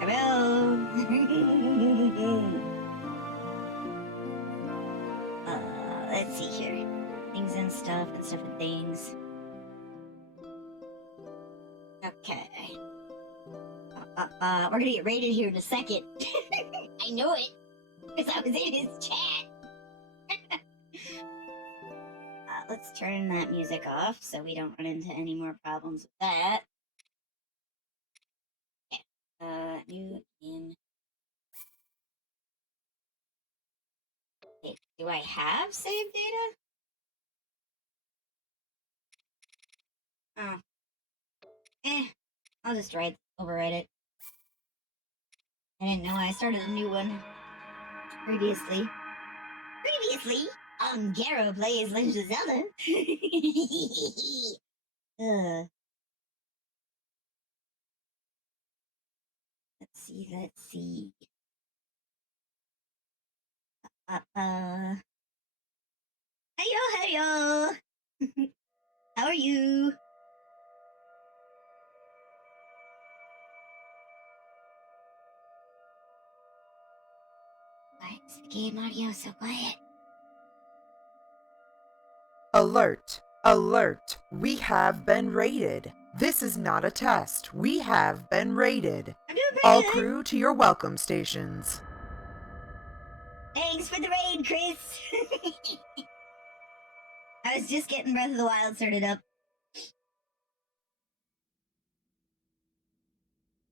Hello. Let's see here. Things and stuff and things. Okay. We're gonna get raided here in a second. I know it, because I was in his chat. Let's turn that music off so we don't run into any more problems with that. Okay. New game. Wait, do I have save data? Oh. I'll just overwrite it. I didn't know I started a new one previously. Gero plays Legend of Zelda. Let's see. Heyo! How are you? Why is the game audio so quiet? Alert! Alert! We have been raided. This is not a test. We have been raided. I'm doing pretty All good. crew to your welcome stations. Thanks for the raid, Chris. I was just getting Breath of the Wild started up.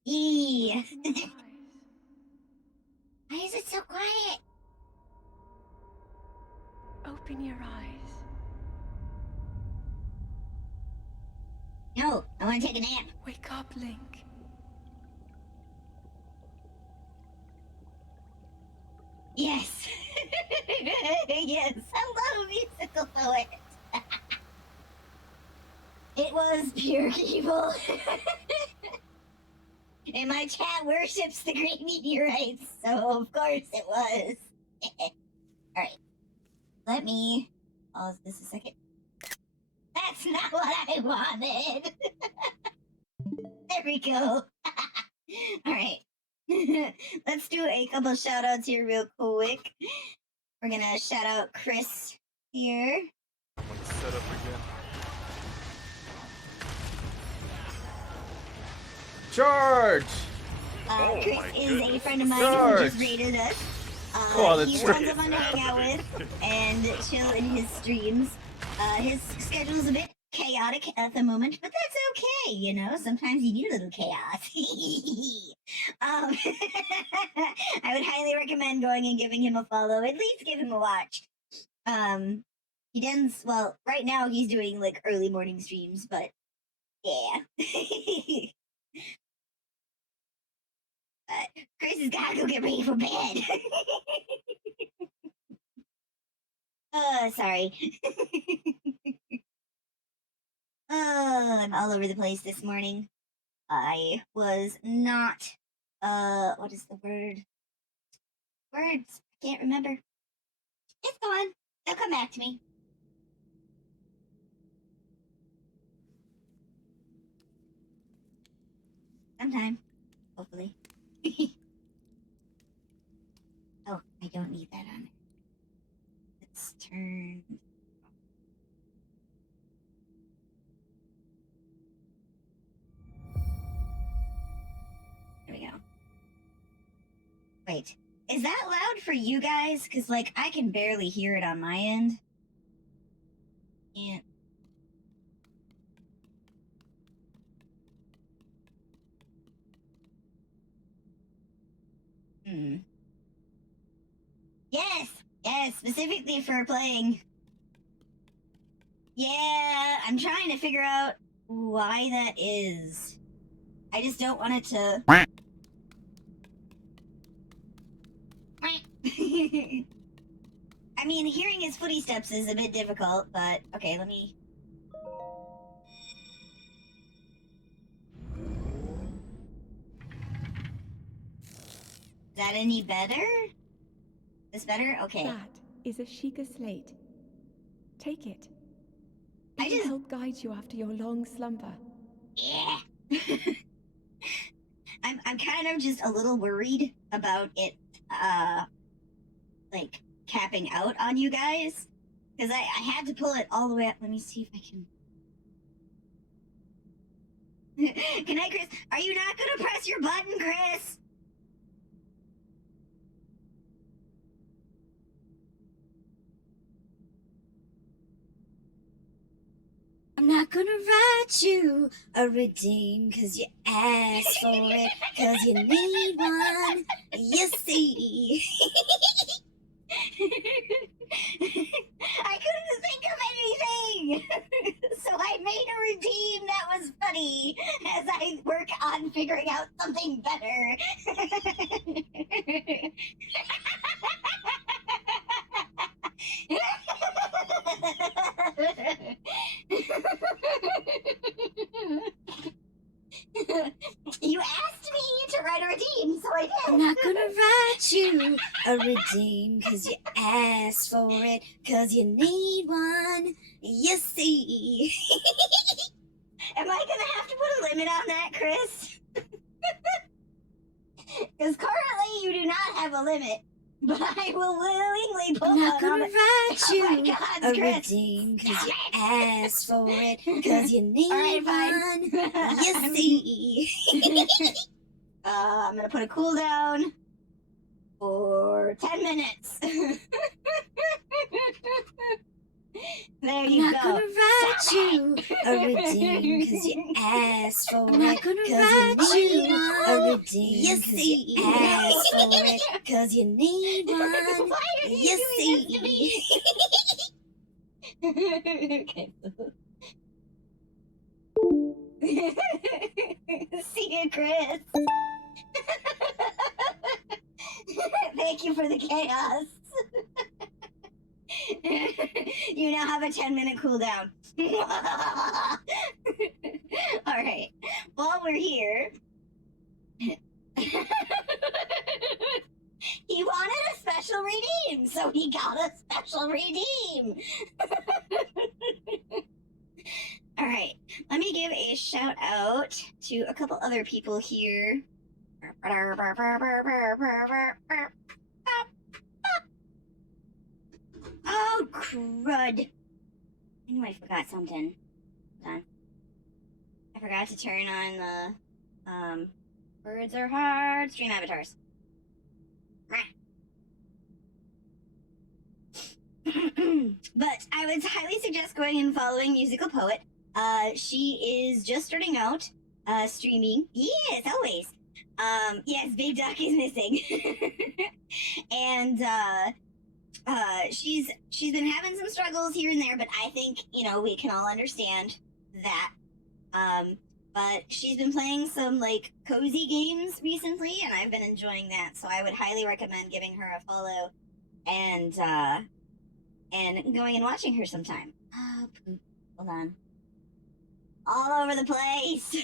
Why is it so quiet? Open your eyes. No, I want to take a nap. Wake up, Link. Yes. Yes, hello, musical poet. It was pure evil. And my chat worships the great meteorites, so of course it was. Alright. Let me pause this a second. That's not what I wanted. There we go. Alright. Let's do a couple shout outs here real quick. We're gonna shout out Chris here. Let's set up again. Charge! Chris is a friend of mine Charge! who just raided us. He's right. fun to hang out with and chill in his streams. His schedule's a bit chaotic at the moment, but that's okay, you know? Sometimes you need a little chaos. I would highly recommend going and giving him a follow. At least give him a watch. He does, well, right now he's doing like early morning streams, but yeah. Chris has gotta go get ready for bed. Sorry. I'm all over the place this morning. I was not, what is the word? Words. Can't remember. It's gone. They'll come back to me. Sometime. Hopefully. Oh, I don't need that on it. Let's turn. There we go. Wait, is that loud for you guys? Because, like, I can barely hear it on my end. Can't. Yes, specifically for playing. Yeah, I'm trying to figure out why that is. I just don't want it to. I mean, hearing his footsteps is a bit difficult, but okay, let me. Is that any better? This better? Okay. That is a Sheikah slate. Take it. I It will help guide you after your long slumber. Yeah. I'm kind of just a little worried about it, like, capping out on you guys. Because I had to pull it all the way up. Let me see if I can... Good night, Chris. Are you not gonna press your button, Chris? I'm not gonna write you a redeem, cause you asked for it, cause you need one, you see. I couldn't think of anything, so I made a redeem that was funny as I work on figuring out something better. You asked me to write a redeem, so I did. I'm not gonna write you a redeem, cause you asked for it, cause you need one, you see. Am I gonna have to put a limit on that, Chris? Because currently you do not have a limit. But I will willingly put one on it. I'm not gonna write you a redeem, cause you asked for it, cause you need one, you see. I'm gonna put a cooldown for 10 minutes. There you go. I'm not gonna write you a redeem, cause you asked for it, cause you need a redeem, you see. You asked for it, cause you need one, you see. Okay. See you, Chris. Thank you for the chaos. You now have a 10-minute cooldown. Alright. While we're here... He wanted a special redeem, so he got a special redeem. Alright. Let me give a shout out to a couple other people here. Oh, crud. I knew I forgot something. Hold on. I forgot to turn on the, Birds Are Hard stream avatars. But I would highly suggest going and following Musical Poet. She is just starting out, streaming. Yes, always. Yes, Big Duck is missing. And, she's been having some struggles here and there, but I think, you know, we can all understand that. But she's been playing some, like, cozy games recently, and I've been enjoying that, so I would highly recommend giving her a follow and going and watching her sometime. Hold on. All over the place!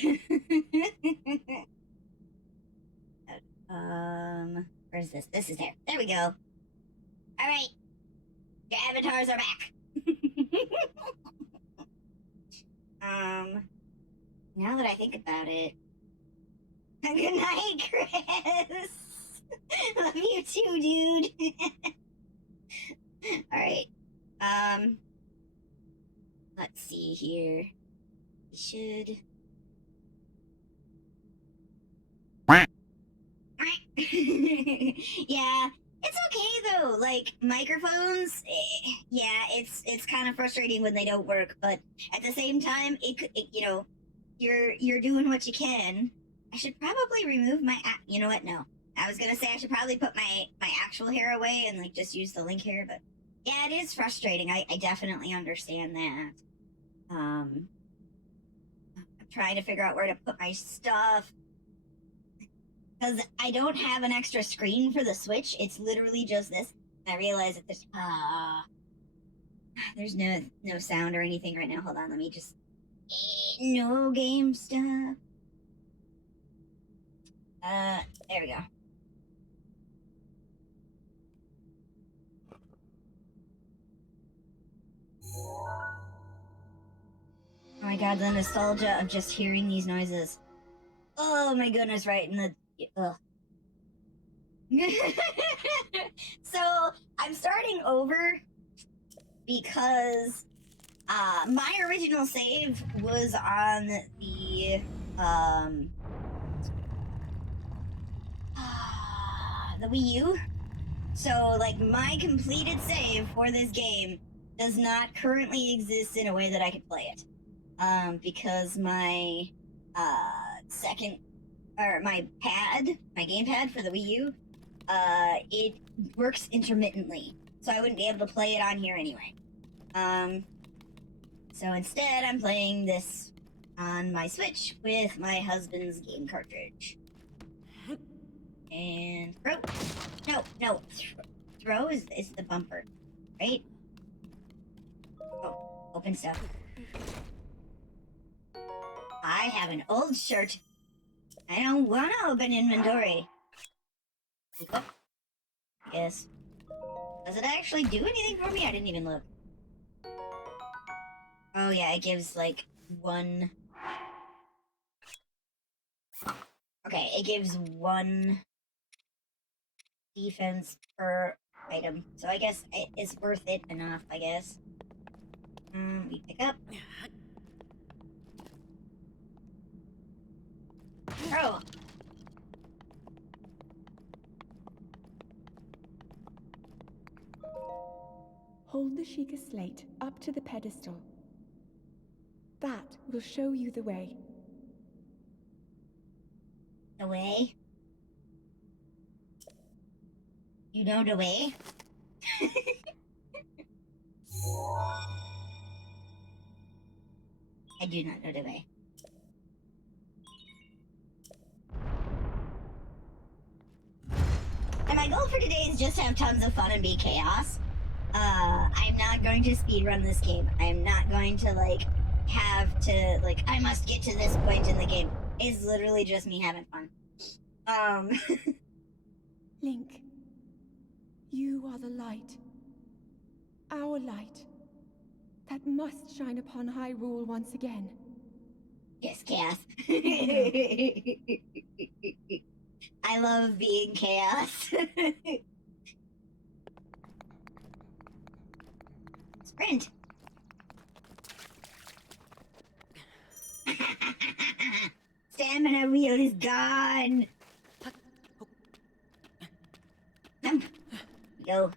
Where's this? This is there. There we go. Alright. Your avatars are back. Now that I think about it. Good night, Chris. Love you too, dude. Alright. Let's see here. We should. Yeah. It's okay though, like microphones. Yeah, it's kind of frustrating when they don't work, but at the same time, it you know, you're doing what you can. I should probably remove my. You know what? No, I was gonna say I should probably put my actual hair away and like just use the link hair, but yeah, it is frustrating. I definitely understand that. I'm trying to figure out where to put my stuff. Because I don't have an extra screen for the Switch. It's literally just this. I realize that there's no sound or anything right now. Hold on, let me just... No game stuff. There we go. Oh my god, the nostalgia of just hearing these noises. Oh my goodness, right in the. Ugh. So I'm starting over because my original save was on um the Wii U. So like my completed save for this game does not currently exist in a way that I could play it. Because my second or my gamepad for the Wii U, it works intermittently, so I wouldn't be able to play it on here anyway. So instead, I'm playing this on my Switch with my husband's game cartridge. And throw. No. Throw is the bumper, right? Oh, open stuff. I have an old shirt. I don't want to open inventory. Keep up. Yes. Does it actually do anything for me? I didn't even look. Oh yeah, it gives like one. Okay, it gives one defense per item. So I guess it's worth it enough, I guess. We pick up. Oh! Hold the Sheikah slate up to the pedestal. That will show you the way. The way? You know the way? I do not know the way. And my goal for today is just to have tons of fun and be chaos. I'm not going to speedrun this game. I am not going to, have to, I must get to this point in the game. It's literally just me having fun. Link, you are the light. Our light. That must shine upon Hyrule once again. Yes, chaos. I love being chaos. Sprint. Stamina wheel is gone. Go.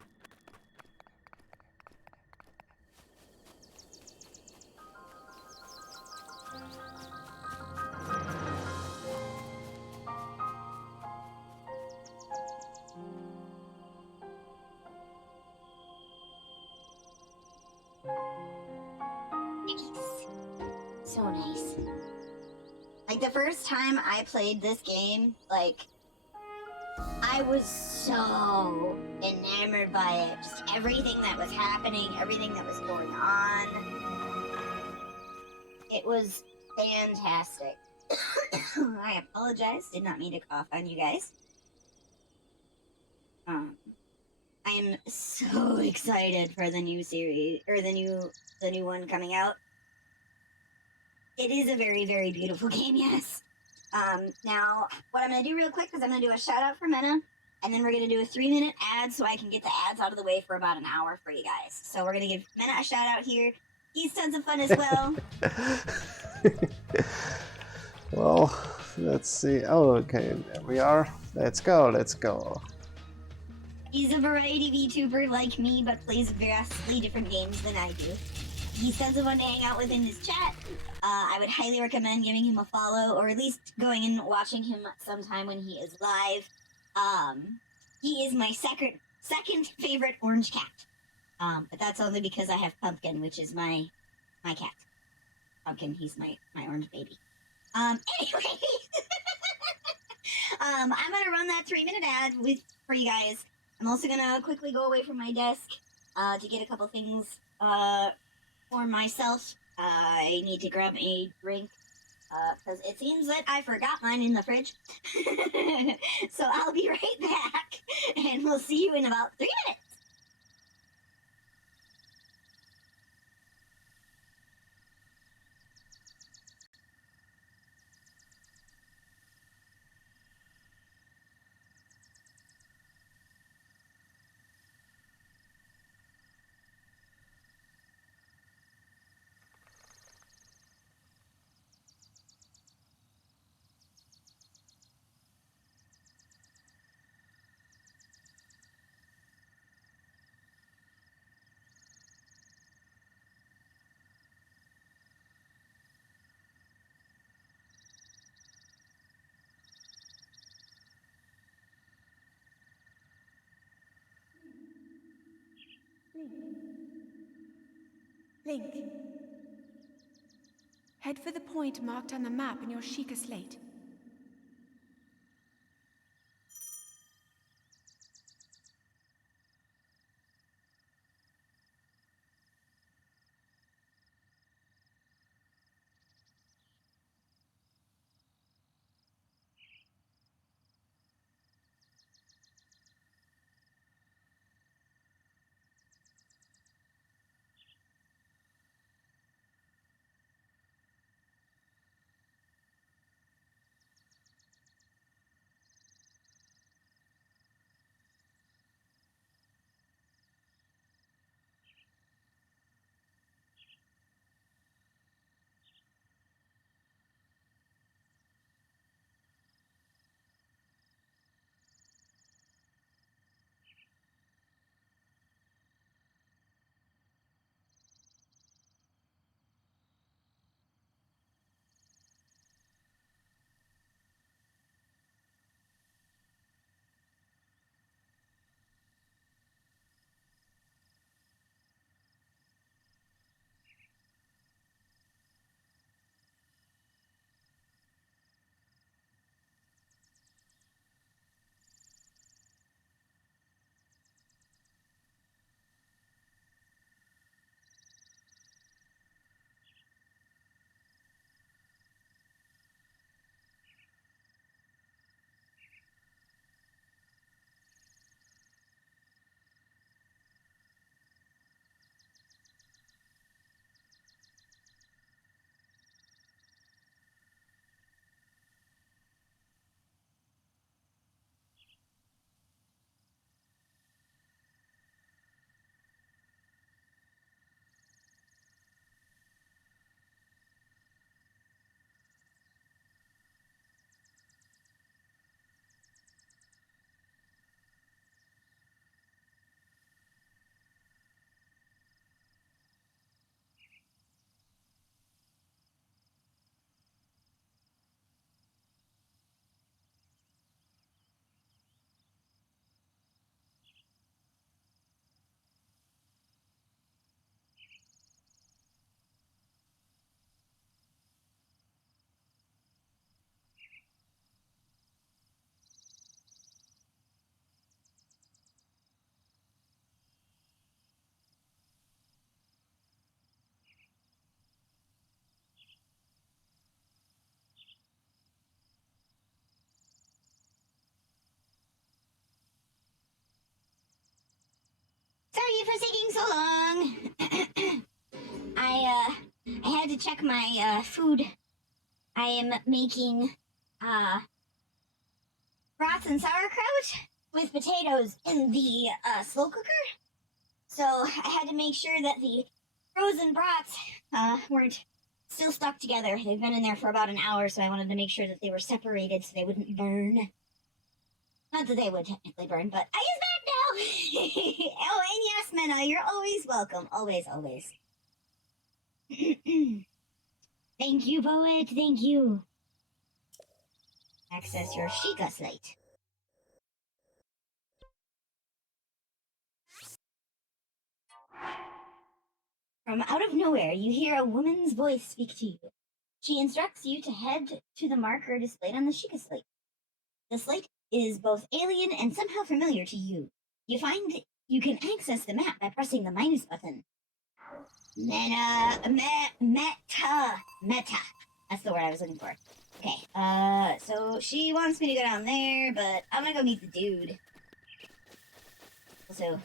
Nice. So nice. Like, the first time I played this game, I was so enamored by it. Just everything that was happening, everything that was going on. It was fantastic. I apologize. Did not mean to cough on you guys. I'm so excited for the new series, or the new one coming out. It is a very, very beautiful game, yes. Now, what I'm going to do real quick is I'm going to do a shout out for Mena, and then we're going to do a 3-minute ad so I can get the ads out of the way for about an hour for you guys. So we're going to give Mena a shout out here. He's tons of fun as well. Well, let's see. Oh, okay, there we are. Let's go. He's a variety VTuber like me, but plays vastly different games than I do. He's tons of fun to hang out with in his chat. I would highly recommend giving him a follow, or at least going and watching him sometime when he is live. He is my second favorite orange cat. But that's only because I have Pumpkin, which is my cat. Pumpkin, he's my orange baby. Anyway, I'm gonna run that 3-minute ad for you guys. I'm also gonna quickly go away from my desk to get a couple things for myself. I need to grab a drink because it seems that I forgot mine in the fridge. So I'll be right back, and we'll see you in about 3 minutes. Link. Head for the point marked on the map in your Sheikah slate. Sorry for taking so long. I had to check my food. I am making broth and sauerkraut with potatoes in the slow cooker. So I had to make sure that the frozen brats weren't still stuck together. They've been in there for about an hour, so I wanted to make sure that they were separated so they wouldn't burn. Not that they would technically burn, but I is back now. Oh, and yes, Mena, you're always welcome. Always, always. Thank you, poet. Thank you. Access your Sheikah slate. From out of nowhere, you hear a woman's voice speak to you. She instructs you to head to the marker displayed on the Sheikah slate. The slate is both alien and somehow familiar to you. You find you can access the map by pressing the minus button. Meta. That's the word I was looking for. Okay, so she wants me to go down there, but I'm gonna go meet the dude. Also,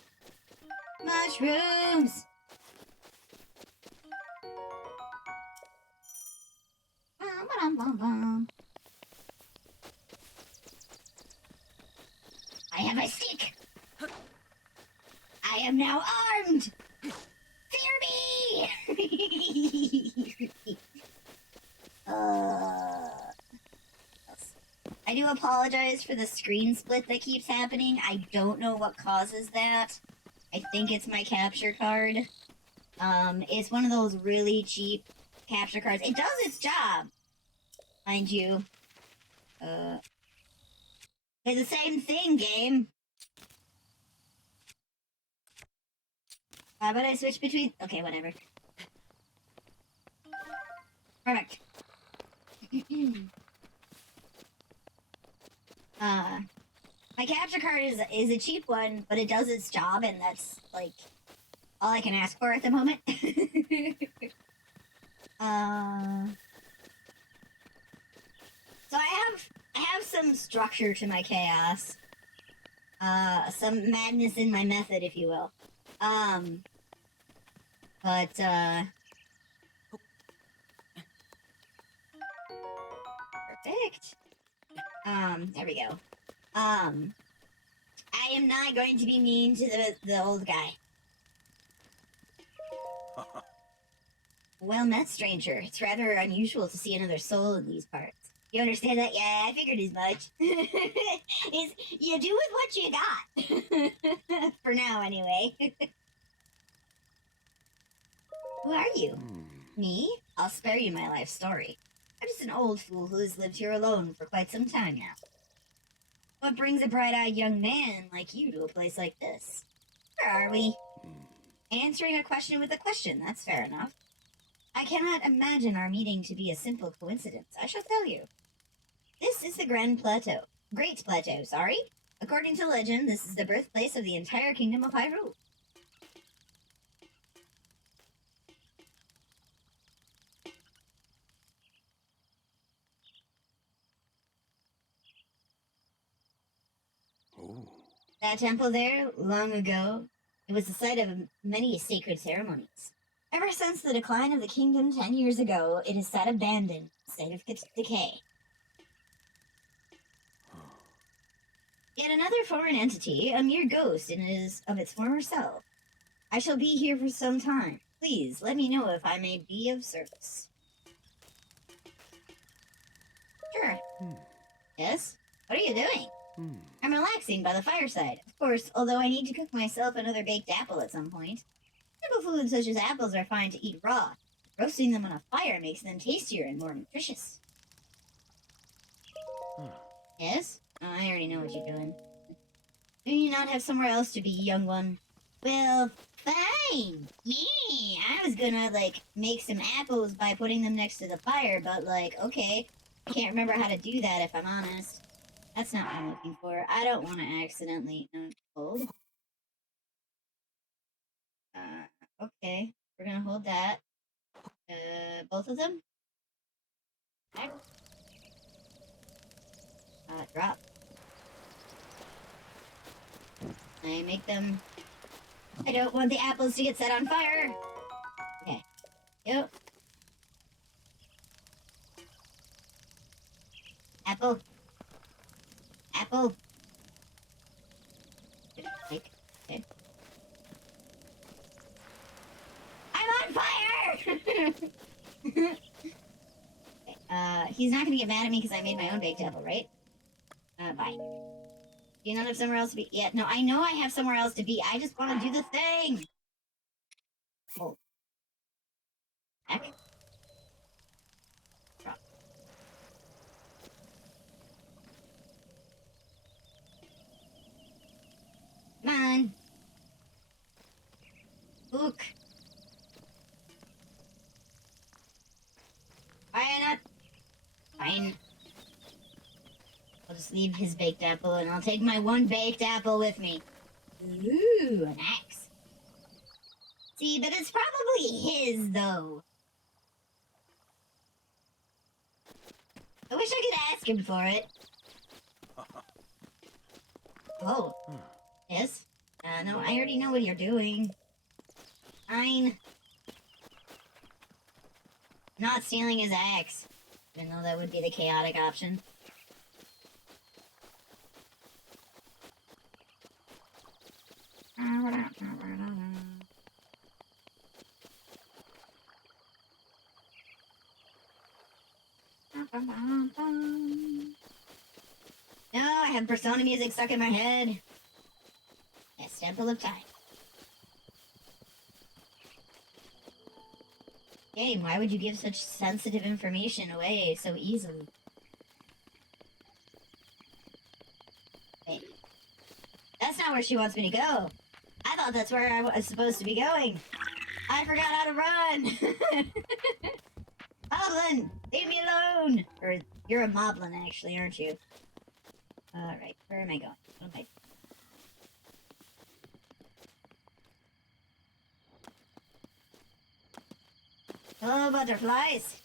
mushrooms! I have a stick! I am now armed! Fear me! I do apologize for the screen split that keeps happening. I don't know what causes that. I think it's my capture card. It's one of those really cheap capture cards. It does its job, mind you. It's the same thing, game. How about I switch between... Okay, whatever. Perfect. My capture card is a cheap one, but it does its job, and that's, like, all I can ask for at the moment. So I have some structure to my chaos. Some madness in my method, if you will. But, perfect. There we go. I am not going to be mean to the old guy. Well met, stranger. It's rather unusual to see another soul in these parts. You understand that? Yeah, I figured as much. You do with what you got. For now, anyway. Who are you? Me? I'll spare you my life story. I'm just an old fool who has lived here alone for quite some time now. What brings a bright-eyed young man like you to a place like this? Where are we? Answering a question with a question, that's fair enough. I cannot imagine our meeting to be a simple coincidence, I shall tell you. This is the Great Plateau, sorry. According to legend, this is the birthplace of the entire kingdom of Hyrule. That temple there, long ago, it was the site of many sacred ceremonies. Ever since the decline of the kingdom 10 years ago, it has sat abandoned, state of decay. Yet another foreign entity, a mere ghost of its former self. I shall be here for some time. Please, let me know if I may be of service. Sure. Yes? What are you doing? I'm relaxing by the fireside. Of course, although I need to cook myself another baked apple at some point. Simple foods such as apples are fine to eat raw. Roasting them on a fire makes them tastier and more nutritious. Yes? Oh, I already know what you're doing. Do you not have somewhere else to be, young one? Well, fine. Yeah, I was gonna, make some apples by putting them next to the fire, but, okay. I can't remember how to do that, if I'm honest. That's not what I'm looking for. I don't want to accidentally... hold. Okay. We're gonna hold that. Both of them? Okay. Drop. I make them... I don't want the apples to get set on fire! Okay. Yep. Apple. Apple. Okay. I'm on fire! Okay, he's not gonna get mad at me because I made my own baked apple, right? Bye. Do you not have somewhere else to be? Yeah, no, I know I have somewhere else to be. I just want to do the thing! Oh. Heck. Drop. Come on. Look. Why not? Fine. I'll just leave his baked apple and I'll take my one baked apple with me. Ooh, an axe. See, but it's probably his, though. I wish I could ask him for it. Oh. Yes? No, I already know what you're doing. Fine. Not stealing his axe. Even though that would be the chaotic option. No, I have Persona music stuck in my head. Yes, Temple of Time. Game, why would you give such sensitive information away so easily? Wait. That's not where she wants me to go. I thought that's where I was supposed to be going. I forgot how to run. Moblin, leave me alone. Or you're a Moblin, actually, aren't you? Alright, where am I going? What am I... Hello, butterflies.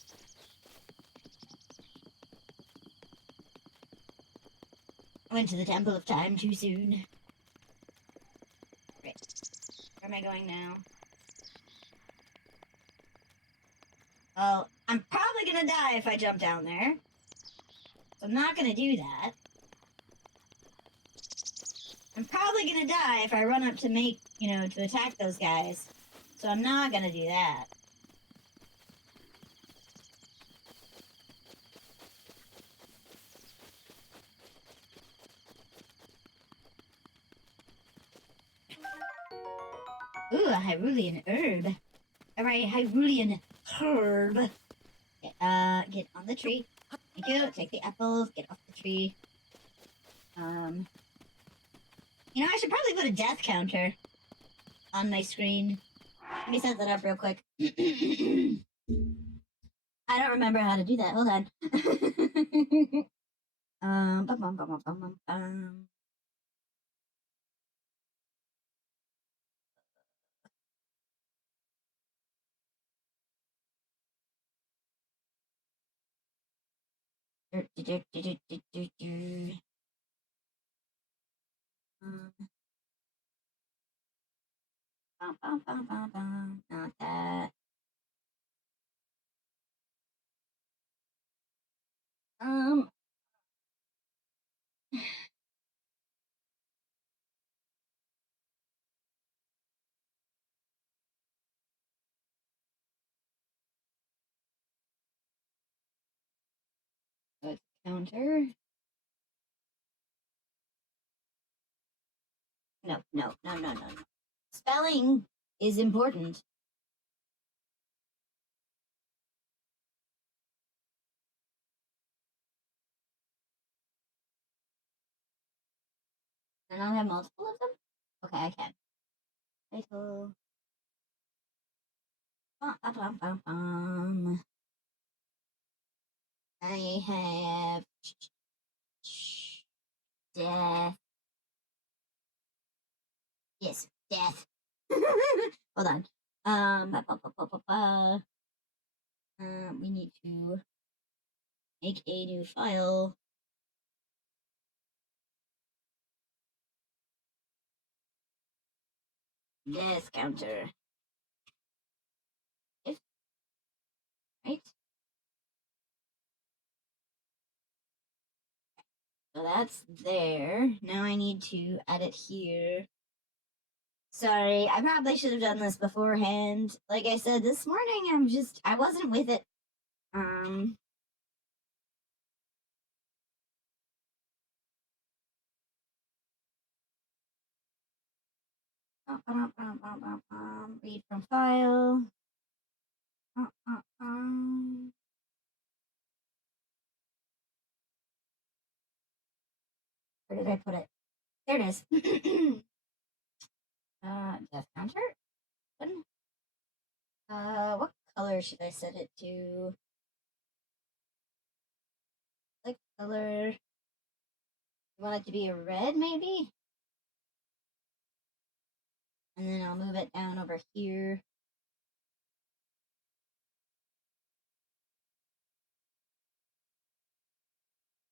I went to the Temple of Time too soon. Right. Where am I going now? Well, I'm probably gonna die if I jump down there. So I'm not gonna do that. I'm probably gonna die if I run up to make, to attack those guys. So I'm not gonna do that. Ooh, a Hyrulean herb. Alright, Hyrulean herb. Get on the tree. Thank you. Take the apples. Get off the tree. I should probably put a death counter on my screen. Let me set that up real quick. I don't remember how to do that. Hold on. Bum, bum, bum, bum, bum, bum. Not that. Let's counter. No. Spelling is important. Can I not have multiple of them? Okay, I can. Title. I have death. Yes, death. Hold on. We need to make a new file. Death counter. If right. So that's there. Now I need to add it here. Sorry, I probably should have done this beforehand. Like I said, this morning I wasn't with it. Read from file. Where did I put it? There it is. Death counter. What color should I set it to? Like color. You want it to be a red, maybe? And then I'll move it down over here.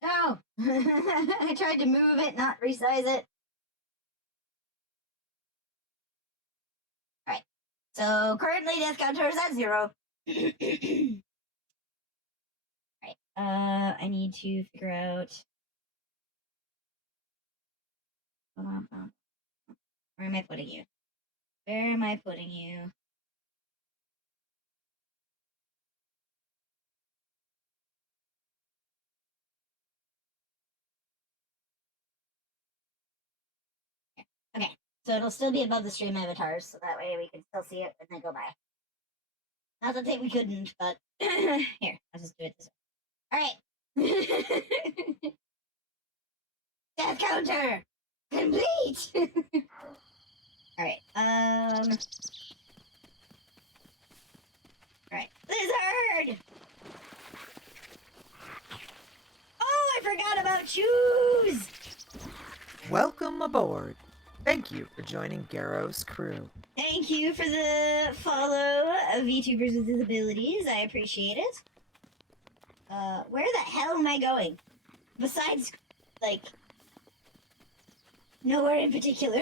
No! I tried to move it, not resize it. Alright. So currently death counter is at 0. Alright. I need to figure out. Where am I putting you? Where am I putting you? Okay, so it'll still be above the stream avatars, so that way we can still see it and then go by. Not to say we couldn't, but here, I'll just do it this way. Alright. Death counter! Complete! Alright, Alright. Lizard! Oh, I forgot about shoes! Welcome aboard. Thank you for joining Gero's crew. Thank you for the follow of VTubers with Disabilities. I appreciate it. Where the hell am I going? Besides, like, nowhere in particular.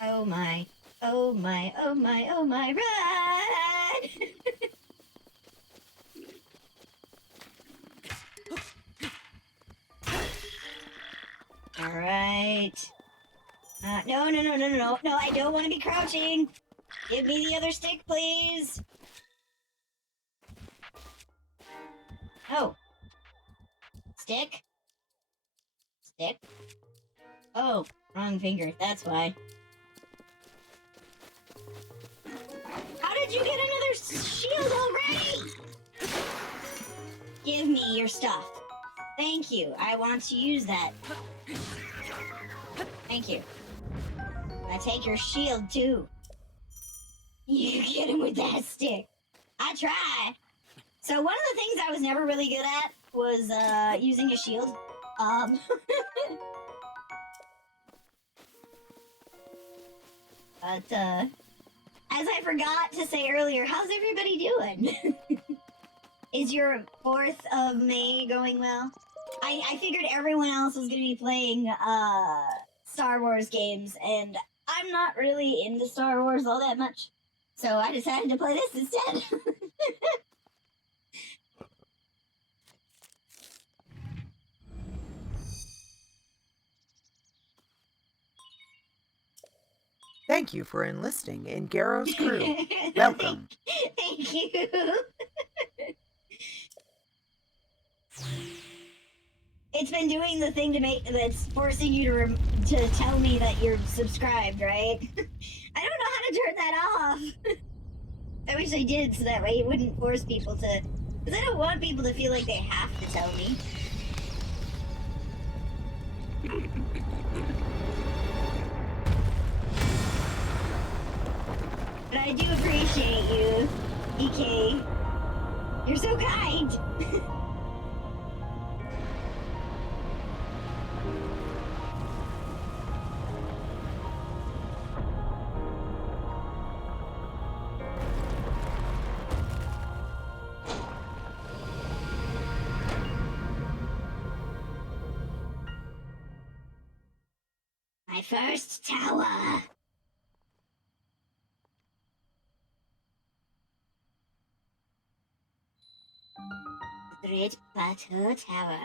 Oh my, oh my, oh my, oh my, run! Alright. No, no, no, no, no, no, no, I don't want to be crouching! Give me the other stick, please! Oh. Stick? Stick? Oh, wrong finger, that's why. How did you get another shield already? Give me your stuff. Thank you. I want to use that. Thank you. I take your shield too. You get him with that stick. I try. So one of the things I was never really good at was using a shield. But as I forgot to say earlier, how's everybody doing? Is your 4th of May going well? I figured everyone else was going to be playing Star Wars games, and I'm not really into Star Wars all that much. So I decided to play this instead. Thank you for enlisting in Gero's crew. Welcome. Thank you. It's been doing the thing that's forcing you to tell me that you're subscribed, right? I don't know how to turn that off. I wish I did, so that way it wouldn't force people to. Because I don't want people to feel like they have to tell me. But I do appreciate you, EK. You're so kind. My first tower. Great Plateau Tower.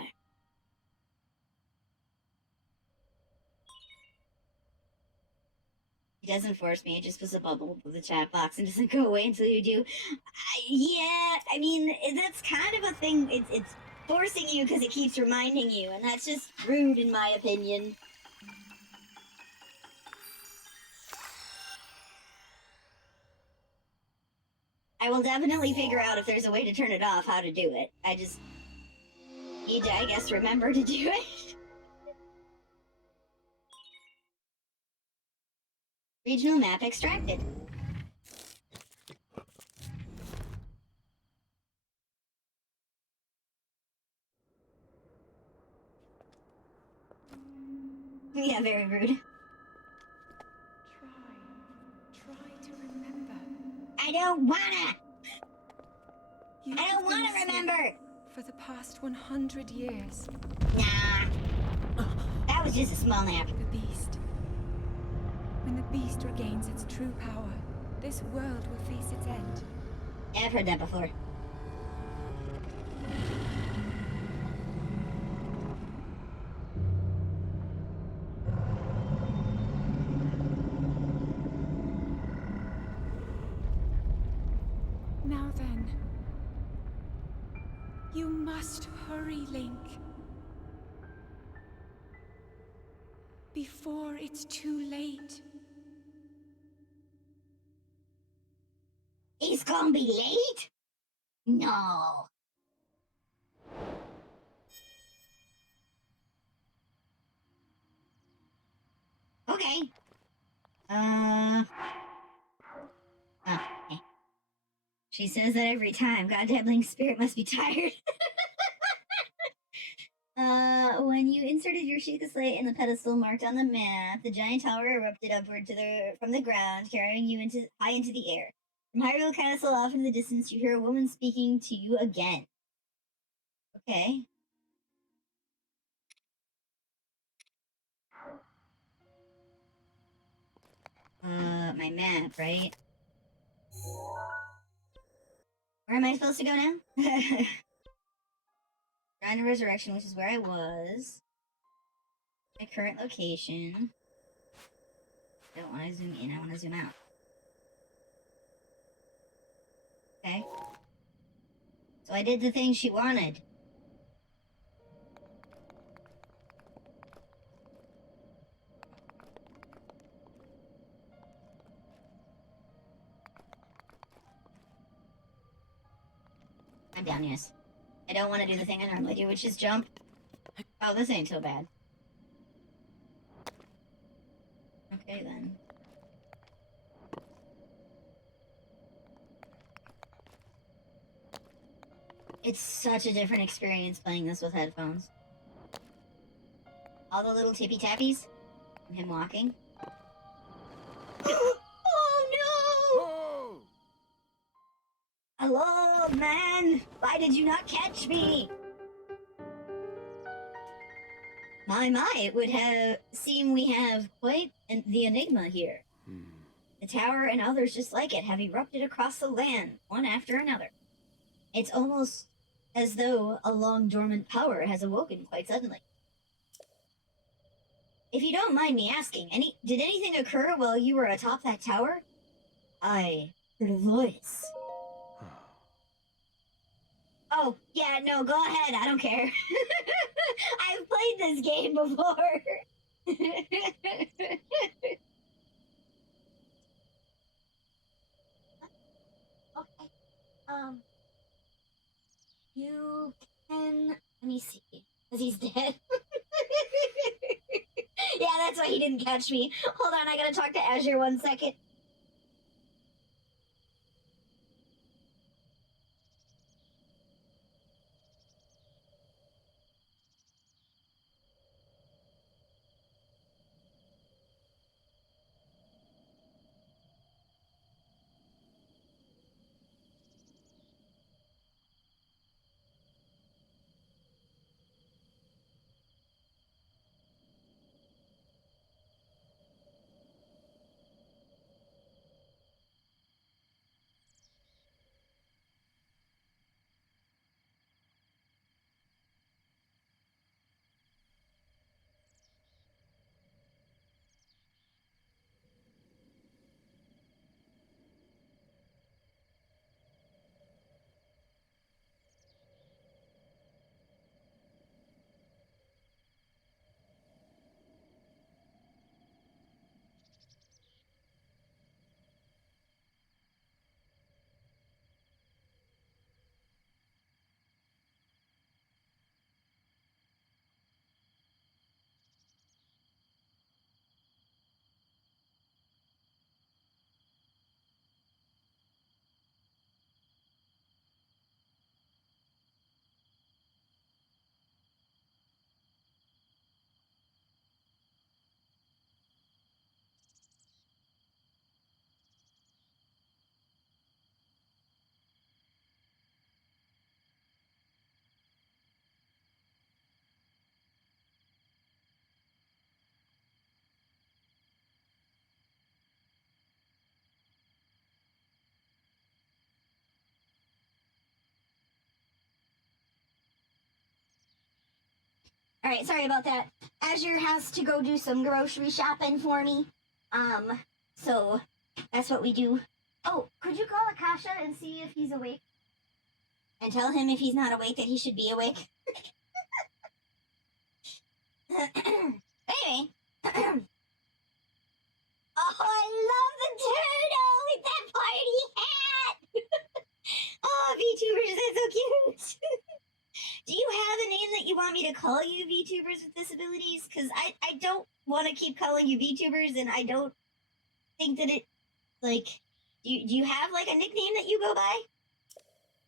It doesn't force me, it just puts a bubble with the chat box and doesn't go away until you do. Yeah, I mean, that's kind of a thing. It's forcing you because it keeps reminding you, and that's just rude in my opinion. I will definitely figure out if there's a way to turn it off, how to do it. I just need to, I guess, remember to do it. Regional map extracted. Yeah, very rude. Try to remember. I don't wanna! You I don't have been wanna asleep remember! for the past 100 years. Nah. That was just a small nap. The beast. When the beast regains its true power, this world will face its end. Yeah, I've heard that before. Now then, you must hurry, Link. Before it's too late. He's gonna be late? No. Okay. Okay. She says that every time. Goddabbling spirit must be tired. When you inserted your Sheikah slate in the pedestal marked on the map, the giant tower erupted upward from the ground, carrying you high into the air. From Hyrule Castle off into the distance, you hear a woman speaking to you again. Okay. My map, right? Where am I supposed to go now? Shrine of Resurrection, which is where I was. My current location. I don't want to zoom in, I want to zoom out. Okay. So I did the thing she wanted. I'm down, yes. I don't want to do the thing I normally do, which is jump. Oh, this ain't so bad. Okay, then. It's such a different experience playing this with headphones. All the little tippy tappies from him walking. Oh no! Hello, man! Why did you not catch me? My, it would seem we have quite the enigma here. The tower and others just like it have erupted across the land, one after another. It's almost as though a long dormant power has awoken quite suddenly. If you don't mind me asking, did anything occur while you were atop that tower? I heard a voice. Oh, yeah, no, go ahead, I don't care. I've played this game before. Okay, you can, let me see, because he's dead. Yeah, that's why he didn't catch me. Hold on, I gotta talk to Azure 1 second. All right, sorry about that. Azure has to go do some grocery shopping for me. So that's what we do. Oh, could you call Akasha and see if he's awake? And tell him if he's not awake that he should be awake. Anyway. Oh, I love the turtle with that party hat! Oh, VTubers, that's so cute! Do you have an mean that you want me to call you VTubers with disabilities? Because I don't want to keep calling you VTubers, and I don't think that it, like, do you have, like, a nickname that you go by?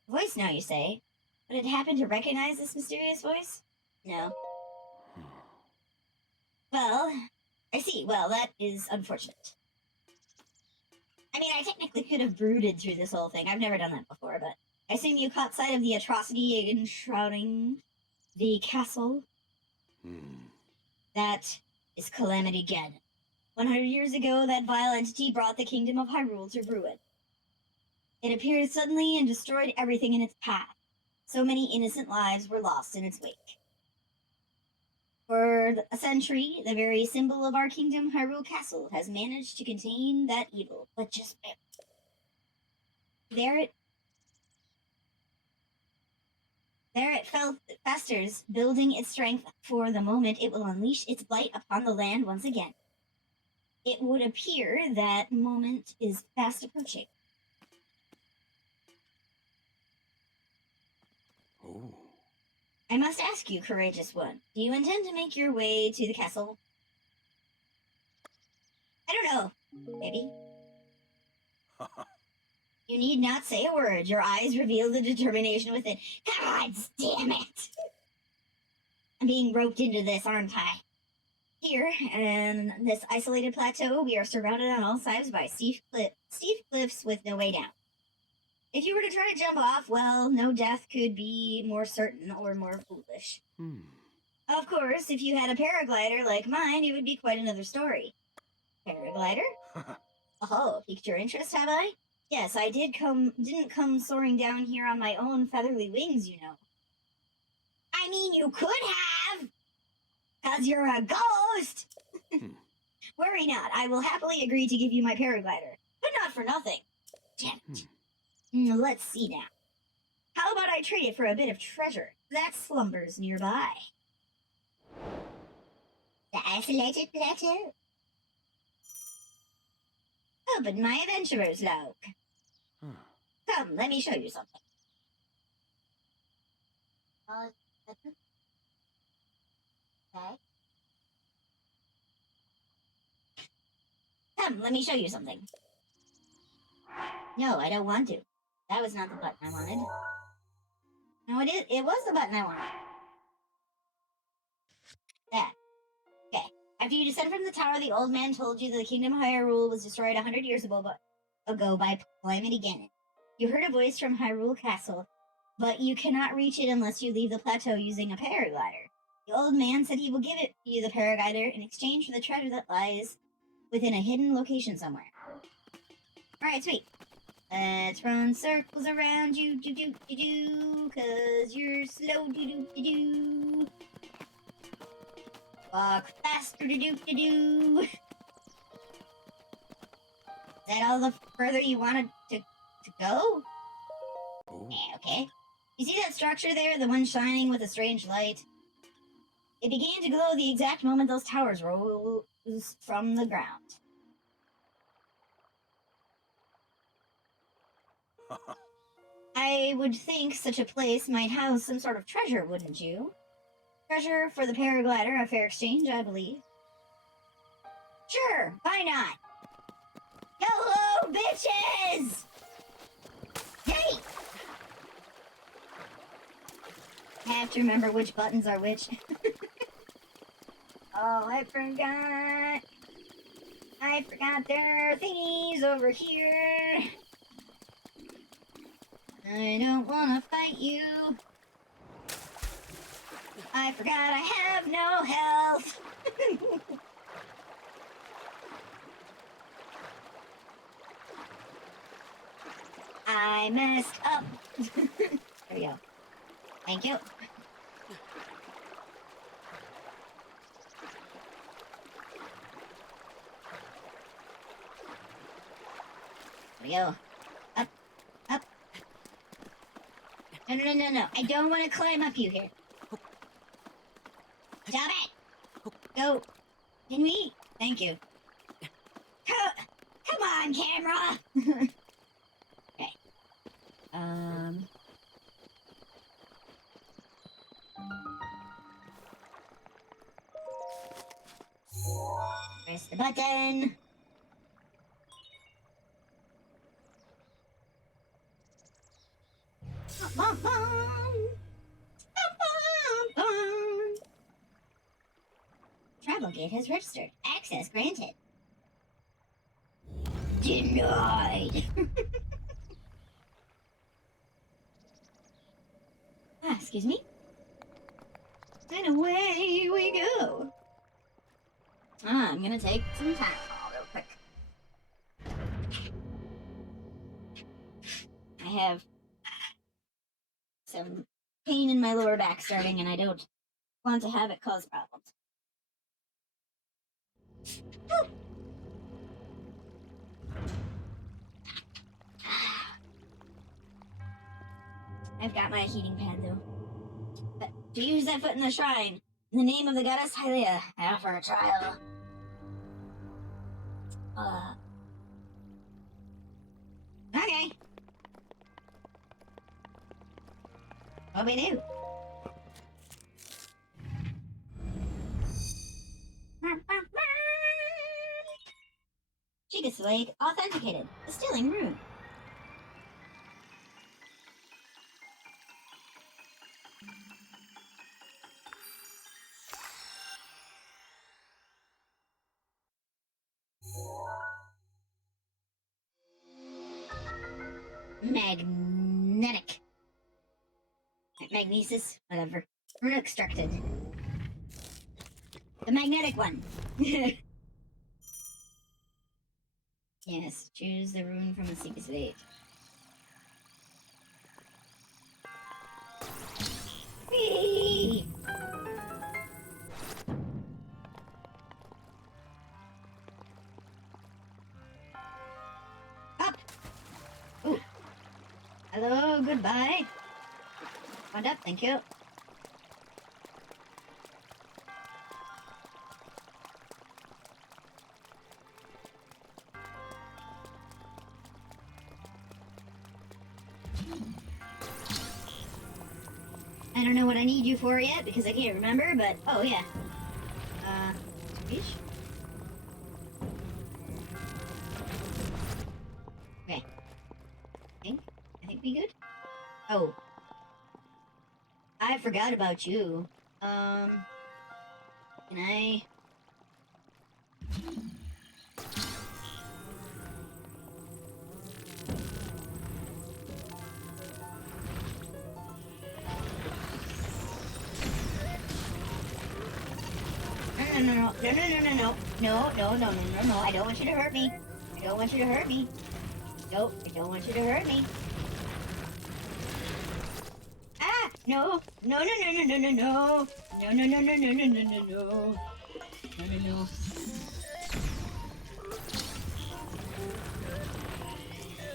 Voice now, you say? Would it happen to recognize this mysterious voice? No. Well, I see. Well, that is unfortunate. I mean, I technically could have brooded through this whole thing. I've never done that before, but I assume you caught sight of the atrocity enshrouding the castle. That is Calamity Ganon. 100 years ago, that vile entity brought the kingdom of Hyrule to ruin. It appeared suddenly and destroyed everything in its path. So many innocent lives were lost in its wake. For a century, the very symbol of our kingdom, Hyrule Castle, has managed to contain that evil, but just there it festers, building its strength for the moment it will unleash its blight upon the land once again. It would appear that moment is fast approaching. Oh. I must ask you, courageous one, do you intend to make your way to the castle? I don't know. Maybe. You need not say a word. Your eyes reveal the determination within. God damn it! I'm being roped into this, aren't I? Here, in this isolated plateau, we are surrounded on all sides by steep cliffs with no way down. If you were to try to jump off, well, no death could be more certain or more foolish. Of course, if you had a paraglider like mine, it would be quite another story. Paraglider? Oh, piqued your interest, have I? Yes, I didn't come soaring down here on my own feathery wings, you know. I mean, you could have! 'Cause you're a ghost! Worry not, I will happily agree to give you my paraglider. But not for nothing. Damn it. Let's see now. How about I trade it for a bit of treasure that slumbers nearby? The isolated plateau. Open my adventurer's log. Come, let me show you something. Okay. Come, let me show you something. No, I don't want to. That was not the button I wanted. No, it was the button I wanted. That. Okay. After you descend from the tower, the old man told you that the kingdom of Hyrule was destroyed 100 years ago by Calamity Ganon. You heard a voice from Hyrule Castle, but you cannot reach it unless you leave the plateau using a paraglider. The old man said he will give you the paraglider in exchange for the treasure that lies within a hidden location somewhere. Alright, sweet. Let's run circles around you, cause you're slow, Walk faster, Is that all the further you wanted to go? Yeah, okay. You see that structure there, the one shining with a strange light? It began to glow the exact moment those towers rose from the ground. I would think such a place might house some sort of treasure, wouldn't you? Treasure for the paraglider, a fair exchange, I believe. Sure, why not? Hello, bitches! Hey! I have to remember which buttons are which. Oh, I forgot there are thingies over here. I don't want to fight you. I forgot I have no health. I messed up. There we go. Thank you. There we go. Up. Up. No. I don't want to climb up you here. Stop it! Go. Can we? Thank you. Come on, camera! Okay. Press the button. Bum, bum, bum. Bum, bum, bum. Travel gate has registered. Access granted. Denied. Excuse me. And away we go. I'm gonna take some time real quick. I have some pain in my lower back starting, and I don't want to have it cause problems. Woo! I've got my heating pad though. But to use that foot in the shrine, in the name of the goddess Hylia, I offer a trial. Okay. What we do? Chica's Lake authenticated. Distilling room. Magnetic. Magnesis, whatever. Rune extracted. The magnetic one. Yes, choose the rune from the Seeker's Fate. Whee! Up! Ooh. Hello, goodbye. Wound up, thank you. I don't know what I need you for yet because I can't remember, but oh yeah. Fish? Okay. I think we good? Oh. I forgot about you. Can I? No, I don't want you to hurt me. I don't want you to hurt me. Nope, I don't want you to hurt me. Ah! No! No, no, no, no, no, no, no! No, no, no, no, no, no, no, no, no. No, no, no.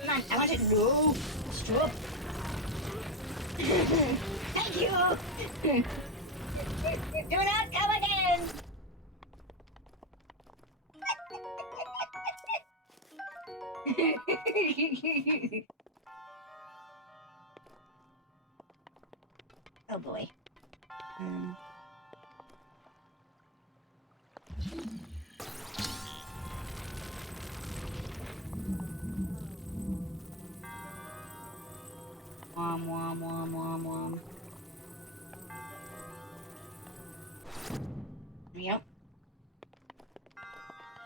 Come on, I want it. No! Stop! Thank you! Do not come again! Oh boy. Wom, wom, wom, wom, wom. Yep.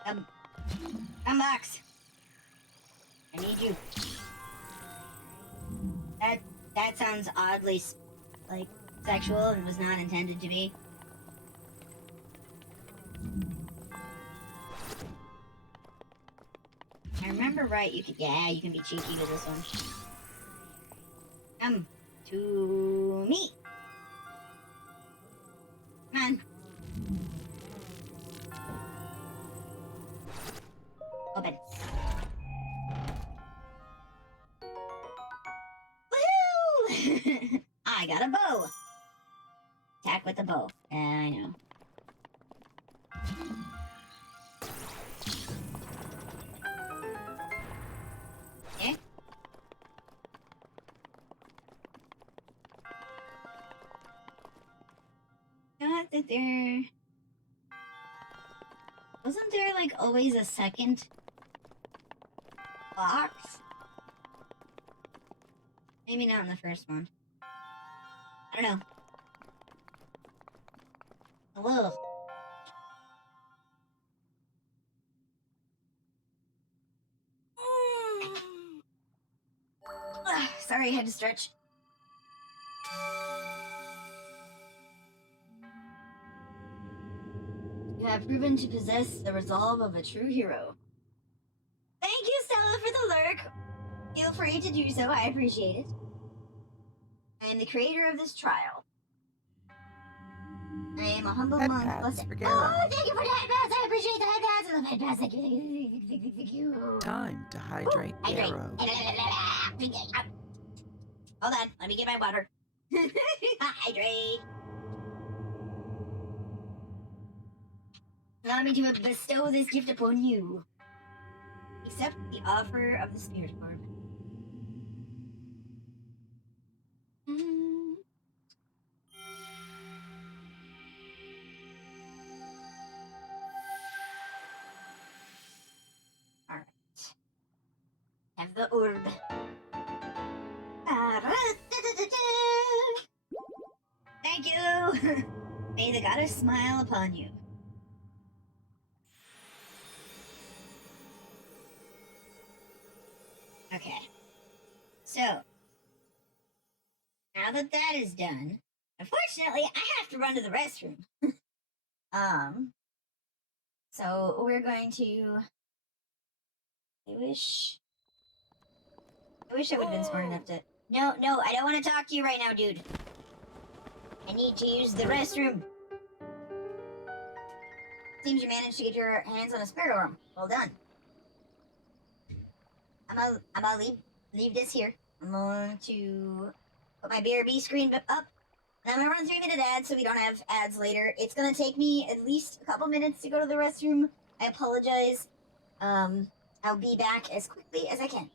Come box. I need you. That sounds oddly like sexual and was not intended to be. I remember right. You can be cheeky with this one. Come to me. Come on. Open. Woohoo! I got a bow. Attack with the bow. Yeah, I know. Okay. Got it there. Wasn't there like always a second box? Maybe not in the first one. I don't know. Hello. Sorry, I had to stretch. You have proven to possess the resolve of a true hero. Thank you, Stella, for the lurk. Feel free to do so. I appreciate it. I am the creator of this trial. I am a humble Head monk. pads for Gero. Oh, thank you for the headpads. I appreciate the headpads and the headpads. Thank you. Thank you. Time to hydrate Hydrate. Gero. Hold on. Let me get my water. Hydrate. Allow me to bestow this gift upon you. Accept the offer of the spirit orb. Alright. Have the orb. Thank you! May the goddess smile upon you. Okay. So, now that that is done, unfortunately, I have to run to the restroom. So we're going to. I wish I would have been smart enough to. No, I don't want to talk to you right now, dude. I need to use the restroom. Seems you managed to get your hands on a spirit orb. Well done. I'm gonna leave this here. I'm going to put my BRB screen up. And I'm gonna run 3-minute ads so we don't have ads later. It's gonna take me at least a couple minutes to go to the restroom. I apologize. I'll be back as quickly as I can.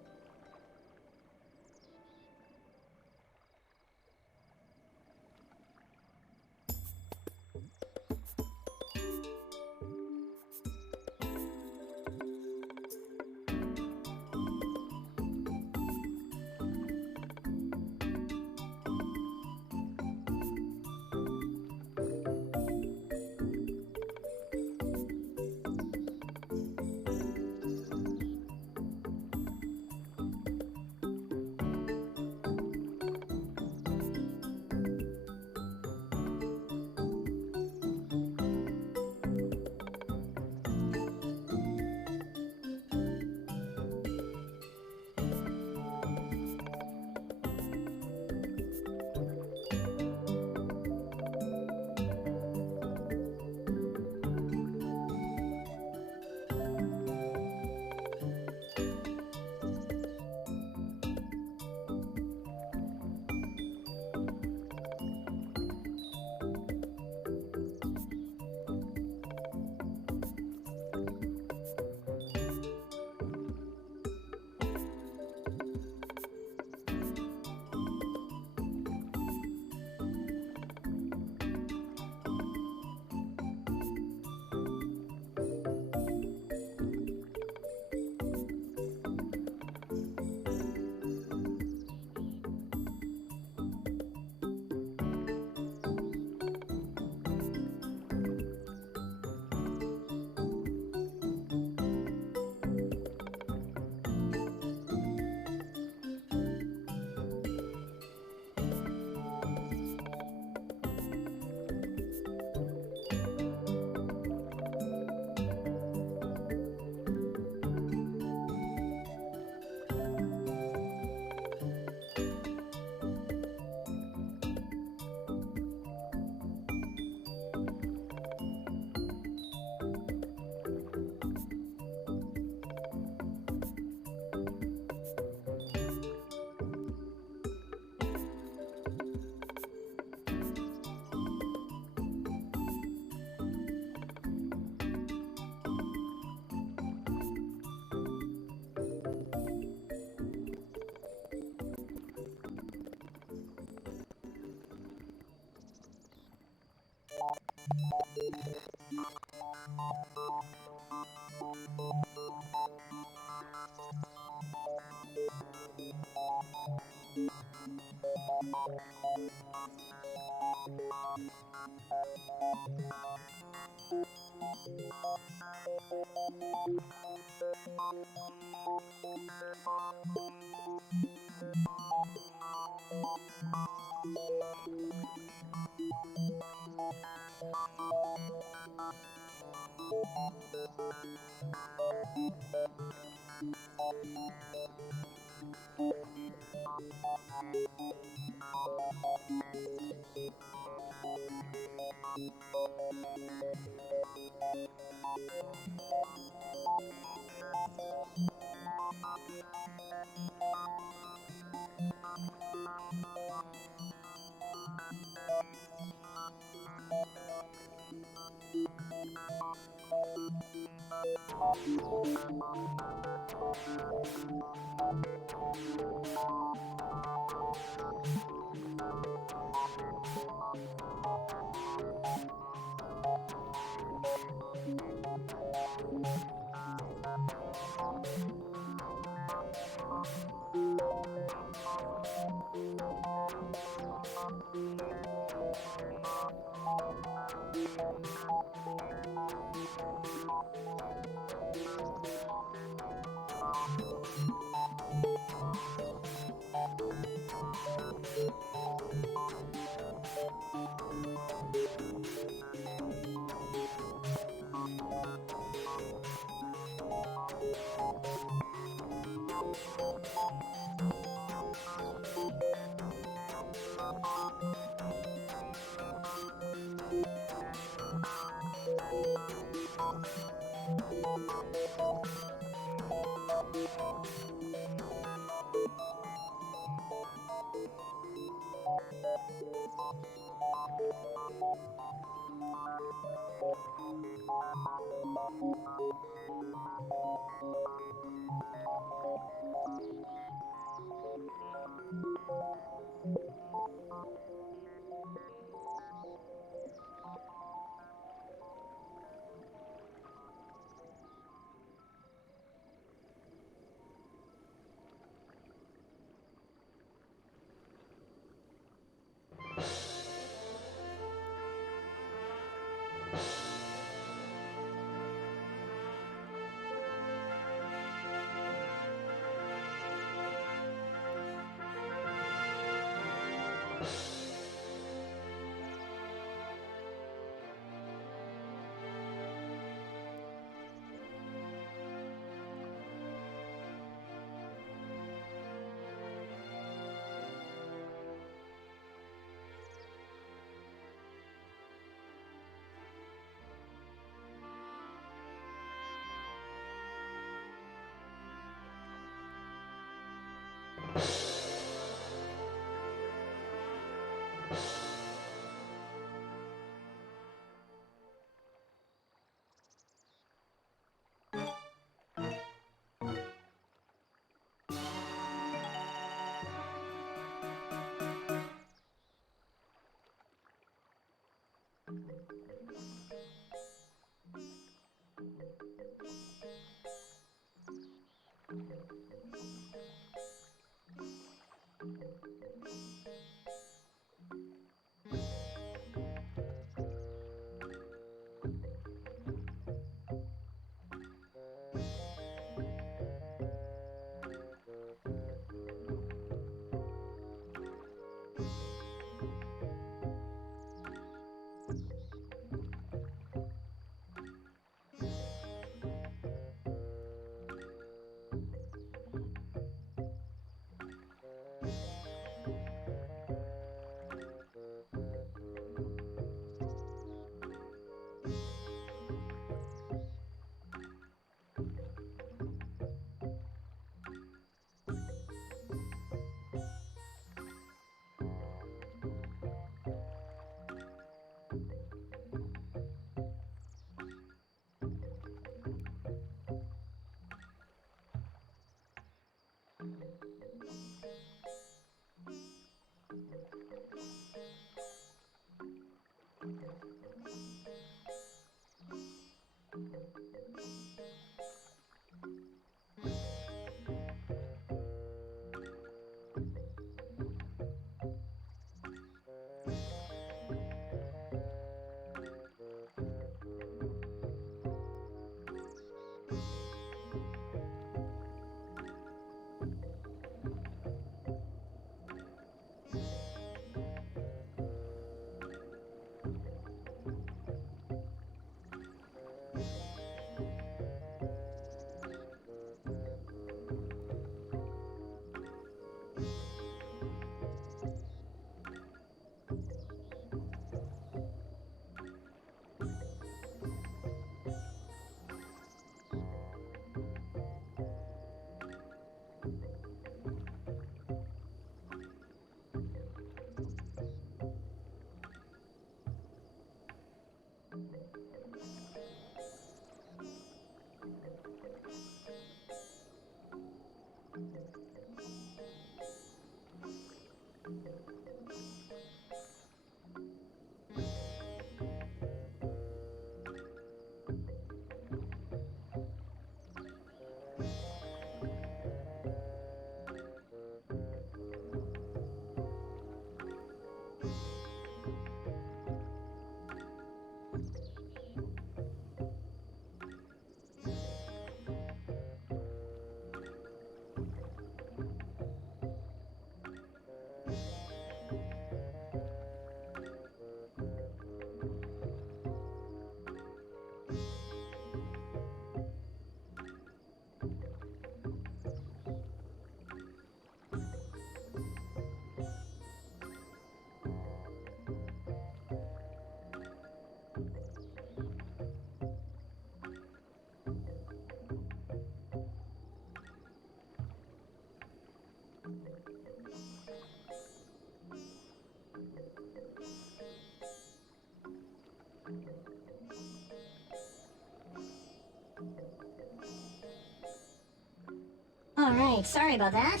Alright, sorry about that.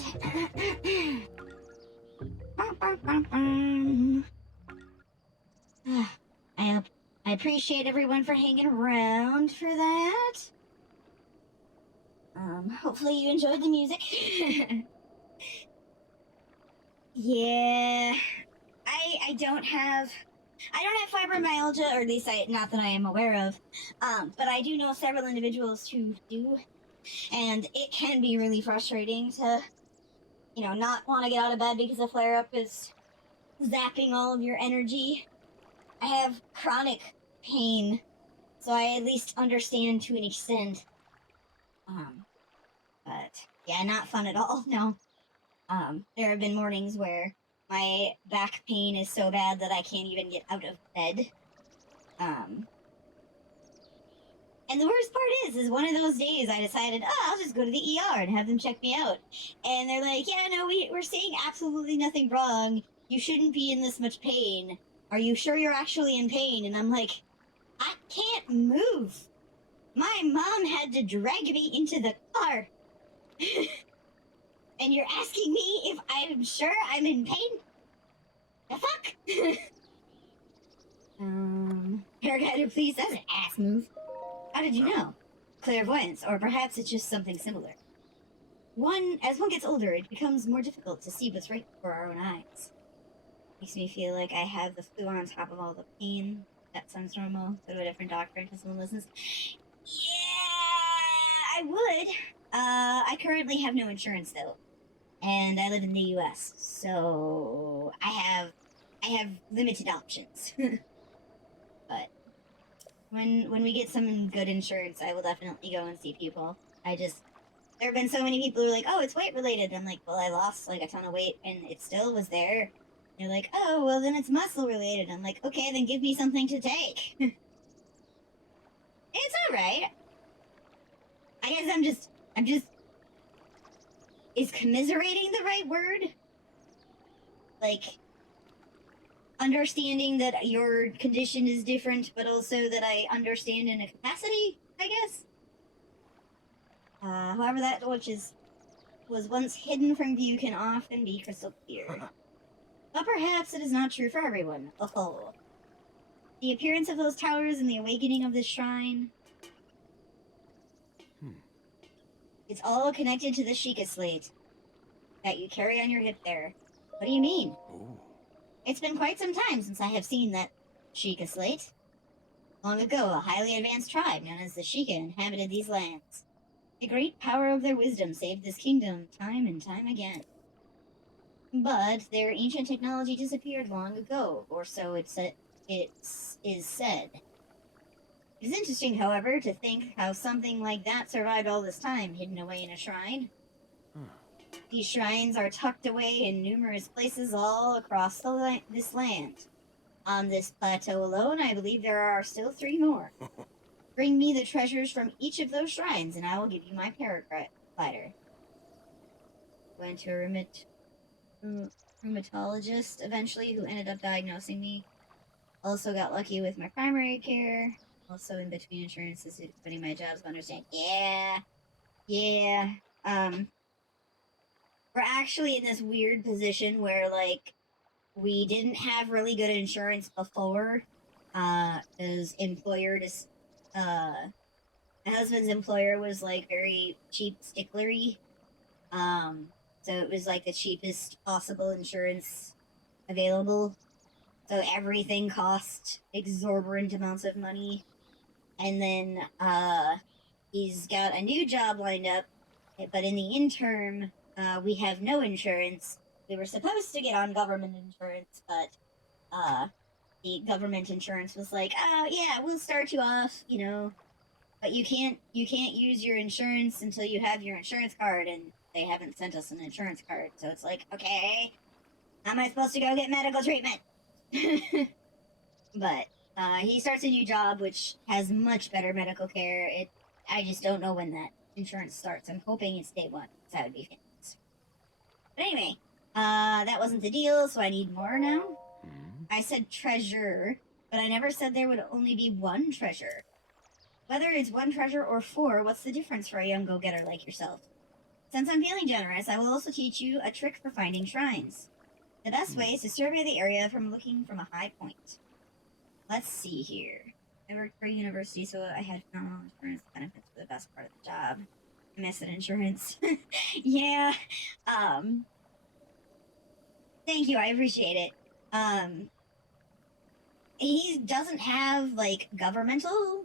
I appreciate everyone for hanging around for that. Hopefully you enjoyed the music. Yeah, I don't have fibromyalgia, or at least not that I am aware of. But I do know several individuals who do, and it can be really frustrating to, not want to get out of bed because a flare-up is zapping all of your energy. I have chronic pain, so I at least understand to an extent. But yeah, not fun at all. No. There have been mornings where my back pain is so bad that I can't even get out of bed. And the worst part is one of those days I decided, I'll just go to the ER and have them check me out. And they're like, yeah, no, we're seeing absolutely nothing wrong. You shouldn't be in this much pain. Are you sure you're actually in pain? And I'm like, I can't move. My mom had to drag me into the car. And you're asking me if I'm sure I'm in pain? The fuck? Paraglider, please, that's an ass move. How did you know? Clairvoyance, or perhaps it's just something similar. As one gets older, it becomes more difficult to see what's right before our own eyes. Makes me feel like I have the flu on top of all the pain. That sounds normal. Go to a different doctor until someone listens. Yeah, I would. I currently have no insurance though, and I live in the U.S., so I have limited options. But when we get some good insurance, I will definitely go and see people. There have been so many people who are like, oh, it's weight related. I'm like, well, I lost like a ton of weight and it still was there. They're like, oh, well, then it's muscle related. I'm like, okay, then give me something to take. It's all right. I guess I'm just, is commiserating the right word? Like, understanding that your condition is different, but also that I understand in a capacity, I guess? However, that which was once hidden from view can often be crystal clear. But perhaps it is not true for everyone. Oh. The appearance of those towers and the awakening of this shrine. It's all connected to the Sheikah slate that you carry on your hip there. What do you mean? Ooh. It's been quite some time since I have seen that Sheikah slate. Long ago, a highly advanced tribe known as the Sheikah inhabited these lands. The great power of their wisdom saved this kingdom time and time again. But their ancient technology disappeared long ago, or so is said. It is interesting, however, to think how something like that survived all this time, hidden away in a shrine. These shrines are tucked away in numerous places all across this land. On this plateau alone, I believe there are still 3 more. Bring me the treasures from each of those shrines, and I will give you my paraglider. Went to a rheumatologist eventually, who ended up diagnosing me. Also got lucky with my primary care. Also in between insurances, quitting my jobs, but understand. Yeah. We're actually in this weird position where, like, we didn't have really good insurance before. His employer just, my husband's employer was, like, very cheap sticklery. So it was, like, the cheapest possible insurance available. So everything cost exorbitant amounts of money. And then, he's got a new job lined up, but in the interim, we have no insurance. We were supposed to get on government insurance, but, the government insurance was like, oh, yeah, we'll start you off, but you can't use your insurance until you have your insurance card, and they haven't sent us an insurance card. So it's like, okay, how am I supposed to go get medical treatment? But he starts a new job, which has much better medical care. I just don't know when that insurance starts. I'm hoping it's day 1, because that would be fantastic. But anyway, that wasn't the deal, so I need more now. I said treasure, but I never said there would only be 1 treasure. Whether it's 1 treasure or 4, what's the difference for a young go-getter like yourself? Since I'm feeling generous, I will also teach you a trick for finding shrines. The best way is to survey the area from looking from a high point. Let's see here. I worked for a university, so I had phenomenal insurance benefits for the best part of the job. I miss that insurance. Yeah. Thank you. I appreciate it. He doesn't have like governmental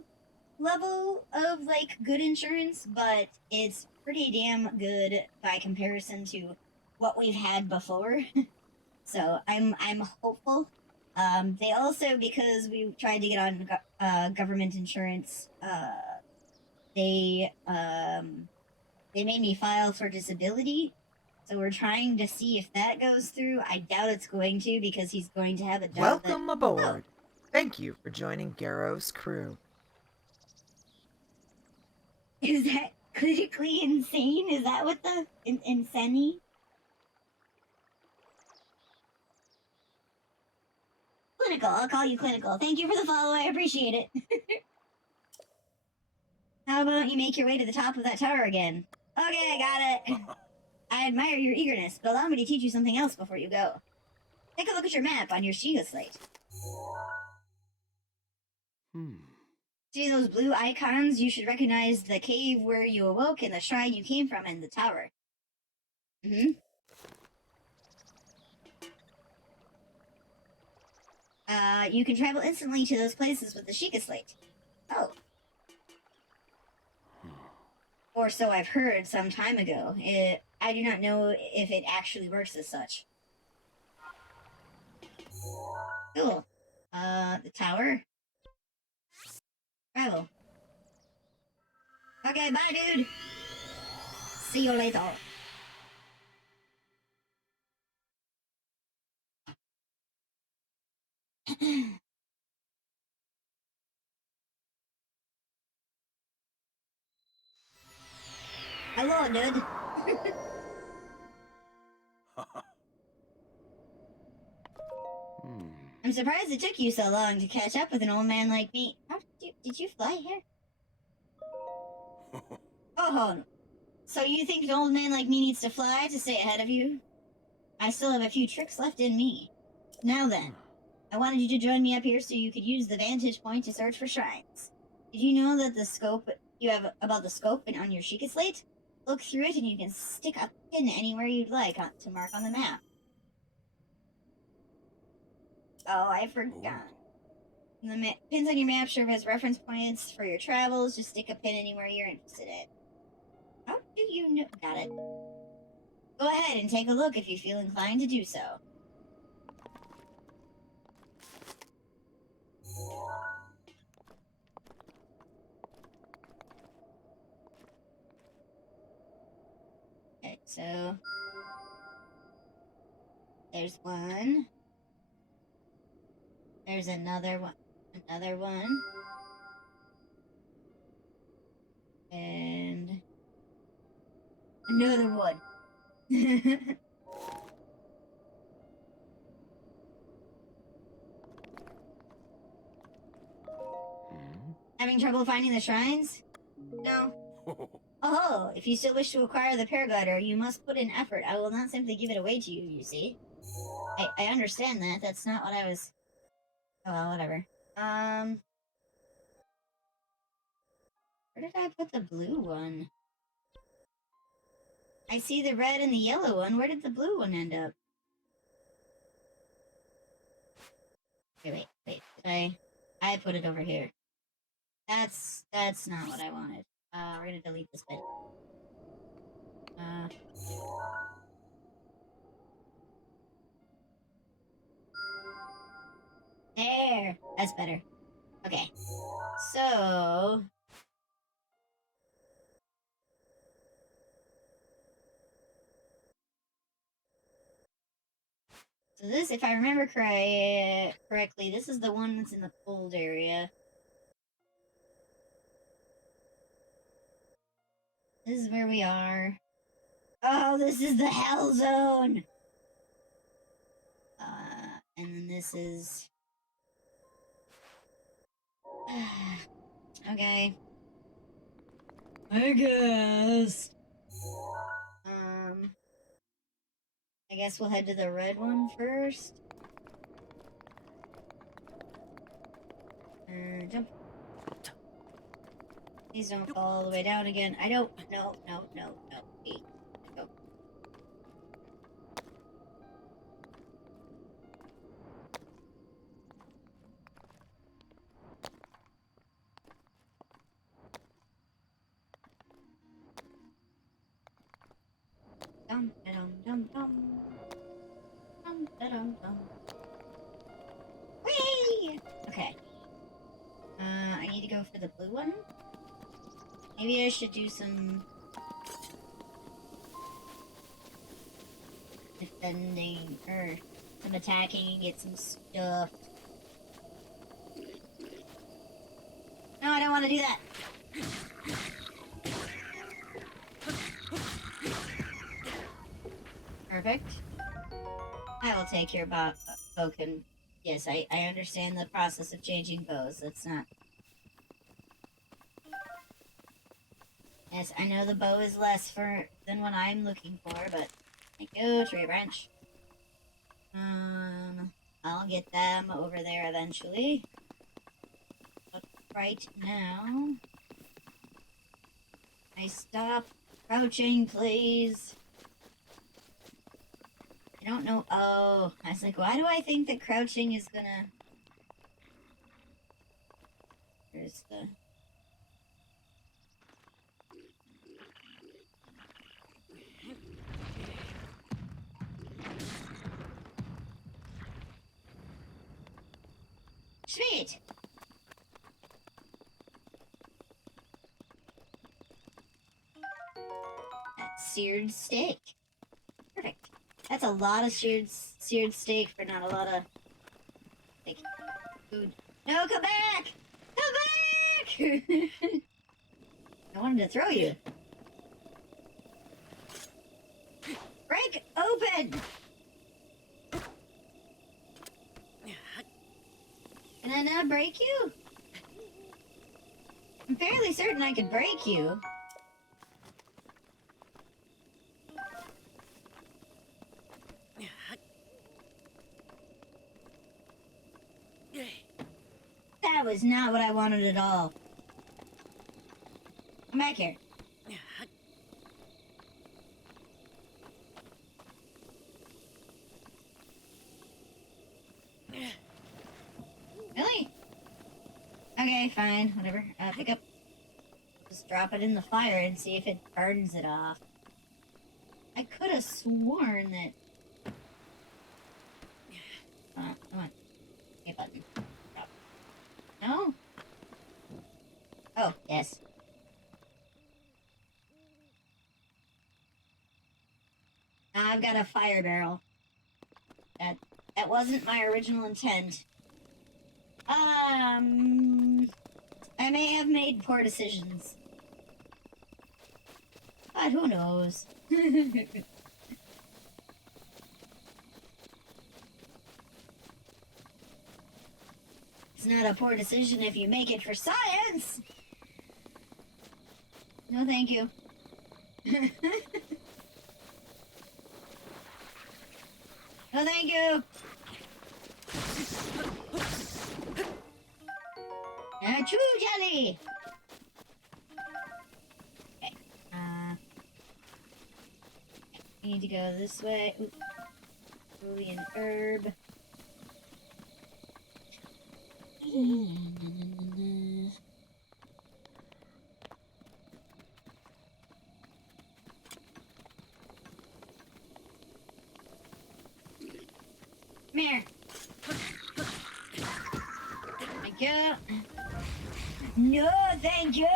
level of like good insurance, but it's pretty damn good by comparison to what we've had before. So I'm hopeful. They also, because we tried to get on government insurance, they made me file for disability. So we're trying to see if that goes through. I doubt it's going to because he's going to have a job. Welcome aboard. Thank you for joining Gero's crew. Is that clinically insane? Is that what the insanity? Clinical. I'll call you clinical. Thank you for the follow. I appreciate it. How about you make your way to the top of that tower again? Okay, I got it. I admire your eagerness, but allow me to teach you something else before you go. Take a look at your map on your Shiga slate. See those blue icons? You should recognize the cave where you awoke and the shrine you came from and the tower. You can travel instantly to those places with the Sheikah Slate. Oh. Or so I've heard some time ago. I do not know if it actually works as such. Cool. The tower? Travel. Okay, bye, dude. See you later. Hello, dude. I'm surprised it took you so long to catch up with an old man like me. How did you fly here? Oh, so you think an old man like me needs to fly to stay ahead of you? I still have a few tricks left in me. Now then, I wanted you to join me up here so you could use the vantage point to search for shrines. Did you know that the scope you have about the scope on your Sheikah slate? Look through it and you can stick a pin anywhere you'd like to mark on the map. Oh, I forgot. The pins on your map serve as reference points for your travels. Just stick a pin anywhere you're interested in. How do you know? Got it. Go ahead and take a look if you feel inclined to do so. Okay, so there's one. There's another one. Another one. And another one. Having trouble finding the shrines? No. Oh, if you still wish to acquire the paraglider, you must put in effort. I will not simply give it away to you, you see. I understand that. That's not what I was... Oh, well, whatever. Where did I put the blue one? I see the red and the yellow one. Where did the blue one end up? Wait. Did I put it over here. That's not what I wanted. We're gonna delete this bit. There! That's better. Okay. So this, if I remember correctly, this is the one that's in the cold area. This is where we are. Oh, this is the hell zone! And then this is... Okay. I guess. I guess we'll head to the red one first. Jump. Please don't fall all the way down again. I don't. No. Wait. Go. Dum dum dum dum. Dum dum dum. Whee! Okay. I need to go for the blue one. Maybe I should do some defending or some attacking and get some stuff. No, I don't want to do that. Perfect. I will take your bow can. Yes, I understand the process of changing bows. That's not. Yes, I know the bow is less than what I'm looking for, but thank you, tree branch. I'll get them over there eventually. But right now, I stop crouching, please. I don't know. Oh, I was like, why do I think that crouching is gonna? There's the. Sweet! That's seared steak. Perfect. That's a lot of seared steak for not a lot of like food. No, come back! Come back! I wanted to throw you. Break open! Can I not break you? I'm fairly certain I could break you. That was not what I wanted at all. Come back here. Really? Okay, fine, whatever. Pick up. Just drop it in the fire and see if it burns it off. I could have sworn that. Come on. Okay, button. Drop. No? Oh, yes. Now I've got a fire barrel. That wasn't my original intent. I may have made poor decisions. But who knows? It's not a poor decision if you make it for science! No, thank you. No, thank you! True jelly! Okay, we need to go this way. Ooh. Boolean herb. Come here. Thank you. No, thank you.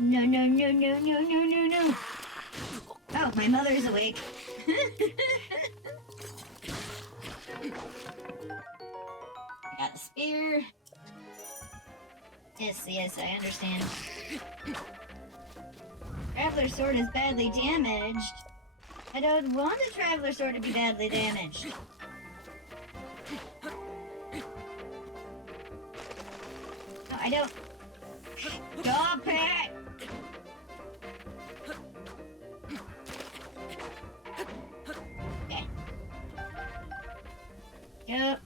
No, no, no, no, no, no, no, no. Oh, my mother's awake. I got a spear. Yes, yes, I understand. Traveler sword is badly damaged. I don't want the traveler sword to be badly damaged. No, I don't. Stop it! Okay. Yep.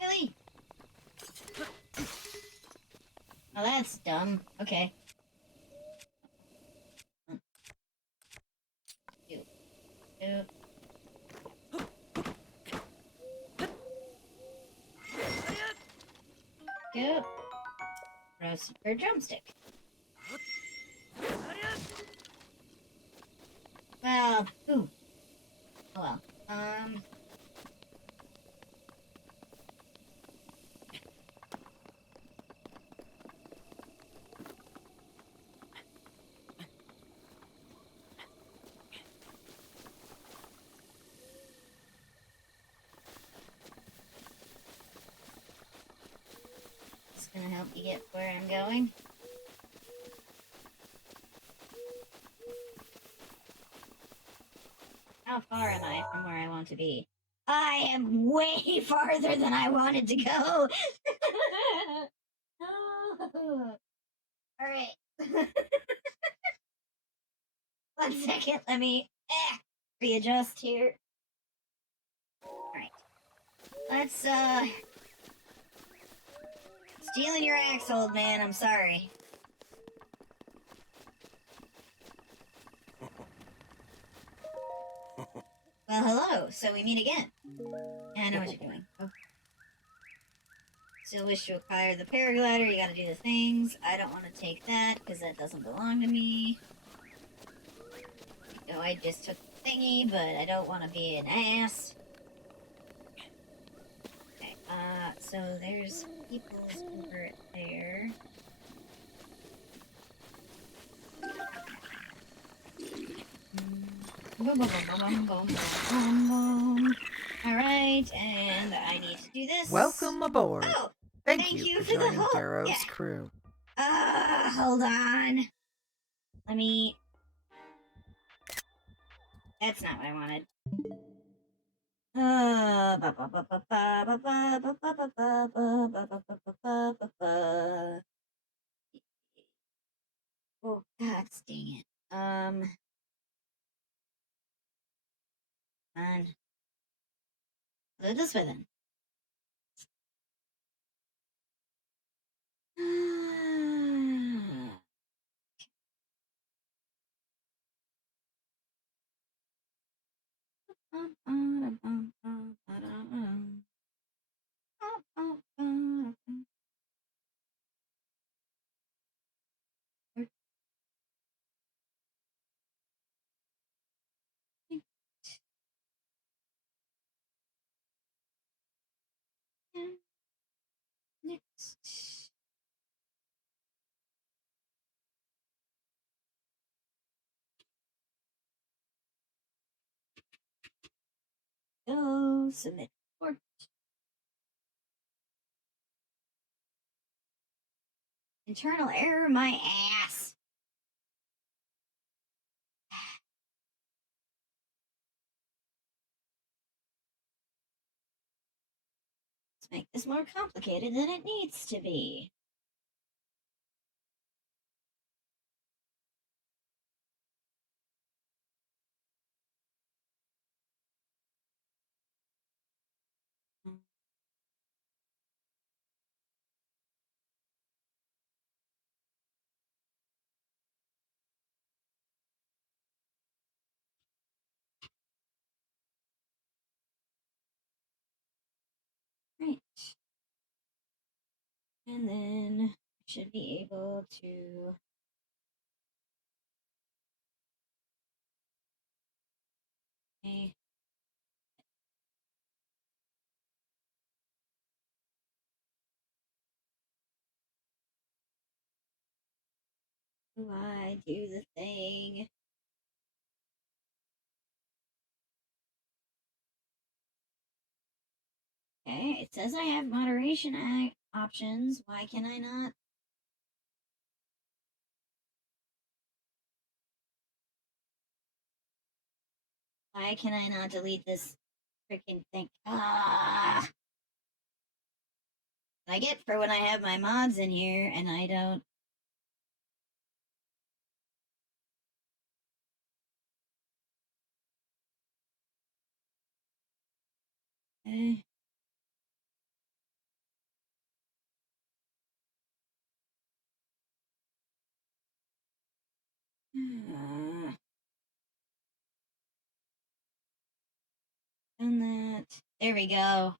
Really? Oh, that's dumb. Okay. Yep. Yep. Roasted for a drumstick. Well, ooh. Oh well. It's gonna help you get where I'm going. How far am I from where I want to be? I am way farther than I wanted to go. Oh. All right. 1 second. Let me readjust here. All right. Let's stealing your axe, old man. I'm sorry. Well, hello. So we meet again. Yeah, I know what you're doing. Oh. Still wish to acquire the paraglider. You gotta do the things. I don't want to take that because that doesn't belong to me. You know, I just took the thingy, but I don't want to be an ass. Okay, so there's people's over there. Alright, and I need to do this. Welcome aboard. Oh! Thank you for the joining whole- Gero's yeah. crew. Hold on. Let me... That's not what I wanted. Oh, God dang it. Man. Do it this way then. Next. Go submit report. Internal error, my ass. Let's make this more complicated than it needs to be. Right. And then I should be able to okay. Do I do the thing? Okay, it says I have moderation options. Why can I not? Why can I not delete this freaking thing? Ah! I get for when I have my mods in here and I don't. Eh. Done that. There we go.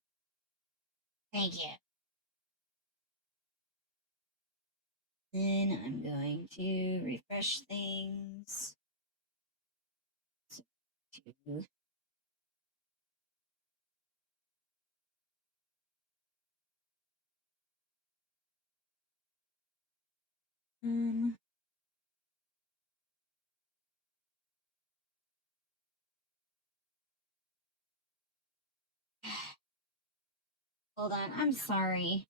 Thank you. Then I'm going to refresh things. So, to- Um, hold on. I'm sorry.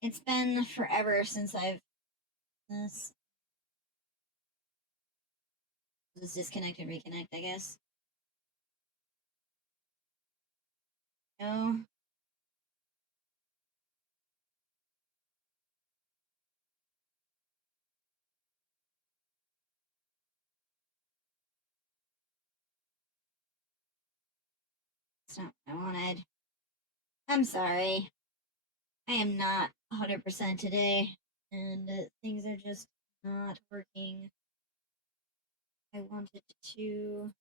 It's been forever since I've this was disconnect and reconnect, I guess. No. It's not what I wanted. I'm sorry. I am not 100% today, and things are just not working. I wanted to.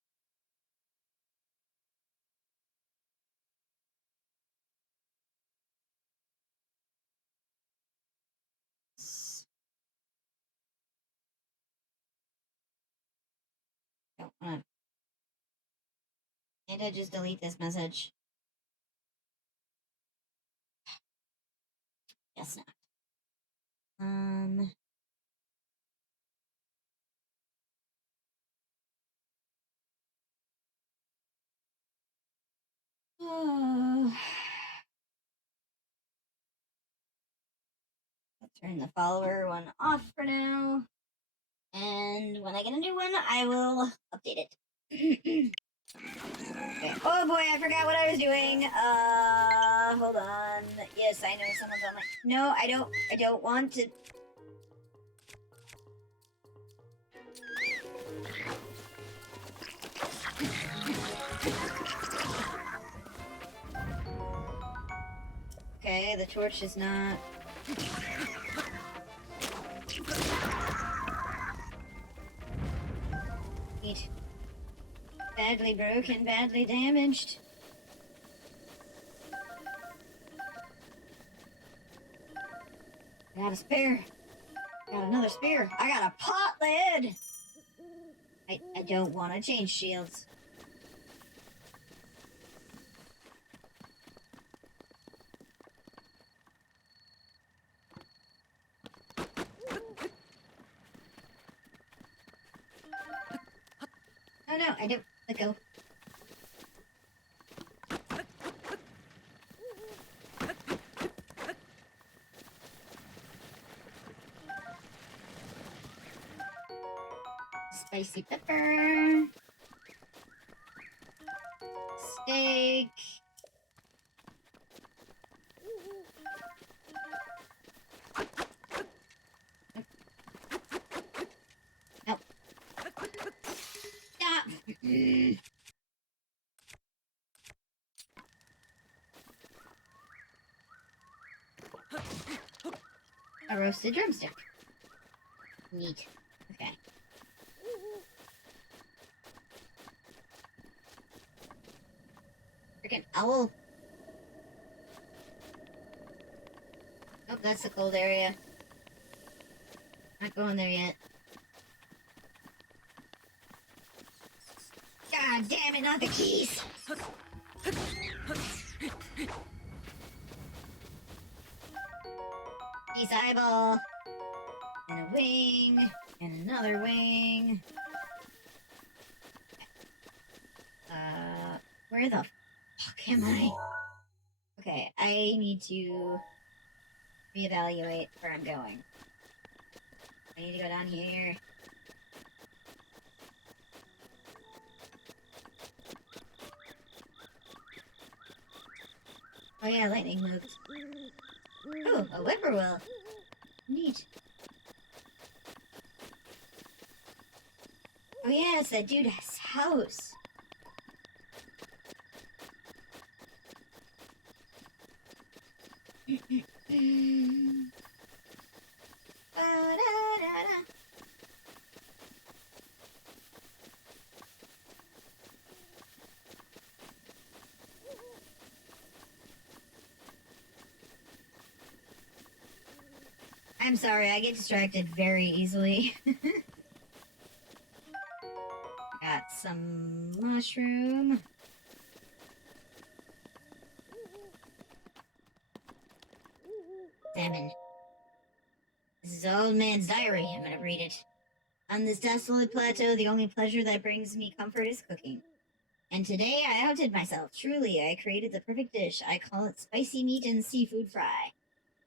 Don't want to. Can't I just delete this message? Guess not. Oh. I'll turn the follower one off for now. And when I get a new one, I will update it. Okay. Oh boy, I forgot what I was doing. Hold on. Yes, I know someone's on my. No, I don't. I don't want to. Okay, the torch is not. Neat. Badly broken, badly damaged. I got a spare. Got another spear. I got a pot lid. I don't want to change shields. Oh no, I don't. Let go. Spicy pepper. Steak. Nope. Stop. A roasted drumstick. Neat. Okay. Freaking owl. Oh, that's the cold area. Not going there yet. God damn it, not the keys! Piece eyeball. And a wing. And another wing. Where the fuck am I? Okay, I need to reevaluate where I'm going. I need to go down here. Oh yeah, lightning moved. a whippoorwill. Neat. Oh yes, that dude's house. Ba-da-da-da. I'm sorry, I get distracted very easily. Got some mushroom. Salmon. This is Old Man's diary. I'm gonna read it. On this desolate plateau, the only pleasure that brings me comfort is cooking. And today I outdid myself. Truly, I created the perfect dish. I call it spicy meat and seafood fry.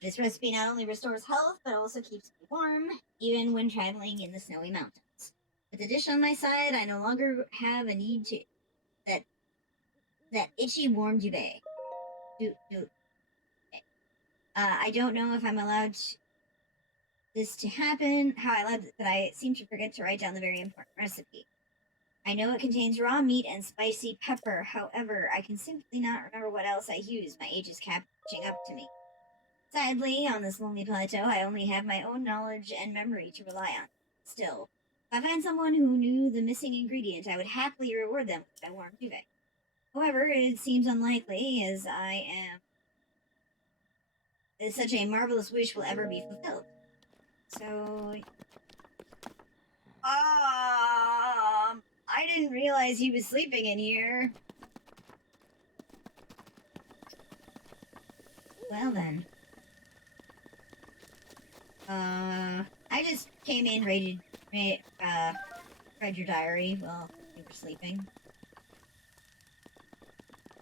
This recipe not only restores health, but also keeps me warm, even when traveling in the snowy mountains. With the dish on my side, I no longer have a need to that itchy warm duvet. I don't know if I'm allowed this to happen. How I allowed that I seem to forget to write down the very important recipe. I know it contains raw meat and spicy pepper. However, I can simply not remember what else I used. My age is catching up to me. Sadly, on this lonely plateau, I only have my own knowledge and memory to rely on. Still, if I find someone who knew the missing ingredient, I would happily reward them with my warm duvet. However, it seems unlikely, as such a marvelous wish will ever be fulfilled. So, I didn't realize he was sleeping in here. Well then. I just came in read your diary while you were sleeping.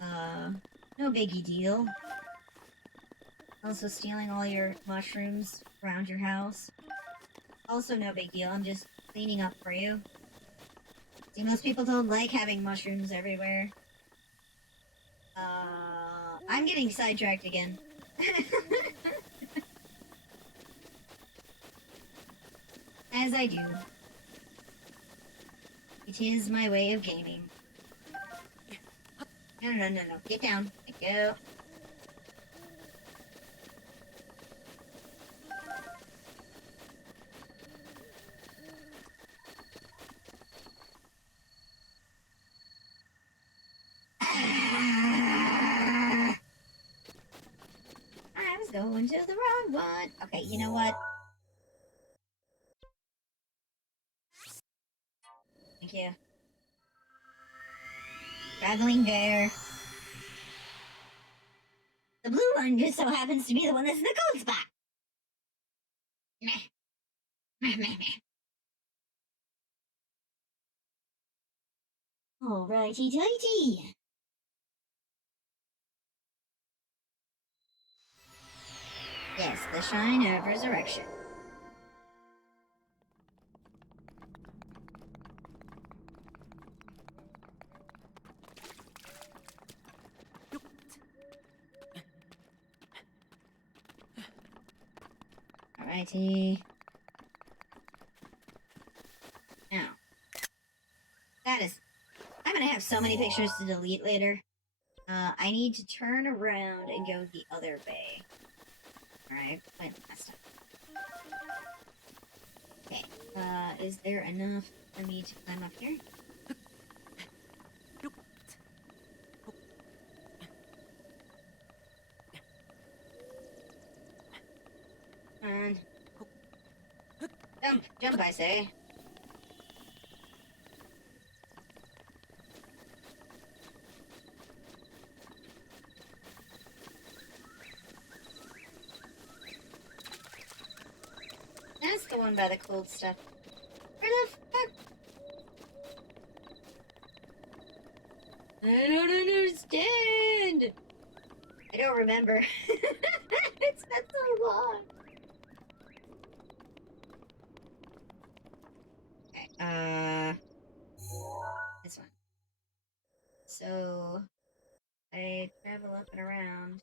No biggie deal. Also stealing all your mushrooms around your house. Also no big deal, I'm just cleaning up for you. See, most people don't like having mushrooms everywhere. I'm getting sidetracked again. As I do. It is my way of gaming. No. Get down. Let go. I was going to the wrong one. Okay, you know what? Thank you. Traveling bear. The blue one just so happens to be the one that's in the cold spot. Meh. Meh, meh, meh. Alrighty tighty. Yes, the Shrine of Resurrection. Alrighty. Now, I'm gonna have so many pictures to delete later. I need to turn around and go the other way. Alright, went last time. Okay, is there enough for me to climb up here? Come on. Jump, I say. That's the one by the cold stuff. Where the fuck? I don't understand. I don't remember. It's been so long. Okay, this one. So, I travel up and around.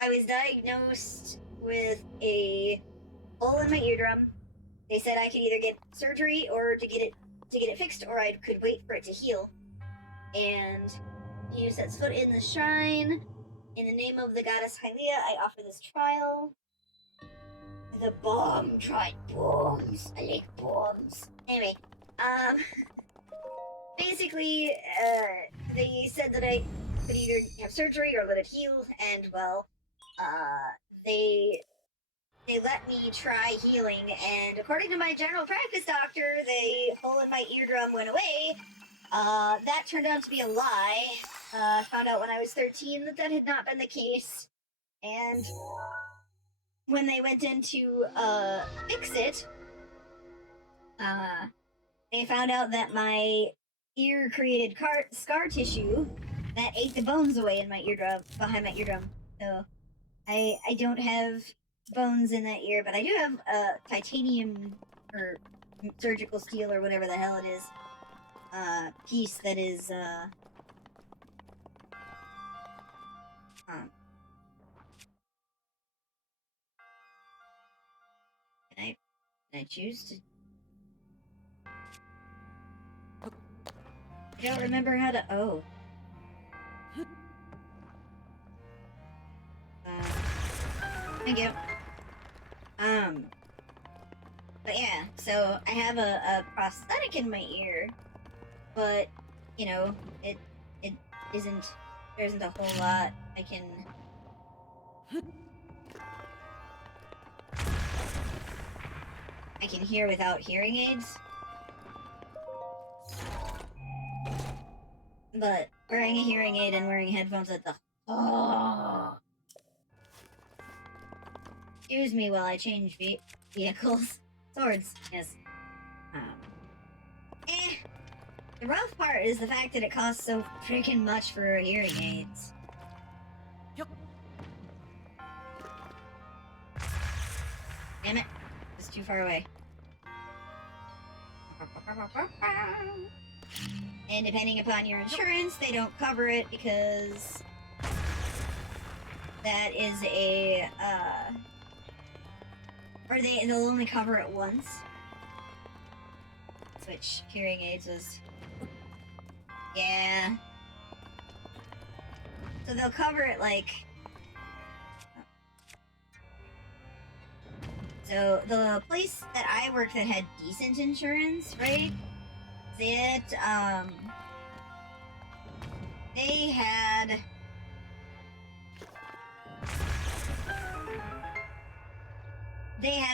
I was diagnosed with a hole in my eardrum. They said I could either get surgery or to get it fixed, or I could wait for it to heal. And he sets foot in the shrine. In the name of the goddess Hylia, I offer this trial. The bomb tried bombs. I like bombs. Anyway, basically, they said that I could either have surgery or let it heal, and well, they let me try healing, and according to my general practice doctor, the hole in my eardrum went away. That turned out to be a lie. Found out when I was 13 that that had not been the case, and when they went in to fix it, they found out that my ear created scar tissue that ate the bones away in my eardrum, behind my eardrum. So I don't have bones in that ear, but I do have titanium or surgical steel or whatever the hell it is piece that is can I choose to? I don't remember how to. Oh. Thank you. But yeah, so I have a prosthetic in my ear, but you know, it isn't. There isn't a whole lot I can. I can hear without hearing aids. But wearing a hearing aid and wearing headphones at the excuse me while I change vehicles. Swords, yes. The rough part is the fact that it costs so freaking much for hearing aids. Damn it. It's too far away. And depending upon your insurance, they don't cover it because that is a, or they'll only cover it once. Which hearing aids was, yeah. So they'll cover it like, so the place that I worked that had decent insurance, right? They had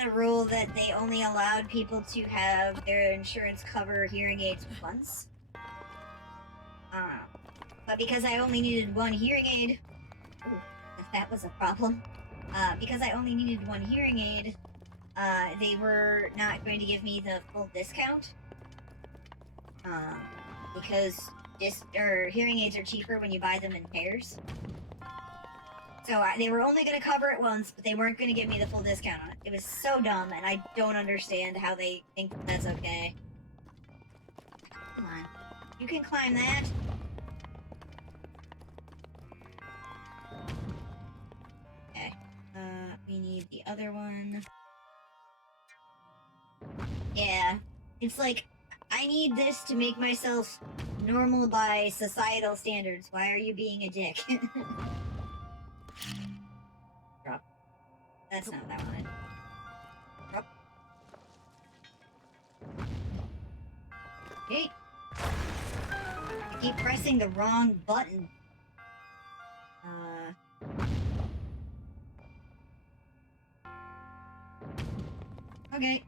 a rule that they only allowed people to have their insurance cover hearing aids once. But because I only needed one hearing aid, if that was a problem, because I only needed one hearing aid, they were not going to give me the full discount. Because hearing aids are cheaper when you buy them in pairs. So they were only going to cover it once, but they weren't going to give me the full discount on it. It was so dumb, and I don't understand how they think that's okay. Come on. You can climb that. Okay. We need the other one. Yeah. It's like, I need this to make myself normal by societal standards. Why are you being a dick? Drop. That's not what I wanted. Drop. Okay. I keep pressing the wrong button. Okay.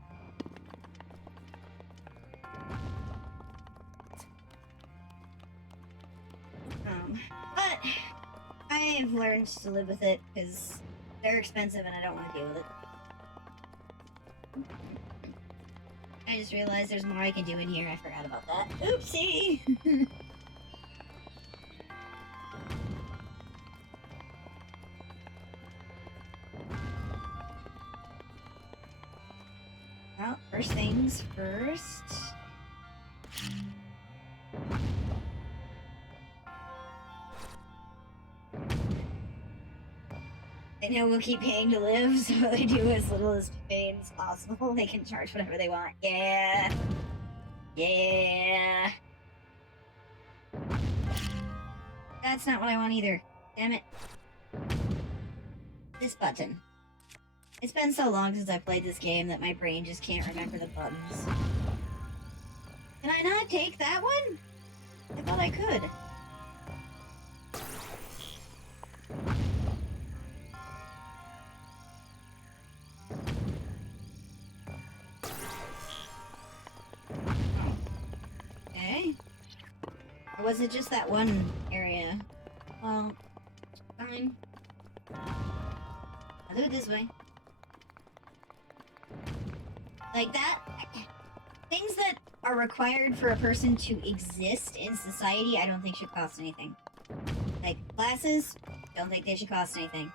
But I've learned to live with it because they're expensive and I don't want to deal with it. I just realized there's more I can do in here. I forgot about that. Oopsie! Well, first things first. They know we'll keep paying to live, so they do as little as pay as possible. They can charge whatever they want. Yeah. Yeah. That's not what I want either. Damn it. This button. It's been so long since I played this game that my brain just can't remember the buttons. Can I not take that one? I thought I could. Okay. Or was it just that one area? Well, fine. I'll do it this way. Like that. Things that are required for a person to exist in society, I don't think should cost anything. Like glasses, don't think they should cost anything.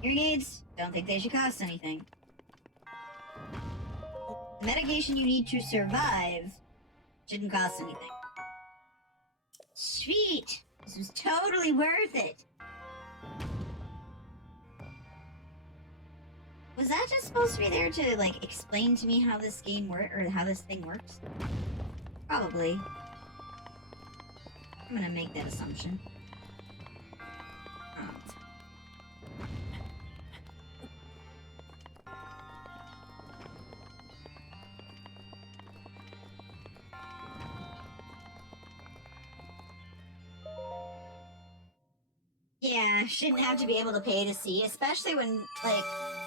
Hearing aids, don't think they should cost anything. The medication you need to survive shouldn't cost anything. Sweet! This was totally worth it! Was that just supposed to be there to, like, explain to me how this game works, or how this thing works? Probably. I'm gonna make that assumption. Yeah, shouldn't have to be able to pay to see, especially when, like,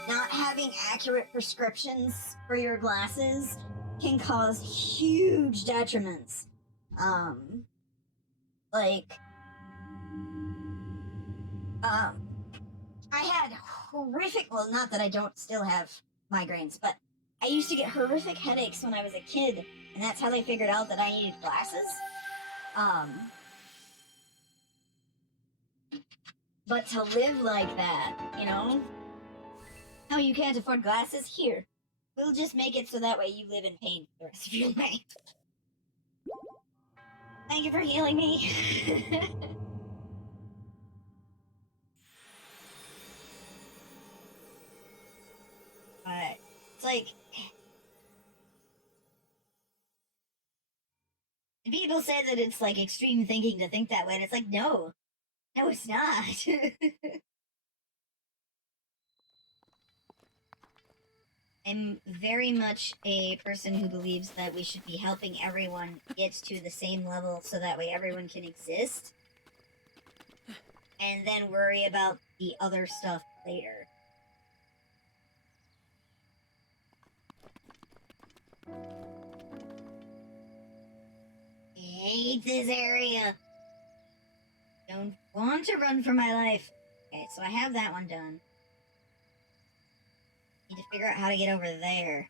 not having accurate prescriptions for your glasses can cause huge detriments. I had horrific, well, not that I don't still have migraines, but I used to get horrific headaches when I was a kid, and that's how they figured out that I needed glasses. But to live like that, you know? Oh, you can't afford glasses? Here. We'll just make it so that way you live in pain for the rest of your life. Thank you for healing me. But it's like... people say that it's like extreme thinking to think that way, and it's like, no. No, it's not. I'm very much a person who believes that we should be helping everyone get to the same level so that way everyone can exist. And then worry about the other stuff later. I hate this area. Don't want to run for my life. Okay, so I have that one done. Need to figure out how to get over there.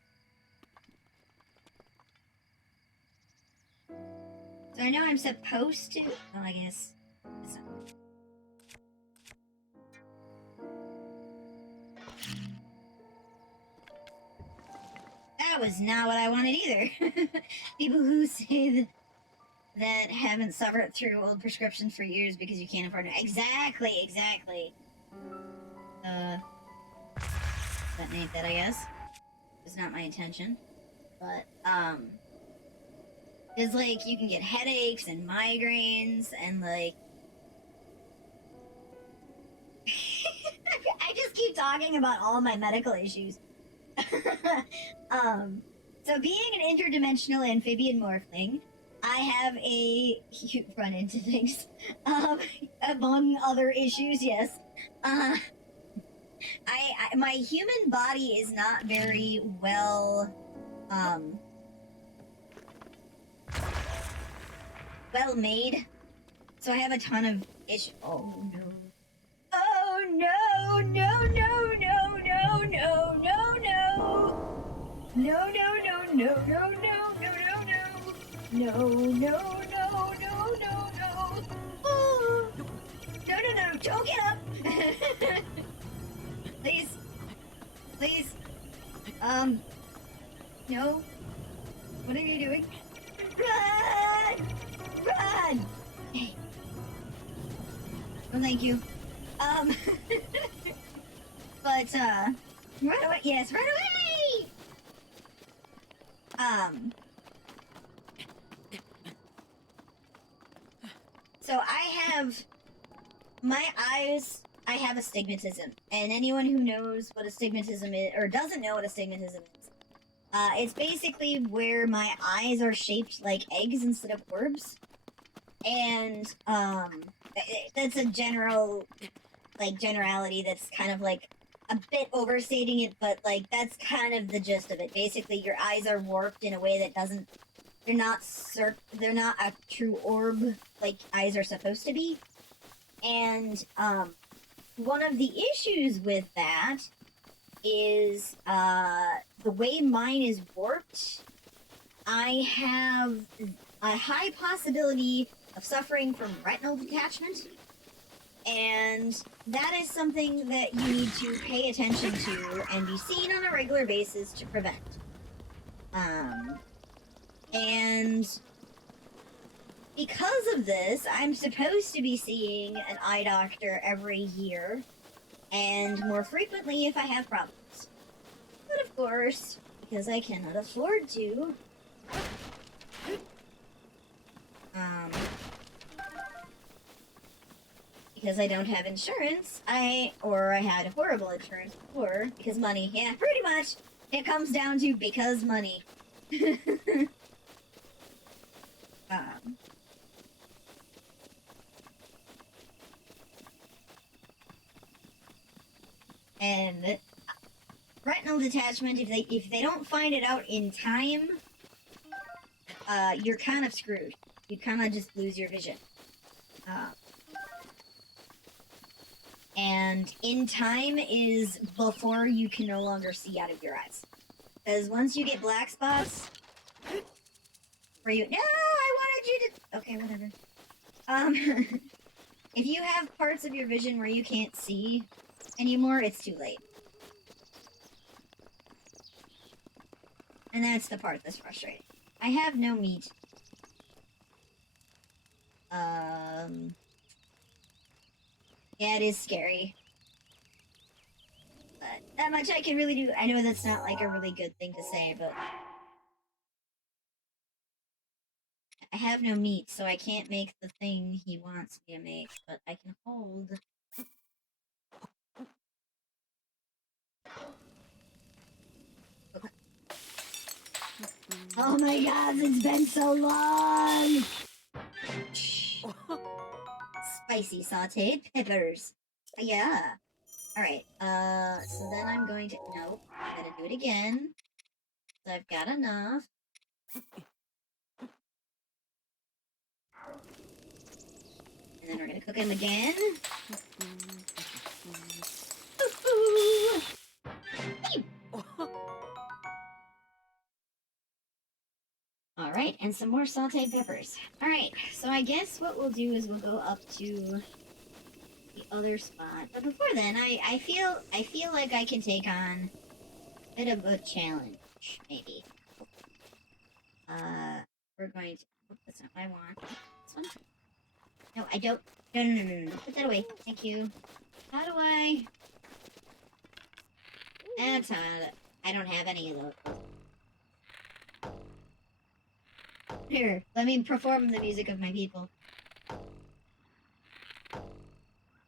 So I know I'm supposed to... Oh, I guess... It's not... That was not what I wanted either. People who say that haven't suffered through old prescriptions for years because you can't afford it. Exactly, exactly. Detonate that, I guess. Was not my intention. But, it's like, you can get headaches and migraines and, like... I just keep talking about all my medical issues. So being an interdimensional amphibian morphling, I have a... You run into things. Among other issues, yes. My human body is not very well, well made. So I have a ton of issues. Oh no. Oh no, no, no, no, no, no, no, no. No, no, no, no, no, no, no, no, no. No, no, no, no, no, no. Oh. No, no, no, don't get up. Please. Please. No. What are you doing? Run! Run! Hey. Oh, thank you. But, run away! Yes, run away! So I have... My eyes... I have astigmatism. And anyone who knows what astigmatism is, or doesn't know what astigmatism is, it's basically where my eyes are shaped like eggs instead of orbs. And, that's a generality that's kind of like a bit overstating it, but like that's kind of the gist of it. Basically, your eyes are warped in a way that doesn't. They're not a true orb like eyes are supposed to be. And one of the issues with that is the way mine is warped. I have a high possibility of suffering from retinal detachment. And that is something that you need to pay attention to and be seen on a regular basis to prevent. And because of this, I'm supposed to be seeing an eye doctor every year, and more frequently if I have problems. But of course, because I cannot afford to, because I don't have insurance, I had horrible insurance before, because money, yeah, pretty much, it comes down to because money. And retinal detachment, if they don't find it out in time, you're kind of screwed. You kind of just lose your vision. And in time is before you can no longer see out of your eyes. Because once you get black spots, where you... No, I wanted you to... Okay, whatever. If you have parts of your vision where you can't see anymore, it's too late. And that's the part that's frustrating. I have no meat. Yeah, it is scary. But not much I can really do. I know that's not like a really good thing to say, but I have no meat, so I can't make the thing he wants me to make, but I can hold. Okay. Oh my god, it's been so long! Spicy sauteed peppers. Yeah. Alright, so then I'm going to... Nope, I gotta do it again. So I've got enough. And then we're gonna cook them again. Alright, and some more sauteed peppers. Alright, so I guess what we'll do is we'll go up to the other spot. But before then, I feel like I can take on a bit of a challenge, maybe. We're going to... Oh, that's not what I want. This one? No, I don't... No. Put that away. Thank you. How do I... That's how... I don't have any of those. Here, let me perform the music of my people.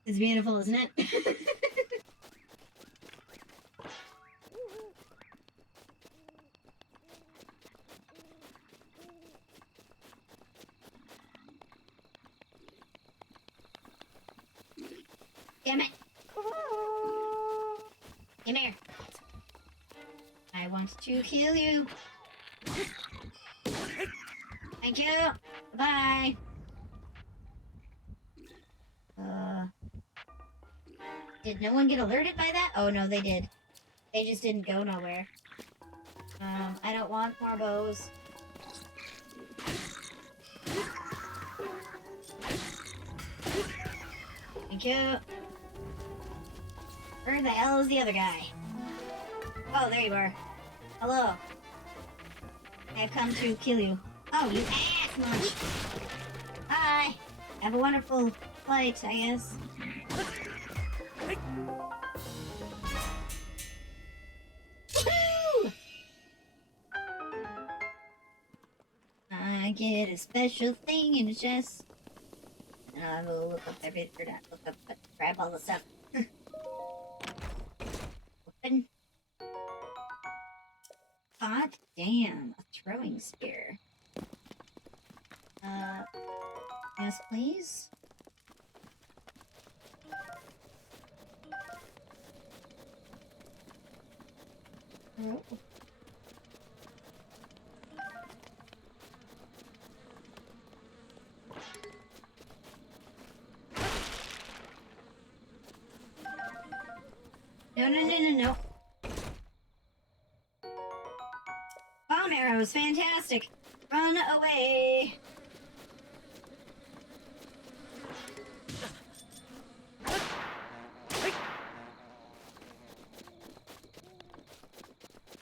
It's beautiful, isn't it? Damn it! Come here. I want to kill you. Thank you. Bye. Did no one get alerted by that? Oh no, they did. They just didn't go nowhere. I don't want more bows. Thank you. Where the hell is the other guy? Oh, there you are. Hello. I've come to kill you. Oh, you ass munch. Bye. Have a wonderful flight, I guess. get a special thing in the chest. And I will look up everything, grab all the stuff. Open. God damn, a throwing spear. Yes, please? Oh. No. Bomb arrows, fantastic. Run away.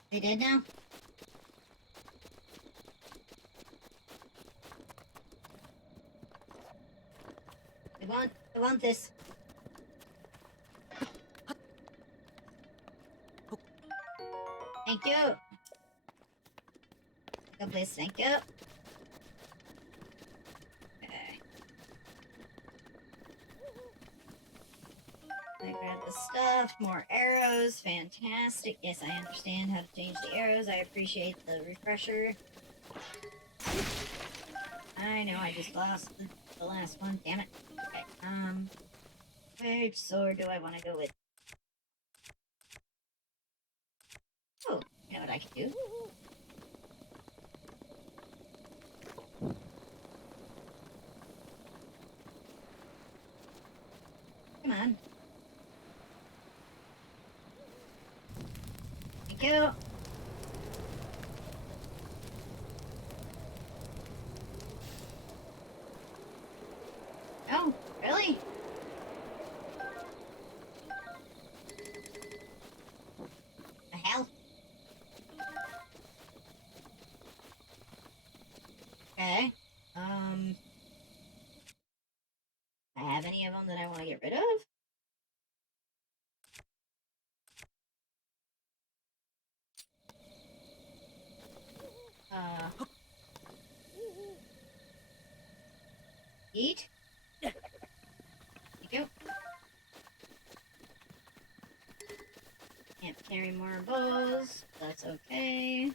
They dead now? I want this. Thank you. Go, please. Thank you. Okay. I grab the stuff. More arrows. Fantastic. Yes, I understand how to change the arrows. I appreciate the refresher. I know I just lost the last one. Damn it. Okay. Which sword do I want to go with? Oh, you know what I can do? Come on. Thank you. Oh, really? The hell? Okay. I have any of them that I want to get rid of? Eat? Thank you. Can't carry more bows. That's okay.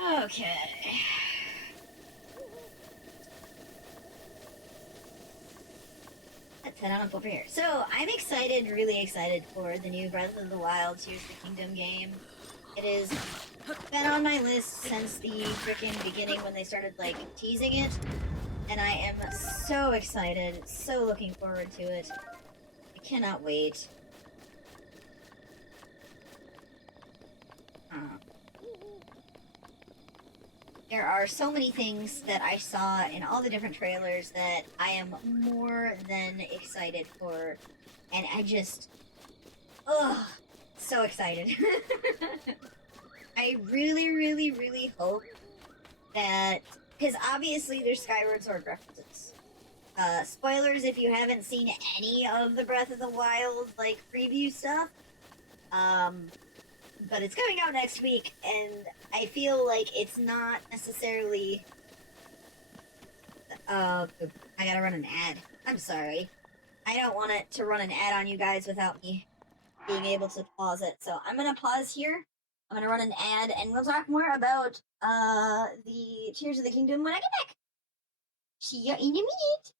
Okay. Let's head on up over here. So, I'm excited, really excited for the new Breath of the Wild Tears of the Kingdom game. It has been on my list since the freaking beginning when they started, like, teasing it. And I am so excited, so looking forward to it. I cannot wait. There are so many things that I saw in all the different trailers that I am more than excited for. And I just... Ugh! So excited. I really hope that... Because obviously there's Skyward Sword references. Spoilers if you haven't seen any of the Breath of the Wild, like, preview stuff. But it's coming out next week, and I feel like it's not necessarily... I gotta run an ad. I'm sorry. I don't want it to run an ad on you guys without me being able to pause it. So I'm gonna pause here. I'm gonna run an ad, and we'll talk more about, the Tears of the Kingdom when I get back. See ya in a minute.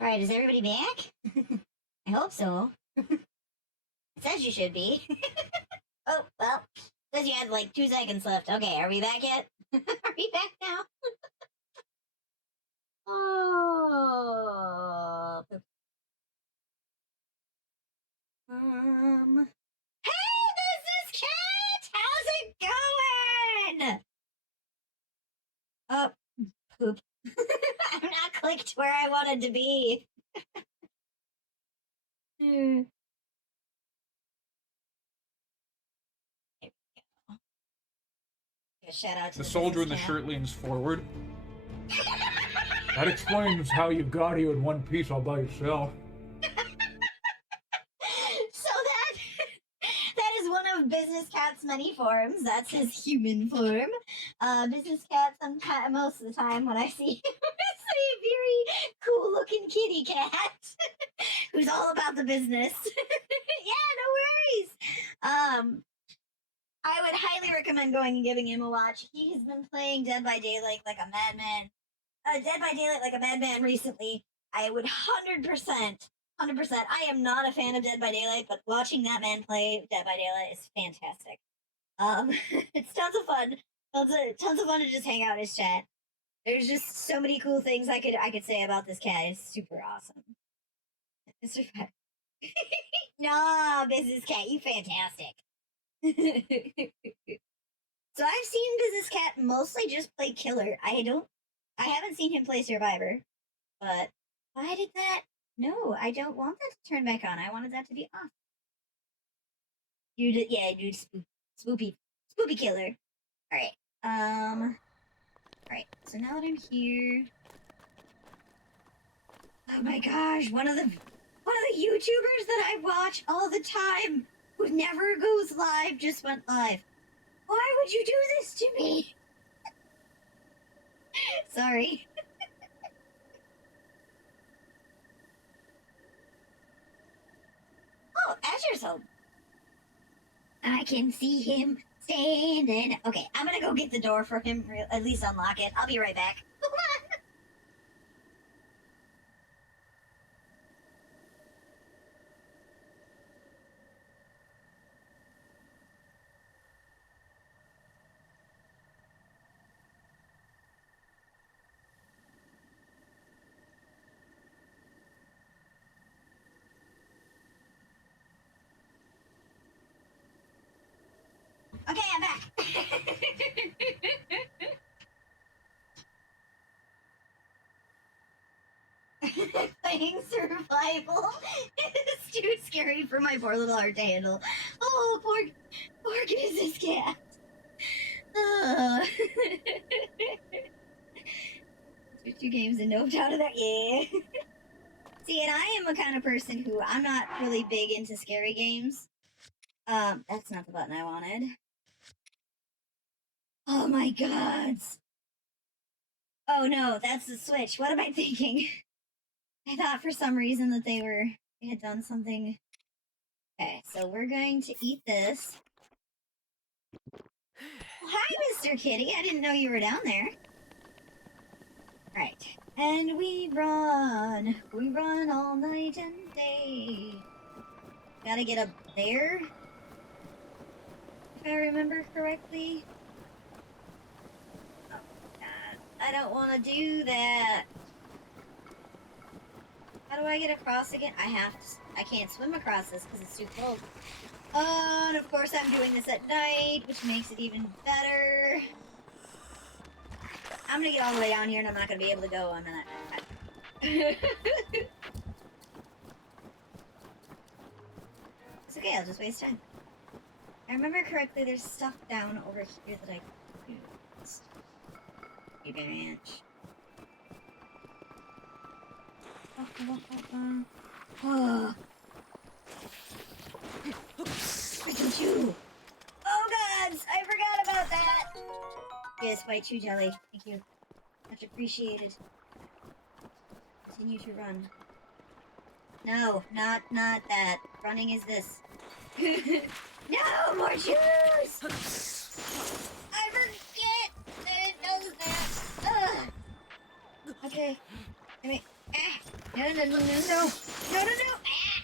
Alright, is everybody back? I hope so. It says you should be. Oh, well. It says you had like 2 seconds left. Okay, are we back yet? Are we back now? Oh. Hey, Mrs. Cat! How's it going? Oh, poop. I'm not clicked where I wanted to be. There we go. A shout out to The soldier in the Mrs. Cat. shirt leans forward. That explains how you got here in one piece all by yourself. So that is one of Business Cat's many forms. That's his human form. Business Cat, sometimes, most of the time when I see him, it's a very cool-looking kitty cat who's all about the business. Yeah, no worries. I would highly recommend going and giving him a watch. He has been playing Dead by Daylight like a madman. Dead by Daylight like a madman recently. I would 100%. I am not a fan of Dead by Daylight, but watching that man play Dead by Daylight is fantastic. It's tons of fun. Tons of fun to just hang out in his chat. There's just so many cool things I could say about this cat. It's super awesome. It's super. Nah, Business Cat, you fantastic. So I've seen Business Cat mostly just play Killer. I haven't seen him play Survivor. But why did that? No, I don't want that to turn back on. I wanted that to be off. Dude, spoopy killer. Alright. Alright, so now that I'm here. Oh my gosh, one of the YouTubers that I watch all the time who never goes live just went live. Why would you do this to me? Sorry. Oh, Azure's home. I can see him standing. Okay, I'm gonna go get the door for him, at least unlock it. I'll be right back. Okay, I'm back. Playing survival is too scary for my poor little heart to handle. Oh, poor Business Cat. Switch 2 games and noped out of that. Yeah. See, and I am a kind of person who I'm not really big into scary games. That's not the button I wanted. Oh my god. Oh no, that's the Switch. What am I thinking? I thought for some reason that they had done something. Okay, so we're going to eat this. Well, hi, Mr. Kitty. I didn't know you were down there. Right. And we run. We run all night and day. Gotta get up there. If I remember correctly. Oh, God. I don't want to do that. How do I get across again? I can't swim across this because it's too cold. Oh, and of course I'm doing this at night, which makes it even better. I'm gonna get all the way down here and I'm not gonna be able to go. I'm not. It's okay, I'll just waste time. I remember correctly, there's stuff down over here that I can use. You branch. Oh. Freaking chew! Oh gods! I forgot about that! Yes, white chew jelly. Thank you. Much appreciated. Continue to run. No, not that. Running is this. No, more chews! I forget that it does that. Ugh. Okay. I mean, No, no, no, no, no. No, no, no. Ah!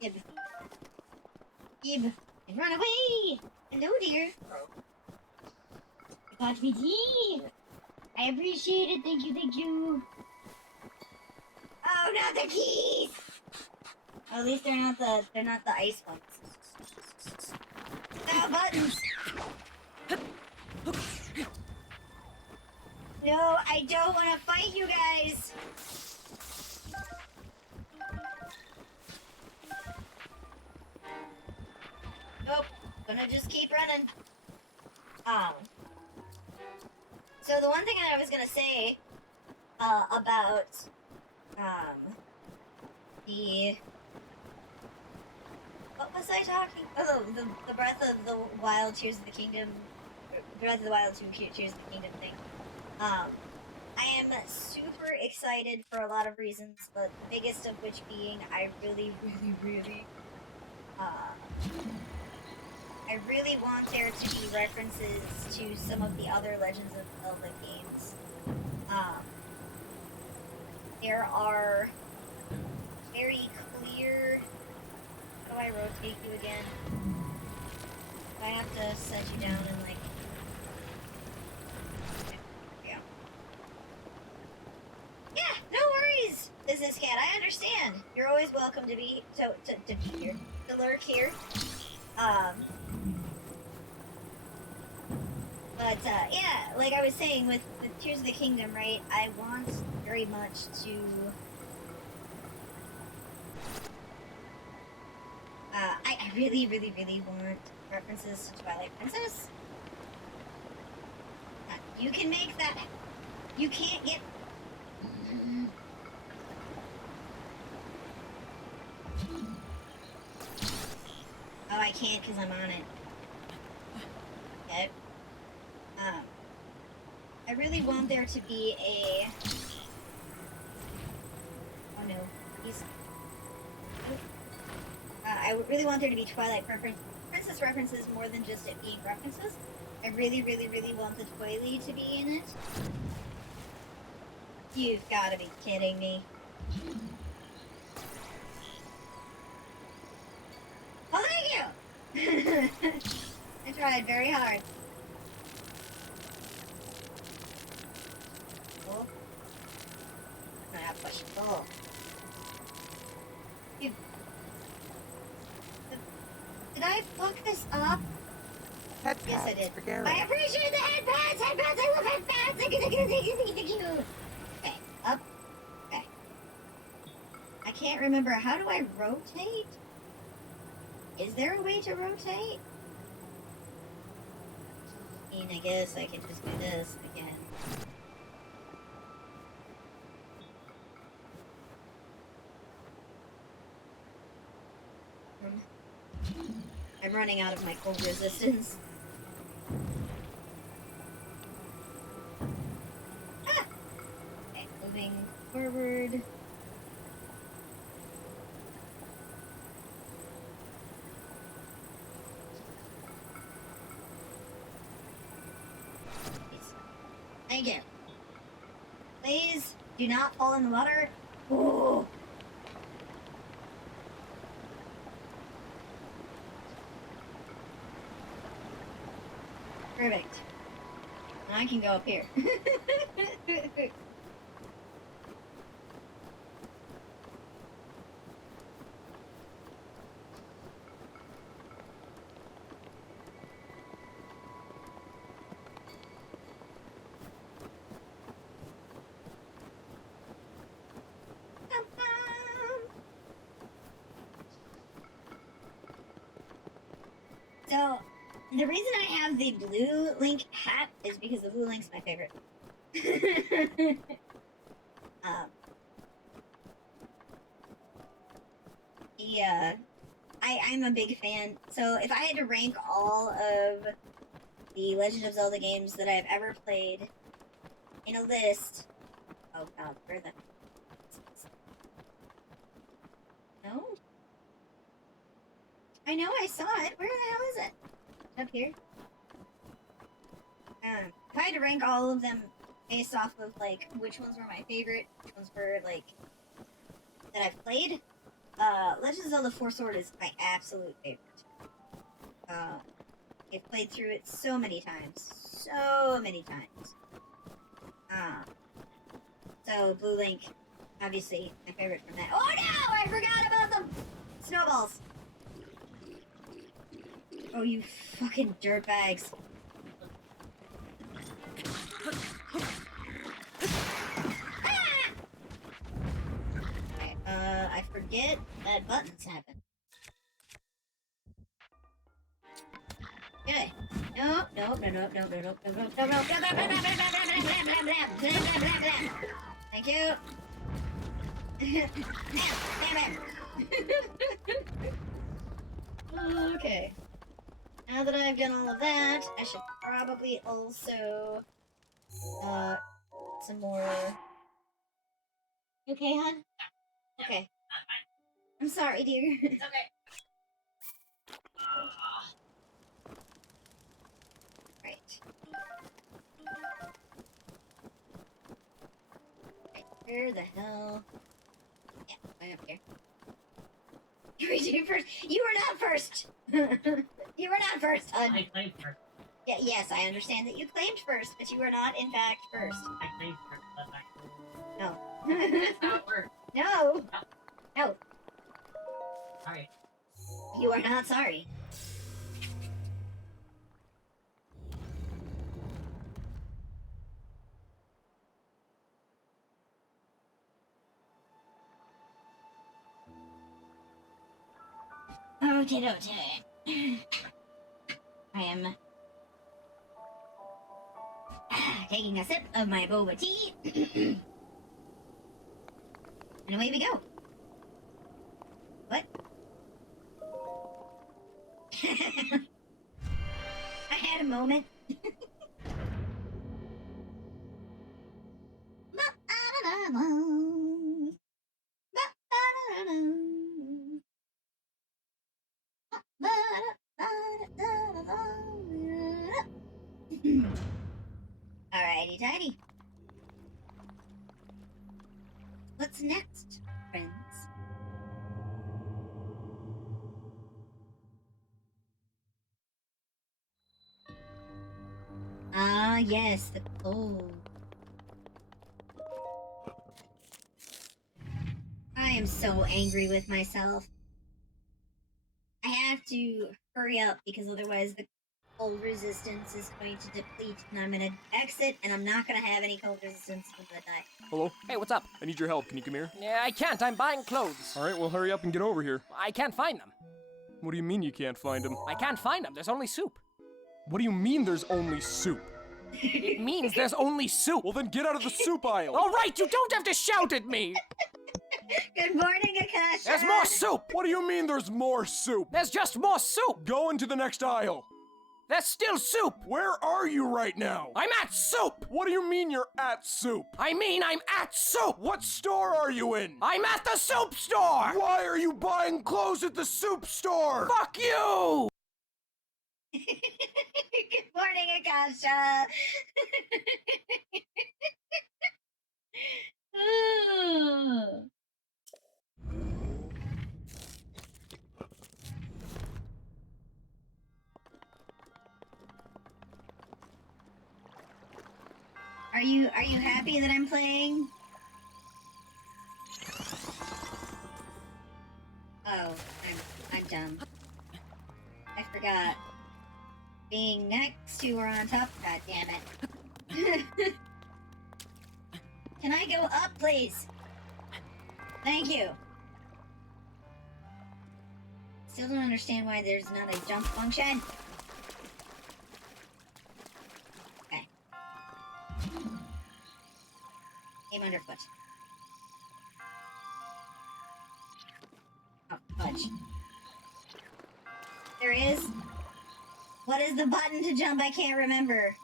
Gib. Gib. And run away! Hello, dear. You got me tea. I appreciate it. Thank you, thank you. Oh, not the keys! Oh, at least they're not the ice ones. No, buttons! No, I don't want to fight you guys! Nope. Gonna just keep running. So the one thing that I was gonna say, about, the... What was I talking? Oh, the Breath of the Wild Tears of the Kingdom... Breath of the Wild 2 Tears of the Kingdom thing. I am super excited for a lot of reasons, but the biggest of which being I really want there to be references to some of the other Legends of Zelda games. There are very clear... How do I rotate you again? Do I have to set you down and like... Yeah. Yeah, no worries, Business Cat, I understand. You're always welcome to be... to be here. To lurk here. But, yeah, like I was saying, with Tears of the Kingdom, right, I want very much to... I really want references to Twilight Princess. You can make that... You can't get... Oh, I can't because I'm on it. Okay. I really want there to be a... Oh no, he's... I would really want there to be Twilight Princess references more than just it being references. I really want the Twilight to be in it. You've got to be kidding me. Oh, thank you! I tried very hard. Oh. I have a question. Oh. Did I fuck this up? Head Yes, I pads did. for Gero. I appreciate the head pads! Head pads! I love head pads! Thank you. Okay, up. Okay. I can't remember. How do I rotate? Is there a way to rotate? I mean, I guess I can just do this again. I'm running out of my cold resistance. Ah! Okay, moving forward. Thank you. Please do not fall in the water. Ooh. Perfect. Now I can go up here. So, the reason I have the blue Link hat is because the blue Link's my favorite. Yeah, I'm a big fan. So, if I had to rank all of the Legend of Zelda games that I've ever played in a list... Oh god, where the... No? I know I saw it. Where the hell is it? Up here? If I had to rank all of them based off of, like, which ones were my favorite, which ones were, like, that I've played. Legend of Zelda 4 Sword is my absolute favorite. I've played through it so many times. So many times. So, Blue Link, obviously, my favorite from that. Oh no! I forgot about the snowballs! Oh, you fucking dirtbags. Okay, I forget that buttons happen. Good. No. Thank you. Okay. Now that I've done all of that, I should probably also some more. You okay, hon? Okay. I'm sorry, dear. It's okay. Right. Right. Where the hell? Yeah, way up here. You do first. You were not first. You were not first, hon. I claimed first. Yeah, yes, I understand that you claimed first, but you were not, in fact, first. I claimed first, but I... No. That's how it works. No. No. Alright. You are not sorry. Okay. I am taking a sip of my boba tea. And away we go. What? I had a moment. Alrighty tidy. What's next, friends? Ah, yes, the cold. I am so angry with myself. I have to hurry up because otherwise the cold resistance is going to deplete and I'm gonna exit and I'm not gonna have any cold resistance when I die. Hello? Hey, what's up? I need your help. Can you come here? Yeah, I can't. I'm buying clothes. Alright, well, hurry up and get over here. I can't find them. What do you mean you can't find him? I can't find them. There's only soup. What do you mean there's only soup? It means there's only soup. Well, then get out of the soup aisle! All right, you don't have to shout at me. Good morning, Akasha! There's more soup. What do you mean there's more soup? There's just more soup. Go into the next aisle. There's still soup. Where are you right now? I'm at soup. What do you mean you're at soup? I mean, I'm at soup. What store are you in? I'm at the soup store. Why are you buying clothes at the soup store? Fuck you. Good morning, Akasha! Are you happy that I'm playing? Oh, I'm dumb. I forgot. Being next to or on top. God damn it. Can I go up, please? Thank you. Still don't understand why there's not a jump function. Okay. Aim underfoot. Oh, fudge. There is. What is the button to jump? I can't remember.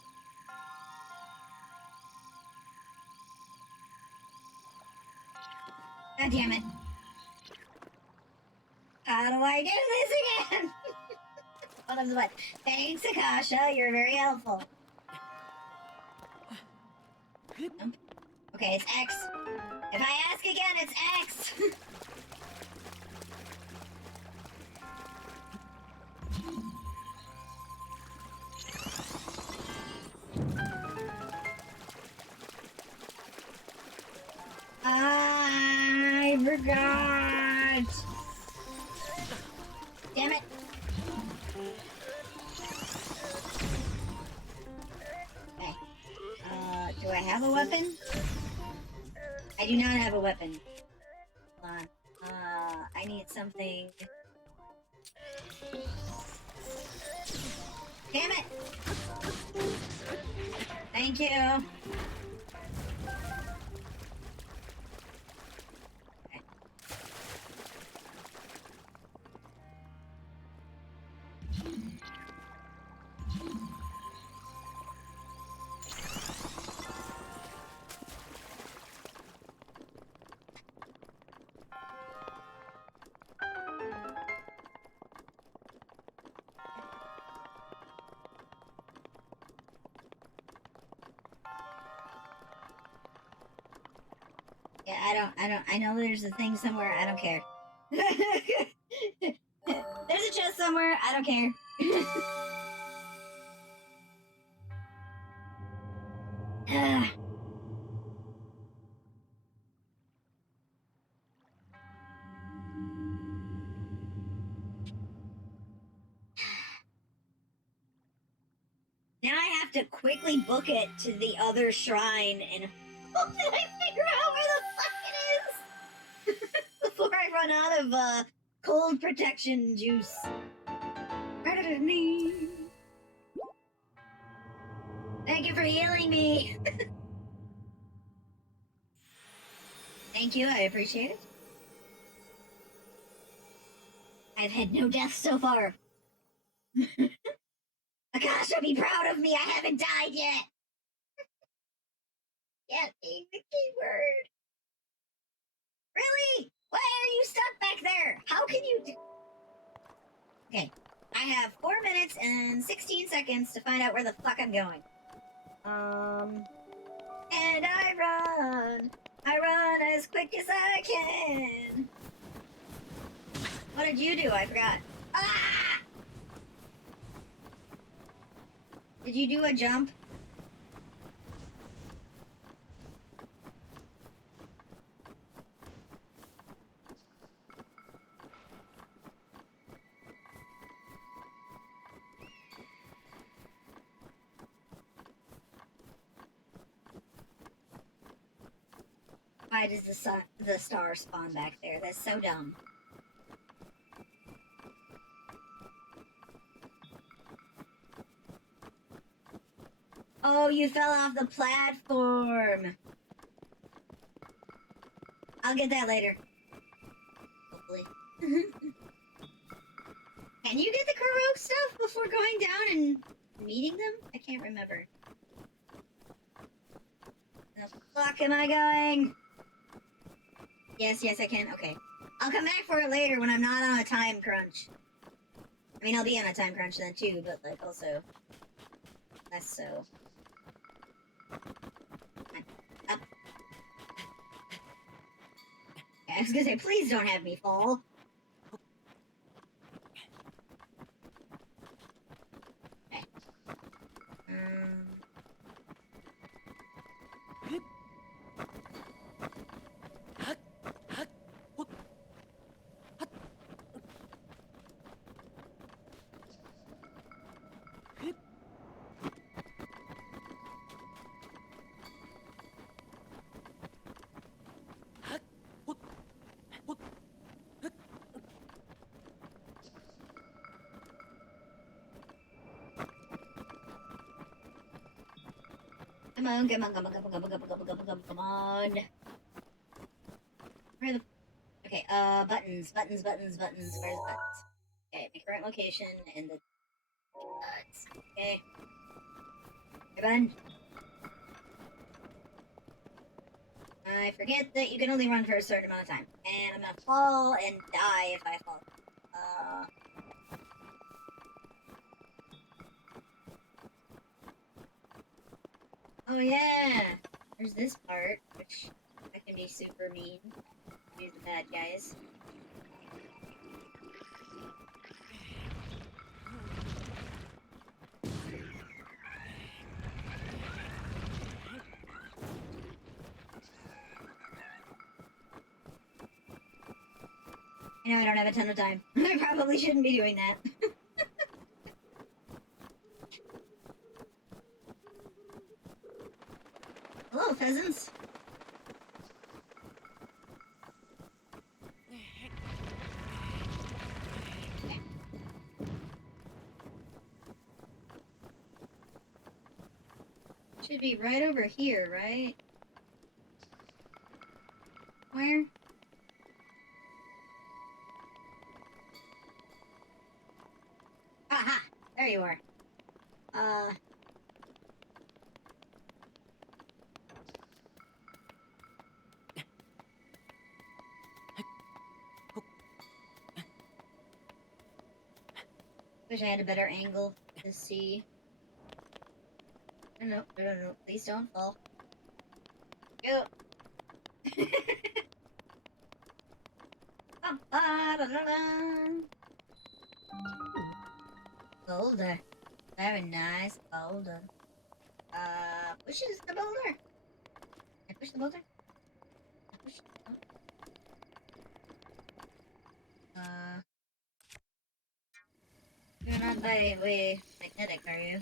God damn it. How do I do this again? What is the button? Thanks, Akasha. You're very helpful. Jump. Okay, it's X. If I ask again, it's X. I forgot. Damn it. Okay. Do I have a weapon? I do not have a weapon. Hold on. I need something. Damn it! Thank you. Okay. Yeah, I know there's a thing somewhere. I don't care. There's a chest somewhere. I don't care. Ah. Now I have to quickly book it to the other shrine and hope that I figure out where the fuck it is before I run out of cold protection juice. Thank you for healing me. Thank you, I appreciate it. I've had no deaths so far. Akasha, be proud of me. I haven't died yet. Can't be the keyword. Really? Why are you stuck back there? How can you do... Okay. I have 4 minutes and 16 seconds to find out where the fuck I'm going. And I run as quick as I can. What did you do? I forgot. Ah! Did you do a jump? Why does the star spawn back there? That's so dumb. Oh, you fell off the platform. I'll get that later. Hopefully. Can you get the Kuro stuff before going down and meeting them? I can't remember. Where the fuck am I going? Yes, I can. Okay. I'll come back for it later when I'm not on a time crunch. I mean, I'll be on a time crunch then too, but like also less so. Up. I was gonna say, please don't have me fall. Okay. Come on, come on, come on, come on, come on, come on, come on, come on, come on. Where the... Okay, buttons. Where's buttons? Okay, my current location and the... buttons. Okay. Hey, button. I forget that you can only run for a certain amount of time. And I'm gonna fall and die if I fall. Oh yeah! There's this part, which I can be super mean to the bad guys. I know I don't have a ton of time. I probably shouldn't be doing that. Hello, pheasants. Should be right over here, right? Where? Aha! There you are. Wish I had a better angle to see. No, please don't fall. Go. Boulder. Very nice boulder. Pushes the boulder. I push the boulder. I push. Oh. You're not way magnetic, are you?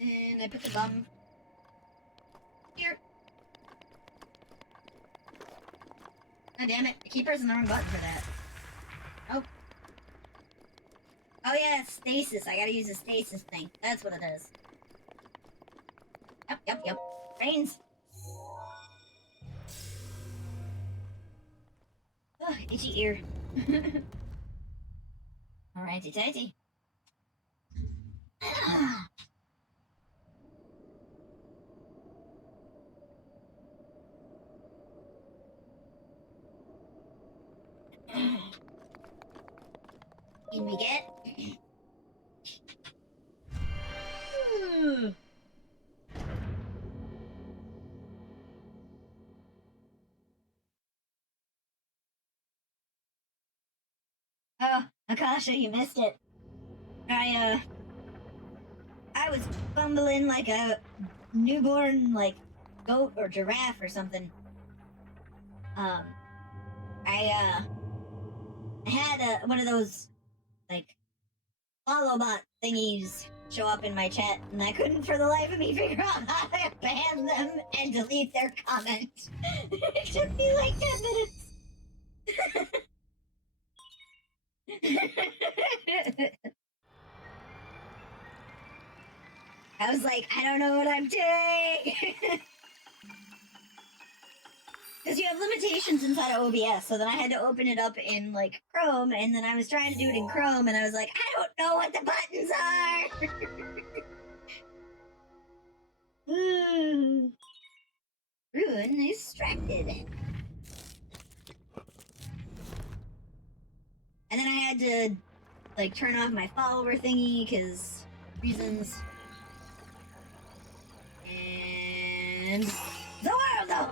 And I put the bomb here. Oh, damn it. I keep pressing the wrong button for that. Oh. Oh, yeah, it's stasis. I gotta use the stasis thing. That's what it is. Yep. Brains. Oh, itchy ear. Alrighty tighty. In we get. Oh, Akasha, you missed it. I was fumbling like a newborn, like, goat or giraffe or something. I had one of those, like, follow bot thingies show up in my chat, and I couldn't for the life of me figure out how to ban them and delete their comment. It took me like 10 minutes. I was like, I don't know what I'm doing. Because you have limitations inside of OBS, so then I had to open it up in, like, Chrome, and then I was trying to do it in Chrome, and I was like, I don't know what the buttons are! Ruin is distracted. And then I had to, like, turn off my follower thingy, because reasons. And the world, though!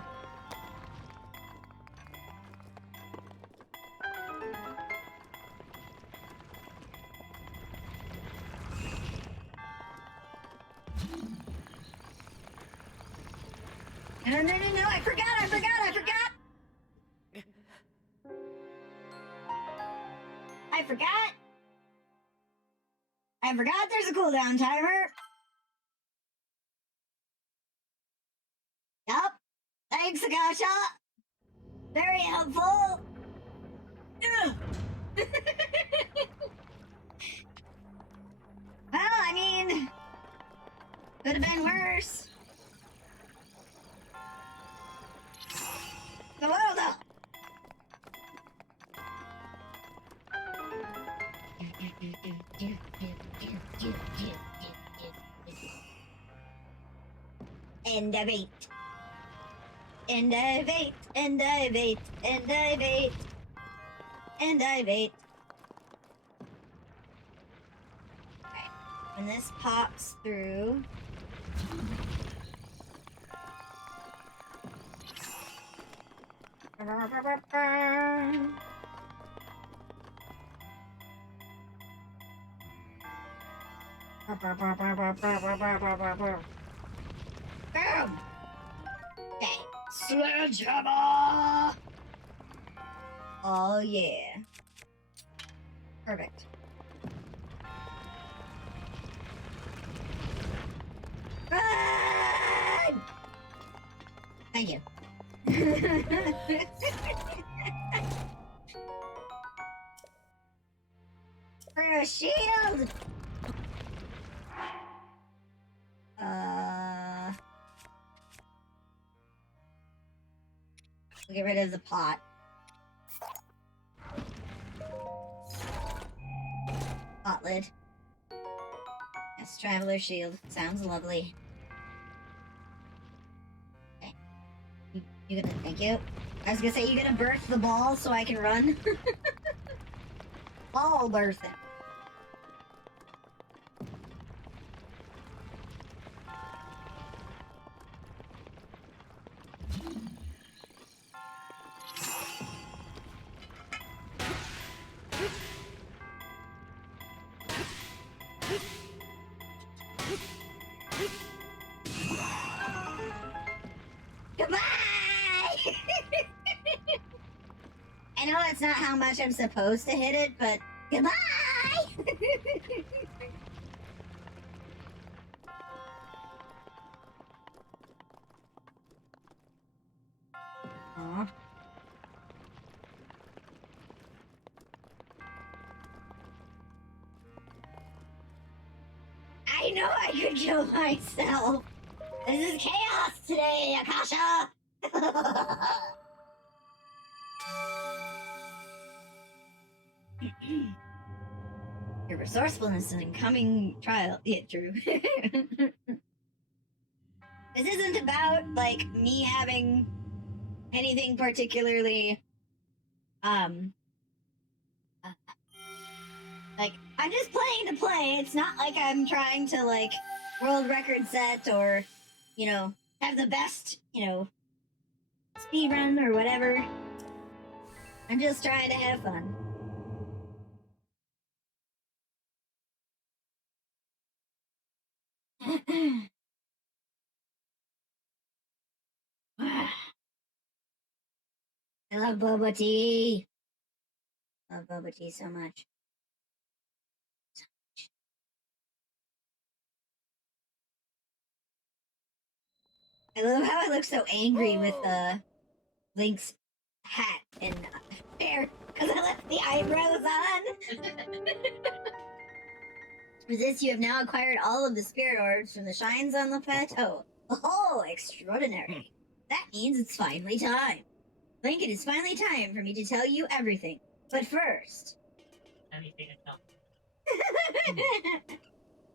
No, I forgot! I forgot there's a cooldown timer. Yup. Thanks, Akasha. Very helpful. Well, I mean, could have been worse. The world, though. Innovate. Innovate. Innovate. Innovate. Innovate. Okay. And this pops through. Boom! Okay. Sledgehammer! Oh yeah. Perfect. Run! Thank you. For a shield! We'll get rid of the pot. Pot lid. Yes, Traveler Shield. Sounds lovely. Okay. You gonna... Thank you. I was gonna say, you gonna birth the ball so I can run? Ball birthing. Goodbye! I know that's not how much I'm supposed to hit it, but goodbye! Aw. I know I could kill myself! This is chaos today, Akasha! Your resourcefulness and incoming trial. Yeah, true. This isn't about, like, me having anything particularly, like, I'm just playing to play. It's not like I'm trying to, like, world record set or, you know, have the best, you know, speed run or whatever. I'm just trying to have fun. I love boba tea. Love boba tea so much. I love how I look so angry with Link's hat and hair because I left the eyebrows on. For this, you have now acquired all of the spirit orbs from the shines on the plateau. Oh, extraordinary. That means it's finally time. Link, it is finally time for me to tell you everything. But first... Anything to tell.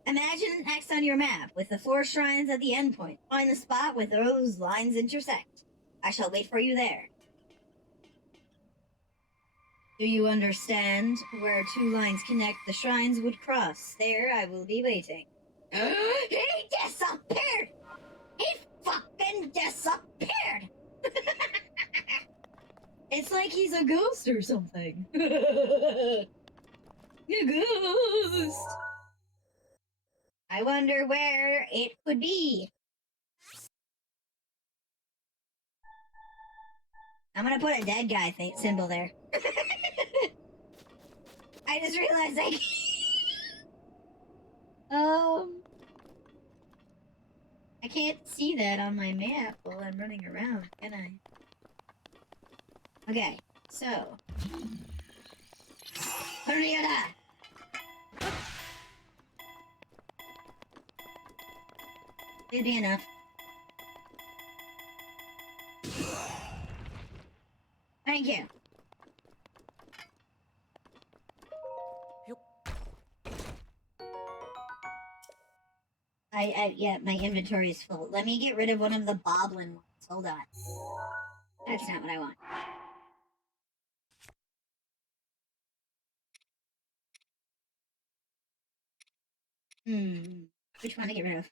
Imagine an X on your map with the 4 shrines at the endpoint. Find the spot where those lines intersect. I shall wait for you there. Do you understand? Where 2 lines connect, the shrines would cross. There, I will be waiting. He disappeared! He fucking disappeared! It's like he's a ghost or something. A ghost! I wonder where it could be. I'm gonna put a dead guy symbol there. I just realized I I can't see that on my map while I'm running around, can I? Okay, so Hurrieda! Should be enough. Thank you. Yeah, my inventory is full. Let me get rid of one of the boblin ones. Hold on. That's not what I want. Which one to get rid of?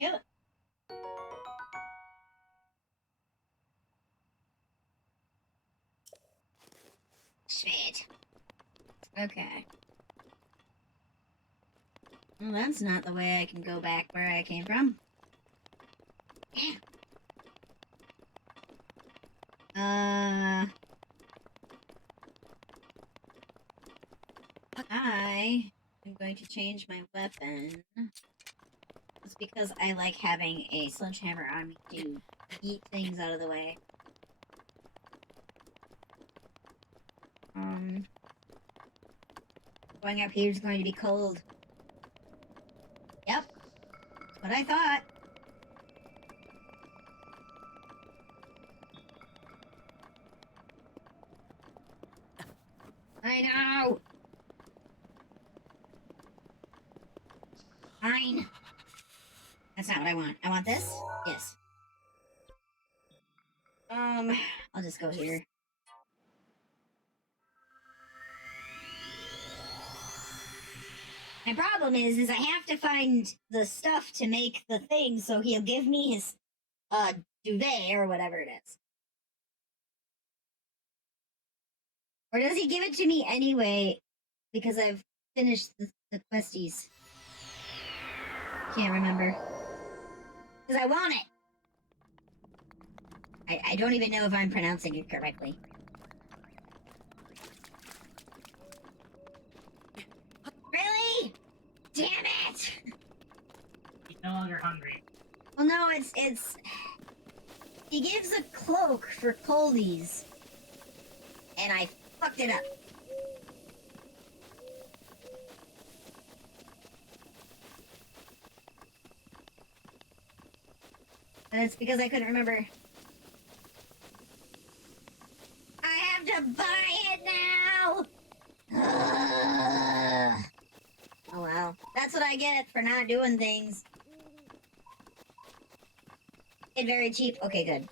Yep. Sweet. Okay. Well, that's not the way I can go back where I came from. I am going to change my weapon. It's because I like having a sledgehammer on me to eat things out of the way. Going up here is going to be cold. Yep. That's what I thought. I know! Fine. That's not what I want. I want this? Yes. I'll just go here. My problem is I have to find the stuff to make the thing, so he'll give me his, duvet or whatever it is. Or does he give it to me anyway, because I've finished the questies? Can't remember. Because I want it! I don't even know if I'm pronouncing it correctly. Really? Damn it! He's no longer hungry. Well, no, it's... He gives a cloak for coldies. And I fucked it up. And it's because I couldn't remember. I have to buy it now! Ugh. Oh well. That's what I get for not doing things. It's very cheap. Okay, good.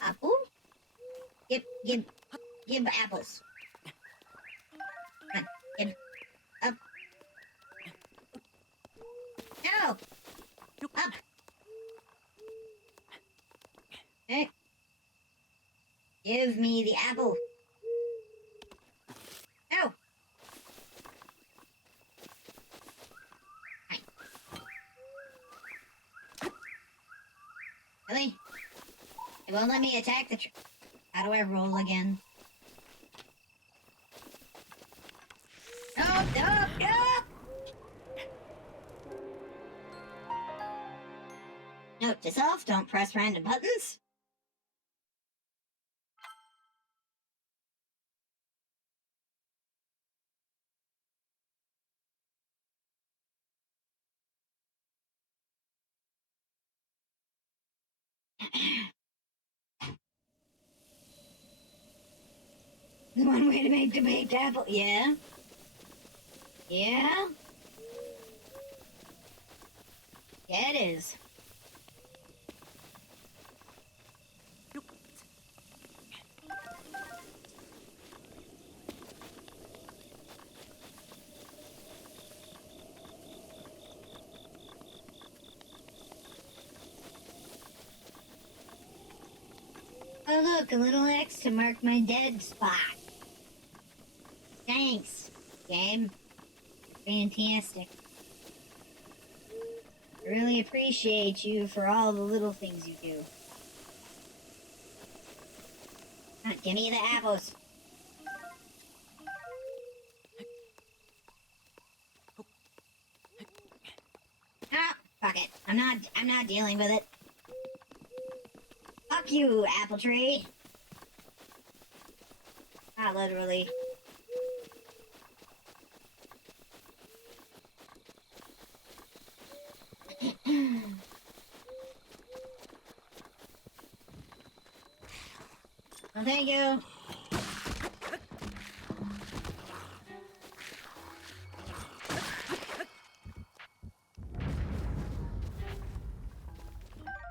Apple? Give apples. Come on, give up. No! Up! Okay. Give me the apple. No! Fine. Really? It won't let me attack the tree. How do I roll again? No! Note to self, don't press random buttons. One way to make the baked apple. Yeah? Yeah? Yeah, it is. Oh look, a little X to mark my dead spot. Thanks, game. Fantastic. I really appreciate you for all the little things you do. Give me the apples. Ah, fuck it. I'm not dealing with it. Fuck you, apple tree. Not literally. Well, thank you.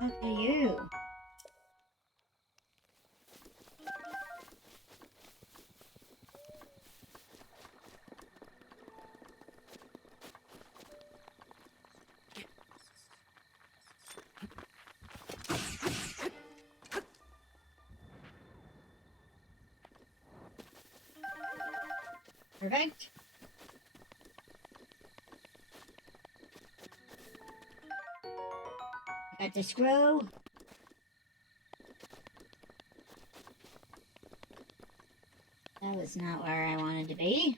Fuck you. Perfect. Got this grow. That was not where I wanted to be.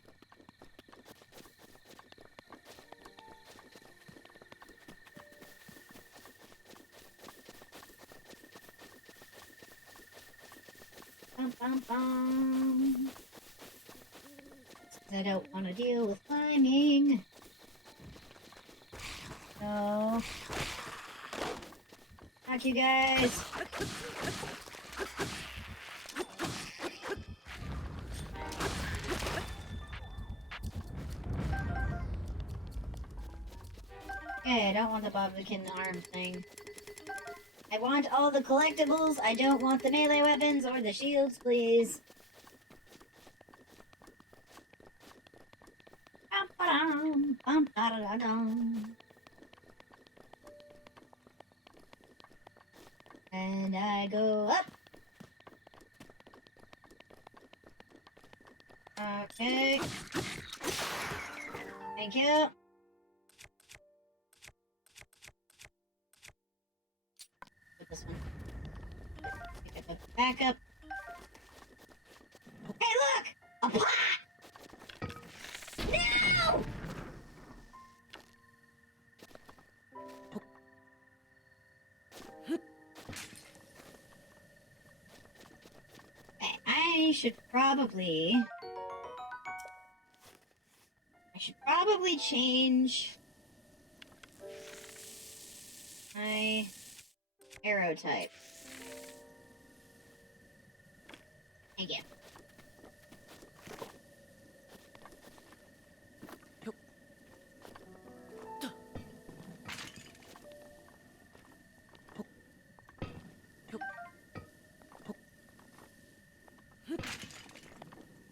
Bum, bum, bum. I don't want to deal with climbing. So, fuck you guys. Okay, I don't want the Bobbikin arm thing. I want all the collectibles. I don't want the melee weapons or the shields, please. Bum, bum, da-da-da-dum. And I go up. Okay. Thank you. Put this one. Pick up a backup. Hey, look! A pot! No! Okay, I should probably change my arrow type. Thank you.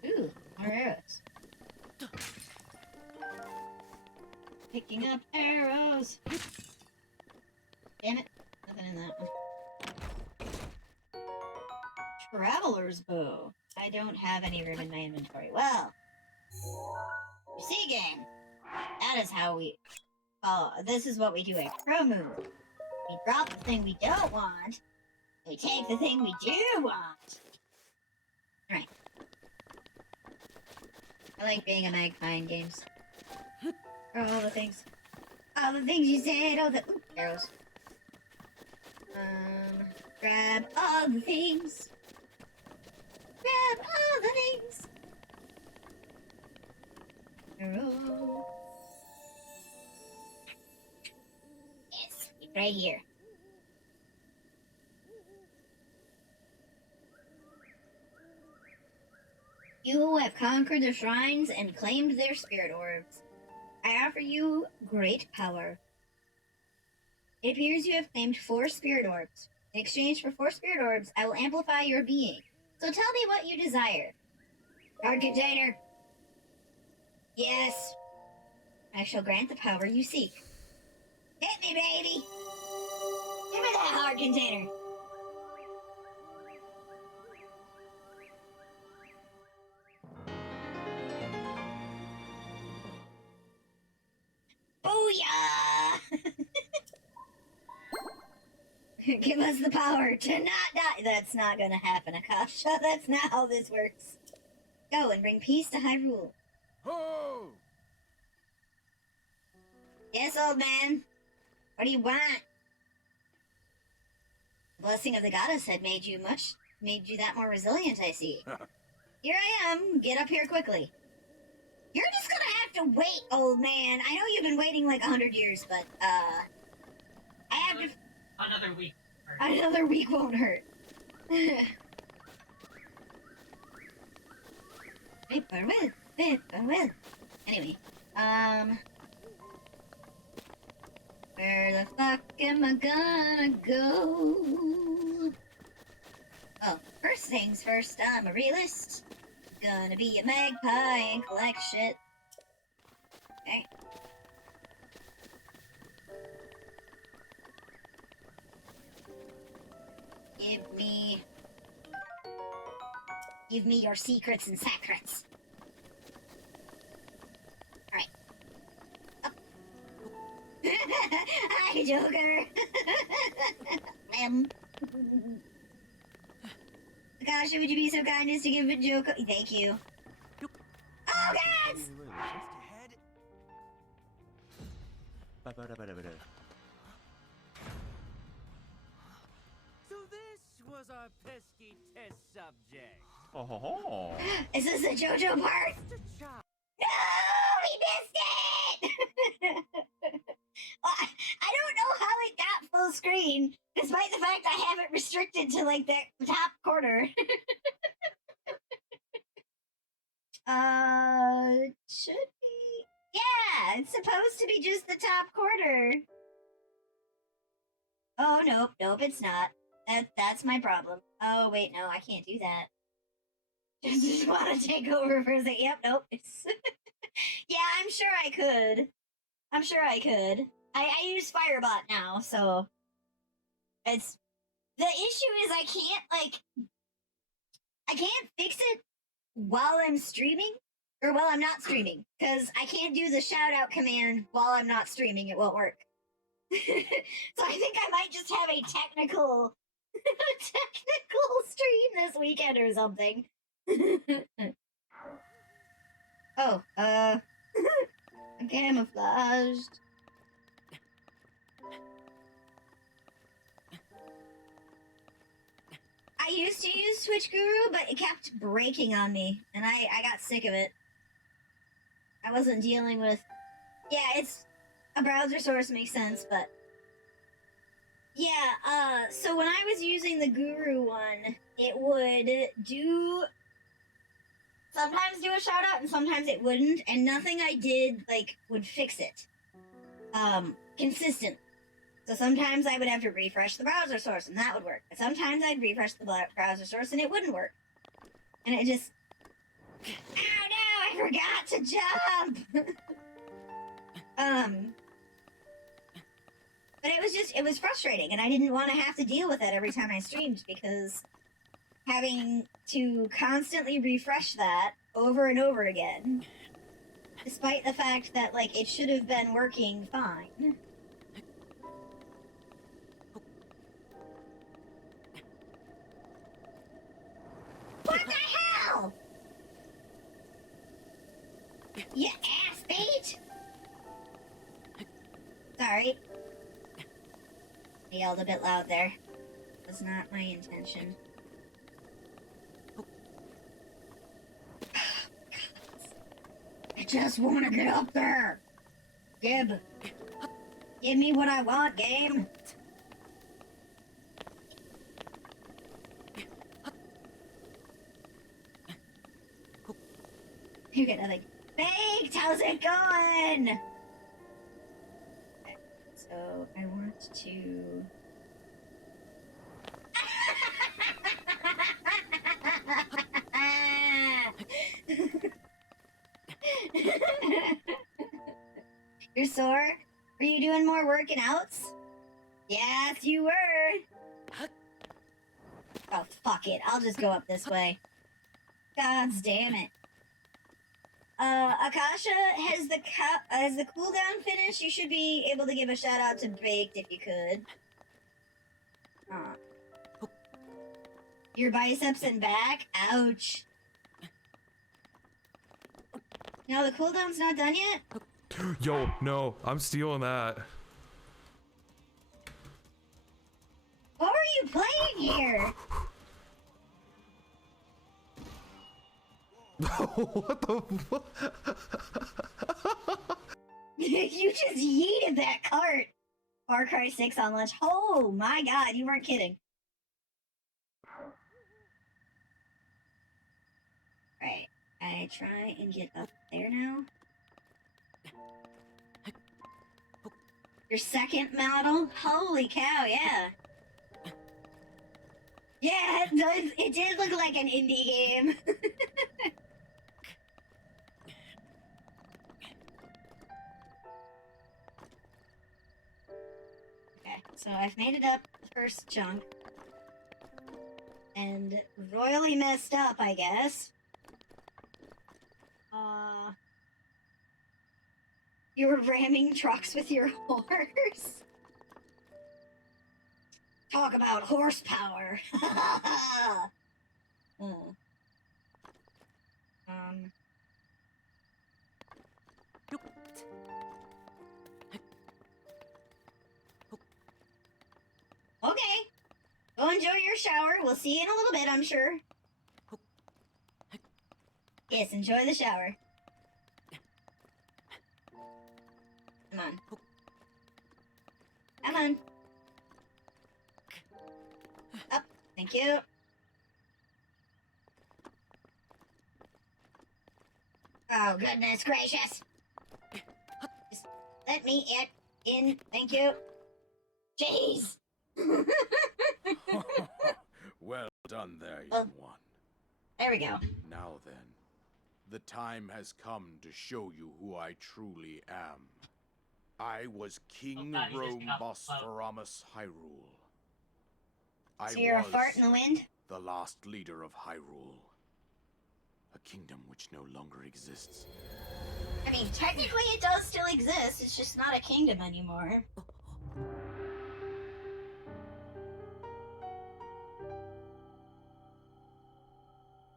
Ooh, more arrows. Picking up arrows. Damn it. Nothing in that one. Traveler's bow. I don't have any room in my inventory. Well, you see, game. That is how we... Oh, this is what we do a pro move. We drop the thing we don't want. We take the thing we do want. Alright. I like being a magpie in games. For all the things. All the things you said. All the... Ooh, arrows. Grab all the things. Grab all the things. Arrow. Yes, right here. You have conquered the shrines and claimed their spirit orbs. I offer you great power. It appears you have claimed 4 spirit orbs. In exchange for 4 spirit orbs, I will amplify your being. So tell me what you desire. Hard container. Yes. I shall grant the power you seek. Hit me, baby. Give me that hard container. Booyah! Give us the power to not die. That's not gonna happen, Akasha. That's not how this works. Go and bring peace to Hyrule. Oh! Yes, old man. What do you want? The blessing of the goddess had made you that more resilient, I see. Here I am. Get up here quickly. You're just gonna have to wait, old man. I know you've been waiting like 100 years, but, I have to... Another week. Another week won't hurt. Paper will. Anyway, where the fuck am I gonna go? Oh, first things first, I'm a realist. Gonna be a magpie and collect shit. Okay. Give me your secrets and sacrets. Joker. Gosh, would you be so kind as to give a Joker? Thank you. Oh, God! So this was our pesky test subject. Oh. Is this the JoJo part? No, we missed it! Well, I don't know how it got full screen, despite the fact I have it restricted to like the top corner. Should be. Yeah, it's supposed to be just the top corner. Oh, nope, it's not. That's my problem. Oh, wait, no, I can't do that. Just want to take over for a second. Yep, nope. It's yeah, I'm sure I could. I use Firebot now, so it's the issue is I can't fix it while I'm streaming or while I'm not streaming because I can't do the shout out command while I'm not streaming. It won't work. So I think I might just have a technical stream this weekend or something. Oh, I'm camouflaged. I used to use Switch Guru, but it kept breaking on me, and I got sick of it. I wasn't dealing with... Yeah, it's... A browser source makes sense, but... Yeah, so when I was using the Guru one, it would do... Sometimes do a shout out, and sometimes it wouldn't, and nothing I did, like, would fix it. Consistent. So sometimes I would have to refresh the browser source, and that would work. But sometimes I'd refresh the browser source, and it wouldn't work. And it just... Oh no, I forgot to jump! But it was frustrating, and I didn't want to have to deal with it every time I streamed, because having to constantly refresh that over and over again, despite the fact that, like, it should have been working fine. What the hell? You ass bait! Sorry. I yelled a bit loud there. Was not my intention. I just want to get up there! Give me what I want, game! You get nothing. Baked! How's it going? Okay, so I want to... You're sore? Were you doing more working outs? Yes, you were! Oh, fuck it. I'll just go up this way. Gods damn it. Akasha, has the cooldown finished? You should be able to give a shout out to Baked if you could. Your biceps and back? Ouch. No, the cooldown's not done yet? Yo, no, I'm stealing that. What were you playing here? What the fuck? You just yeeted that cart. Far Cry 6 on launch. Oh my god, you weren't kidding. Right, I try and get up there now. Your second model? Holy cow, yeah. Yeah, it did look like an indie game. Okay, so I've made it up the first chunk. And royally messed up, I guess. You were ramming trucks with your horse? Talk about horsepower. Okay. Go enjoy your shower. We'll see you in a little bit, I'm sure. Yes, enjoy the shower. Come on. Come on. Up. Thank you. Oh, goodness gracious. Just let me in. Thank you. Jeez. Well done there, young one. There we go. Now then, the time has come to show you who I truly am. I was King Oh, God, he's just gonna Rhombospheramus Hyrule. So you're a fart in the wind? the last leader of Hyrule. A kingdom which no longer exists. I mean, technically it does still exist. It's just not a kingdom anymore.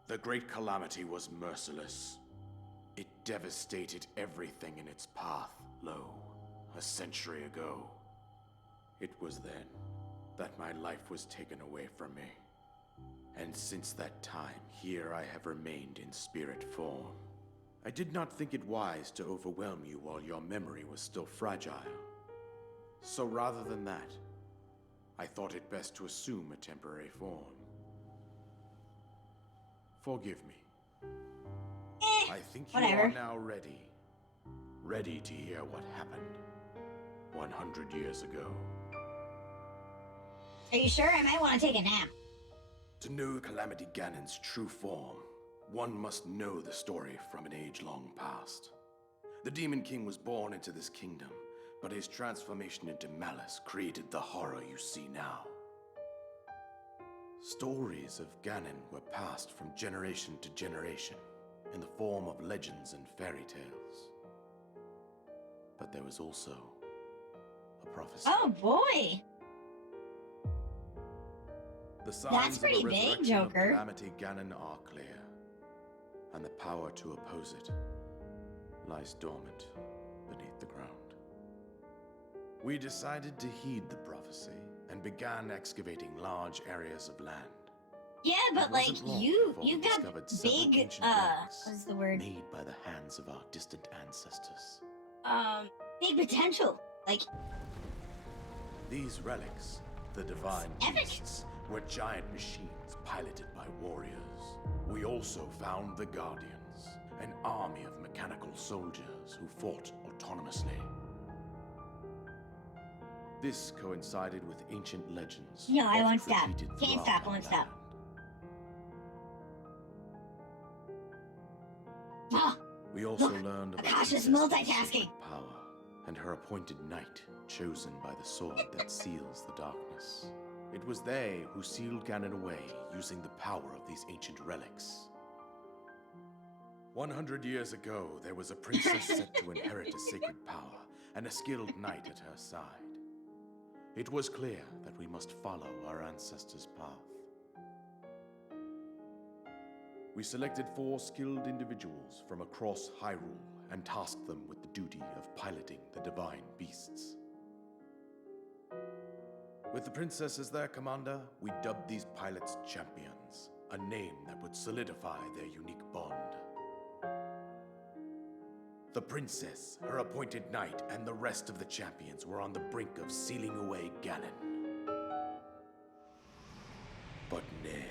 The Great Calamity was merciless. It devastated everything in its path, a century ago. It was then that my life was taken away from me. And since that time, here I have remained in spirit form. I did not think it wise to overwhelm you while your memory was still fragile. So rather than that, I thought it best to assume a temporary form. Forgive me. I think you whatever. are now ready. Ready to hear what happened 100 years ago. Are you sure? I might want to take a nap. To know Calamity Ganon's true form, one must know the story from an age-long past. The Demon King was born into this kingdom, but his transformation into malice created the horror you see now. Stories of Ganon were passed from generation to generation in the form of legends and fairy tales. But there was also a prophecy. Oh boy! The signs That's pretty of a big, resurrection of Joker. Calamity Ganon are clear, and the power to oppose it lies dormant beneath the ground. We decided to heed the prophecy and began excavating large areas of land. Yeah, but It like wasn't long you've before we got discovered several big ancient relics what's the word? made by the hands of our distant ancestors. Big potential. Like These relics, the divine epic. beasts, were giant machines piloted by warriors. We also found the Guardians, an army of mechanical soldiers who fought autonomously. This coincided with ancient legends. No, I oft won't stop. repeated Can't throughout stop, our won't stop. land. Oh, We also Look, learned of a Akasha's princess with multitasking. secret power and her appointed knight, chosen by the sword that seals the darkness. It was they who sealed Ganon away using the power of these ancient relics. 100 years ago, there was a princess set to inherit a sacred power and a skilled knight at her side. It was clear that we must follow our ancestors' path. We selected 4 skilled individuals from across Hyrule and tasked them with the duty of piloting the divine beasts. With the princess as their commander, we dubbed these pilots champions, a name that would solidify their unique bond. The princess, her appointed knight, and the rest of the champions were on the brink of sealing away Ganon. But nay.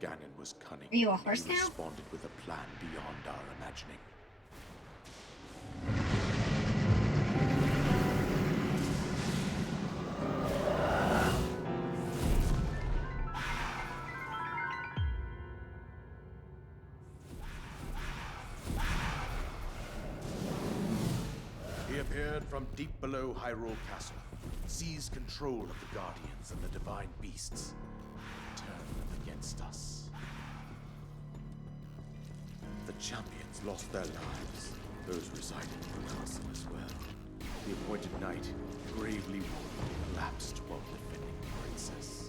Ganon was cunning. Are you a horse He now? responded with a plan beyond our imagining. He appeared from deep below Hyrule Castle, seized control of the Guardians and the divine beasts, and turned them against us. The champions lost their lives, those residing in the castle as well. The appointed knight, gravely wounded, collapsed while defending the princess.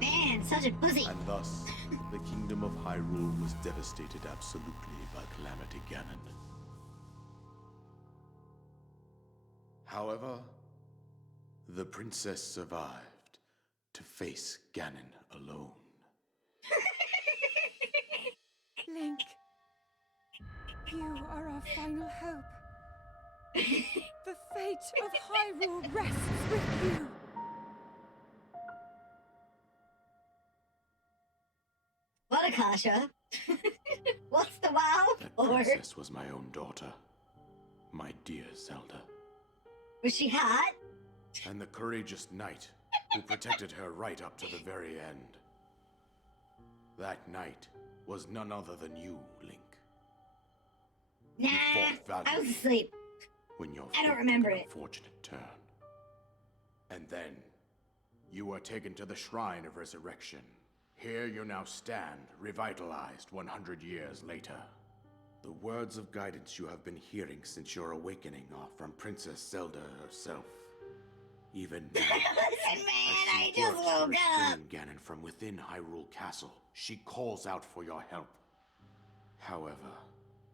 Man, such a pussy. And thus, the kingdom of Hyrule was devastated absolutely by Calamity Ganon. However, the princess survived to face Ganon alone. Link, you are our final hope. The fate of Hyrule rests with you. What, Akasha? What's the wow That for? princess was my own daughter, my dear Zelda. Was she hot? And the courageous knight who protected her right up to the very end. That knight was none other than you, Link. Nah, You fought I was valiantly asleep. when your I don't fate remember took an it. unfortunate turn. And then, you were taken to the Shrine of Resurrection. Here you now stand, revitalized 100 years later. The words of guidance you have been hearing since your awakening are from Princess Zelda herself. Even now, Listen, man, I as she just works to woke up. restrain Ganon from within Hyrule Castle, she calls out for your help. However,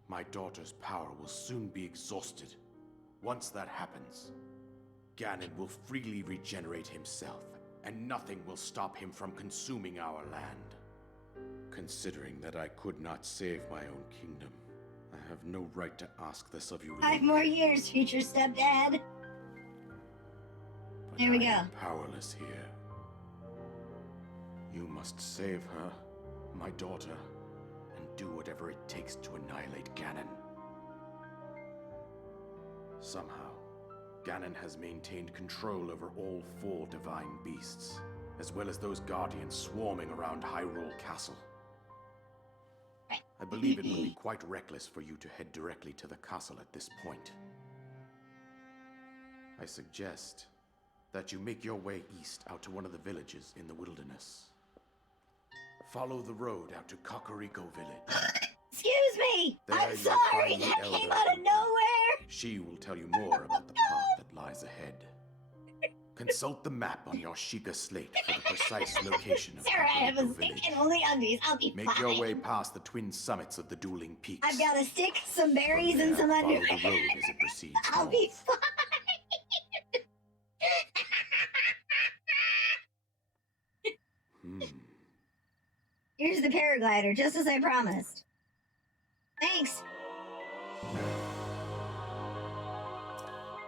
my daughter's power will soon be exhausted. Once that happens, Ganon will freely regenerate himself, and nothing will stop him from consuming our land. Considering that I could not save my own kingdom, I have no right to ask this of you, 5 Link. more years, future stepdad. But There we I go. am powerless here. You must save her, my daughter, and do whatever it takes to annihilate Ganon. Somehow, Ganon has maintained control over all 4 divine beasts, as well as those guardians swarming around Hyrule Castle. I believe it would be quite reckless for you to head directly to the castle at this point. I suggest that you make your way east out to one of the villages in the wilderness. Follow the road out to Kakariko Village. Excuse me! There I'm you'll sorry, find the that elder came out of Upa. nowhere! She will tell you more about the path that lies ahead. Consult the map on your Sheikah slate for the precise location of Sarah, I have a Kakariko stick Village. and only undies. I'll be Make fine. your way past the twin summits of the dueling peaks. I've got a stick, some berries, From and there, some follow underwear. the road as it proceeds I'll north. be fine. Here's the paraglider, just as I promised. Thanks.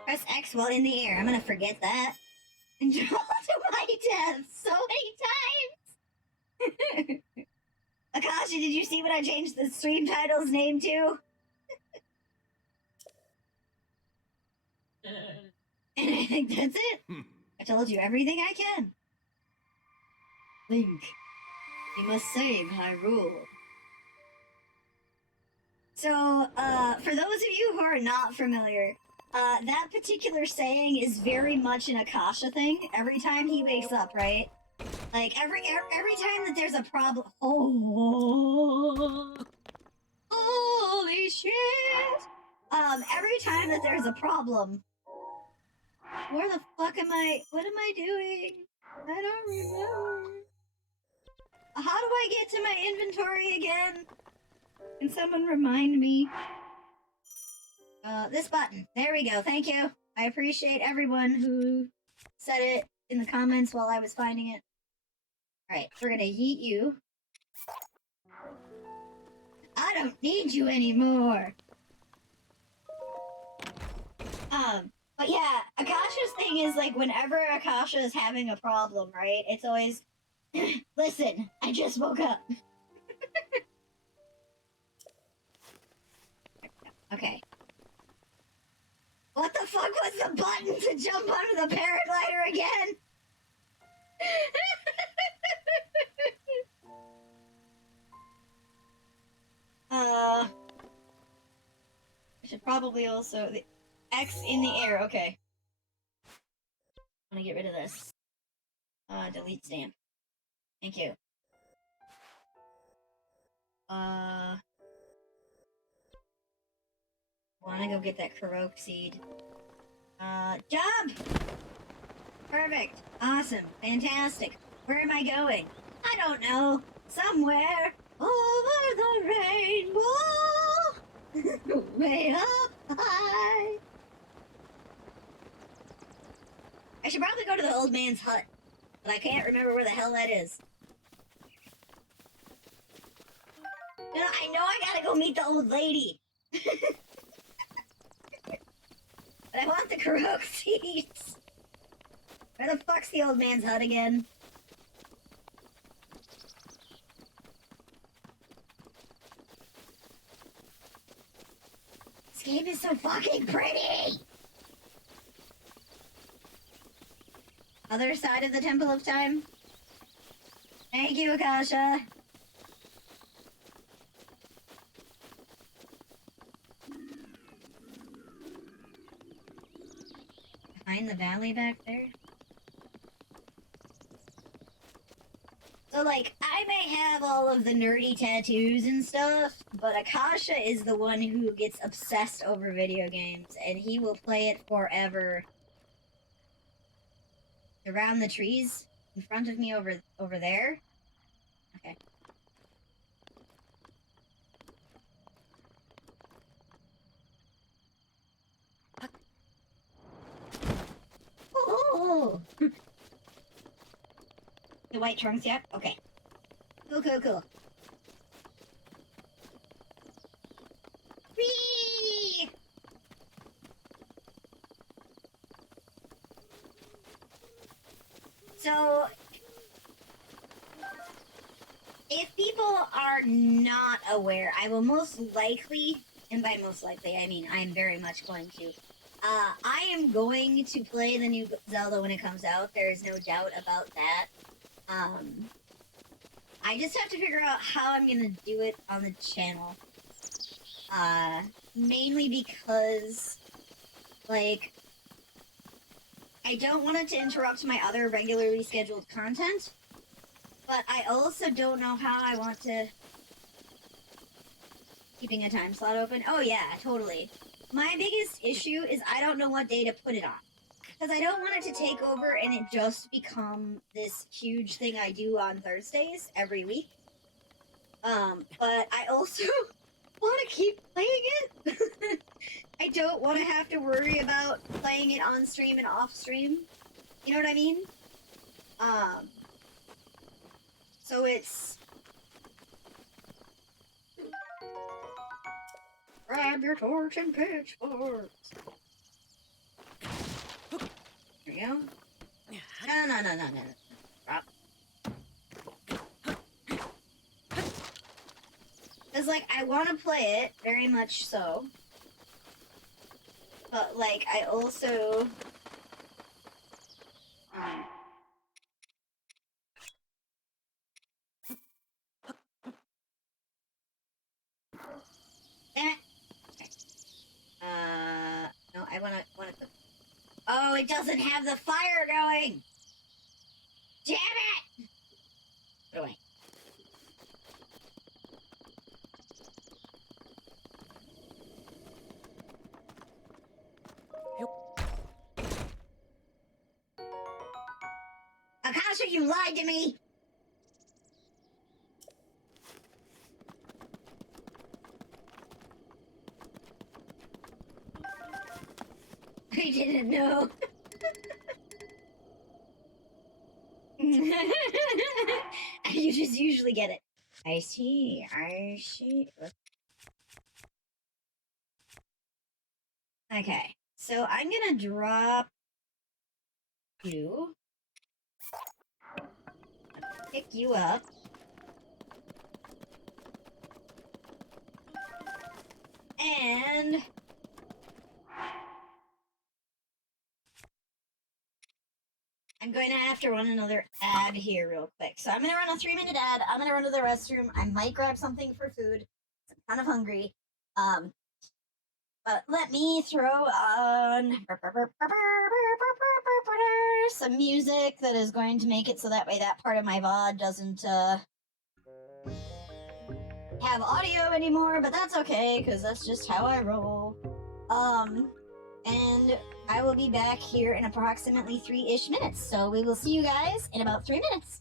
Press X while in the air. I'm gonna forget that. And draw to my death so many times. Akasha, did you see what I changed the stream title's name to? And I think that's it. I told you everything I can. Link, you must save Hyrule. So, for those of you who are not familiar, that particular saying is very much an Akasha thing. Every time he wakes up, right? Like, every time that there's a problem... Oh... Holy shit! Every time that there's a problem... Where the fuck am I... What am I doing? I don't remember. How do I get to my inventory again? Can someone remind me? This button. There we go. Thank you. I appreciate everyone who said it in the comments while I was finding it. Alright, we're gonna yeet you. I don't need you anymore! But yeah, Akasha's thing is, like, whenever Akasha is having a problem, right? It's always, listen, I just woke up. Okay. What the fuck was the button to jump onto the paraglider again? I should probably also... The X in the air, okay. I'm gonna get rid of this. Delete stamp. Thank you. Wanna go get that Kurok seed. Jump! Perfect. Awesome. Fantastic. Where am I going? I don't know. Somewhere over the rainbow. Way up high. I should probably go to the old man's hut, but I can't remember where the hell that is. You know, I know I gotta go meet the old lady. But I want the Kurok seeds. Where the fuck's the old man's hut again? This game is so fucking pretty! Other side of the Temple of Time? Thank you, Akasha. Behind the valley back there? So, like, I may have all of the nerdy tattoos and stuff, but Akasha is the one who gets obsessed over video games, and he will play it forever. Around the trees in front of me over there? Okay. Oh! The white trunks, yeah? Okay. Cool, cool, cool. Whee! So, if people are not aware, I will most likely, and by most likely I mean I'm very much going to, I am going to play the new Zelda when it comes out. There is no doubt about that. I just have to figure out how I'm gonna do it on the channel. Mainly because, like, I don't want it to interrupt my other regularly scheduled content, but I also don't know how I want to... Keeping a time slot open? Oh yeah, totally. My biggest issue is I don't know what day to put it on. Because I don't want it to take over and it just become this huge thing I do on Thursdays every week. But I also want to keep playing it. I don't want to have to worry about playing it on stream and off stream. You know what I mean? So it's... Grab your torch and pitchforks. There you go. No. Drop. Cause like, I want to play it, very much so. But like, I also... Damn it! Okay. No, I wanna cook. Oh, it doesn't have the fire going! Damn it! Put away. Akasha, you lied to me! I didn't know. You just usually get it. I see. Okay, so I'm gonna drop you. Pick you up. And... I'm going to have to run another ad here real quick. So I'm going to run a 3-minute ad. I'm going to run to the restroom. I might grab something for food. I'm kind of hungry. But let me throw on some music that is going to make it so that way that part of my VOD doesn't have audio anymore, but that's okay, because that's just how I roll. And I will be back here in approximately 3-ish minutes. So we will see you guys in about 3 minutes.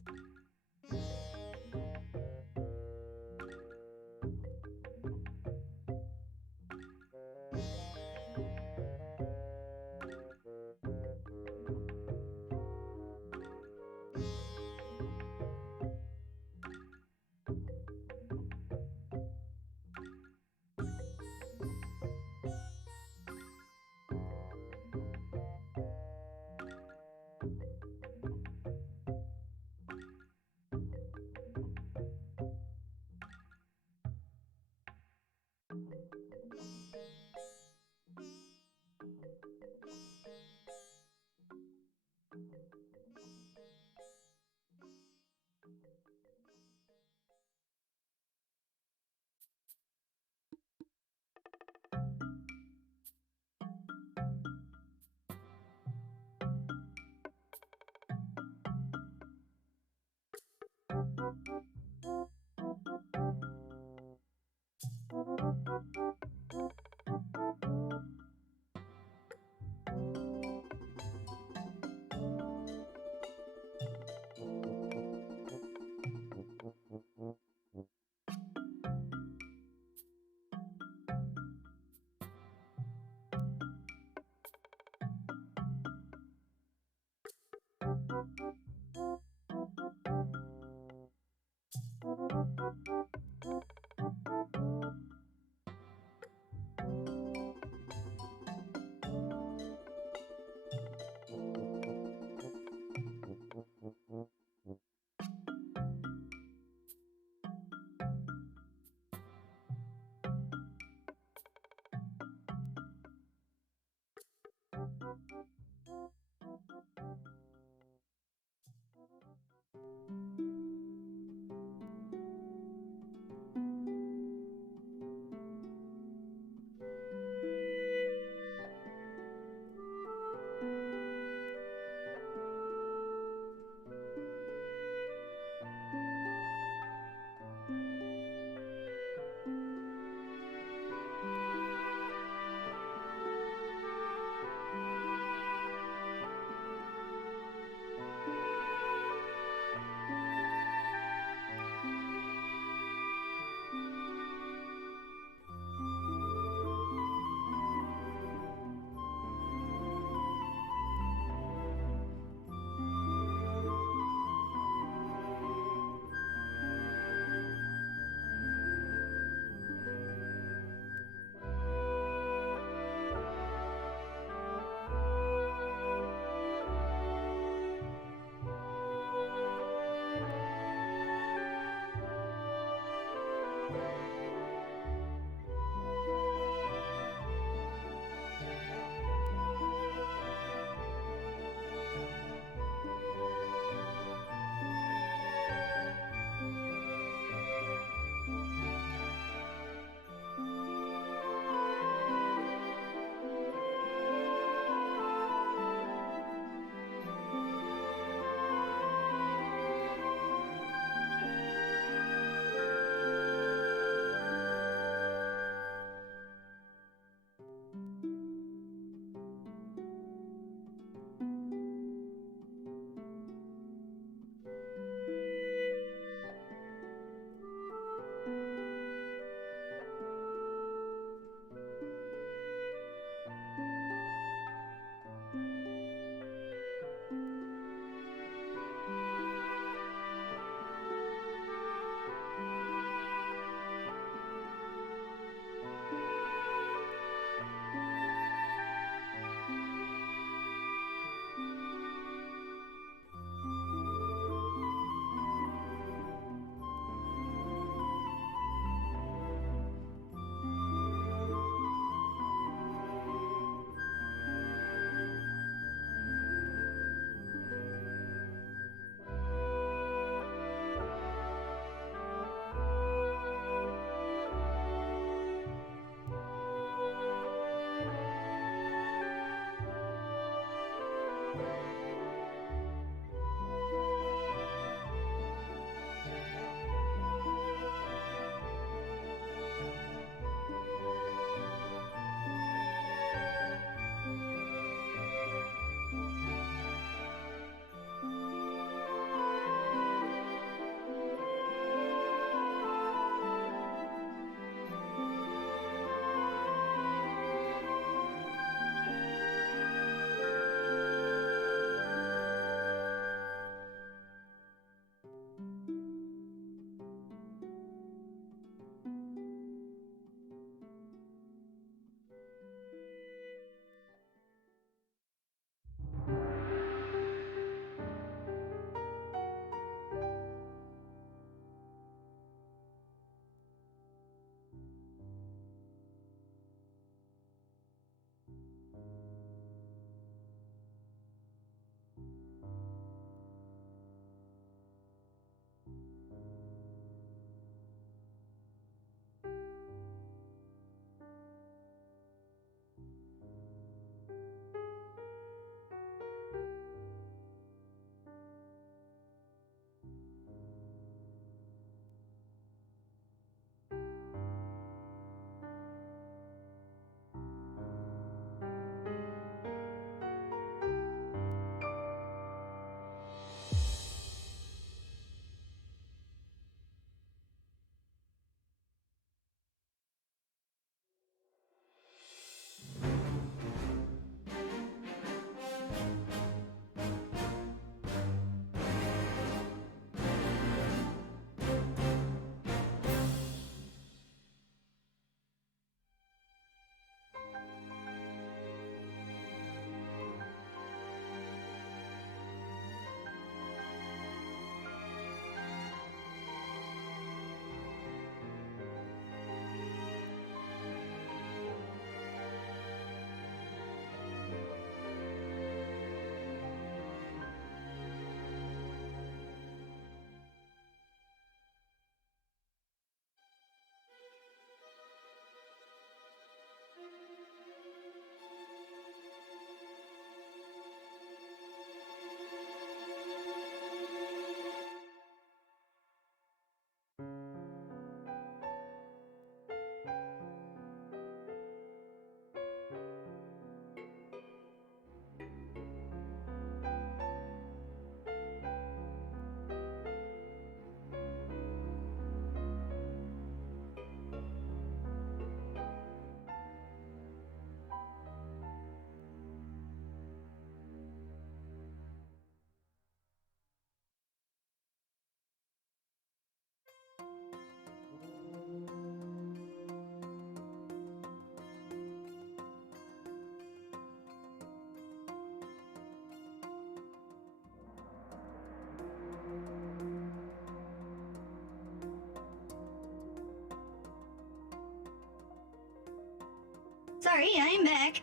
Sorry, I am back.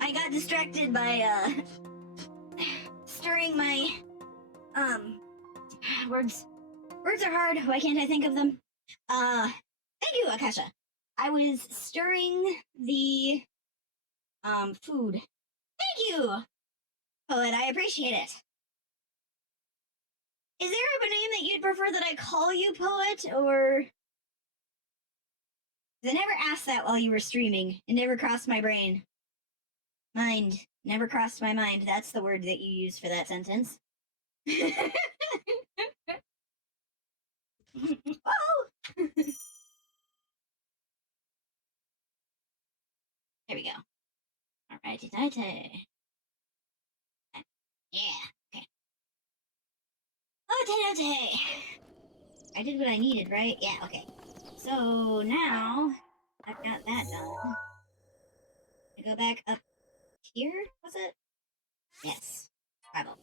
I got distracted by, stirring my, words. Words are hard. Why can't I think of them? Thank you, Akasha. I was stirring the, food. Thank you, Poet. I appreciate it. Is there a name that you'd prefer that I call you, Poet, or... I never asked that while you were streaming. It never crossed my brain. Mind. Never crossed my mind. That's the word that you use for that sentence. Oh! There we go. Alrighty, righty. Yeah. Okay. Okay. I did what I needed, right? Yeah, okay. So now I've got that done. I go back up here, was it? Yes. Bravo.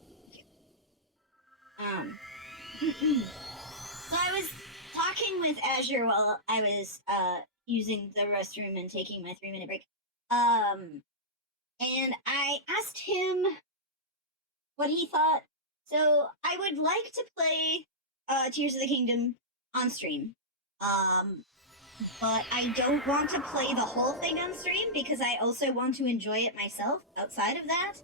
So I was talking with Azure while I was using the restroom and taking my 3-minute break. And I asked him what he thought. So I would like to play Tears of the Kingdom on stream. But I don't want to play the whole thing on stream because I also want to enjoy it myself outside of that.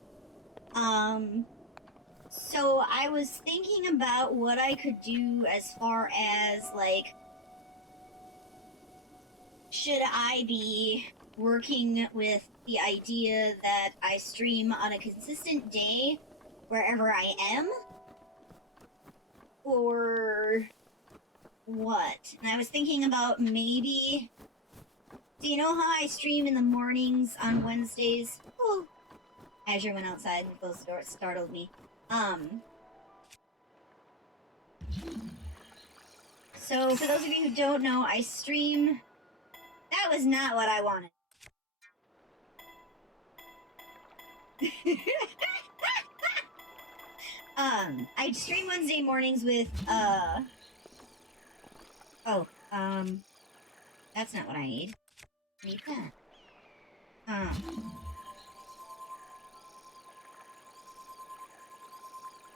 So I was thinking about what I could do as far as, like, should I be working with the idea that I stream on a consistent day wherever I am? Or what? And I was thinking about maybe... Do you know how I stream in the mornings on Wednesdays? Oh, Azure went outside and closed the door. It startled me. So for those of you who don't know, I stream... That was not what I wanted. I stream Wednesday mornings with, that's not what I need. I need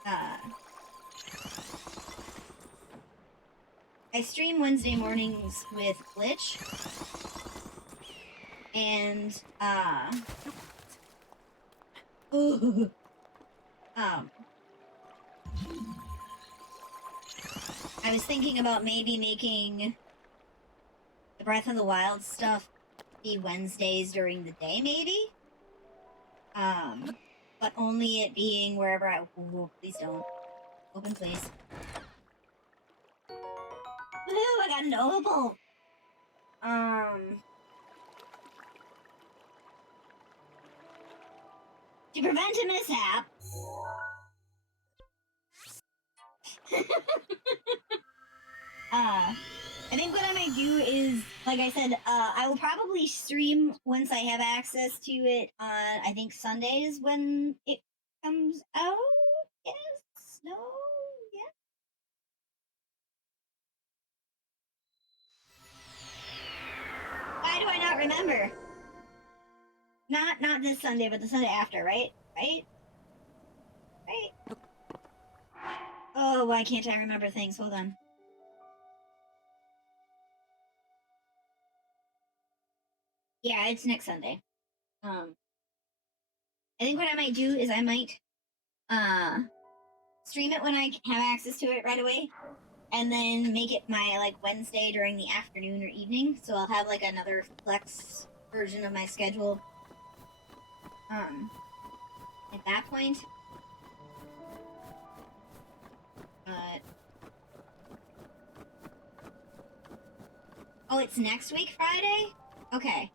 that. I stream Wednesday mornings with Glitch. And, I was thinking about maybe making the Breath of the Wild stuff be Wednesdays during the day, maybe? But only it being wherever I... Ooh, please don't. Open, please. Woohoo, I got an opal! To prevent a mishap... I think what I might do is, like I said, I will probably stream once I have access to it on, I think, Sundays when it comes out? Yes? No? Yes? Why do I not remember? Not this Sunday, but the Sunday after, right? Right? Right? Oh, why can't I remember things? Hold on. Yeah, it's next Sunday. I think what I might do is I might stream it when I have access to it right away, and then make it my, like, Wednesday during the afternoon or evening, so I'll have, like, another flex version of my schedule at that point. Oh, it's next week Friday? Okay.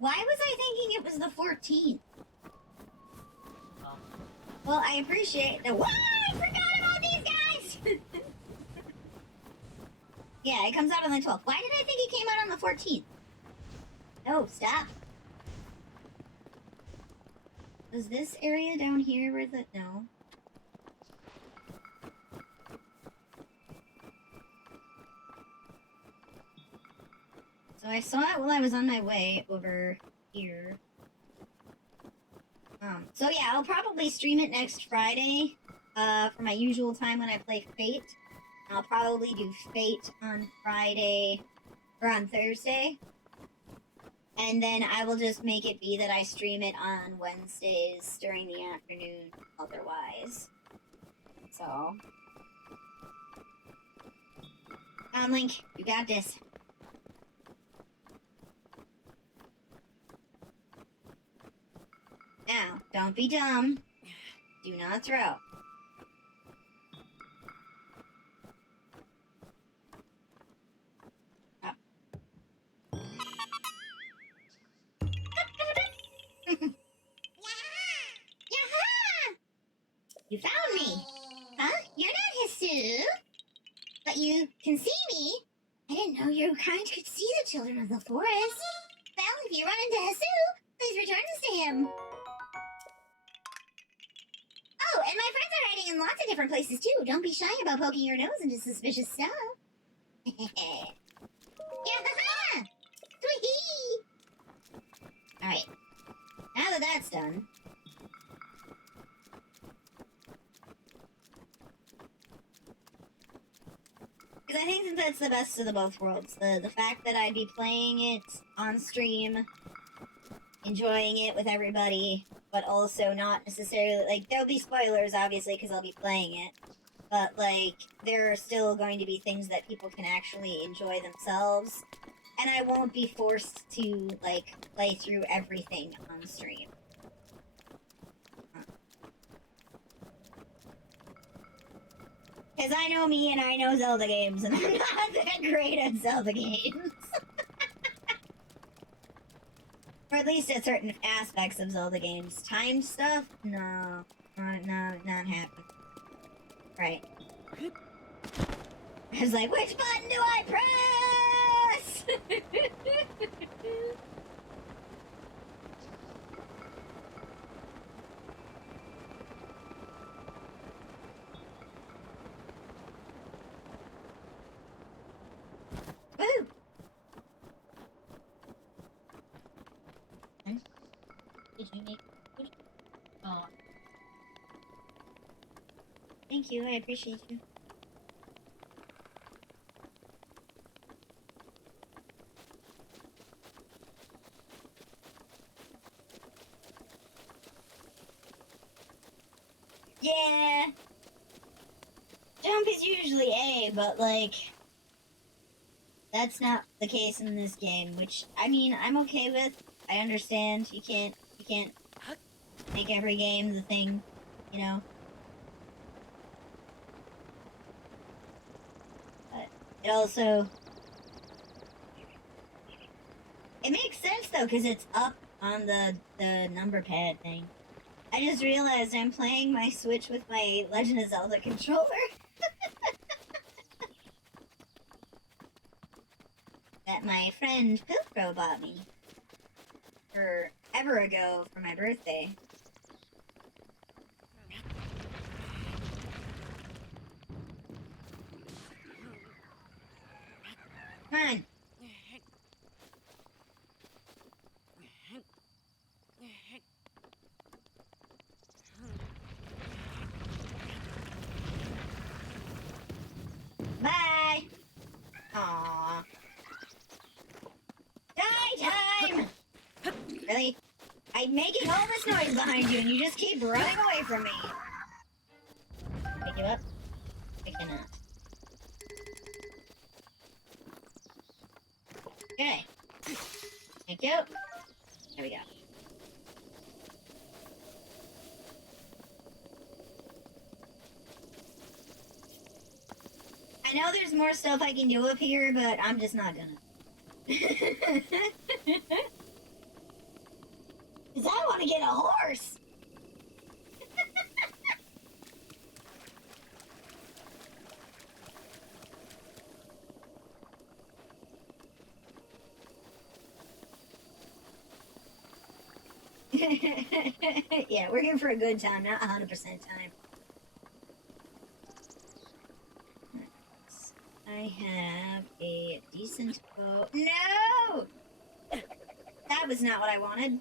Why was I thinking it was the 14th? Well, I appreciate the... What? I forgot about these guys! Yeah, it comes out on the 12th. Why did I think it came out on the 14th? No, stop. Was this area down here where the... No. So I saw it while I was on my way over here. So yeah, I'll probably stream it next Friday, for my usual time when I play Fate. I'll probably do Fate on Friday, or on Thursday. And then I will just make it be that I stream it on Wednesdays during the afternoon, otherwise. So. Link, you got this. Now, don't be dumb. Do not throw. Oh. You found me! Huh? You're not Hisu! But you can see me! I didn't know your kind could see the children of the forest. Well, if you run into Hisu, please return this to him. Oh, and my friends are hiding in lots of different places too. Don't be shy about poking your nose into suspicious stuff. Yeah! Sweet! Alright. Now that that's done. Because I think that that's the best of the both worlds. The fact that I'd be playing it on stream, enjoying it with everybody, but also not necessarily, like, there'll be spoilers, obviously, because I'll be playing it. But, like, there are still going to be things that people can actually enjoy themselves. And I won't be forced to, like, play through everything on stream. Because I know me and I know Zelda games, and I'm not that great at Zelda games. Or at least at certain aspects of Zelda games. Timed stuff? No. Not happening. Right. I was like, which button do I press? Woo! Did you make food? Oh. Thank you, I appreciate you. Yeah! Jump is usually A, but like... that's not the case in this game, which, I mean, I'm okay with. I understand. You can't make every game the thing, you know? But it also... it makes sense, though, because it's up on the number pad thing. I just realized I'm playing my Switch with my Legend of Zelda controller. That my friend Pilcro bought me forever ago for my birthday. Come on. Bye. Aww. Die time! Really? I'm making all this noise behind you and you just keep running away from me. Pick you up? I cannot. Okay. Thank you. There we go. I know there's more stuff I can do up here, but I'm just not gonna. Because I want to get a horse! Yeah, we're here for a good time, not 100% time. I have a decent bow. No! That was not what I wanted.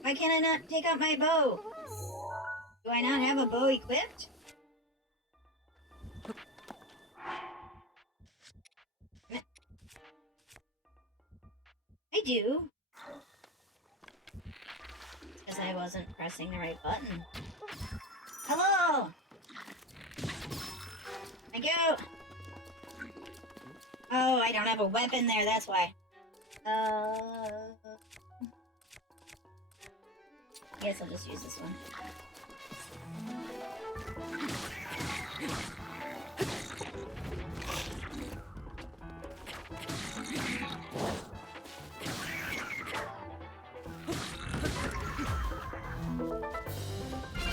Why can't I not take out my bow? Do I not have a bow equipped? I do. Because I wasn't pressing the right button. Hello! Thank you! Oh, I don't have a weapon there, that's why. I guess I'll just use this one.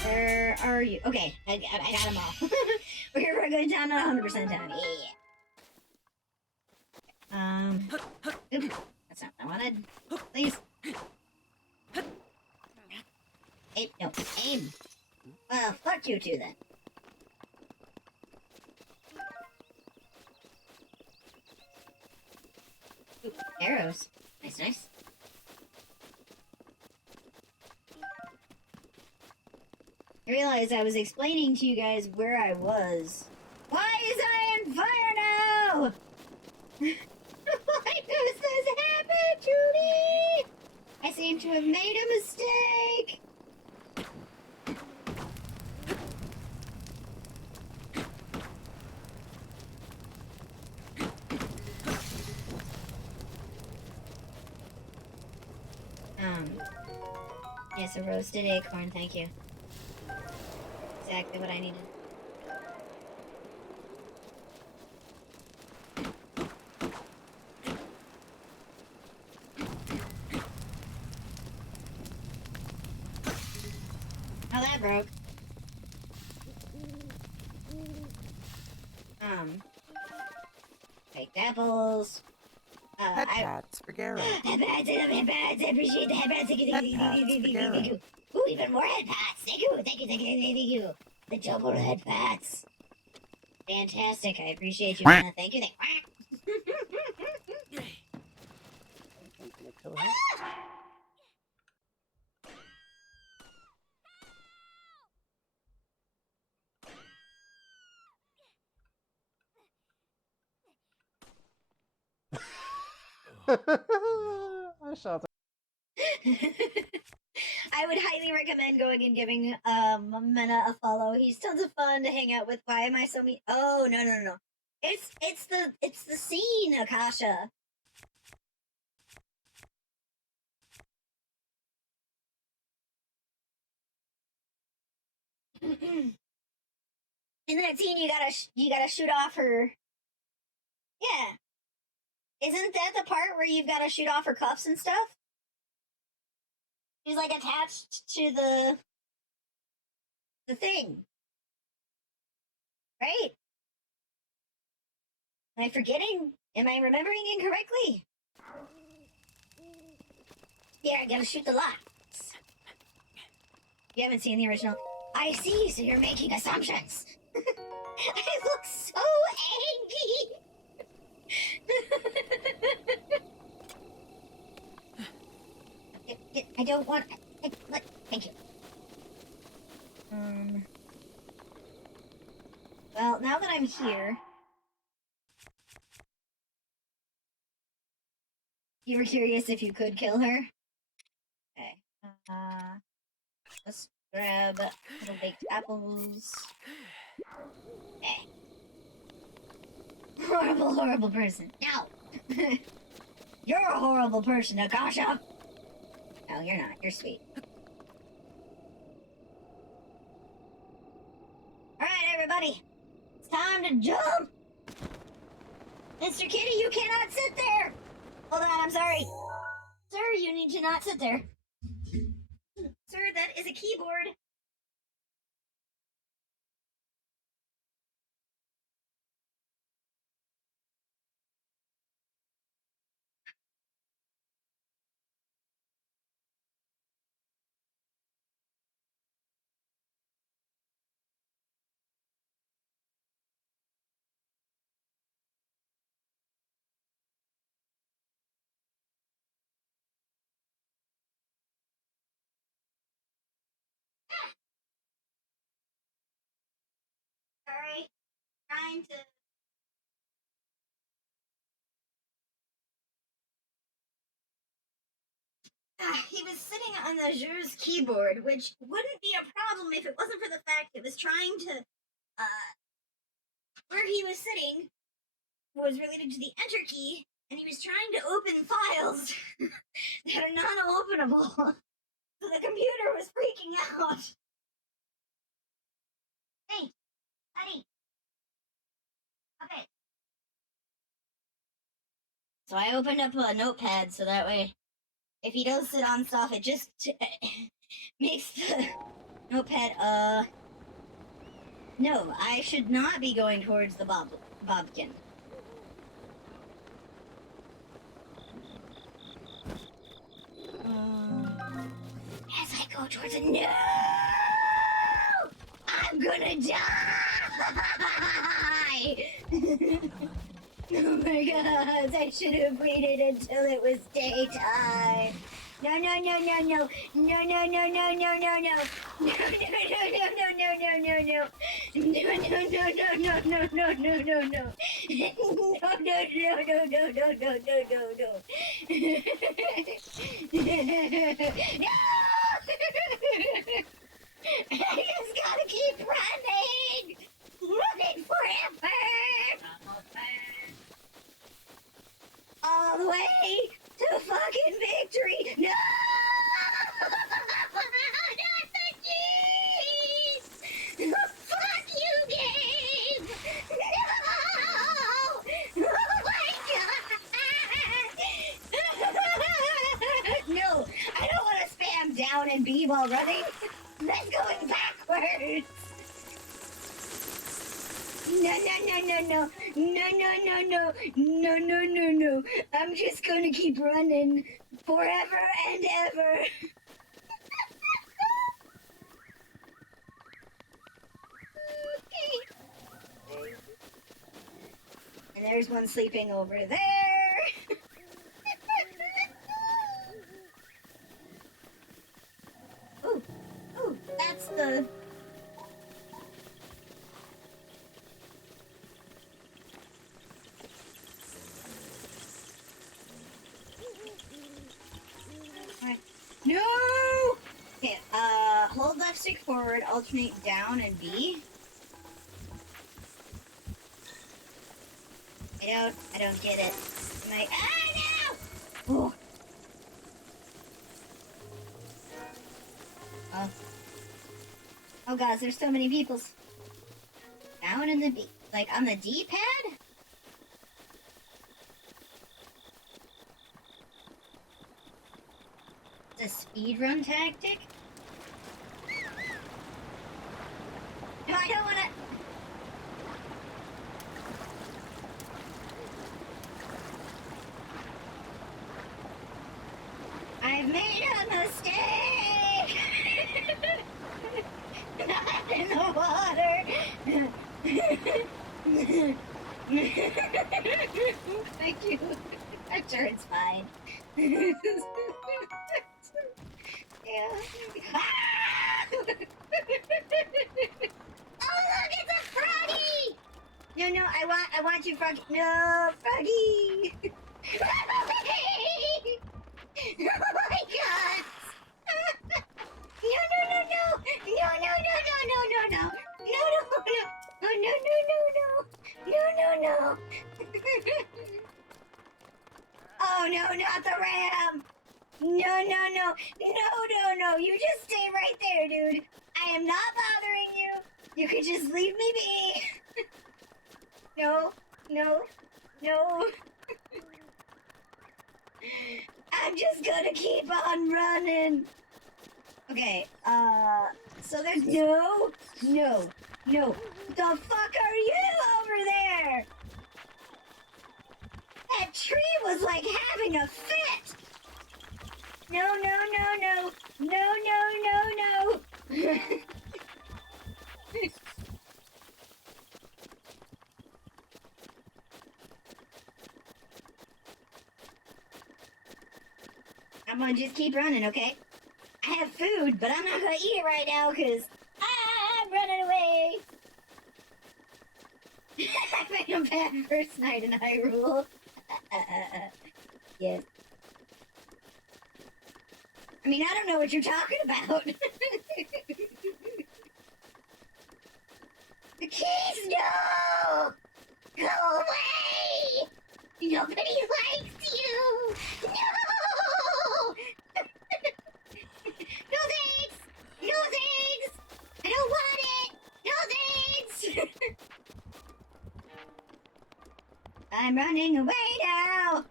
Where are you? Okay, I got them all. We're going down to 100% time. Yeah. Oops, that's not what I wanted. Please. Aim. No, aim. Well, fuck you two then. Ooh, arrows. Nice, nice. I realized I was explaining to you guys where I was. Why is I on fire now? Why does this happen to me? I seem to have made a mistake. Yes, a roasted acorn, thank you. Exactly what I needed. Oh, that broke. Baked apples. Head pats for Gero. Headpats, I love headpats. I appreciate the headpats. Thank you, thank you, thank you, thank you, thank you. Ooh, even more headpats. Thank you, thank you, thank you, thank you. The double headpats. Fantastic. I appreciate you, Anna. Thank you. I shot I would highly recommend going and giving Mena a follow. He's tons of fun to hang out with. Why am I so mean? Oh no. It's the scene, Akasha. In that scene, you gotta shoot off her. Yeah, isn't that the part where you've got to shoot off her cuffs and stuff? She's like attached to the thing, right? Am I forgetting? Am I remembering incorrectly? Yeah, I gotta shoot the locks. You haven't seen the original. I see, so you're making assumptions. I look so angry. I don't want. Thank you. Well, now that I'm here, you were curious if you could kill her. Okay. Let's grab little baked apples. Okay. Horrible, horrible person. No! You're a horrible person, Akasha! No, you're not. You're sweet. Alright, everybody. It's time to jump! Mr. Kitty, you cannot sit there! Hold on, I'm sorry. Sir, you need to not sit there. Sir, that is a keyboard. trying to... He was sitting on the Jure's keyboard, which wouldn't be a problem if it wasn't for the fact it was trying to, where he was sitting was related to the enter key, and he was trying to open files that are non-openable. So the computer was freaking out. Hey, buddy. Okay. So I opened up a notepad so that way, if he does sit on stuff, it just makes the notepad, no, I should not be going towards the Bobkin. As I go towards it, no! I'm gonna die! Oh my god, I should have waited until it was daytime. No, no, no, no, no. No, no, no, no, no, no, no. No, no, no, no, no, no, no, no. No, no, no, no, no, no, no, no, no, no. No, no, no, no, no, no, no, no, no. No! I just gotta keep running! Running forever! All the way to fucking victory! No! Not the keys! Fuck you, game! No! Oh my god! No, I don't want to spam down and B while running. That's going backwards. No, no, no, no, no. No, no, no, no. No, no, no, no. I'm just gonna keep running forever and ever. Okay. And there's one sleeping over there. Ooh, ooh, that's the... No! Okay, hold left stick forward, alternate down and B. I don't get it. I'm like, no! Oh. Oh gosh, there's so many people. Down in the B, like on the D-pad? A speedrun tactic? No, I don't wanna... I've made a mistake! Not in the water! Thank you. I'm sure it's fine. Yeah. Ah! Oh look, it's a froggy! No, no, I want you, froggy. No, froggy. Oh my god! No, no, no, no! No, no, no, no, no, no, no! No, no, no! Oh, no, no, no, no! No, no, no! Oh no, not the ram! No, no, no! No, no, no! You just stay right there, dude! I am not bothering you! You can just leave me be! No, no, no! I'm just gonna keep on running! Okay, so there's no. The fuck are you over there? That tree was like having a fit! No, no, no, no. No, no, no, no. I'm gonna just keep running, okay? I have food, but I'm not gonna eat it right now, because I'm running away. Xenopath first night in Hyrule. Yes. I mean, I don't know what you're talking about. The keys, no! Go away! Nobody likes you! No! No thanks! No thanks! I don't want it! No thanks! I'm running away now!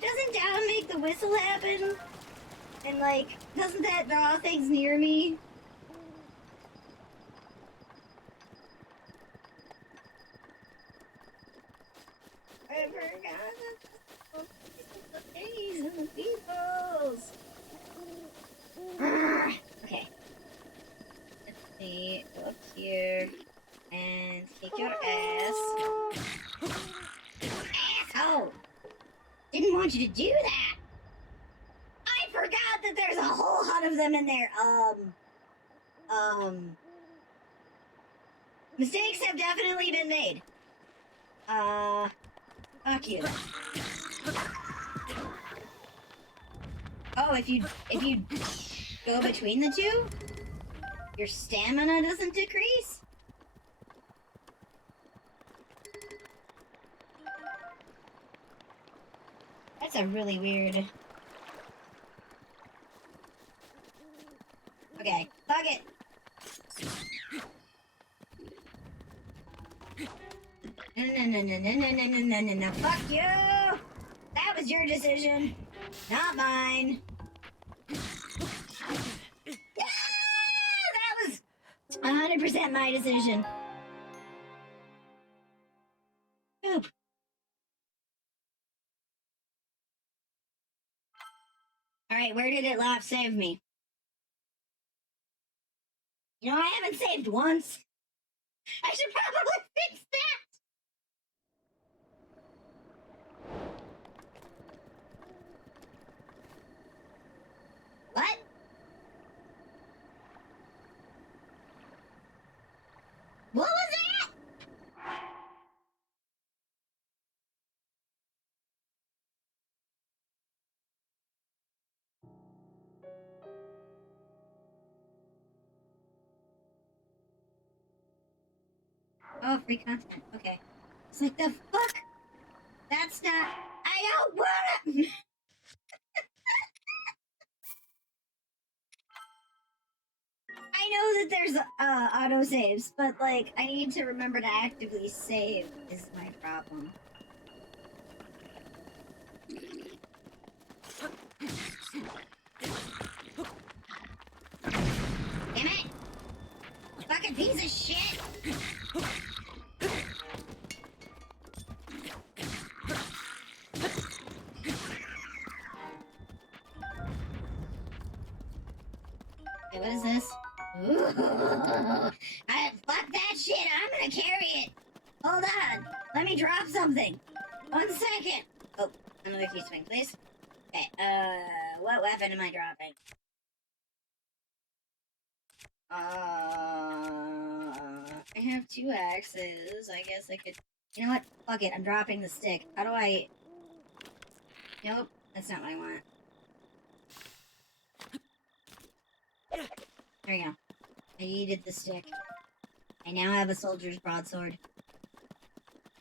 Doesn't down make the whistle happen? And like, doesn't that draw things near me? I forgot the days and the peoples. Okay. Let's see. Go up here and take your ass. Asshole! Didn't want you to do that. I forgot that there's a whole lot of them in there. Mistakes have definitely been made. Fuck you. Oh, if you go between the two, your stamina doesn't decrease? That's a really weird... Okay, fuck it! No, fuck you! That was your decision, not mine. Yeah, that was 100% my decision. Poop. Alright, where did it last save me? You know, I haven't saved once. I should probably fix that! What? What was that? Oh, free content. Okay. It's like, the fuck? That's not... I don't wanna... I know that there's auto saves, but like I need to remember to actively save is my problem. Damn it! Fucking piece of shit! Okay, what is this? Ooh. Fuck that shit! I'm gonna carry it! Hold on! Let me drop something! 1 second! Oh, another key swing, please. Okay, what weapon am I dropping? I have 2 axes. I guess I could... You know what? Fuck it, I'm dropping the stick. How do I... Nope, that's not what I want. There we go. I needed the stick. I now have a soldier's broadsword.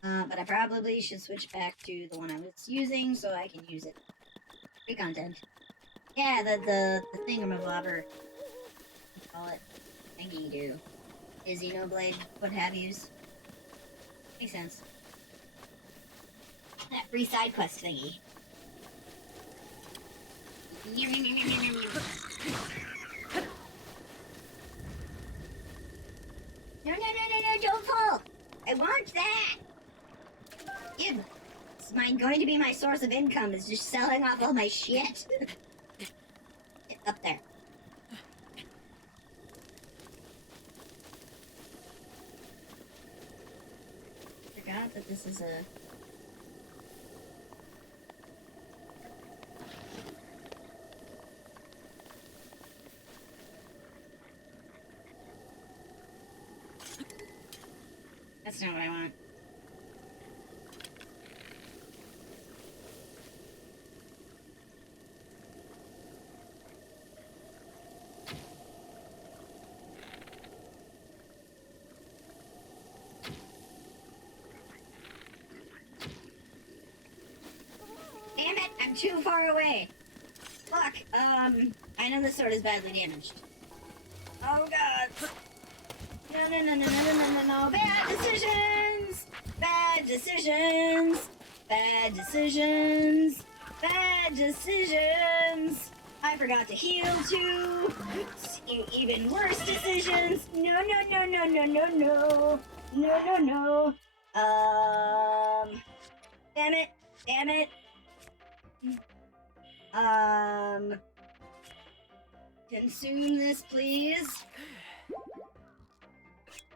But I probably should switch back to the one I was using so I can use it. Free content. Yeah, the thingamabobber. You call it. Thingy do. Is Xenoblade, what have yous. Makes sense. That free side quest thingy. No, don't fall! I want that! Dude, it's going to be my source of income, is just selling off all my shit. Get up there. Forgot that this is a... That's not what I want. Damn it, I'm too far away. Fuck, I know this sword is badly damaged. Oh god. No, no, no, no, no, no, no, no, no. Bad decisions! Bad decisions! Bad decisions! Bad decisions! I forgot to heal too! Even worse decisions! No, no, no, no, no, no, no! No, no, no! Damn it! Damn it! Consume this, please.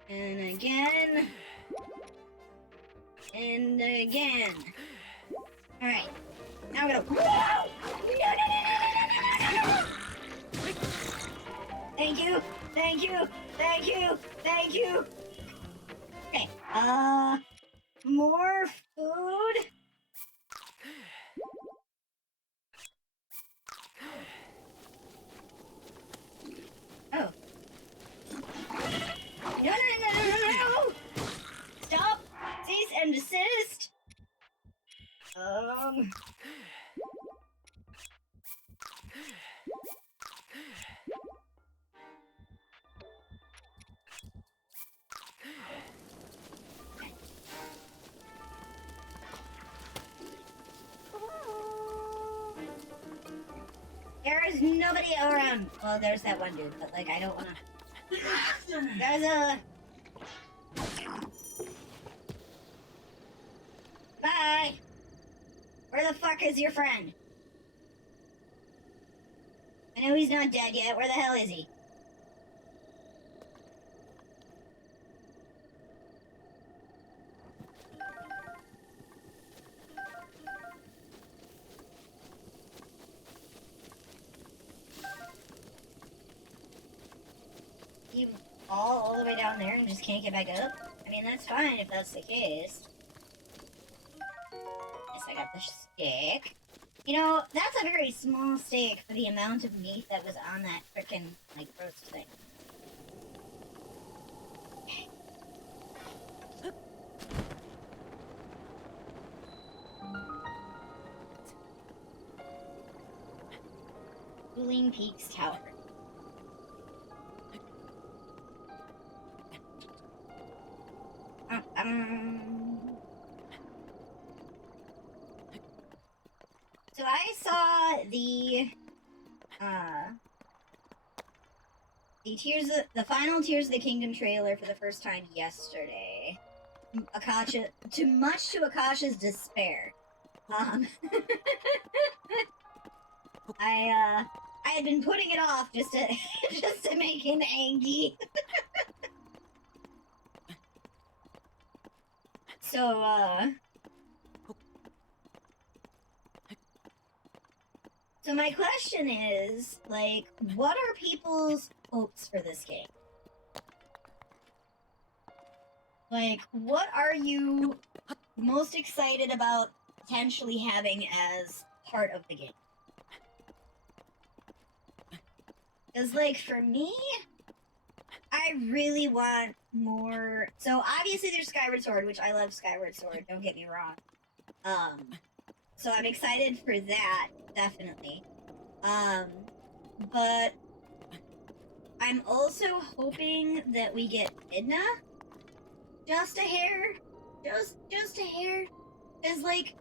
And again. And again. Alright. Now we're gonna. No! No, no, no, no, no, no, no, no! Thank you! Thank you! Thank you! Thank you! Okay. More food? Oh. No, no, no, no, no, no! Stop! Cease and desist! There's nobody around. Well, there's that one dude, but like, I don't wanna. There's a. Bye! Where the fuck is your friend? I know he's not dead yet. Where the hell is he? You all the way down there and just can't get back up? I mean, that's fine if that's the case. Guess I got the stick. You know, that's a very small steak for the amount of meat that was on that frickin', like, roast thing. Cooling Peaks Tower. So I saw the final Tears of the Kingdom trailer for the first time yesterday. Much to Akasha's despair. I had been putting it off just to just to make him angry. So my question is, like, what are people's hopes for this game? Like, what are you most excited about potentially having as part of the game? Because, like, for me, I really want more. So, obviously, there's Skyward Sword, which I love Skyward Sword, don't get me wrong. So I'm excited for that, definitely. But I'm also hoping that we get Midna. Just a hair. Just a hair. Because, like,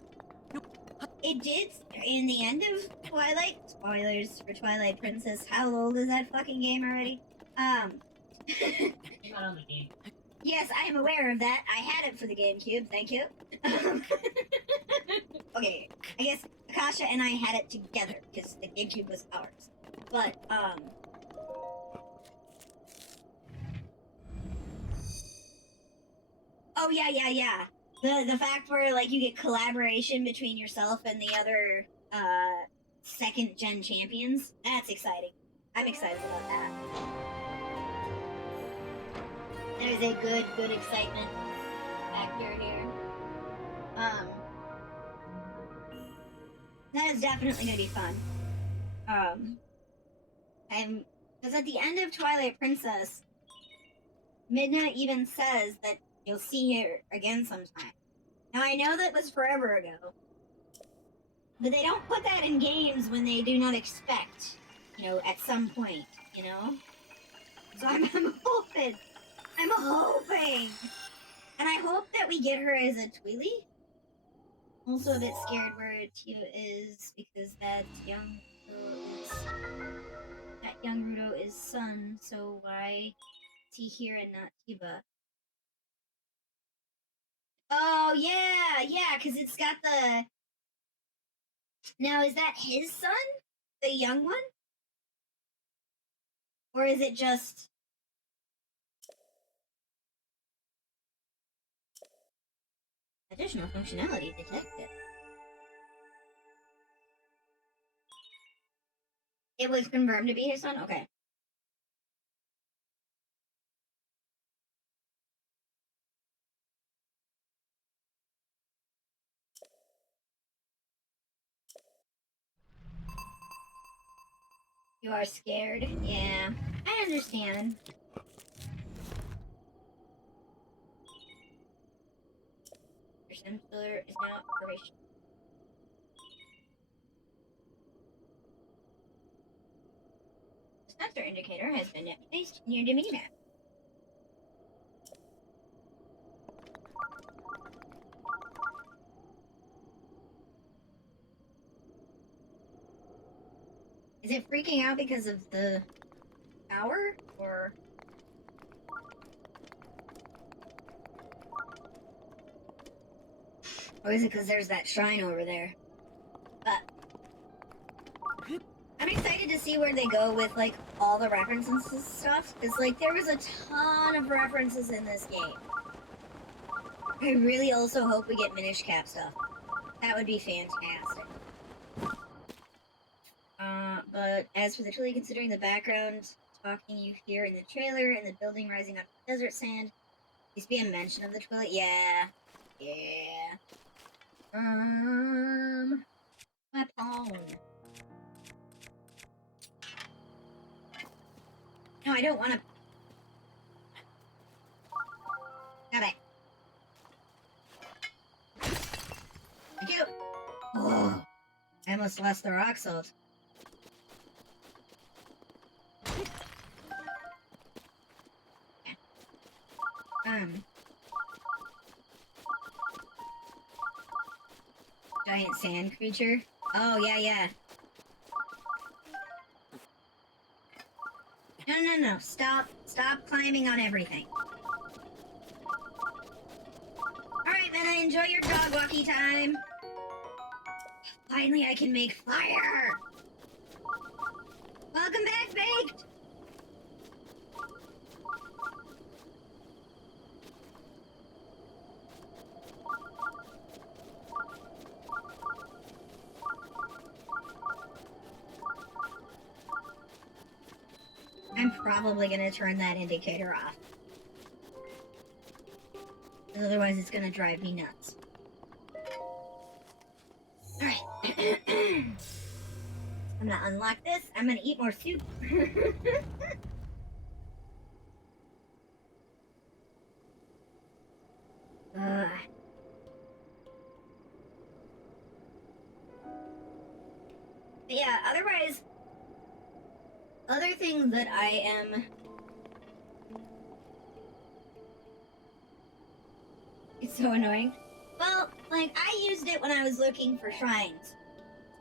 it did in the end of Twilight. Spoilers for Twilight Princess. How old is that fucking game already? Not on the game. Yes, I am aware of that. I had it for the GameCube, thank you. Okay, I guess Akasha and I had it together, because the GameCube was ours. But, oh, yeah. The fact where, like, you get collaboration between yourself and the other, second-gen champions, that's exciting. I'm excited about that. There's a good excitement. factor here. That is definitely gonna be fun. Because at the end of Twilight Princess, Midna even says that you'll see her again sometime. Now I know that was forever ago, but they don't put that in games when they do not expect, at some point, So I'm hoping, and I hope that we get her as a Tweely. Also a bit scared where Tia is because that young Rudo is son, so why is he here and not Tiba? Oh yeah, because it's got the. Now is that his son, the young one, or is it just? Additional functionality detected. It was confirmed to be his son? Okay. You are scared? Yeah. I understand. Your sensor is now operational. The sensor indicator has been placed near the minimap. Is it freaking out because of the power, or? Or is it because there's that shrine over there? But I'm excited to see where they go with, like, all the references and stuff. Because, like, there was a ton of references in this game. I really also hope we get Minish Cap stuff. That would be fantastic. But as for the Twilly, considering the background talking you hear in the trailer and the building rising up the desert sand, needs to be a mention of the Twilly. Yeah. My phone. No, I don't want to. Got it. Thank you. Oh, I almost lost the rock salt. Giant sand creature. Oh, yeah. No. Stop climbing on everything. Alright, Mena, enjoy your dog walkie time. Finally, I can make fire. Welcome back, Baked. I'm probably gonna turn that indicator off. Otherwise, it's gonna drive me nuts. Alright. I'm gonna unlock this. I'm gonna eat more soup. But yeah, otherwise, other things that I am... It's so annoying. Well, like, I used it when I was looking for shrines.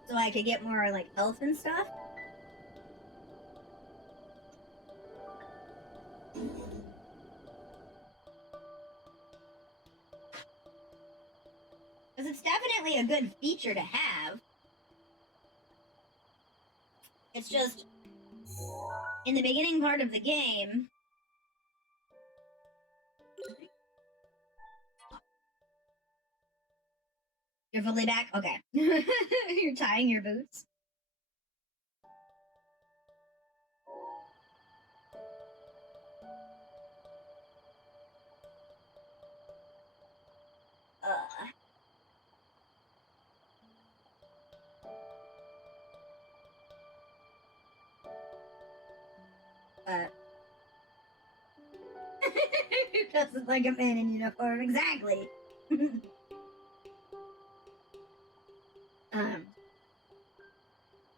So I could get more, like, health and stuff. Because it's definitely a good feature to have. It's just, in the beginning part of the game... You're fully back? Okay. You're tying your boots. But doesn't like a man in uniform, exactly.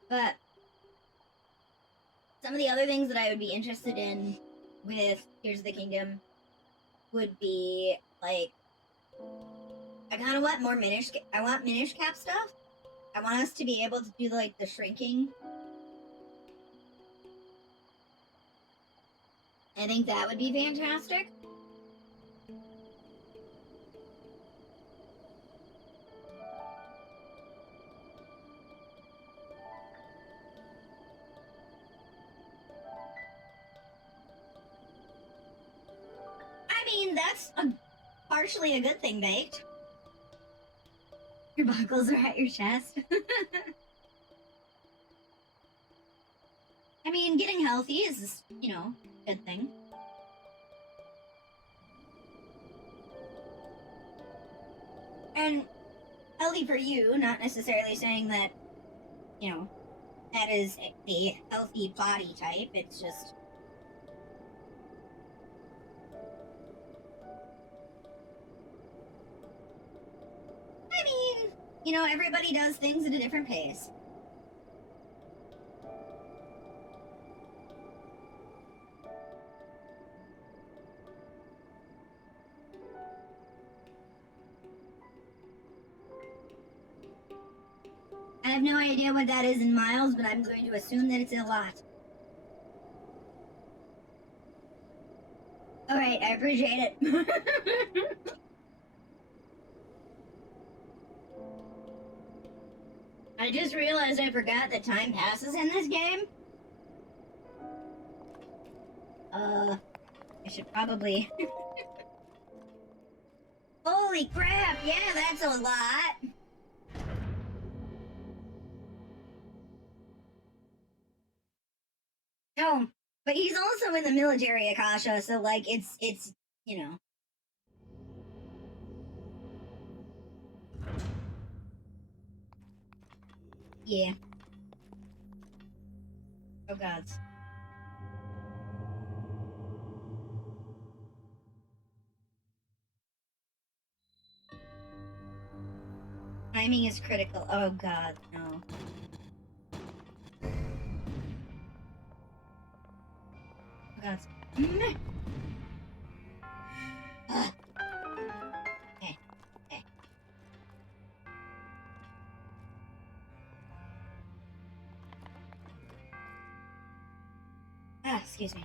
But some of the other things that I would be interested in with Tears of the Kingdom would be like, I kind of want more Minish. I want Minish Cap stuff. I want us to be able to do like the shrinking. I think that would be fantastic. I mean, that's partially a good thing, Baked. Your buckles are at your chest. I mean, getting healthy is, you know, a good thing. And healthy for you, not necessarily saying that, you know, that is a healthy body type. It's just... I mean, you know, everybody does things at a different pace. I have no idea what that is in miles, but I'm going to assume that it's a lot. Alright, I appreciate it. I just realized I forgot that time passes in this game. I should probably... Holy crap, yeah, that's a lot. No, but he's also in the military, Akasha, so, like, it's, you know. Yeah. Oh, gods. Timing is critical. Oh, God, no. Oh, God. Okay. Okay. Ah, excuse me.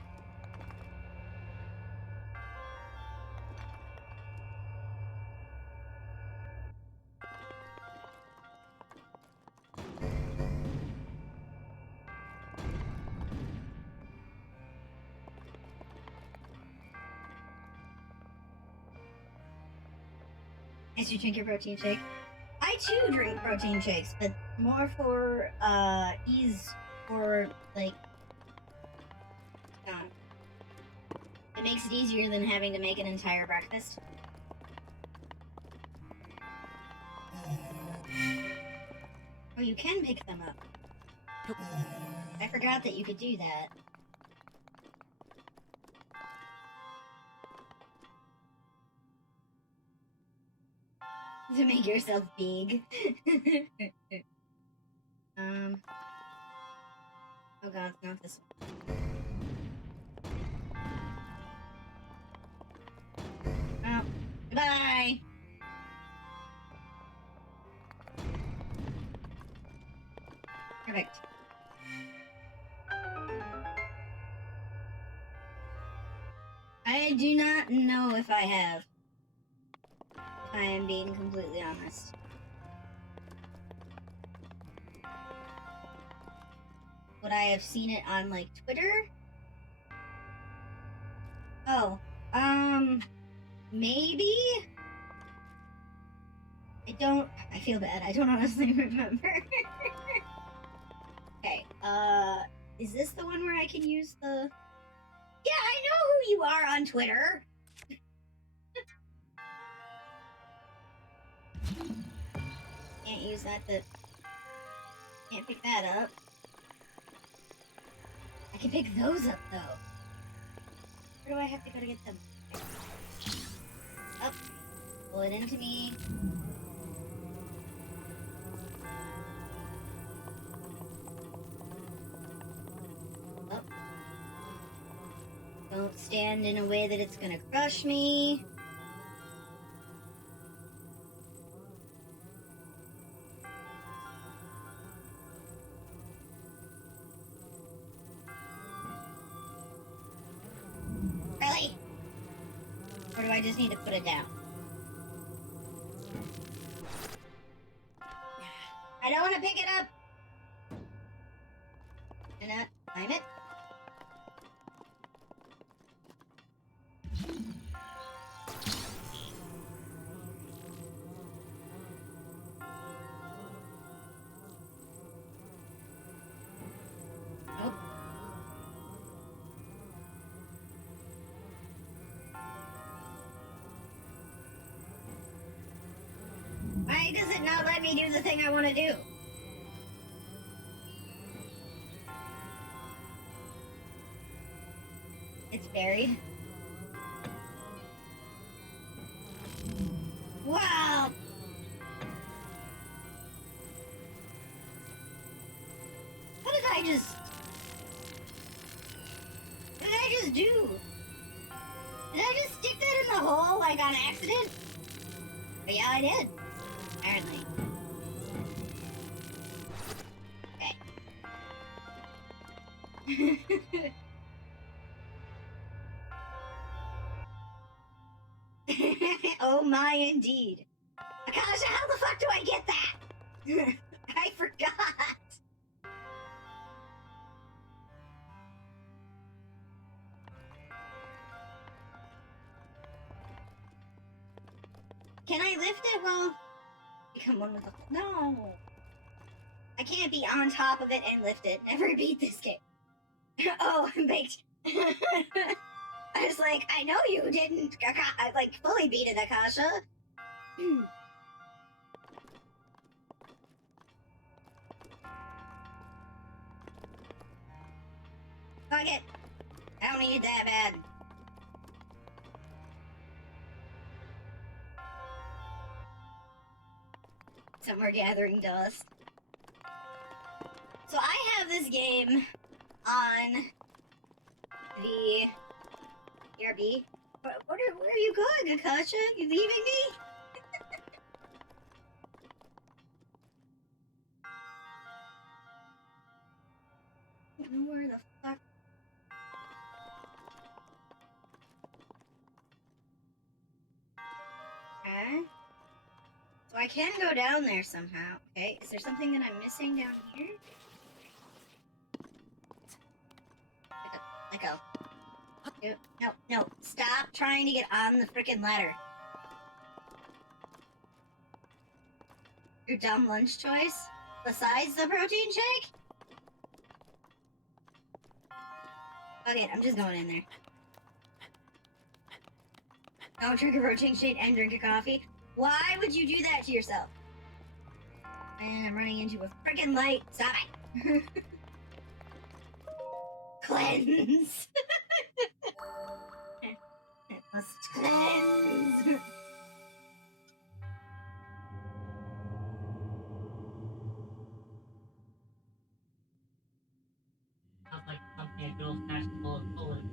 As you drink your protein shake. I too drink protein shakes, but more for ease, for like it makes it easier than having to make an entire breakfast. Oh, you can pick them up. I forgot that you could do that. To make yourself big. Oh god, not this one. Oh, goodbye! Perfect. I do not know if I have. If I am being completely honest. Would I have seen it on, like, Twitter? Oh, maybe? I feel bad, I don't honestly remember. Okay, is this the one where I can use the... Yeah, I know who you are on Twitter! Can't use that to... Can't pick that up. I can pick those up, though. Where do I have to go to get them? Up. Pull it into me. Up. Don't stand in a way that it's gonna crush me. Really? Or do I just need to put it down? I don't want to pick it up. And climb it. Nope. Why does it not let me do the thing I want to do? It's buried. Wow! What did I just... What did I just do? Did I just stick that in the hole, like, on accident? But yeah, I did. Apparently. Okay. Oh my, indeed. Akasha, how the fuck do I get that? I forgot. Can I lift it while become one with the... No. I can't be on top of it and lift it. Never beat this game. Oh, I'm baked. I was like, I know you didn't, like, fully beat it, Akasha. Fuck it. I don't need it that bad. Somewhere gathering dust. So I have this game on the ERB. Where are you going, Akasha? You leaving me? I don't know where the fuck. Okay. So I can go down there somehow. Okay, is there something that I'm missing down here? Let go. No, stop trying to get on the freaking ladder. Your dumb lunch choice? Besides the protein shake? Okay, I'm just going in there. Don't drink a protein shake and drink a coffee. Why would you do that to yourself? And I'm running into a freaking light. Stop it. Cleanse. It must cleanse. Sounds like something a girl's past full of bullet.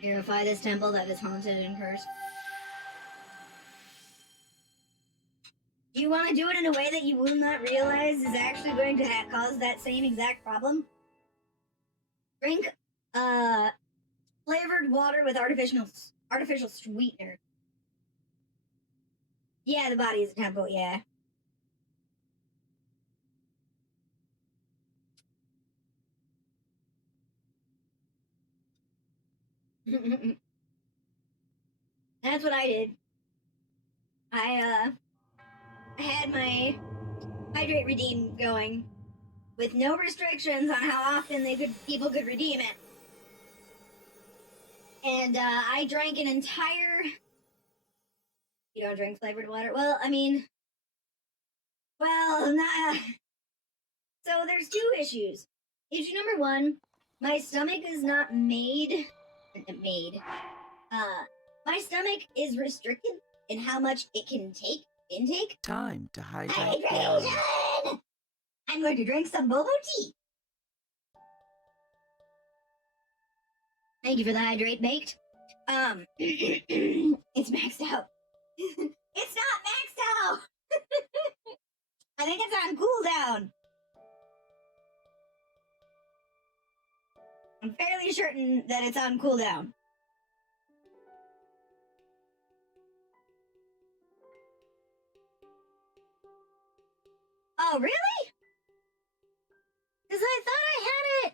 Purify this temple that is haunted and cursed. Do you want to do it in a way that you will not realize is actually going to cause that same exact problem? Drink flavored water with artificial sweetener. Yeah, the body is a temple, yeah. That's what I did. I had my hydrate redeem going with no restrictions on how often people could redeem it. And I drank an entire... You don't drink flavored water? Well, I mean, Well, not. So there's two issues. Issue number one, my stomach is not made. My stomach is restricted in how much it can take intake. Time to hydrate Gero. Hydration! I'm going to drink some boba tea. Thank you for the hydrate baked. It's maxed out. It's not maxed out. I think it's on cooldown. I'm fairly certain that it's on cooldown. Oh, really? Because I thought I had it.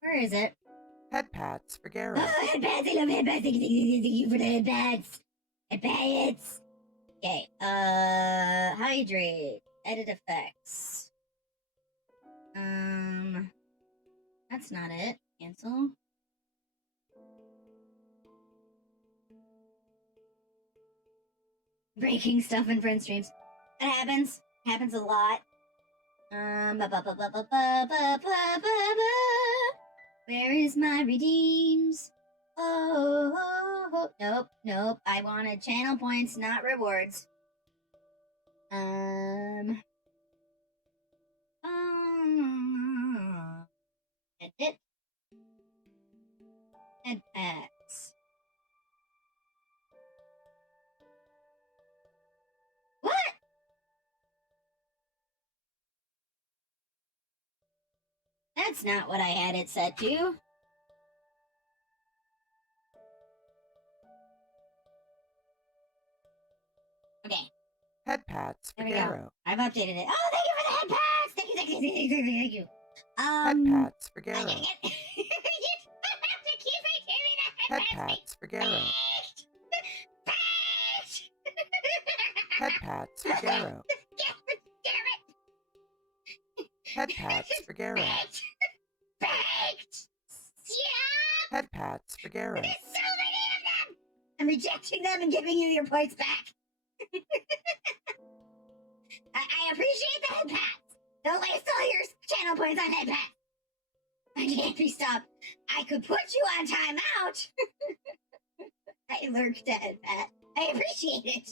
Where is it? Head pats for Gero. Oh, headpads! I love headpads! Thank you for the headpads! Headpads! Okay, hydrate. Edit effects. That's not it. Cancel. Breaking stuff in friend streams. It happens. Happens a lot. Where is my redeems? Oh, nope. I wanted channel points, not rewards. Edit. Head packs. What? That's not what I had it set to. Okay. Head pats for There we go. Gero. I've updated it. Oh, thank you for the head pads! Thank you. Head pats for I Gero. gotta get. You have to keep redoing the Head pats for Gero. Head pats for Gero. Head pats for Gero. Baked! Yeah! Head pats for Gero. There's so many of them! I'm rejecting them and giving you your points back. I appreciate the head pats. Don't waste all your channel points on head pats. I can't be stopped. I could put you on timeout. I lurked at head pat. I appreciate it.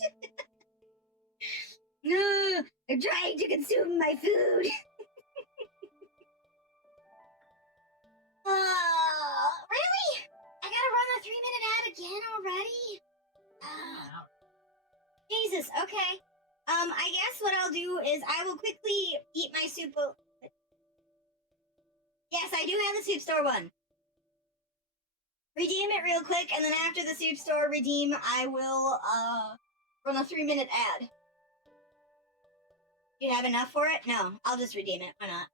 No, I'm trying to consume my food. Oh, really? I gotta run the 3-minute ad again already? Oh. Jesus, okay. I guess what I'll do is I will quickly eat my soup. Yes, I do have the soup store one. Redeem it real quick, and then after the soup store redeem, I will, run a 3-minute ad. Do you have enough for it? No, I'll just redeem it. Why not?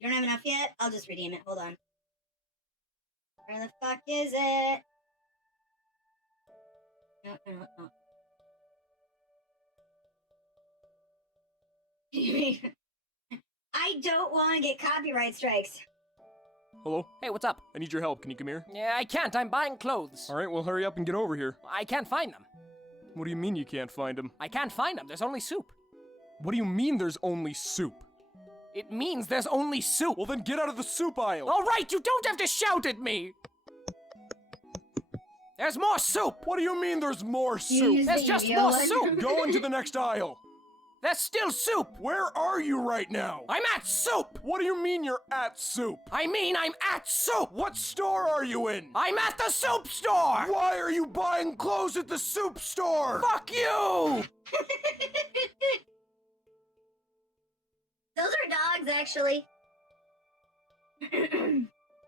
You don't have enough yet? I'll just redeem it. Hold on. Where the fuck is it? No. I don't want to get copyright strikes. Hello? Hey, what's up? I need your help. Can you come here? Yeah, I can't. I'm buying clothes. Alright, well, hurry up and get over here. I can't find them. What do you mean you can't find them? I can't find them. There's only soup. What do you mean there's only soup? It means there's only soup. Well, then get out of the soup aisle! All right, you don't have to shout at me. There's more soup. What do you mean there's more soup? There's just more soup. Go into the next aisle! There's still soup. Where are you right now? I'm at soup. What do you mean you're at soup? I mean, I'm at soup. What store are you in? I'm at the soup store. Why are you buying clothes at the soup store? Fuck you. Those are dogs, actually.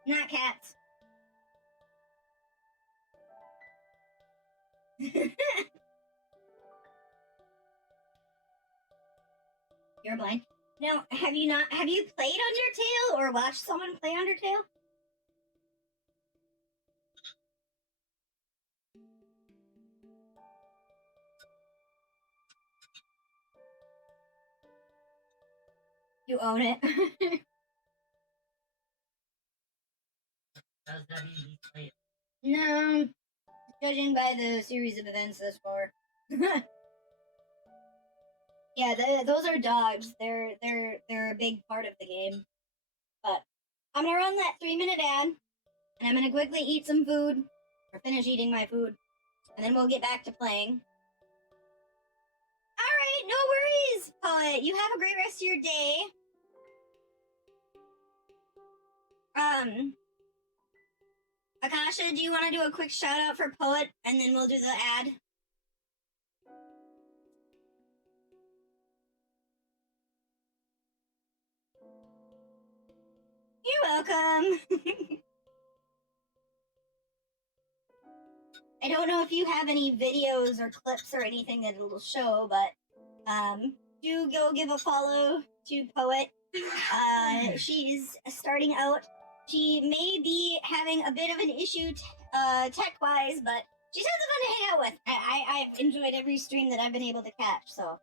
Not cats. You're blind. Now, have you played Undertale or watched someone play Undertale? You own it. No, judging by the series of events thus far. Yeah, those are dogs. They're a big part of the game. But I'm gonna run that 3-minute ad, and I'm gonna quickly eat some food, or finish eating my food, and then we'll get back to playing. Alright, no worries, Poet. You have a great rest of your day. Akasha, do you want to do a quick shout out for Poet, and then we'll do the ad? You're welcome. I don't know if you have any videos or clips or anything that it'll show, but do go give a follow to Poet. She's starting out. She may be having a bit of an issue tech-wise, but she's tons of fun to hang out with. I've enjoyed every stream that I've been able to catch, so.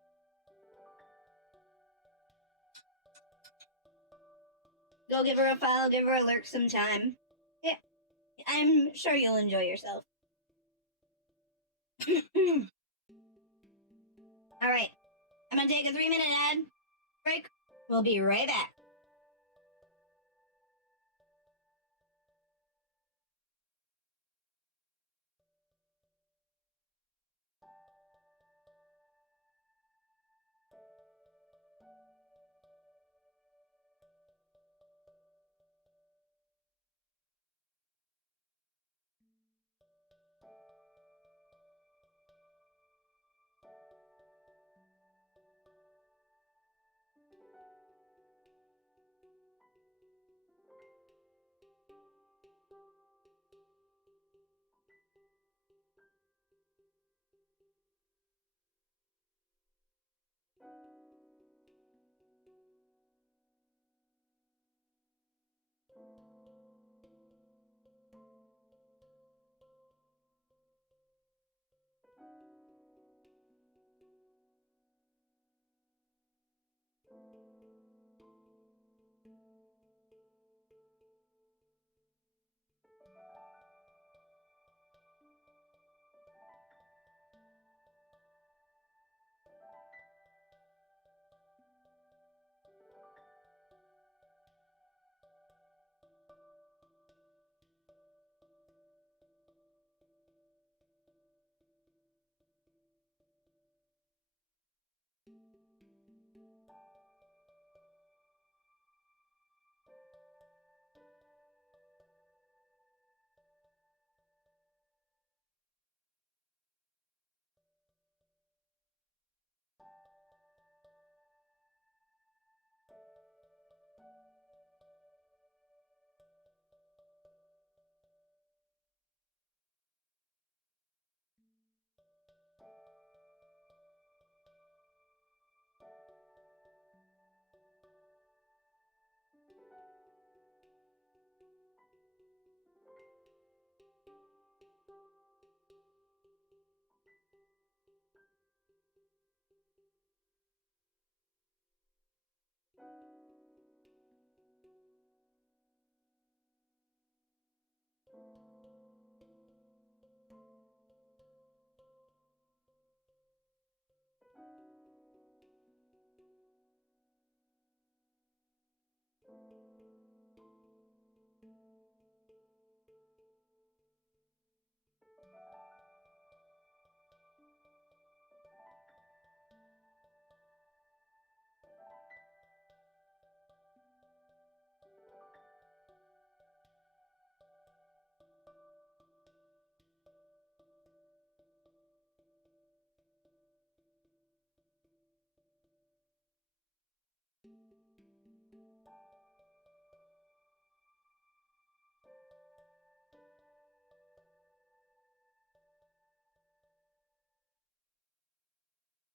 Go give her a follow, give her a lurk sometime. Yeah, I'm sure you'll enjoy yourself. Alright, I'm gonna take a 3-minute ad break. We'll be right back.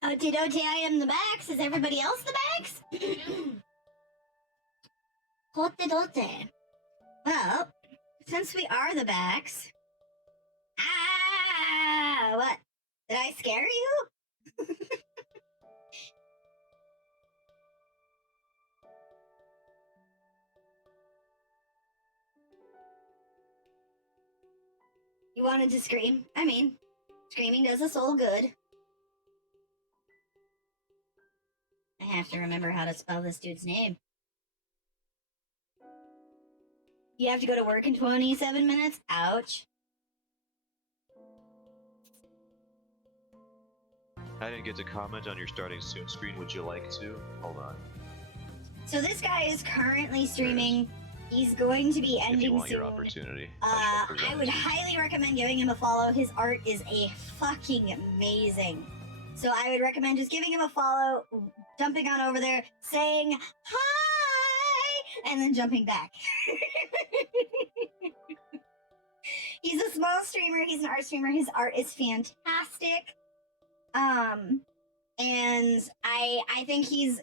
Okie dokie, I am the Max. Is everybody else the Max? Hote dote. Well, since we are the Max. Ah! What? Did I scare you? You wanted to scream? I mean, screaming does us all good. have to remember how to spell this dude's name. You have to go to work in 27 minutes? Ouch. I didn't get to comment on your starting soon screen. Would you like to? Hold on. So this guy is currently streaming. He's going to be ending If you want soon. your opportunity. I would highly recommend giving him a follow. His art is a fucking amazing. So I would recommend just giving him a follow, jumping on over there, saying hi, and then jumping back. He's a small streamer. He's an art streamer. His art is fantastic. And I think he's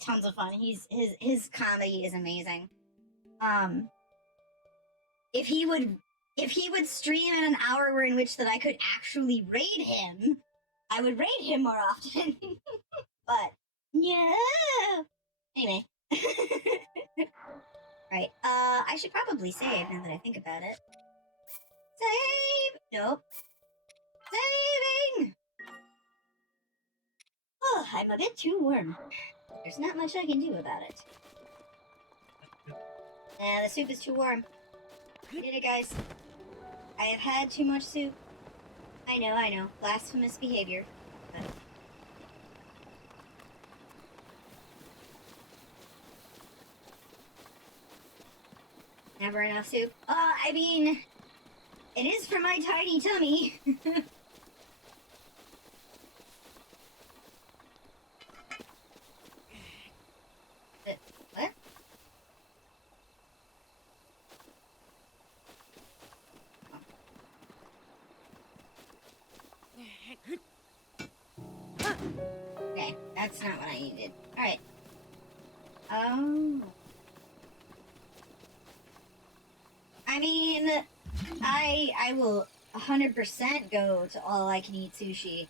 tons of fun. His comedy is amazing. If he would stream at an hour in which that I could actually raid him, I would raid him more often. But no. Anyway. Right. I should probably save now that I think about it. Save. Nope. Saving. Oh, I'm a bit too warm. There's not much I can do about it. Nah, the soup is too warm. Did it, guys? I have had too much soup. I know. Blasphemous behavior. But... Never enough soup. I mean, it is for my tiny tummy. What? Okay, that's not what I needed. Alright. Oh. I mean, I will 100% go to all I can eat sushi.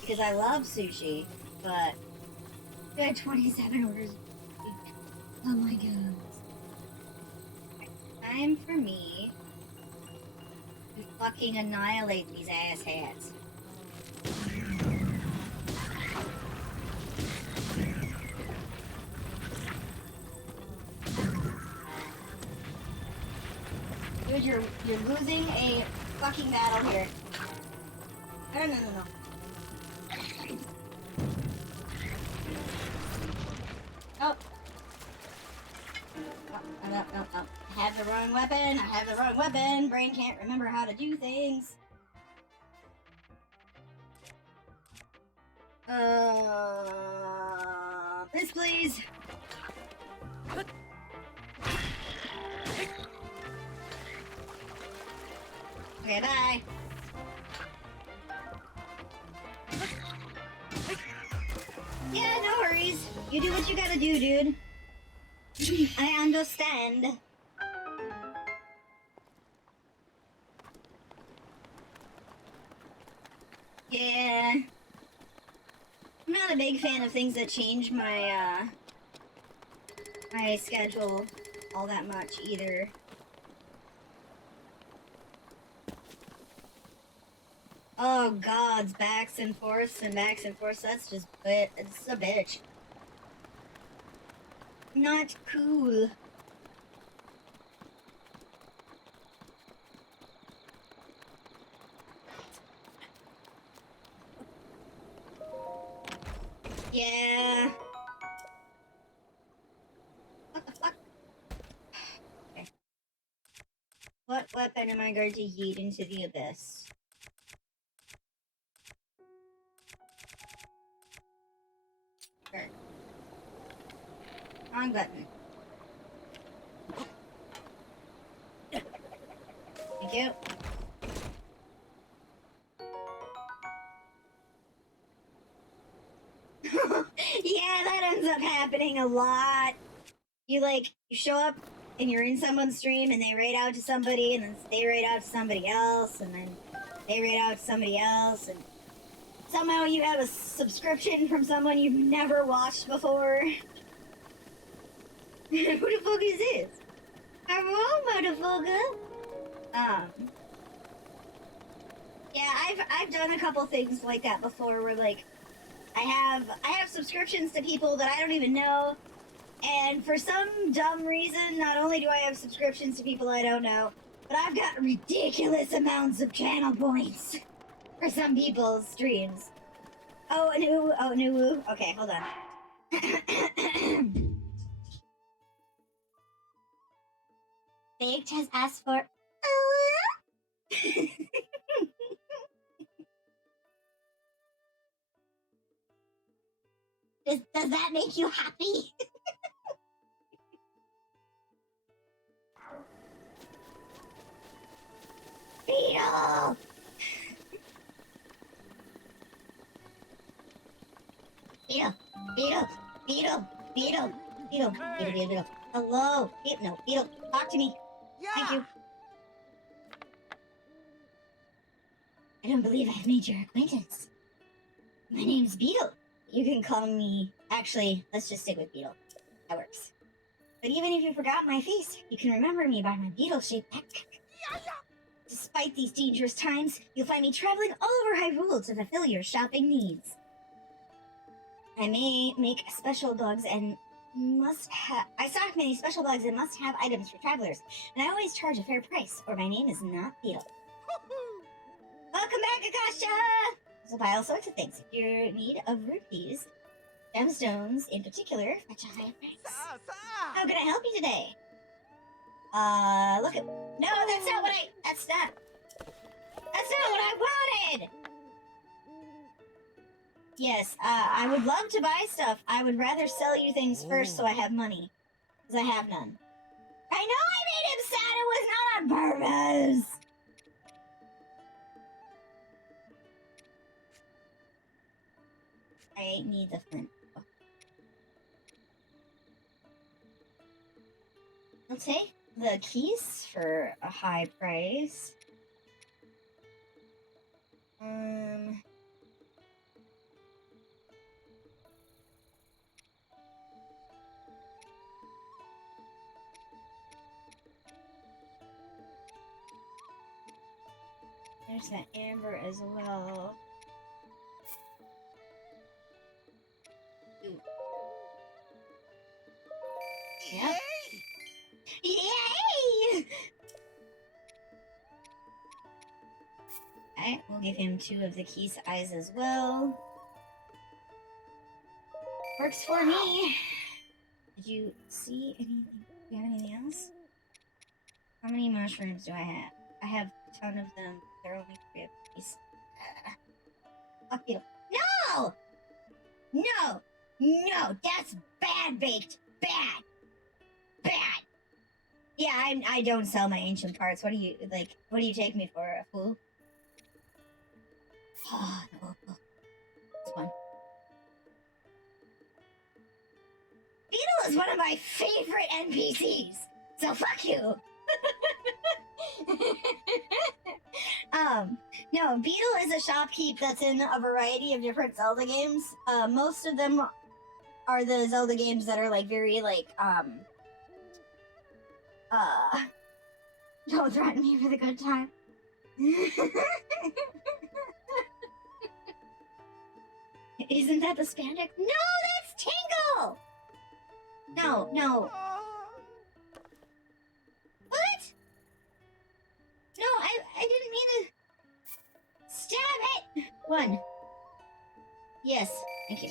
Because I love sushi, but I had 27 orders. Oh my god. Time for me to fucking annihilate these asshats. Dude, you're losing a fucking battle here. No. Oh. No. I have the wrong weapon. Brain can't remember how to do things. This please. Okay, bye. Yeah, no worries. You do what you gotta do, dude. I understand. Yeah. I'm not a big fan of things that change my, my schedule all that much either. Oh gods, backs and forths, that's just it's a bitch. Not cool. Yeah. What the fuck? Okay. What weapon am I going to yeet into the abyss? Sure. Wrong button. Thank you. Yeah, that ends up happening a lot. You show up and you're in someone's stream and they raid out to somebody and then they raid out to somebody else and then they raid out to somebody else and somehow you have a subscription from someone you've never watched before. Who the fuck is this? Hello, motherfucker. Yeah, I've done a couple things like that before where I have subscriptions to people that I don't even know, and for some dumb reason, not only do I have subscriptions to people I don't know, but I've got ridiculous amounts of channel points for some people's streams. Oh, new. Okay, hold on. Baked has asked for. Does that make you happy? Beetle! Beetle! Beetle! Beetle! Beetle! Beetle! Beetle! Beetle! Hello! Beetle! No, Beetle! Talk to me! Thank you! I don't believe I've made your acquaintance. My name's Beetle. You can call me... Actually, let's just stick with Beetle. That works. But even if you forgot my face, you can remember me by my beetle-shaped backpack. Despite these dangerous times, you'll find me traveling all over Hyrule to fulfill your shopping needs. I may make special bugs and I stock many special bugs and must-have items for travelers, and I always charge a fair price, or my name is not Beetle. Welcome back, Akasha! So buy all sorts of things. If you're in need of rupees, gemstones in particular, fetch a high price. How can I help you today? Look at... No, that's not what That's not what I wanted! Yes, I would love to buy stuff. I would rather sell you things first so I have money. Because I have none. I know I made him sad! It was not on purpose! I need the flint. I'll take the keys for a high price. There's that amber as well. Ooh. Yep. Yay! Alright, we'll give him 2 of the key's eyes as well. Works for me. Did you see anything? Do you have anything else? How many mushrooms do I have? I have a ton of them. They're only 3 apiece. Fuck Beetle. No! No! No! That's bad, Baked! Bad! Bad! Yeah, I don't sell my ancient parts. What do you take me for, a fool? Oh, no. This one. Beetle is one of my favorite NPCs! So fuck you! No, Beetle is a shopkeep that's in a variety of different Zelda games. Most of them are the Zelda games that are, like, very, like, don't threaten me for the good time. Isn't that the spandex? No, that's Tingle! No. What? No, I didn't mean to... Stab it! 1. Yes, thank you.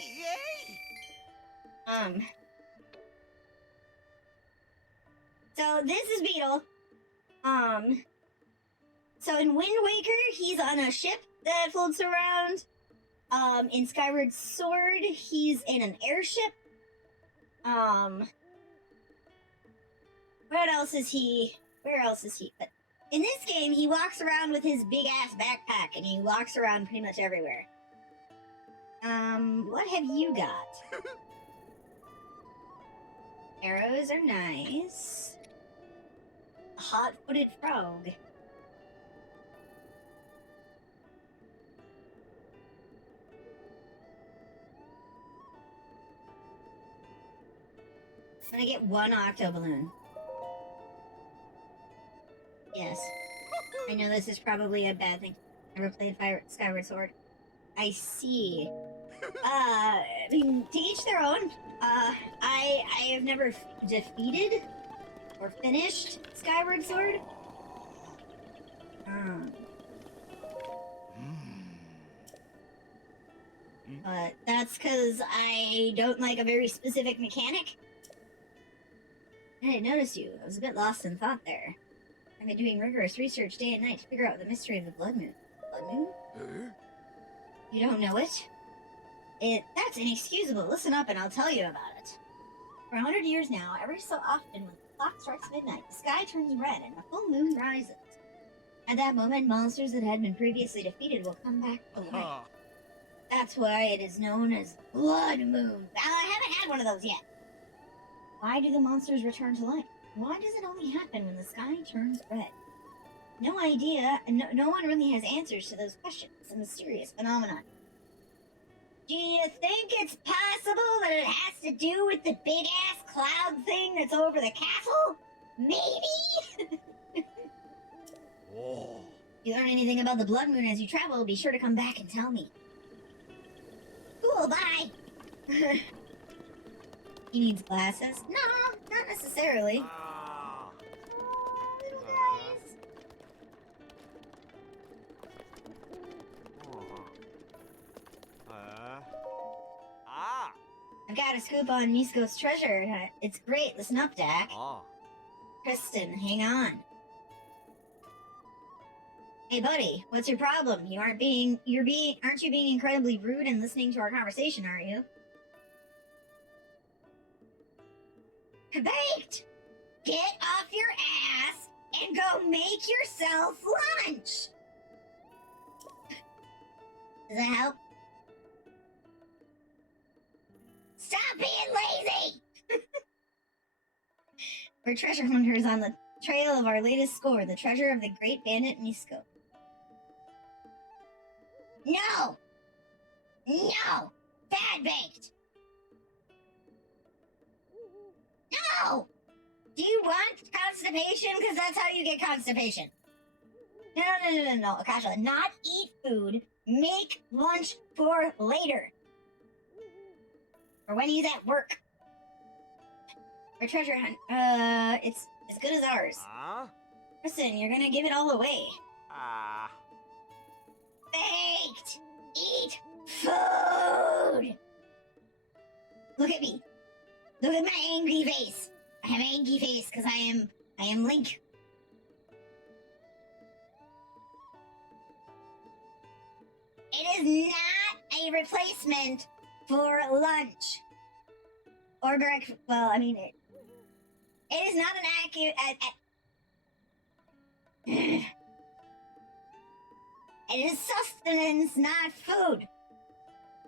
So this is Beetle. So in Wind Waker, he's on a ship that floats around. In Skyward Sword, he's in an airship. Where else is he? But in this game, he walks around with his big-ass backpack, and he walks around pretty much everywhere. What have you got? Arrows are nice. A hot-footed frog. I'm gonna get 1 octo balloon. Yes. I know this is probably a bad thing. Never played Skyward Sword. I see. I mean, to each their own. I have never defeated or finished Skyward Sword. But that's because I don't like a very specific mechanic. I didn't notice you. I was a bit lost in thought there. I've been doing rigorous research day and night to figure out the mystery of the Blood Moon. Blood Moon? You don't know it? That's inexcusable. Listen up and I'll tell you about it. For 100 years now, every so often when the clock strikes midnight, the sky turns red and the full moon rises. At that moment, monsters that had been previously defeated will come back to life. That's why it is known as Blood Moon. I haven't had one of those yet. Why do the monsters return to life? Why does it only happen when the sky turns red? No idea, and no one really has answers to those questions. It's a mysterious phenomenon. Do you think it's possible that it has to do with the big-ass cloud thing that's over the castle? Maybe? Oh. If you learn anything about the Blood Moon as you travel, be sure to come back and tell me. Cool, bye! He needs glasses? No, not necessarily. Little guys. I've got a scoop on Misko's treasure. It's great. Listen up, Dak. Kristen, hang on. Hey, buddy, what's your problem? Aren't you being incredibly rude and listening to our conversation, are you? Baked! Get off your ass and go make yourself lunch! Does that help? Stop being lazy! We're treasure hunters on the trail of our latest score, the treasure of the great bandit Misko. No! No! Bad baked! No! Do you want constipation? Because that's how you get constipation. No, Akasha. Not eat food. Make lunch for later. Or when he's at work. Our treasure hunt, it's as good as ours. Listen, you're gonna give it all away. Baked! Eat food! Look at me. Look at my angry face. I have angry face because I am Link. It is not a replacement for lunch. Or breakfast. Well, I mean, it is not an accurate... It is sustenance, not food.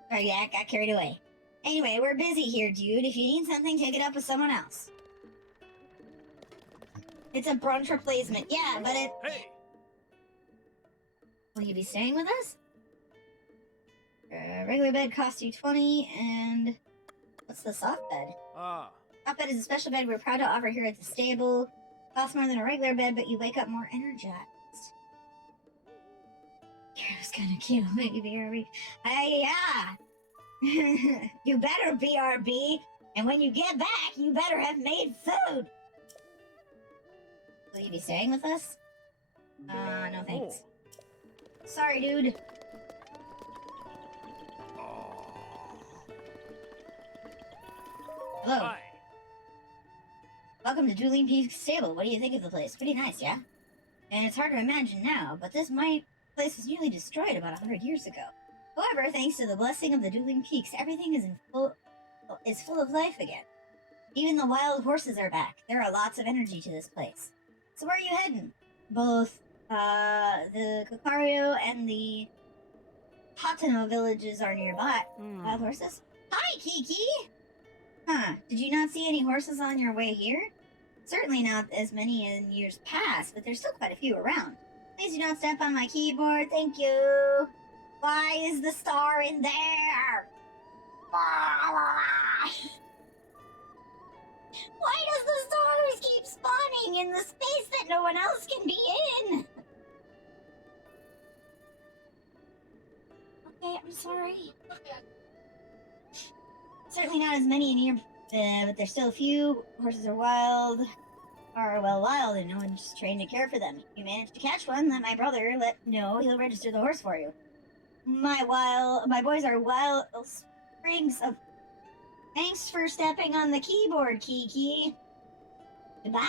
Sorry, yeah, I got carried away. Anyway, we're busy here, dude. If you need something, take it up with someone else. It's a brunch replacement. Yeah, but it... Hey! Will you be staying with us? Regular bed costs you 20, and... What's the soft bed? Soft bed is a special bed we're proud to offer here at the stable. Costs more than a regular bed, but you wake up more energized. Gero's kinda cute. Maybe BRB. Yeah! You better BRB, and when you get back, you better have made food! Will you be staying with us? No thanks. Sorry, dude. Hello. Hi. Welcome to Dueling Peaks Stable. What do you think of the place? Pretty nice, yeah? And it's hard to imagine now, but this place was nearly destroyed about 100 years ago. However, thanks to the blessing of the Dueling Peaks, everything is full of life again. Even the wild horses are back. There are lots of energy to this place. So where are you heading? Both the Kokario and the Hatano villages are nearby. Wild horses? Hi, Kiki! Huh, did you not see any horses on your way here? Certainly not as many in years past, but there's still quite a few around. Please do not step on my keyboard, thank you! Why is the star in there? Why does the stars keep spawning in the space that no one else can be in? Okay, I'm sorry. Certainly not as many in here, but there's still a few. Horses are wild. Wild, and no one's trained to care for them. If you manage to catch one, let my brother know. He'll register the horse for you. My boys are wild springs of. Thanks for stepping on the keyboard, Kiki. Goodbye.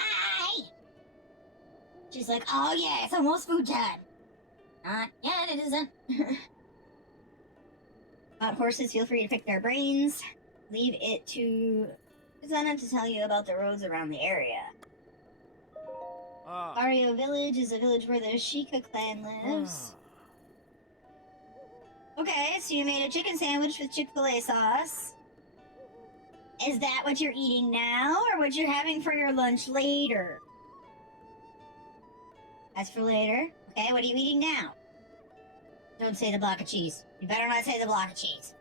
She's like, oh yeah, it's almost food time. Not yet, it isn't. About horses, feel free to pick their brains. Leave it to Susanna to tell you about the roads around the area. Barrio Village is a village where the Sheikah clan lives. Okay, so you made a chicken sandwich with Chick-fil-A sauce. Is that what you're eating now, or what you're having for your lunch later? That's for later. Okay, what are you eating now? Don't say the block of cheese. You better not say the block of cheese.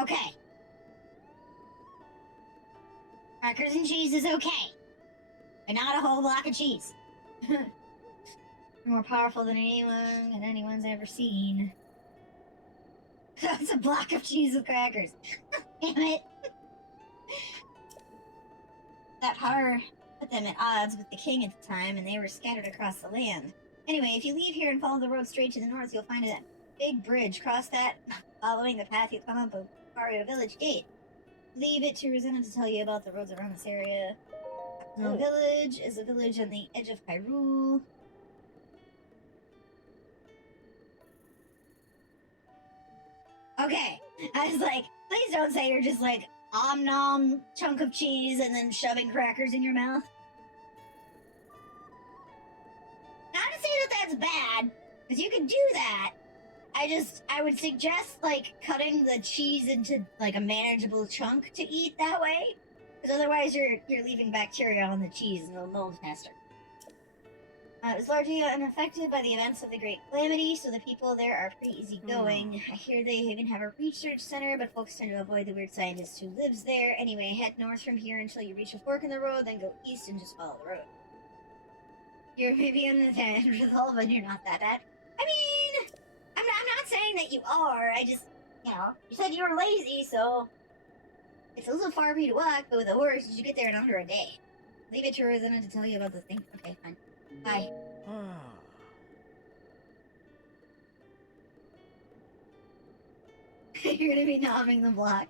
Okay. Crackers and cheese is okay. But not a whole block of cheese. You're more powerful than anyone's ever seen. That's a block of cheese with crackers. Damn it. That power put them at odds with the king at the time, and they were scattered across the land. Anyway, if you leave here and follow the road straight to the north, you'll find a big bridge. Cross that. Following the path, you'll come up a Barrio Village gate. Leave it to Rosanna to tell you about the roads around this area. No Village is a village on the edge of Hyrule. Okay, I was like, please don't say you're just like om nom chunk of cheese and then shoving crackers in your mouth. Not to say that that's bad, because you can do that. I would suggest like cutting the cheese into like a manageable chunk to eat that way, because otherwise you're leaving bacteria on the cheese and it'll mold faster. It was largely unaffected by the events of the Great Calamity, so the people there are pretty easygoing. I hear they even have a research center, but folks tend to avoid the weird scientist who lives there. Anyway, head north from here until you reach a fork in the road, then go east and just follow the road. You're maybe on the end with all, but you're not that bad. I mean, I'm not saying that you are. I just, you said you were lazy, so it's a little far for you to walk, but with a horse, you should get there in under a day. Leave it to Rosanna to tell you about the thing. Okay, fine. Bye. You're gonna be nomming the block.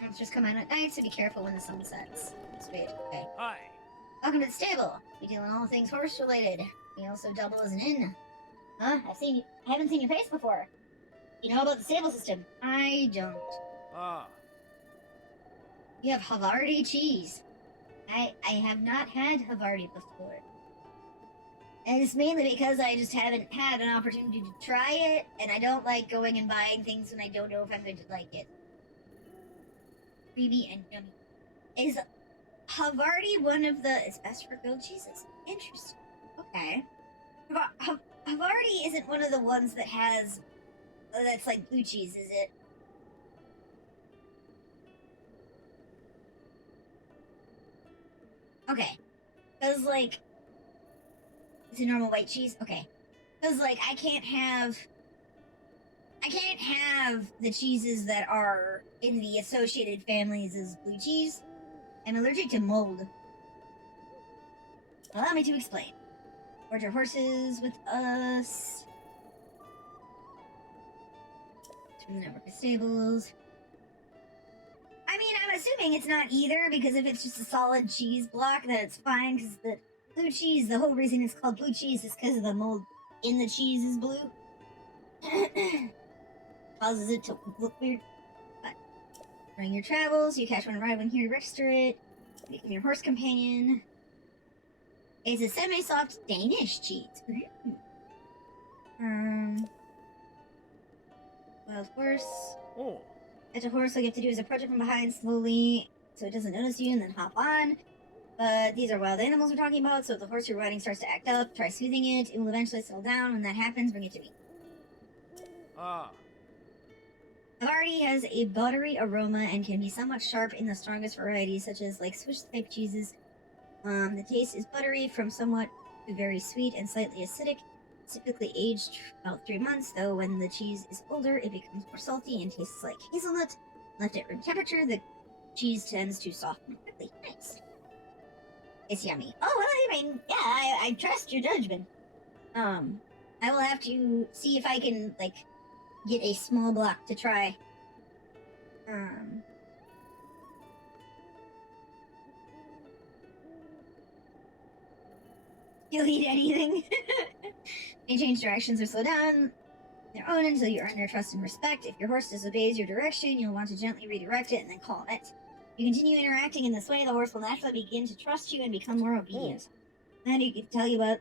Monsters come out at night, so be careful when the sun sets. Sweet. Okay. Hi. Welcome to the stable. We deal in all things horse related. We also double as an inn. Huh? I haven't seen your face before. You know about the stable system? I don't. You have Havarti cheese. I have not had Havarti before. And it's mainly because I just haven't had an opportunity to try it, and I don't like going and buying things when I don't know if I'm going to like it. Creamy and yummy. Is Havarti one of the... It's best for grilled cheeses. Interesting. Okay. Havarti isn't one of the ones that has... that's like blue cheese, is it? Okay. Because, like... It's a normal white cheese? Okay. Because, like, I can't have the cheeses that are in the associated families as blue cheese. I'm allergic to mold. Allow me to explain. Order horses with us. From the network of stables. I mean, I'm assuming it's not either, because if it's just a solid cheese block, then it's fine, because the blue cheese, the whole reason it's called blue cheese is because of the mold in the cheese is blue. Causes it to look weird. But during your travels, you catch one arriving here to register it. Become your horse companion. It's a semi-soft Danish cheese. Wild horse. Oh. Catch a horse, all you have to do is approach it from behind slowly so it doesn't notice you and then hop on. But these are wild animals we're talking about, so if the horse you're riding starts to act up, try soothing it. It will eventually settle down. When that happens, bring it to me. Havarti has a buttery aroma and can be somewhat sharp in the strongest varieties, such as like Swiss-type cheeses. The taste is buttery from somewhat to very sweet and slightly acidic. typically aged about 3 months, though when the cheese is older, it becomes more salty and tastes like hazelnut. Left at room temperature, the cheese tends to soften quickly. Nice. It's yummy. Oh, well, I mean, yeah, I trust your judgment. I will have to see if I can, like, get a small block to try. You'll eat anything. May change directions or slow down their own until you earn their trust and respect. If your horse disobeys your direction, you'll want to gently redirect it and then calm it. If you continue interacting in this way, the horse will naturally begin to trust you and become more obedient. Then you can tell you about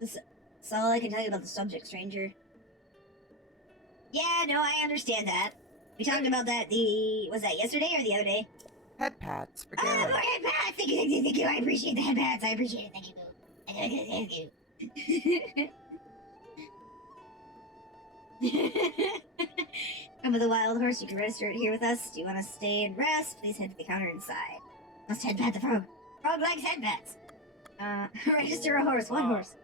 this. That's all I can tell you about the subject, stranger. Yeah, no, I understand that. We talked about that was that yesterday or the other day? Head pats for Oh, Gero. more head pats! Thank you, thank you. I appreciate the head pats. I appreciate it. Thank you. Thank you. Come with a wild horse, you can register it here with us. Do you want to stay and rest? Please head to the counter inside. Must head pat the frog. Frog likes head pats. Register a horse. One horse.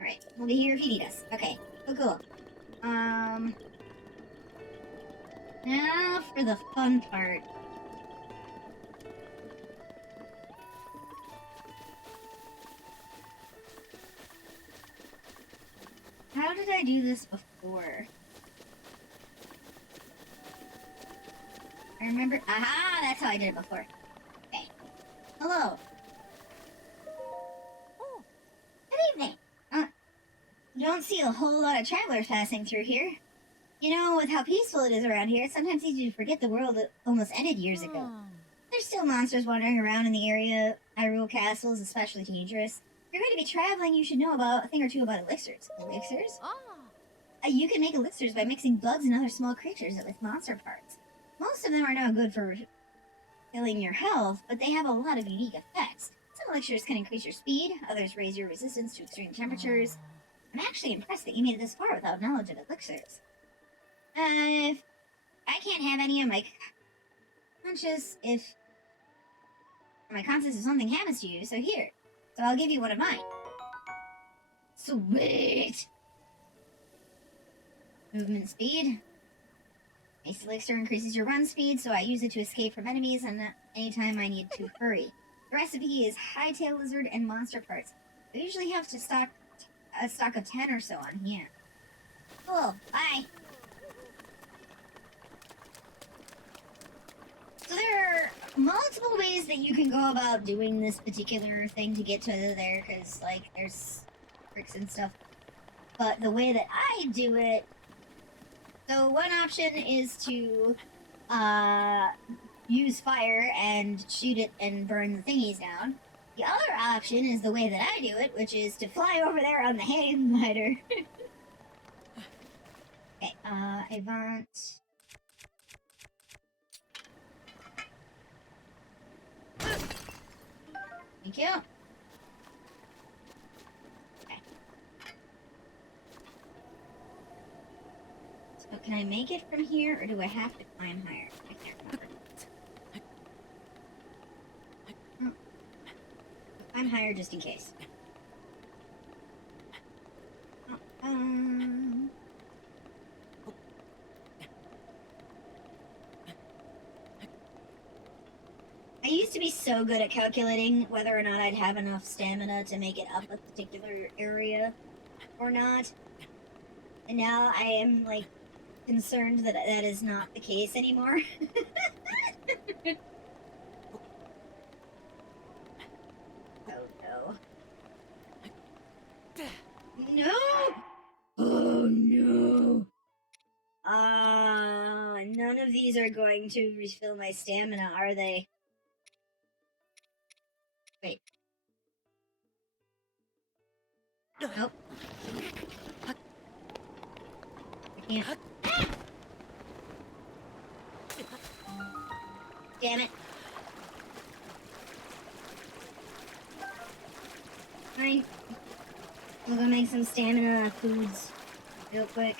Alright, we'll be here if you need us. Okay, cool. Now for the fun part. How did I do this before? I remember. Aha! That's how I did it before. Okay. Hello. Oh. Good evening. You don't see a whole lot of travelers passing through here. You know, with how peaceful it is around here, it's sometimes easy to forget the world that almost ended years ago. There's still monsters wandering around in the area. Hyrule Castle is especially dangerous. If you're going to be traveling, you should know about a thing or two about elixirs. Elixirs? You can make elixirs by mixing bugs and other small creatures with monster parts. Most of them are no good for filling your health, but they have a lot of unique effects. Some elixirs can increase your speed, others raise your resistance to extreme temperatures. I'm actually impressed that you made it this far without knowledge of elixirs. If I can't have any of my conscious if something happens to you, so here. So I'll give you one of mine. Sweet! Movement speed. Ace Elixir increases your run speed, so I use it to escape from enemies and anytime I need to hurry. The recipe is Hightail Lizard and monster parts. I usually have to stock a stock of 10 or so on here. Cool, bye! So there are multiple ways that you can go about doing this particular thing to get to there, because, like, there's tricks and stuff. But the way that I do it... So one option is to, use fire and shoot it and burn the thingies down. The other option is the way that I do it, which is to fly over there on the hang glider. Okay, I want... Thank you. Okay. So can I make it from here, or do I have to climb higher? I can't remember. Oh. Climb higher just in case. Oh, I used to be so good at calculating whether or not I'd have enough stamina to make it up a particular area or not. And now I am, like, concerned that that is not the case anymore. Oh no. No! Oh no! None of these are going to refill my stamina, are they? Wait. Nope. I can't. Damn it. Fine. We'll go make some stamina foods real quick.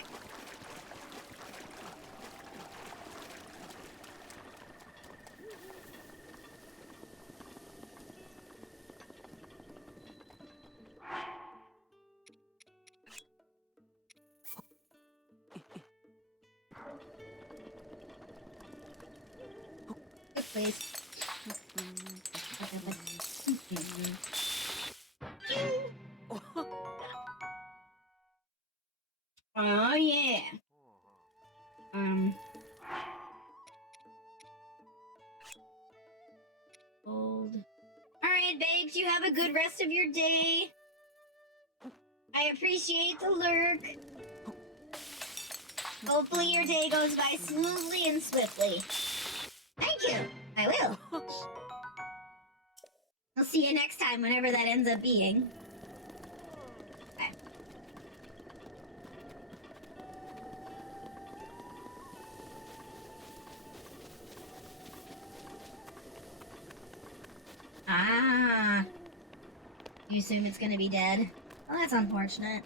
please. Oh yeah. Old. Alright, babes, you have a good rest of your day. I appreciate the lurk. Hopefully your day goes by smoothly and swiftly. Thank you. I will. I'll see you next time, whenever that ends up being. Okay. Ah. You assume it's gonna be dead? Well, that's unfortunate.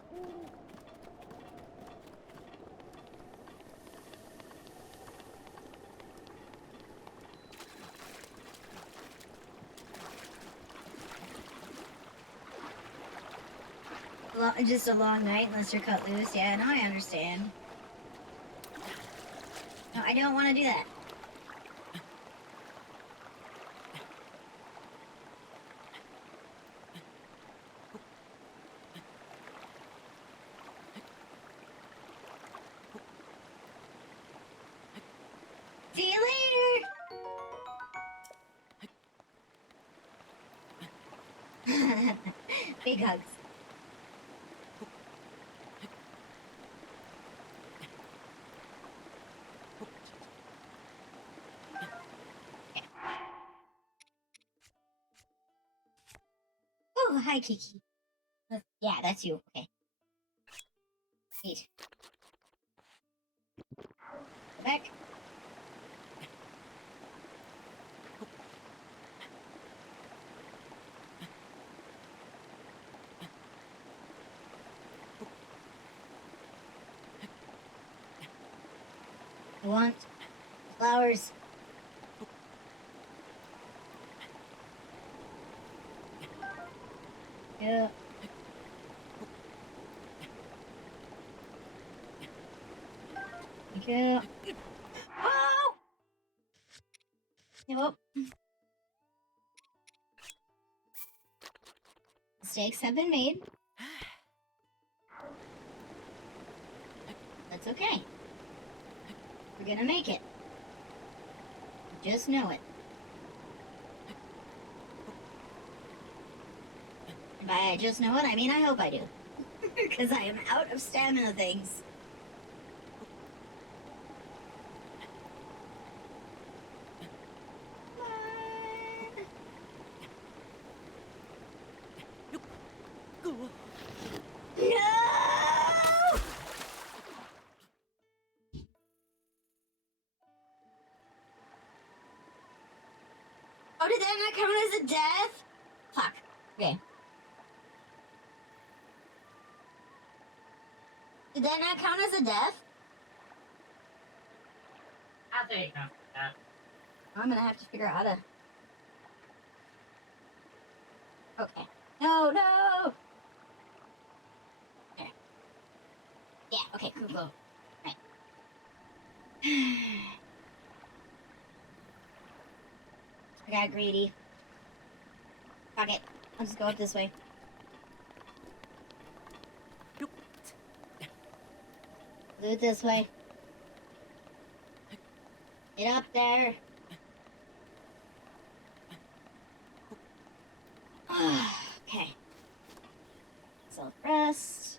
Just a long night unless you're cut loose. Yeah, no, I understand. No, I don't want to do that. See you later! Big hugs. Oh, hi, Kiki. Yeah, that's you. Okay. Neat. Go back. I want flowers. Yeah. Thank you. Oh! Nope. Mistakes have been made. That's okay. We're gonna make it. Just know it. And by I just know it, I mean I hope I do. Because I am out of stamina things. No! Oh, did that not count as a death? Fuck. Okay. Did that not count as a death? I think not. I'm gonna have to figure out how to... Okay. No, no! There. Yeah, okay, cool. Right. I got greedy. Fuck it. I'll just go up this way. Do it this way. Get up there. Okay. Self rest.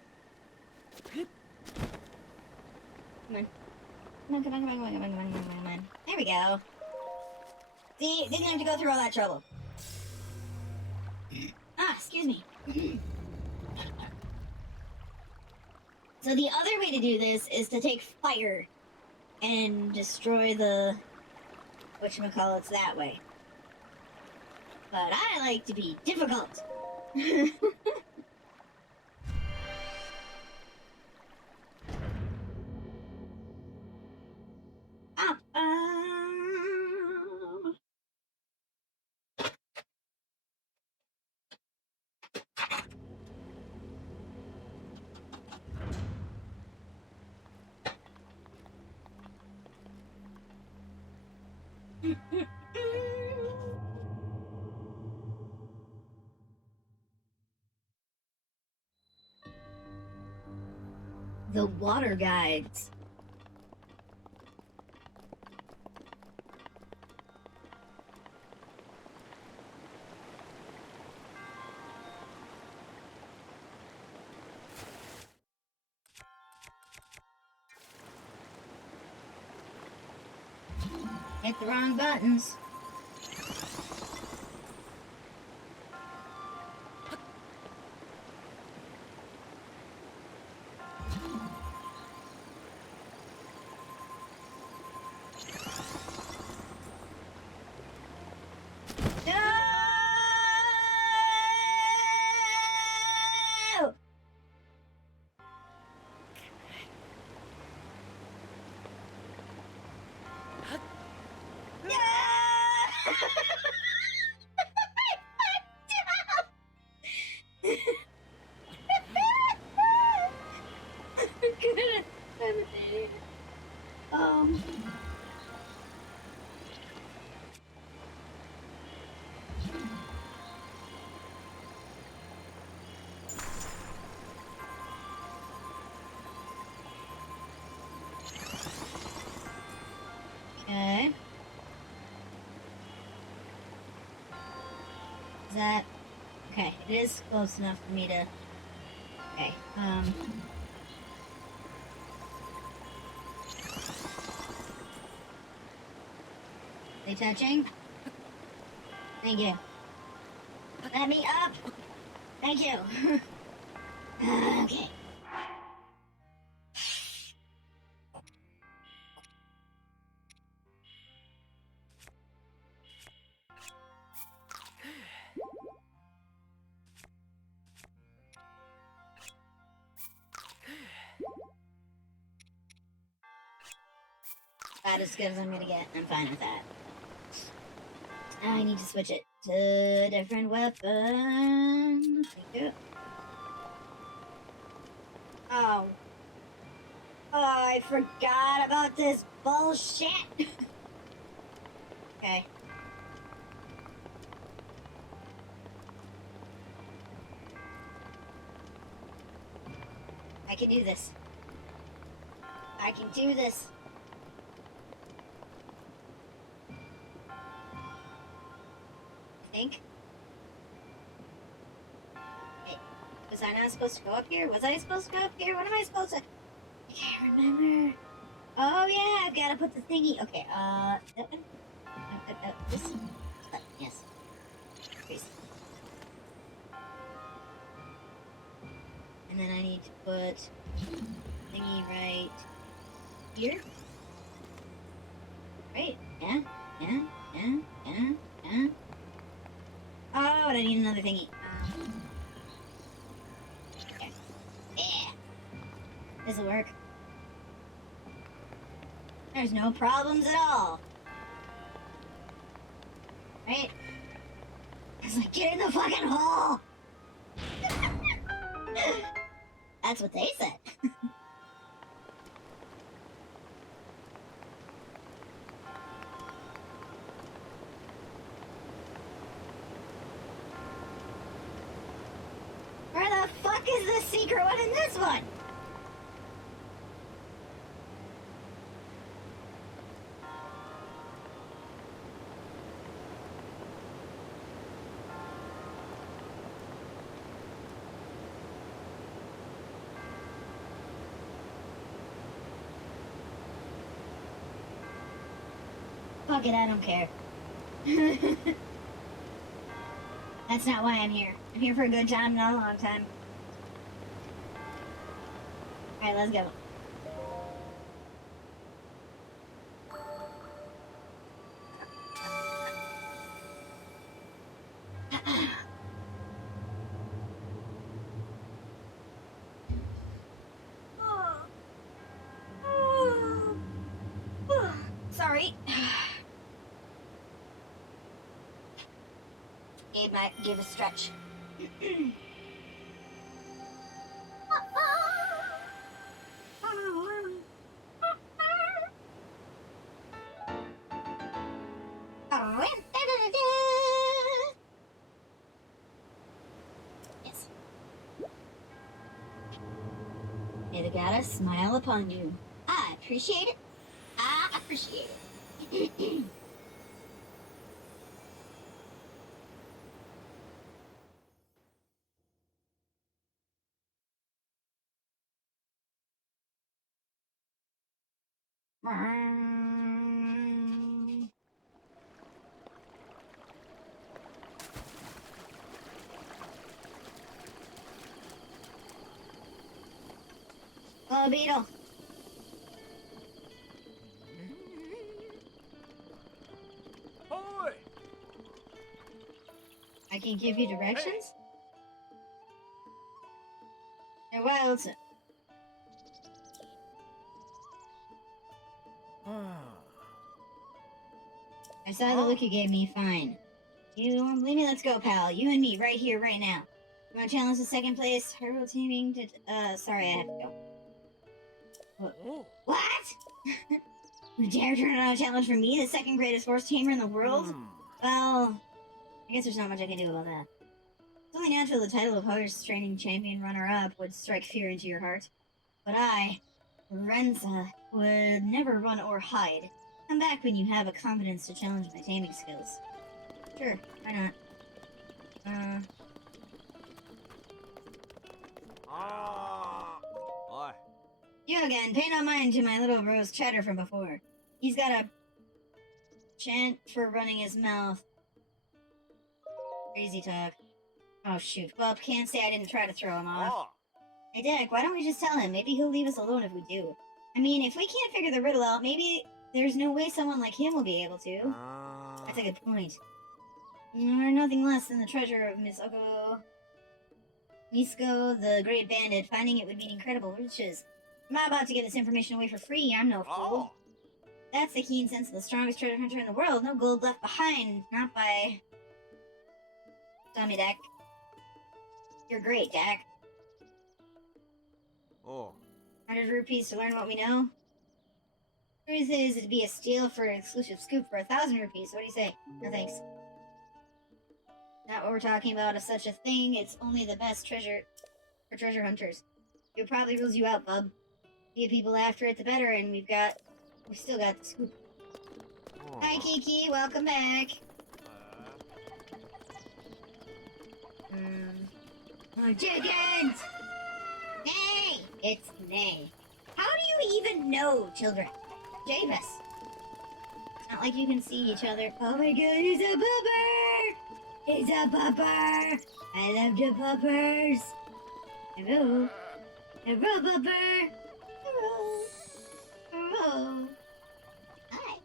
Come on. Come on. There we go. See, didn't have to go through all that trouble. Ah, excuse me. So the other way to do this is to take fire and destroy the whatchamacallits that way. But I like to be difficult. The water guides. Hit the wrong buttons. No! Um. Okay. Is that okay? It is close enough for me to. Okay. They touching? Thank you. Let me up. Thank you. Okay. About as good as I'm gonna get. I'm fine with that. I need to switch it to a different weapon. Thank you. Oh. Oh, I forgot about this bullshit. Okay. I can do this. I can do this. I think. Wait, was I not supposed to go up here? Was I supposed to go up here? What am I supposed to? I can't remember. Oh yeah, I've got to put the thingy. Okay, that one? This? Yes. Please. And then I need to put thingy right here. Right? Yeah. Oh, but I need another thingy. Okay. Yeah. This'll work. There's no problems at all. Right? It's like, get in the fucking hole! That's what they said. Where the fuck is the secret one in this one? Fuck it, I don't care. That's not why I'm here. I'm here for a good time, not a long time. Alright, let's go. Sorry. Gave a stretch. Yes. May the goddess smile upon you. I appreciate it. I appreciate it. Hello, Beetle. Hoy! I can give you directions? They're wild. I saw the look you gave me. Fine. You don't believe me? Let's go, pal. You and me, right here, right now. You want to challenge the second place? Hero teaming? Sorry, I have to go. What? You dare turn around a challenge for me, the second greatest horse tamer in the world? Well, I guess there's not much I can do about that. It's only natural the title of horse training champion runner-up would strike fear into your heart. But I, Renza, would never run or hide. Come back when you have a confidence to challenge my taming skills. Sure, why not? You again. Pay no mind to my little bro's chatter from before. He's got a chant for running his mouth. Crazy talk. Oh shoot. Well, can't say I didn't try to throw him off. Hey Dick, why don't we just tell him? Maybe he'll leave us alone if we do. I mean, if we can't figure the riddle out, maybe there's no way someone like him will be able to. That's a good point. We're nothing less than the treasure of Misko, the Great Bandit. Finding it would mean incredible riches. I'm not about to give this information away for free. I'm no fool. That's the keen sense of the strongest treasure hunter in the world. No gold left behind. Not by... Tommy Dak. You're great, Dak. 100 rupees to learn what we know? Truth is, it'd be a steal for an exclusive scoop for 1,000 rupees. What do you say? No thanks. Not what we're talking about as such a thing. It's only the best treasure for treasure hunters. It probably rules you out, bub. The people after it, the better, and we've still got the scoop. Hi, Kiki. Welcome back. Oh, chickens! Nay! It's Nay. How do you even know, children? Javis. It's not like you can see each other. Oh my god, he's a pupper! He's a pupper! I love the puppers! Hello? Hello, pupper! Hello! Hello! Hi!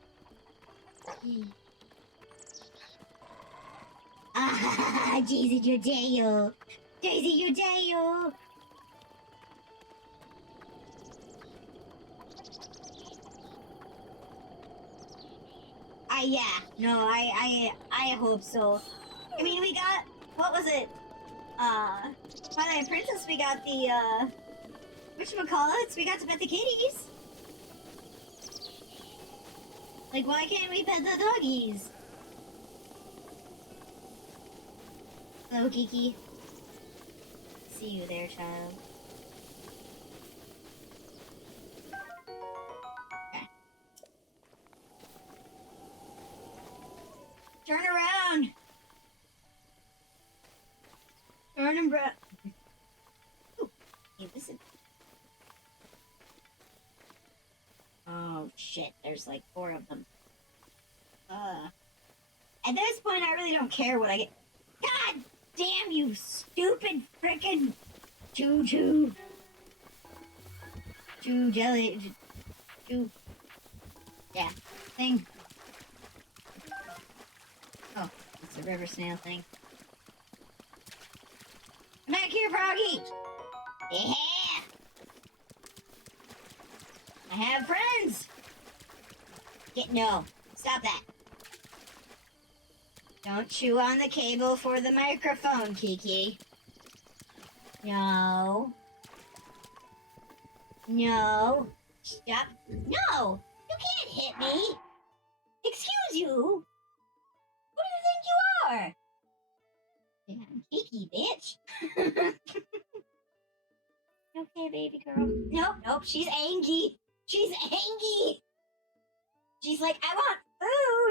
Ah, Daisy Judeo! Daisy Judeo! Yeah, no, I hope so. I mean, we got, what was it? Twilight Princess, we got the, whatchamacallits, we got to pet the kitties. Like, why can't we pet the doggies? Hello, Kiki. See you there, child. Turn around! Turn and Ooh, hey, listen. Oh, shit. There's like 4 of them. At this point, I really don't care what I get. God damn you, stupid frickin' Choo jelly. Choo. Yeah, thing. Oh, it's a river snail thing. Come back here, Froggy! Yeah! I have friends! No, stop that. Don't chew on the cable for the microphone, Kiki. No. No. Stop. No! You can't hit me! Excuse you! Who do you think you are? Damn Kiki, bitch. Okay, Hey, baby girl. Nope, nope. She's angry. She's angry. She's like, I want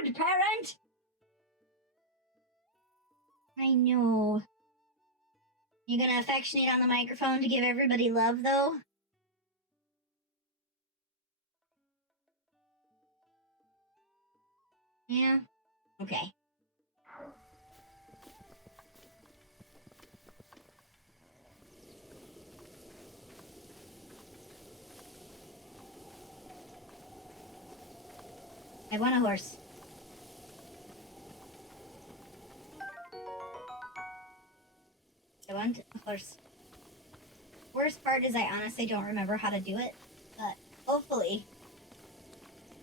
food, parent. I know. You gonna affectionate on the microphone to give everybody love, though? Yeah? Okay. I want a horse. I want a horse. Worst part is I honestly don't remember how to do it, but hopefully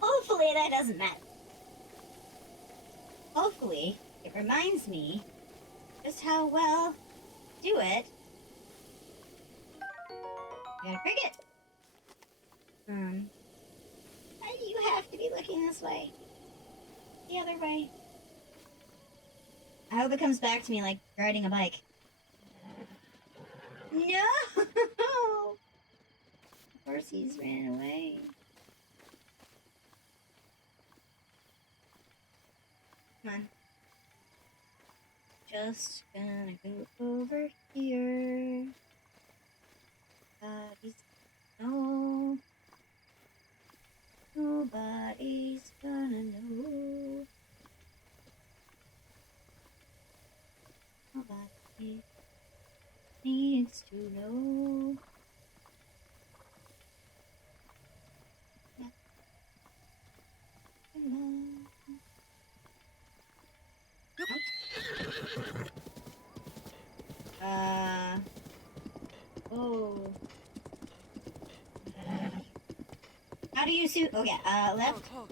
that doesn't matter. Hopefully it reminds me just how well do it. I got a cricket. Why do you have to be looking this way? The other way. I hope it comes back to me like riding a bike. No! Of course he's ran away. Come on. Just gonna go over here. Nobody's know. Nobody's gonna know. Nobody needs to know. Oh. How do you suit? Okay, left. Come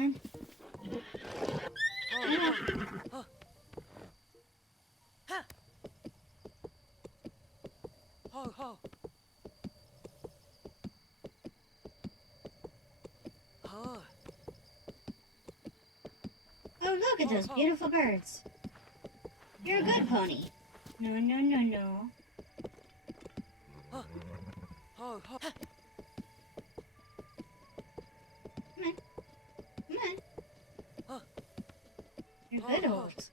on. Oh, look at those beautiful birds. You're a good pony. No, no, no, no. Come on. Come on. You're a good horse.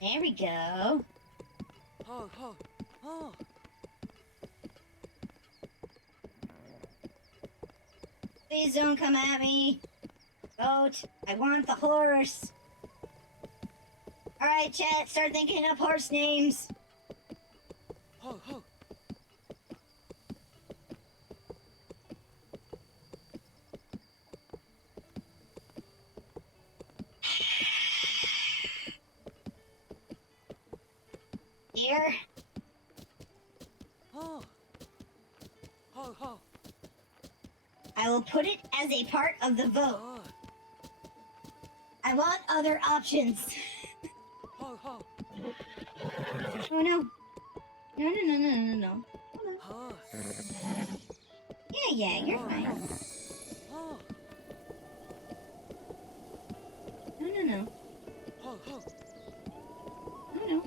There we go. Please don't come at me. Goat, I want the horse. Alright, chat, start thinking up horse names. Deer. I will put it as a part of the vote. I want other options. Oh no. No, no, no, no, no, no. Hold on. Yeah, you're fine. No, no, no. No, no.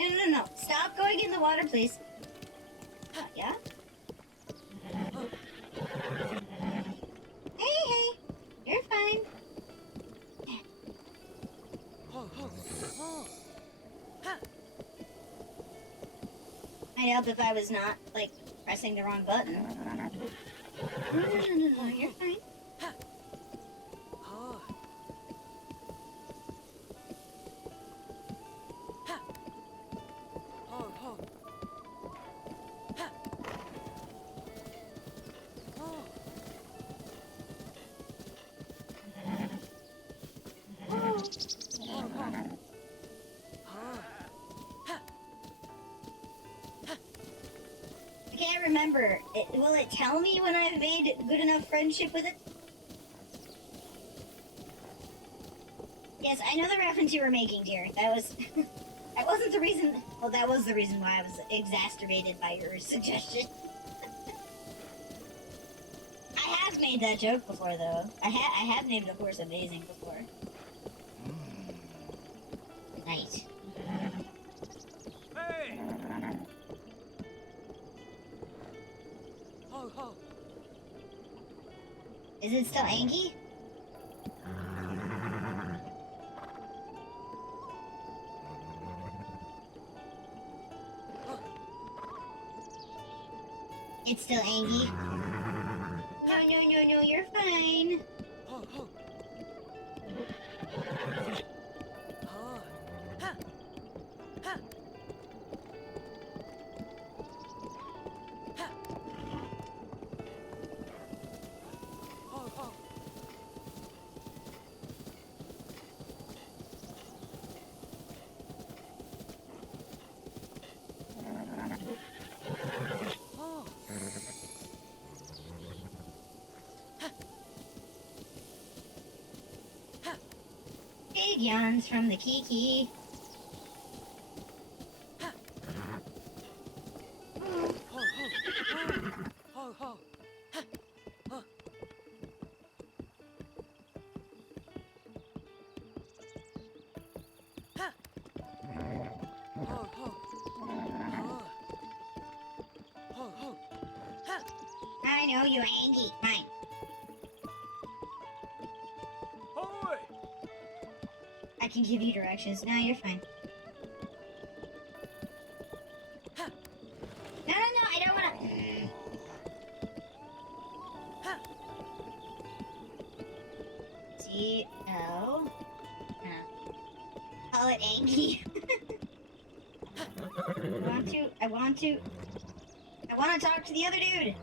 No, no, no. Stop going in the water, please. Yeah? Hey. You're fine. Might help if I was not, like, pressing the wrong button. No. You're fine. remember. Will it tell me when I've made good enough friendship with it? Yes, I know the reference you were making, dear. That was... that wasn't the reason... Well, that was the reason why I was exacerbated by your suggestion. I have made that joke before, though. I have named a horse Amazing before. Good night. Hey! Ho ho! Is it still Angie? It's still Angie. No, you're fine. Ho ho! Ha! Ha! Ha! Ha! Ho ho! Oh. Big yawns from the Kiki. Ho ho! Ho ho! Ha! Ho! Ha! Ho ho! Ho! Ho ho! Ha! I know you, Angie. Fine. Hoy! I can give you directions. No, you're fine. Ha! No, I don't wanna... Ha! G-O... Call it Angie. I want to talk to the other dude.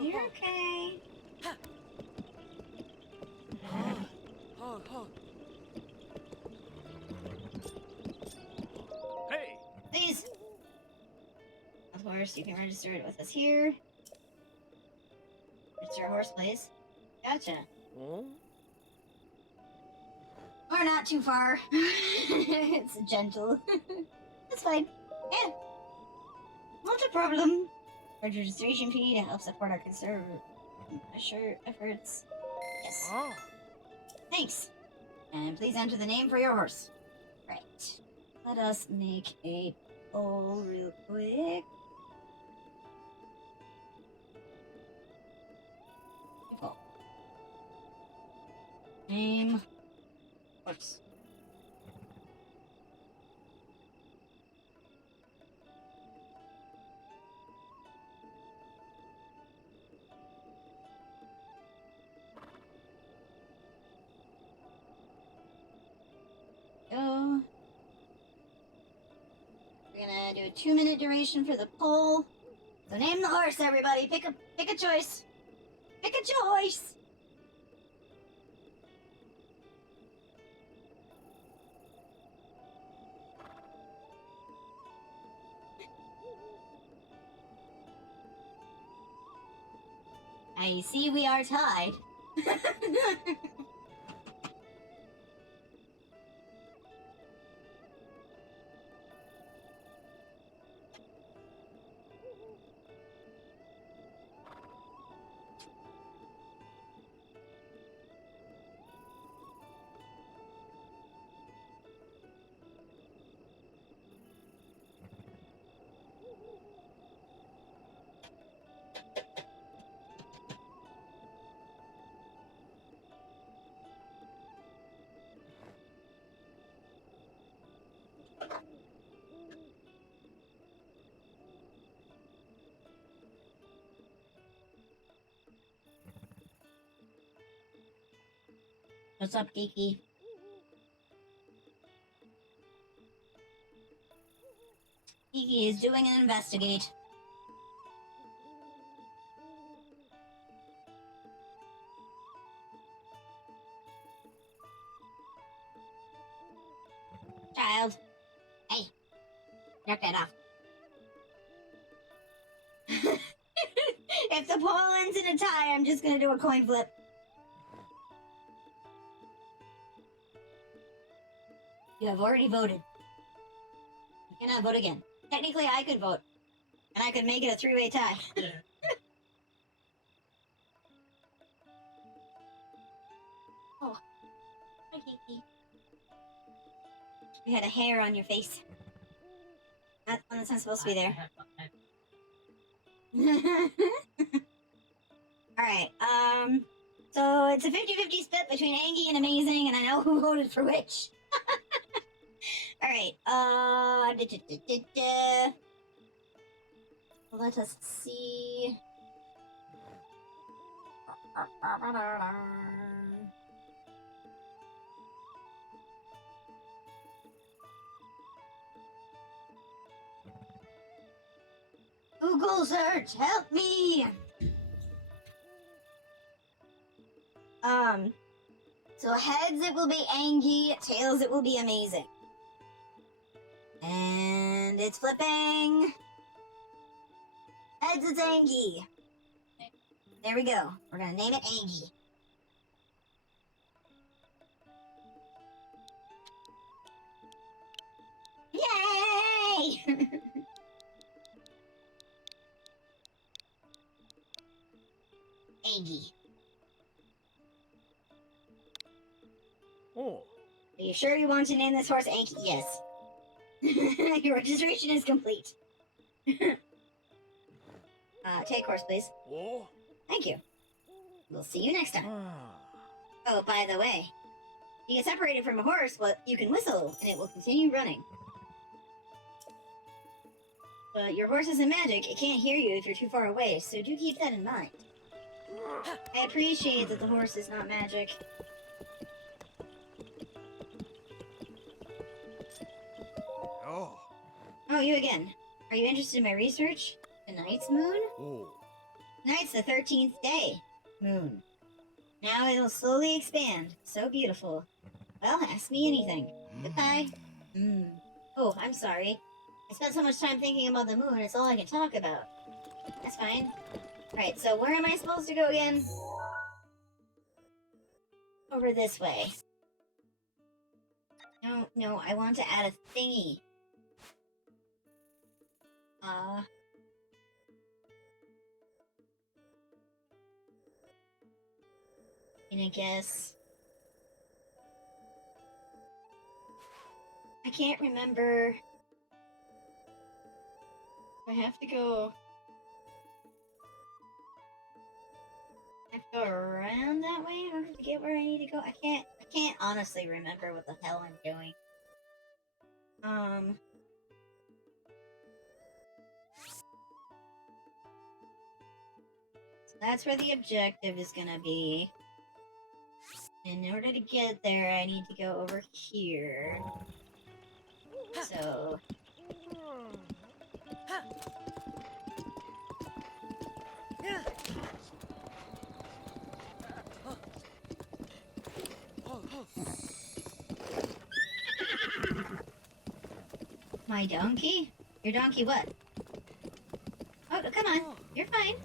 You're okay. Ho ho! Hey! Please. Of course, you can register it with us here. Register a horse, please. Gotcha. Oh? Or not too far. It's gentle. That's fine. Yeah. Not a problem. Registration fee to help support our efforts. Yes. Oh. Thanks. And please enter the name for your horse. Right. Let us make a poll real quick. Poll. Name. Horse. Go. We're gonna do a 2-minute duration for the poll. So name the horse, everybody. Pick a choice. Pick a choice. I see we are tied. What's up, Kiki? Kiki is doing an investigate. child. Hey, knock that off. If the poll ends in a tie, I'm just gonna do a coin flip. You have already voted. You cannot vote again. Technically, I could vote. And I could make it a three-way tie. Oh, hi, Kiki. You had a hair on your face. That one that's not supposed to be there. Alright, so it's a 50-50 split between Angie and Amazing, and I know who voted for which. Alright, let us see. Google search, help me! So heads it will be Angie, tails it will be Amazing. And it's flipping. Heads it's Angie. There we go. We're gonna name it Angie. Yay! Angie. Oh. Are you sure you want to name this horse Angie? Yes. Your registration is complete. Take horse, please. Oh. Thank you. We'll see you next time. Oh, by the way, you get separated from a horse, but you can whistle, and it will continue running. But your horse isn't magic. It can't hear you if you're too far away, so do keep that in mind. I appreciate that the horse is not magic. Oh. Oh, you again. Are you interested in my research? Tonight's moon? Oh. Tonight's the 13th day. Moon. Now it'll slowly expand. So beautiful. Well, ask me anything. Goodbye. Oh, I'm sorry. I spent so much time thinking about the moon, it's all I can talk about. That's fine. Alright, so where am I supposed to go again? Over this way. No, I want to add a thingy. And I guess... I can't remember... I have to go... I have to go around that way in order to get where I need to go? I can't honestly remember what the hell I'm doing. So that's where the objective is gonna be. In order to get there, I need to go over here. So... My donkey? Your donkey what? Oh, come on. You're fine.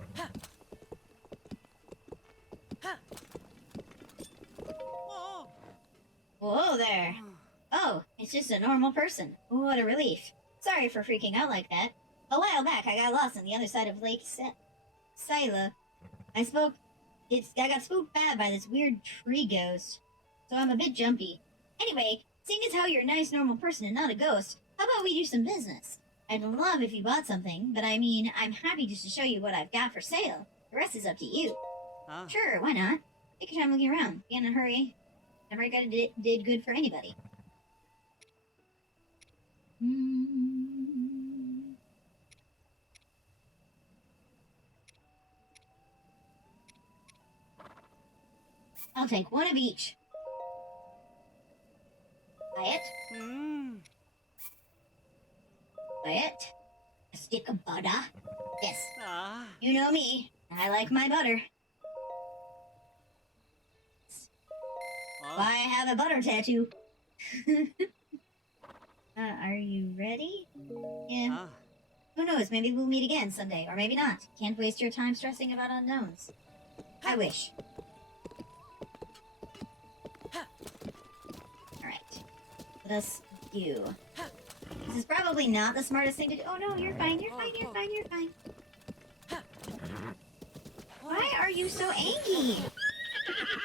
Whoa there. Oh, it's just a normal person. What a relief. Sorry for freaking out like that. A while back, I got lost on the other side of Lake Sila. I got spooked bad by this weird tree ghost. So I'm a bit jumpy. Anyway, seeing as how you're a nice normal person and not a ghost, how about we do some business? I'd love if you bought something, but I mean, I'm happy just to show you what I've got for sale. The rest is up to you. Sure, why not? Take your time looking around. Be in a hurry. Never did good for anybody. I'll take one of each. Buy it. Buy it. A stick of butter. Yes. You know me. I like my butter. Why I have a butter tattoo. Are you ready? Yeah. Who knows, maybe we'll meet again someday, or maybe not. Can't waste your time stressing about unknowns. I wish. Alright. Let us do. This is probably not the smartest thing to do. Oh no, you're fine, you're fine, you're fine, you're fine. Why are you so angry?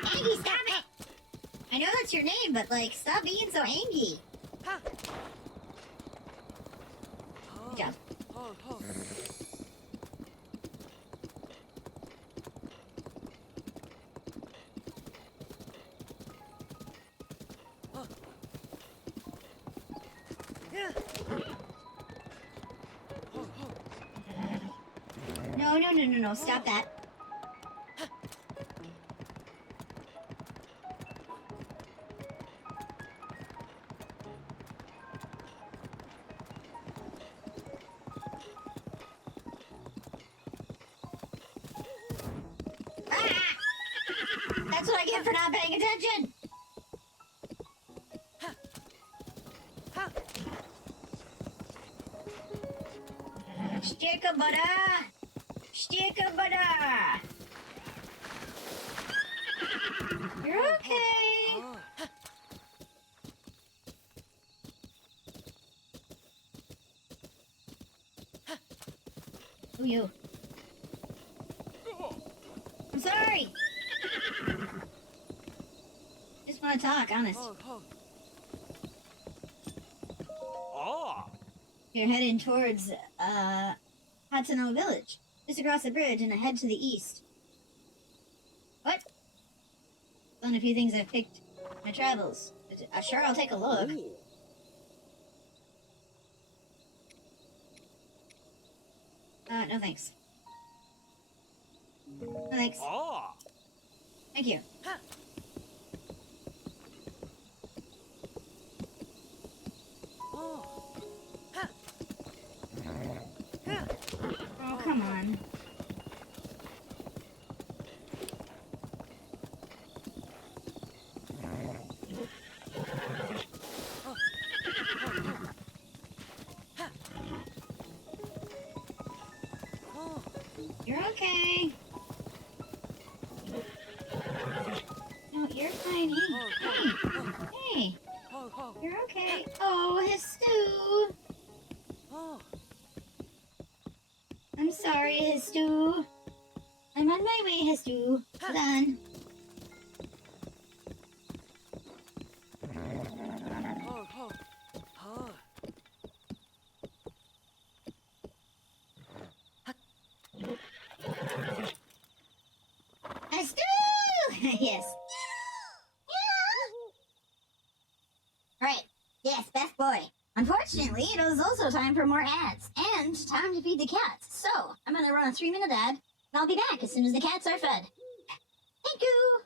Angie, stop it! I know that's your name, but like, stop being so angry. Good job. No, no, no, no, no, stop that. Ah! That's what I get for not paying attention! Stick-a-butter! Stick-a-butter! You're okay! Who you? I'm sorry! Just want to talk, honest. You're heading towards, Hatsuno Village. Just across the bridge and ahead to the east. What? Done a few things I've picked my travels. Sure, I'll take a look. No thanks. No thanks. Thank you. Oh, come on. You're okay. No, you're fine. Hey. You're okay. Oh, his stew. I'm sorry, his stew. I'm on my way, his stew. Hold on. His stew! Yes. Right. Yes, best boy. Unfortunately, it is also time for more ads, and time to feed the cats. So, I'm gonna run a 3-minute ad, and I'll be back as soon as the cats are fed. Thank you!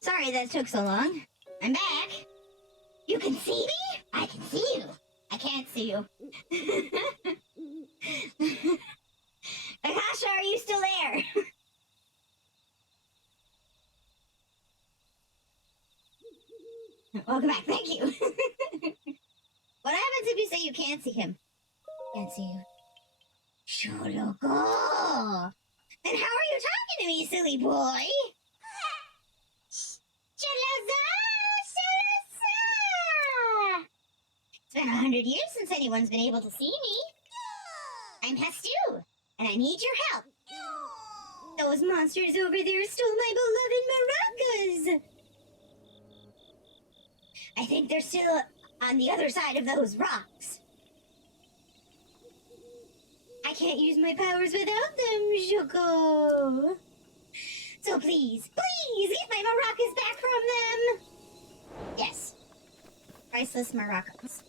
Sorry that took so long. I'm back. You can see me? I can see you. I can't see you. Akasha, are you still there? Welcome back. Thank you. What happens if you say you can't see him? Can't see you. Sholoko. Then how are you talking to me, silly boy? Shalaza, Shalaza. It's been 100 years since anyone's been able to see me. I'm Hestu, and I need your help. Those monsters over there stole my beloved maracas. I think they're still on the other side of those rocks. I can't use my powers without them, Shoko. So please, please, get my maracas back from them. Yes. Priceless maracas.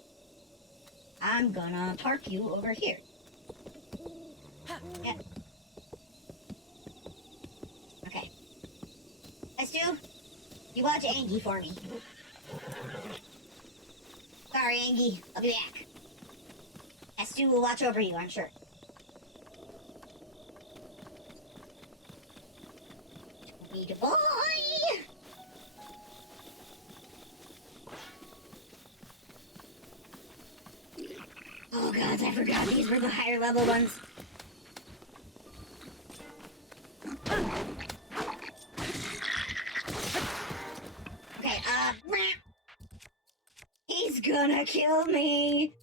I'm gonna park you over here. Yep. Okay. Estu, you watch Angie for me. Sorry, Angie. I'll be back. Estu will watch over you, I'm sure. Sweet boy! Oh gods, I forgot these were the higher level ones. Okay, he's gonna kill me!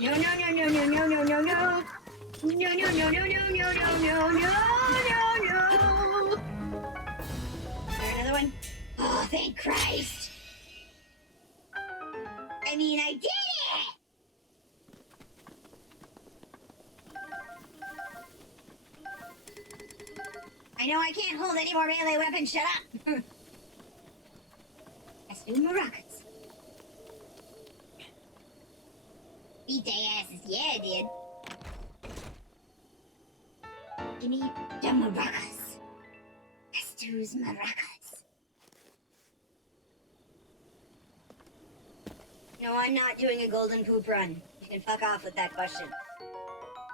No, no, no, no, no, no, no, no, no! No, no, no, no, no, no, no, no, no, no! There, another one. Oh, thank Christ! I mean, I did it! I know I can't hold any more melee weapons, shut up! Let's do maracas. Beat their asses, yeah, I did. Give me the maracas. Let's do maracas. No, I'm not doing a golden poop run. You can fuck off with that question.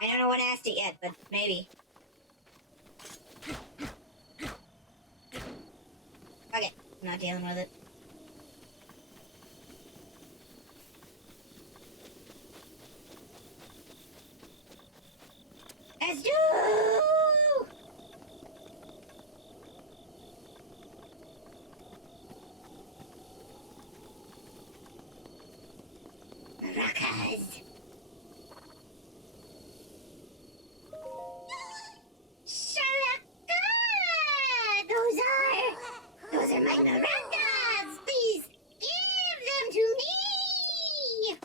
I don't know one asked it yet, but maybe. Okay, I'm not dealing with it. Let's do! Maracas! Shalaka! Those are my maracas! Please give them to me!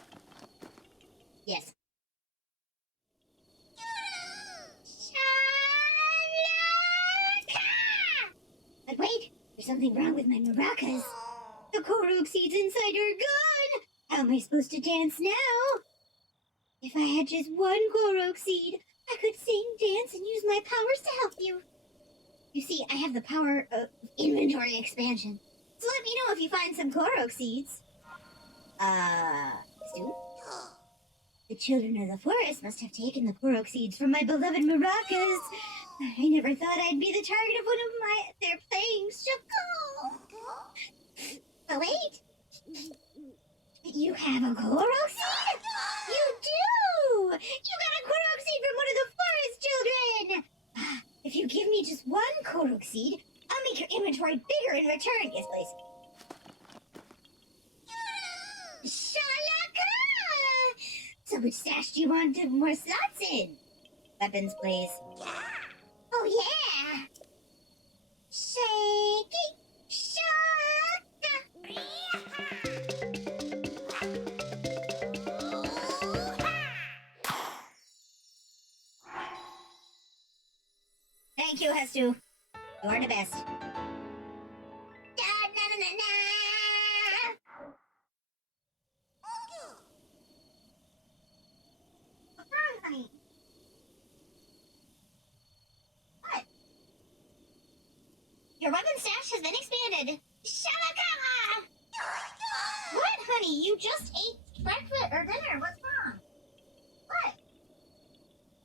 Yes. But wait, there's something wrong with my maracas. The Korok seeds inside are gone! How am I supposed to dance now? If I had just one Korok seed, I could sing, dance, and use my powers to help you. You see, I have the power of inventory expansion. So let me know if you find some Korok seeds. Stu? The children of the forest must have taken the Korok seeds from my beloved maracas. I never thought I'd be the target of one of their playings. But wait, you have a Korok seed? You do! You got a Korok seed from one of the forest children! If you give me just one Korok seed, I'll make your inventory bigger in return. Yes, please. Shalaka! So which stash do you want more slots in? Weapons, please. Oh, yeah! Shaky! Shaka! Thank you, Hestu. You are the best. Your weapon stash has been expanded. Shabakama! What, honey? You just ate breakfast or dinner. What's wrong? What?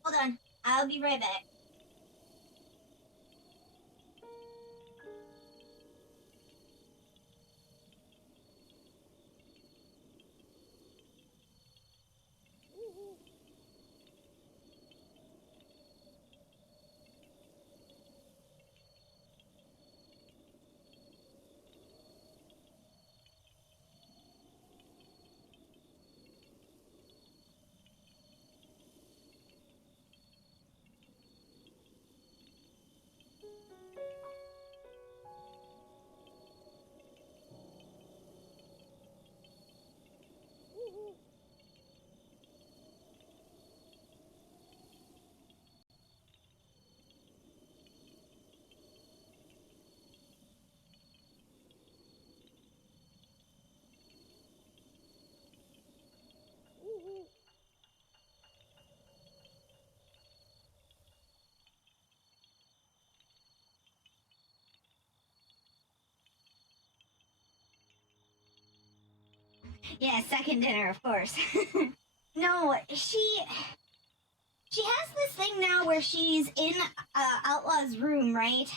Hold on. I'll be right back. Yeah, second dinner, of course. No, she has this thing now where she's in Outlaw's room, right?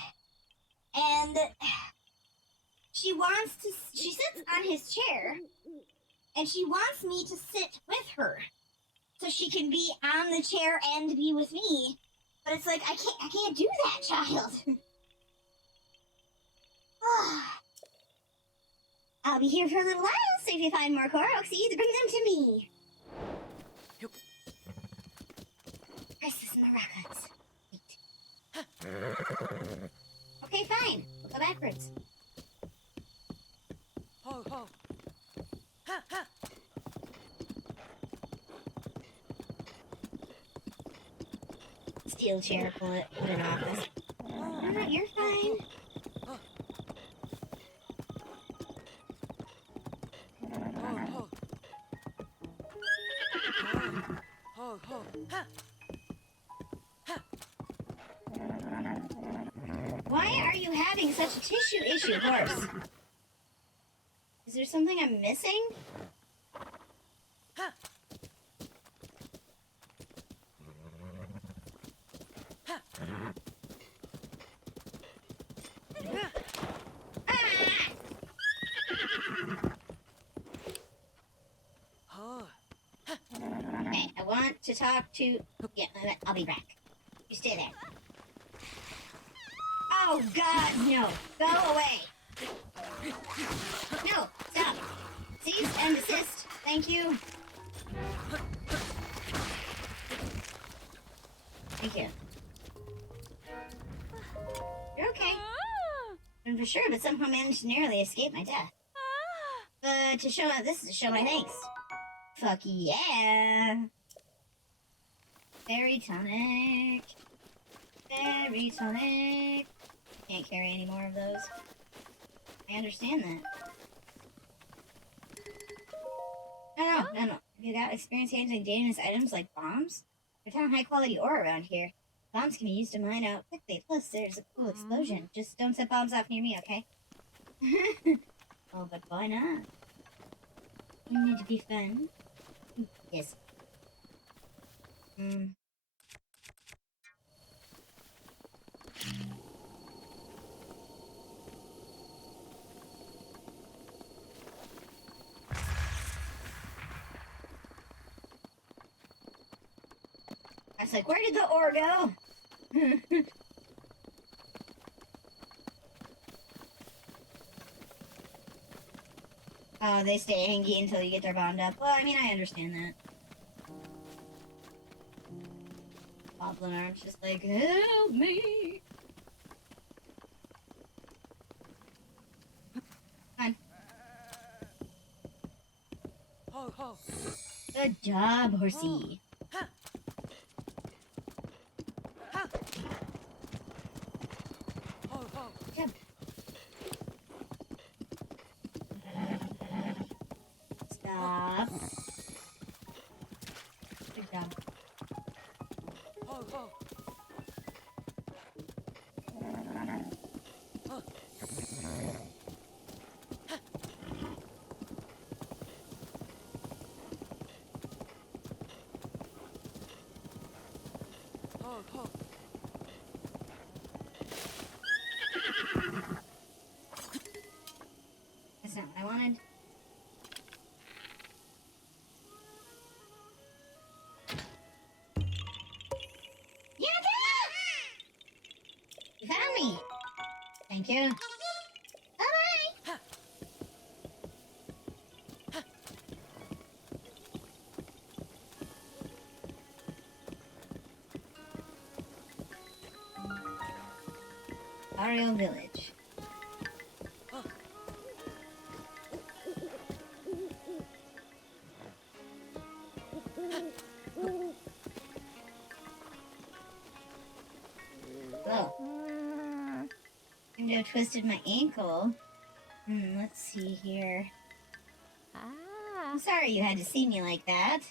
And she sits on his chair, and she wants me to sit with her, so she can be on the chair and be with me. But it's like I can't do that, child. I'll be here for a little while, so if you find more Korok seeds, bring them to me. Priceless maracas. Wait. Okay, fine. We'll go backwards. Ho ho. Ha ha. Steel chair, put it in office. You're fine. Ho ho. Ha. Why are you having such a tissue issue, horse? Is there something I'm missing? Ha. Ha. Okay, I want to talk to... Yeah, I'll be back. You stay there. Oh, God, no. Go away. No, stop. Cease and desist. Thank you. Thank you. You're okay. I'm for sure, but somehow managed to narrowly escape my death. But this is to show my thanks. Fuck yeah. Berry tonic. Berry tonic. Can't carry any more of those. I understand that. No. You got experience handling dangerous items like bombs? There's not high quality ore around here. Bombs can be used to mine out quickly. Plus, there's a cool explosion. Just don't set bombs off near me, okay? Oh, but why not? You need to be fun. Yes. I was like, where did the ore go? Oh, they stay hangy until you get their bond up. Well, I mean, I understand that. Goblin Arm's just like, help me! Come on. Ho ho. Good job, horsey. Ha. Ha. Ho ho. Good job. Stop. Good job. Ho ho. Thank you. Bye-bye! Ario Village. Oh. Seem to have twisted my ankle. Let's see here. I'm sorry you had to see me like that.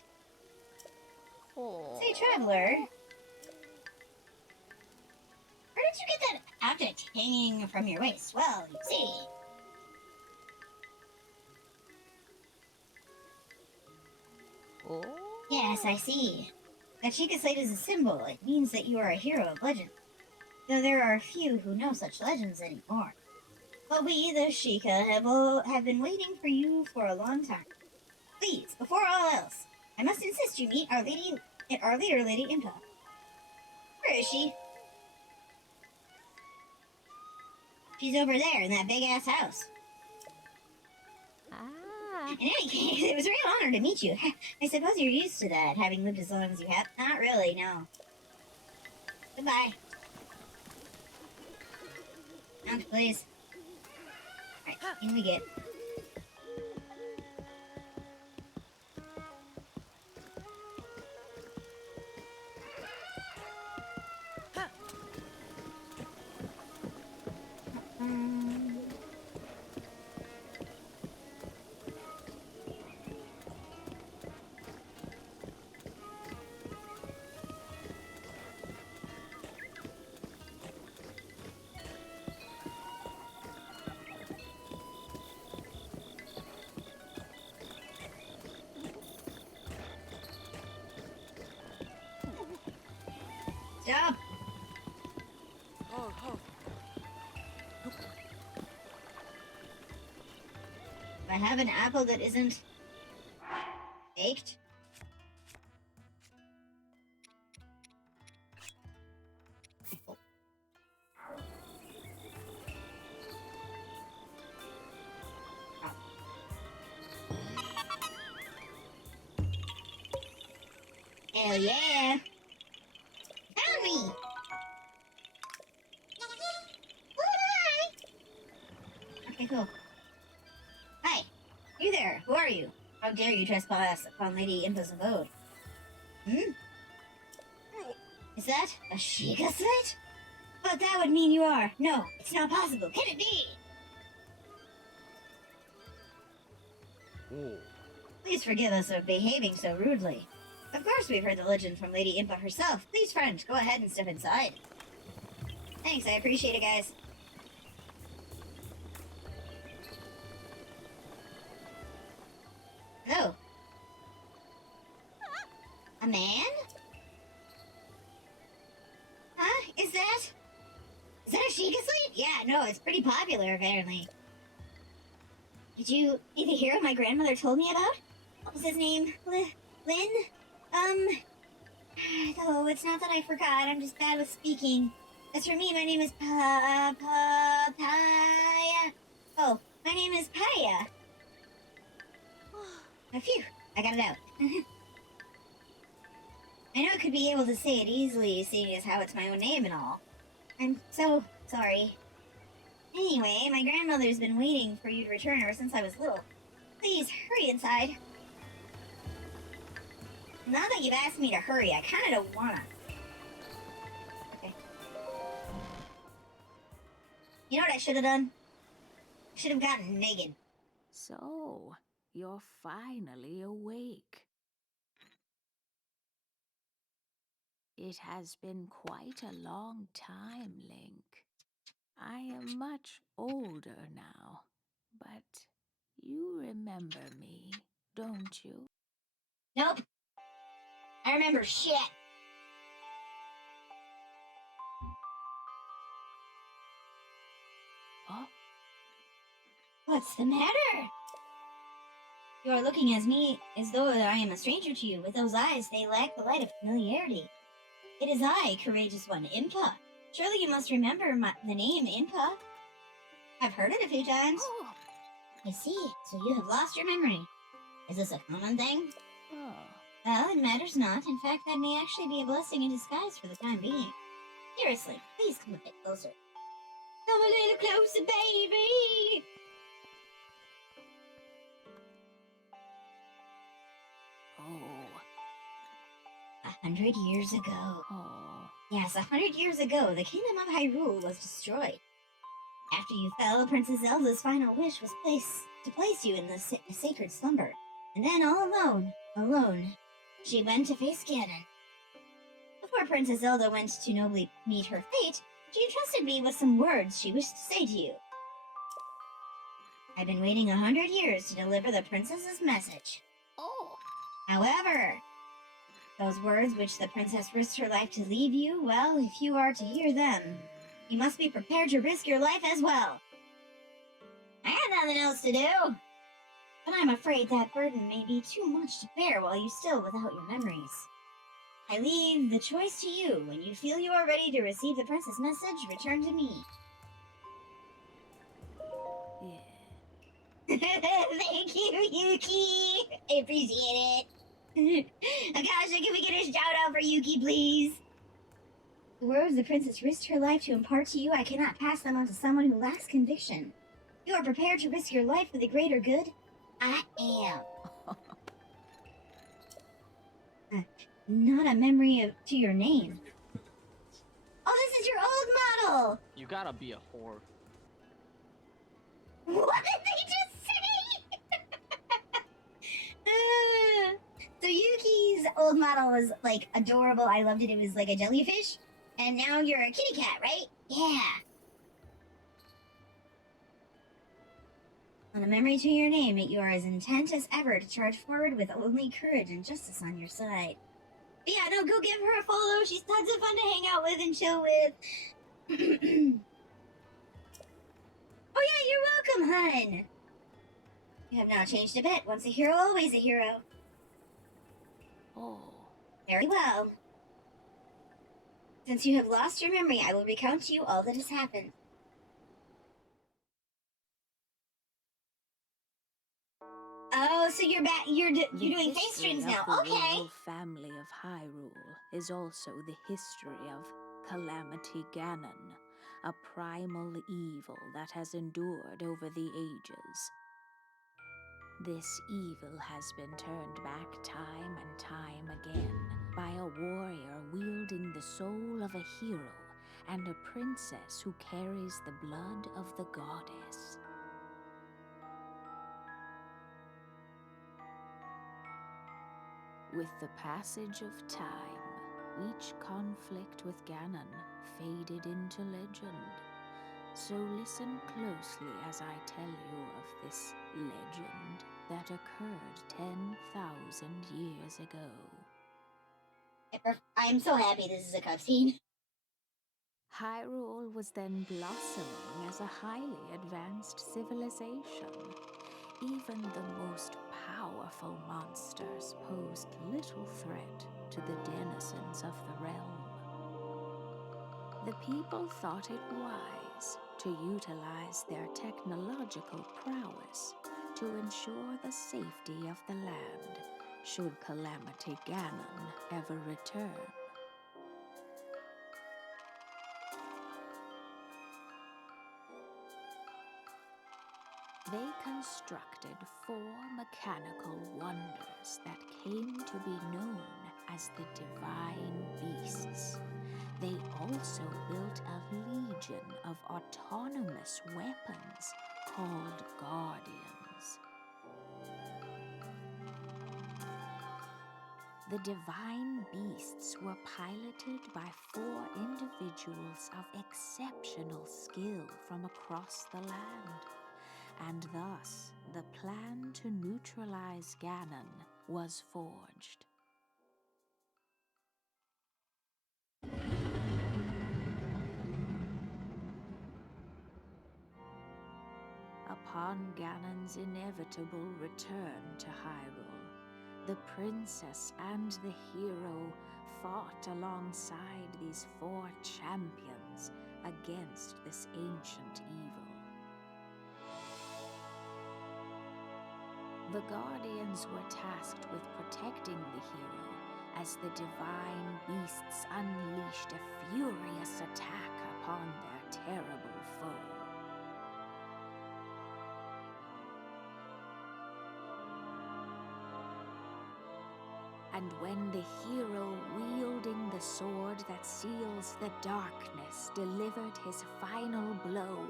Say, traveler. Where did you get that object hanging from your waist? Well, you see. Yes, I see. That Sheikah slate is a symbol. It means that you are a hero of legend. Though there are few who know such legends anymore. But we, the Sheikah, have been waiting for you for a long time. Please, before all else, I must insist you meet our leader, Lady Impa. Where is she? She's over there in that big-ass house. In any case, it was a real honor to meet you. I suppose you're used to that, having lived as long as you have. Not really, no. Goodbye. Mount, please. Alright, in we get. Stop! Do I have an apple that isn't baked? Hell yeah! Found me! Bye! Okay, cool. Hi! You there! Who are you? How dare you trespass upon Lady Impa's abode? Is that a Sheikah slate? But that would mean you are. No, it's not possible. Can it be? Please forgive us for behaving so rudely. Of course we've heard the legend from Lady Impa herself. Please, friend, go ahead and step inside. Thanks, I appreciate it, guys. Hello. A man? Huh? Is that a Sheikah slate? Yeah, no, it's pretty popular, apparently. Did you see the hero my grandmother told me about? What was his name? Lynn? Oh, it's not that I forgot. I'm just bad with speaking. As for me, my name is Paya. Oh, my name is Paya. Oh, phew, I got it out. I know I could be able to say it easily, seeing as how it's my own name and all. I'm so sorry. Anyway, my grandmother's been waiting for you to return ever since I was little. Please, hurry inside. Now that you've asked me to hurry, I kinda don't wanna. Okay. You know what I should have done? I should have gotten naked. So, you're finally awake. It has been quite a long time, Link. I am much older now, but you remember me, don't you? Nope. I remember shit. Huh? What's the matter? You are looking as though I am a stranger to you. With those eyes, they lack the light of familiarity. It is I, courageous one, Impa. Surely you must remember the name Impa. I've heard it a few times. Oh. I see. So you have lost your memory. Is this a common thing? Oh. Well, it matters not. In fact, that may actually be a blessing in disguise for the time being. Seriously, please come a bit closer. Come a little closer, baby! Oh. 100 years ago. Oh. Yes, 100 years ago, the kingdom of Hyrule was destroyed. After you fell, Princess Zelda's final wish was to place you in the sacred slumber. And then all alone, she went to face Ganon. Before Princess Zelda went to nobly meet her fate, she entrusted me with some words she wished to say to you. I've been waiting 100 years to deliver the princess's message. Oh. However, those words which the princess risked her life to leave you, well, if you are to hear them, you must be prepared to risk your life as well. I got nothing else to do. But I'm afraid that burden may be too much to bear while you're still without your memories. I leave the choice to you. When you feel you are ready to receive the princess' message, return to me. Yeah. Thank you, Yuki. I appreciate it. Akasha, can we get a shout out for Yuki, please? The words the princess risked her life to impart to you, I cannot pass them on to someone who lacks conviction. You are prepared to risk your life for the greater good? I am. Not a memory to your name. Oh, this is your old model! You gotta be a whore. What did they just say? So Yuki's old model was like adorable. I loved it. It was like a jellyfish. And now you're a kitty cat, right? Yeah. On a memory to your name, you are as intent as ever to charge forward with only courage and justice on your side. But yeah, no, go give her a follow. She's tons of fun to hang out with and chill with. Oh yeah, you're welcome, hun. You have now changed a bit. Once a hero, always a hero. Oh. Very well. Since you have lost your memory, I will recount to you all that has happened. Oh, so you're back. You're doing face streams now. Okay. The royal family of Hyrule is also the history of Calamity Ganon, a primal evil that has endured over the ages. This evil has been turned back time and time again by a warrior wielding the soul of a hero and a princess who carries the blood of the goddess. With the passage of time, each conflict with Ganon faded into legend. So listen closely as I tell you of this legend that occurred 10,000 years ago. I'm so happy this is a cutscene. Hyrule was then blossoming as a highly advanced civilization. Even the most powerful monsters posed little threat to the denizens of the realm. The people thought it wise to utilize their technological prowess to ensure the safety of the land should Calamity Ganon ever return. They constructed 4 mechanical wonders that came to be known as the Divine Beasts. They also built a legion of autonomous weapons called Guardians. The Divine Beasts were piloted by 4 individuals of exceptional skill from across the land. And thus, the plan to neutralize Ganon was forged. Upon Ganon's inevitable return to Hyrule, the princess and the hero fought alongside these 4 champions against this ancient evil. The Guardians were tasked with protecting the hero as the divine beasts unleashed a furious attack upon their terrible foe. And when the hero wielding the sword that seals the darkness delivered his final blow,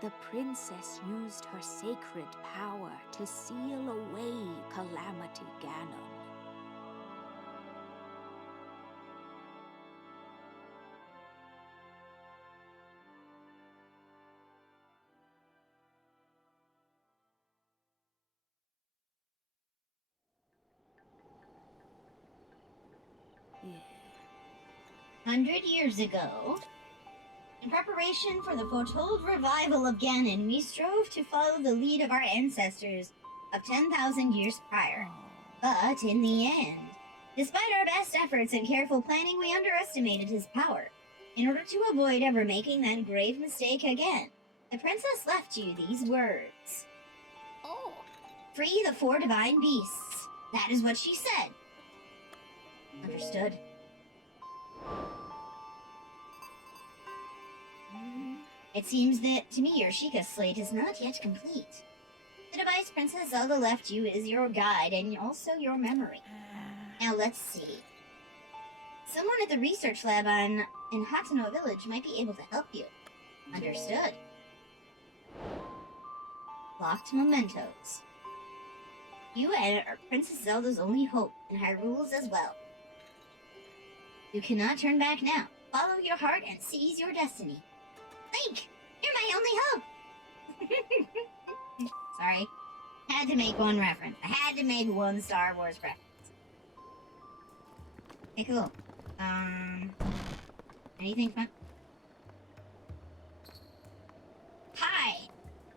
the princess used her sacred power to seal away Calamity Ganon. Yeah. 100 years ago, in preparation for the foretold revival of Ganon, we strove to follow the lead of our ancestors of 10,000 years prior. But in the end, despite our best efforts and careful planning, we underestimated his power. In order to avoid ever making that grave mistake again, the princess left you these words. Oh. Free the 4 divine beasts. That is what she said. Understood. It seems that, to me, your Sheikah slate is not yet complete. The device Princess Zelda left you is your guide and also your memory. Now let's see. Someone at the research lab in Hatano Village might be able to help you. Understood. Locked mementos. You are Princess Zelda's only hope, and Hyrule's as well. You cannot turn back now. Follow your heart and seize your destiny. Link, you're my only hope! Sorry. Had to make one reference. I had to make one Star Wars reference. Okay, cool. Anything fun? Hi!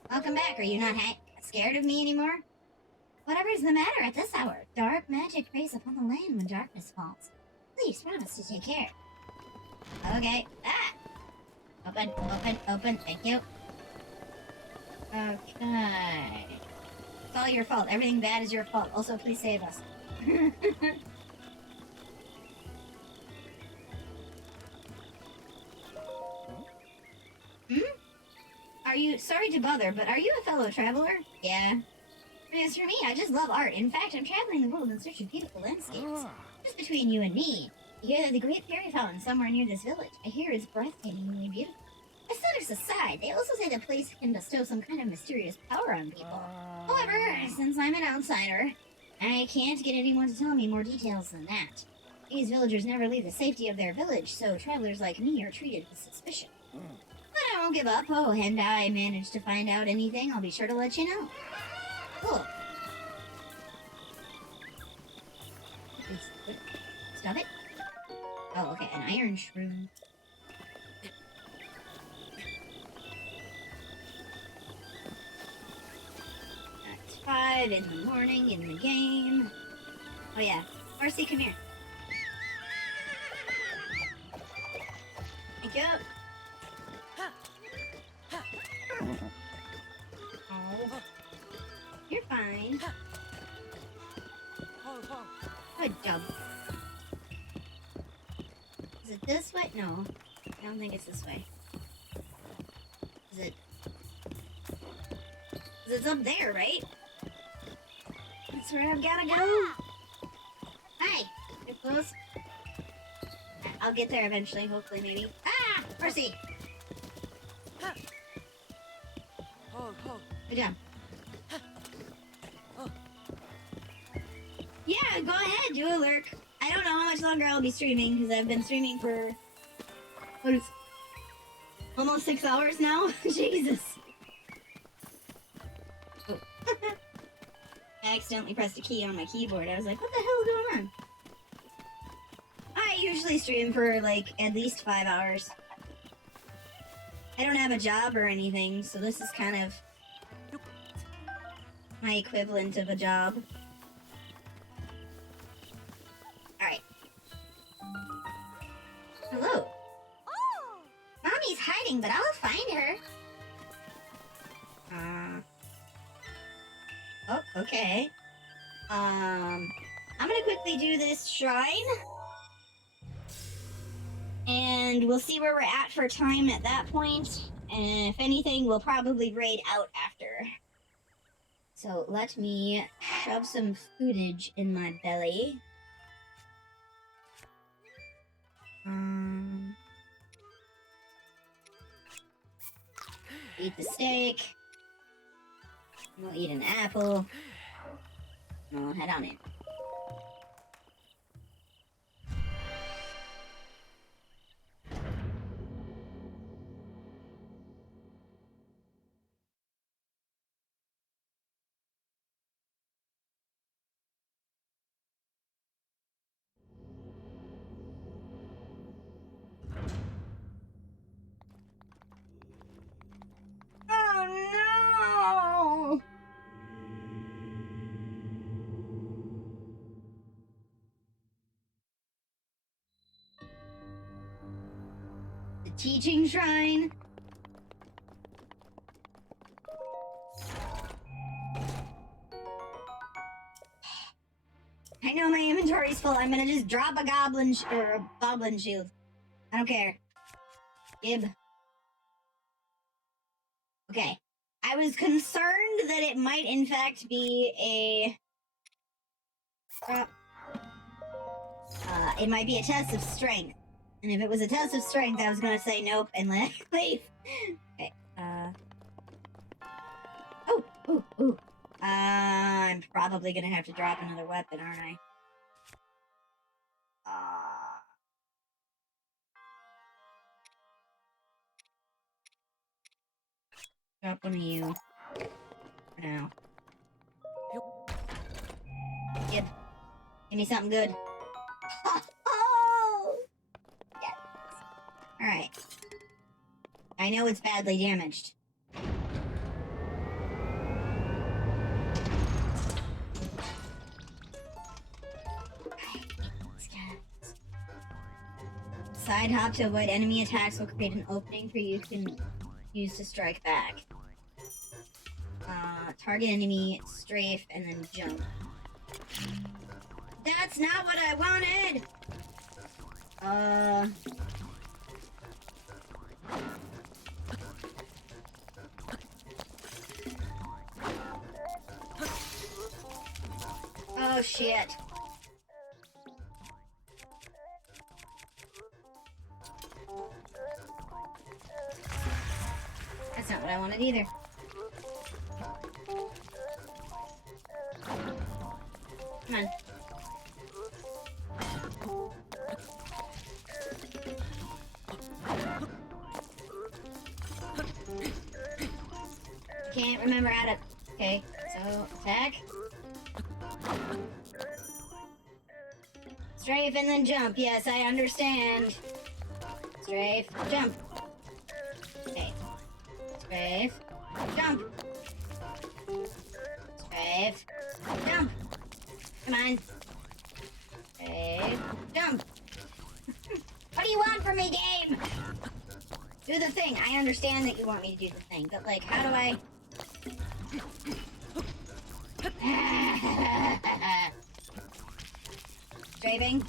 Welcome back. Are you not scared of me anymore? Whatever's the matter at this hour, dark magic preys upon the land when darkness falls. Please promise to take care. Okay. Ah! Open, open, open. Thank you. Okay. It's all your fault. Everything bad is your fault. Also, please save us. Are you... Sorry to bother, but are you a fellow traveler? Yeah. As for me, I just love art. In fact, I'm traveling the world in search of beautiful landscapes. Just between you and me, you hear that the Great Fairy Fountain somewhere near this village. I hear it's breathtakingly beautiful. Aesthetics aside, they also say the place can bestow some kind of mysterious power on people. However, since I'm an outsider, I can't get anyone to tell me more details than that. These villagers never leave the safety of their village, so travelers like me are treated with suspicion. But I won't give up. Oh, and I manage to find out anything, I'll be sure to let you know. Cool. Stop it. Oh, okay, an iron shroom. That's 5 in the morning in the game. Oh yeah, Marcy, come here. Thank you. Oh, you're fine. Good job. Is it this way? No. I don't think it's this way. Is it? It's up there, right? That's where I've gotta go. Hi. You're close. I'll get there eventually, hopefully, maybe. Ah! Mercy! Good job. Yeah, go ahead, do a lurk. I don't know how much longer I'll be streaming, because I've been streaming for... What is... almost 6 hours now? Jesus. Oh. I accidentally pressed a key on my keyboard. I was like, what the hell is going on? I usually stream for, like, at least 5 hours. I don't have a job or anything, so this is kind of my equivalent of a job. Alright. Hello. Oh! Mommy's hiding, but I'll find her. Oh. Okay. I'm gonna quickly do this shrine. And we'll see where we're at for time at that point. And if anything, we'll probably raid out after. So let me shove some foodage in my belly. Eat the steak. We'll eat an apple. And we'll head on in. Oh no! The teaching shrine. I know my inventory's full. I'm gonna just drop a goblin or a goblin shield. I don't care. Gib. Okay. I was concerned that it might in fact be a... it might be a test of strength. And if it was a test of strength, I was gonna say nope and leave. Okay, ooh. I'm probably gonna have to drop another weapon, aren't I? Drop one of you. For now. Yep. Give me something good. Oh! Yes. Alright. I know it's badly damaged. Side hop to avoid enemy attacks will create an opening for you can use to strike back. Target enemy, strafe, and then jump. That's not what I wanted! Oh shit. That's not what I wanted either. Come on. Can't remember how to... Okay, so attack. Strafe and then jump. Yes, I understand. Strafe, jump. Okay. Strafe, jump. Strafe, jump. Come on. Strafe, jump. What do you want from me, game? Do the thing. I understand that you want me to do the thing, but like, how do I... Strafing.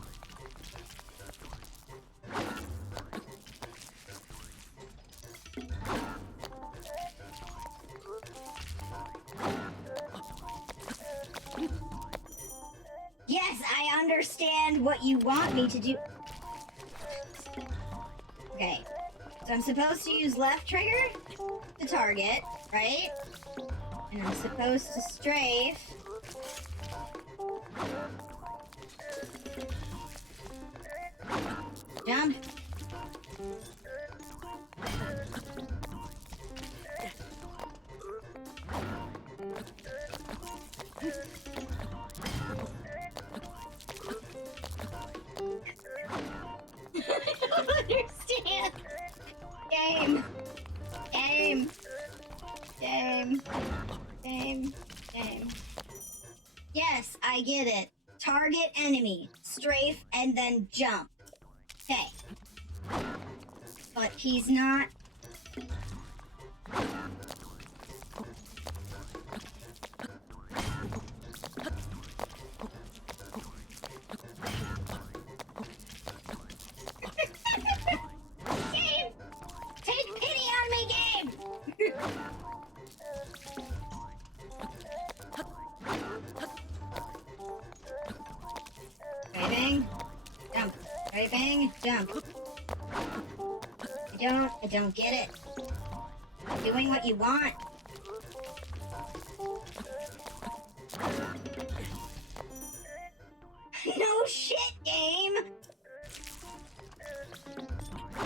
Yes, I understand what you want me to do. Okay. So I'm supposed to use left trigger to target, right? And I'm supposed to strafe. Jump. I don't understand. Game. Game. Game. Game. Game. Yes, I get it. Target enemy, strafe, and then jump. Okay. But he's not... I don't get it. Doing what you want. No shit, game!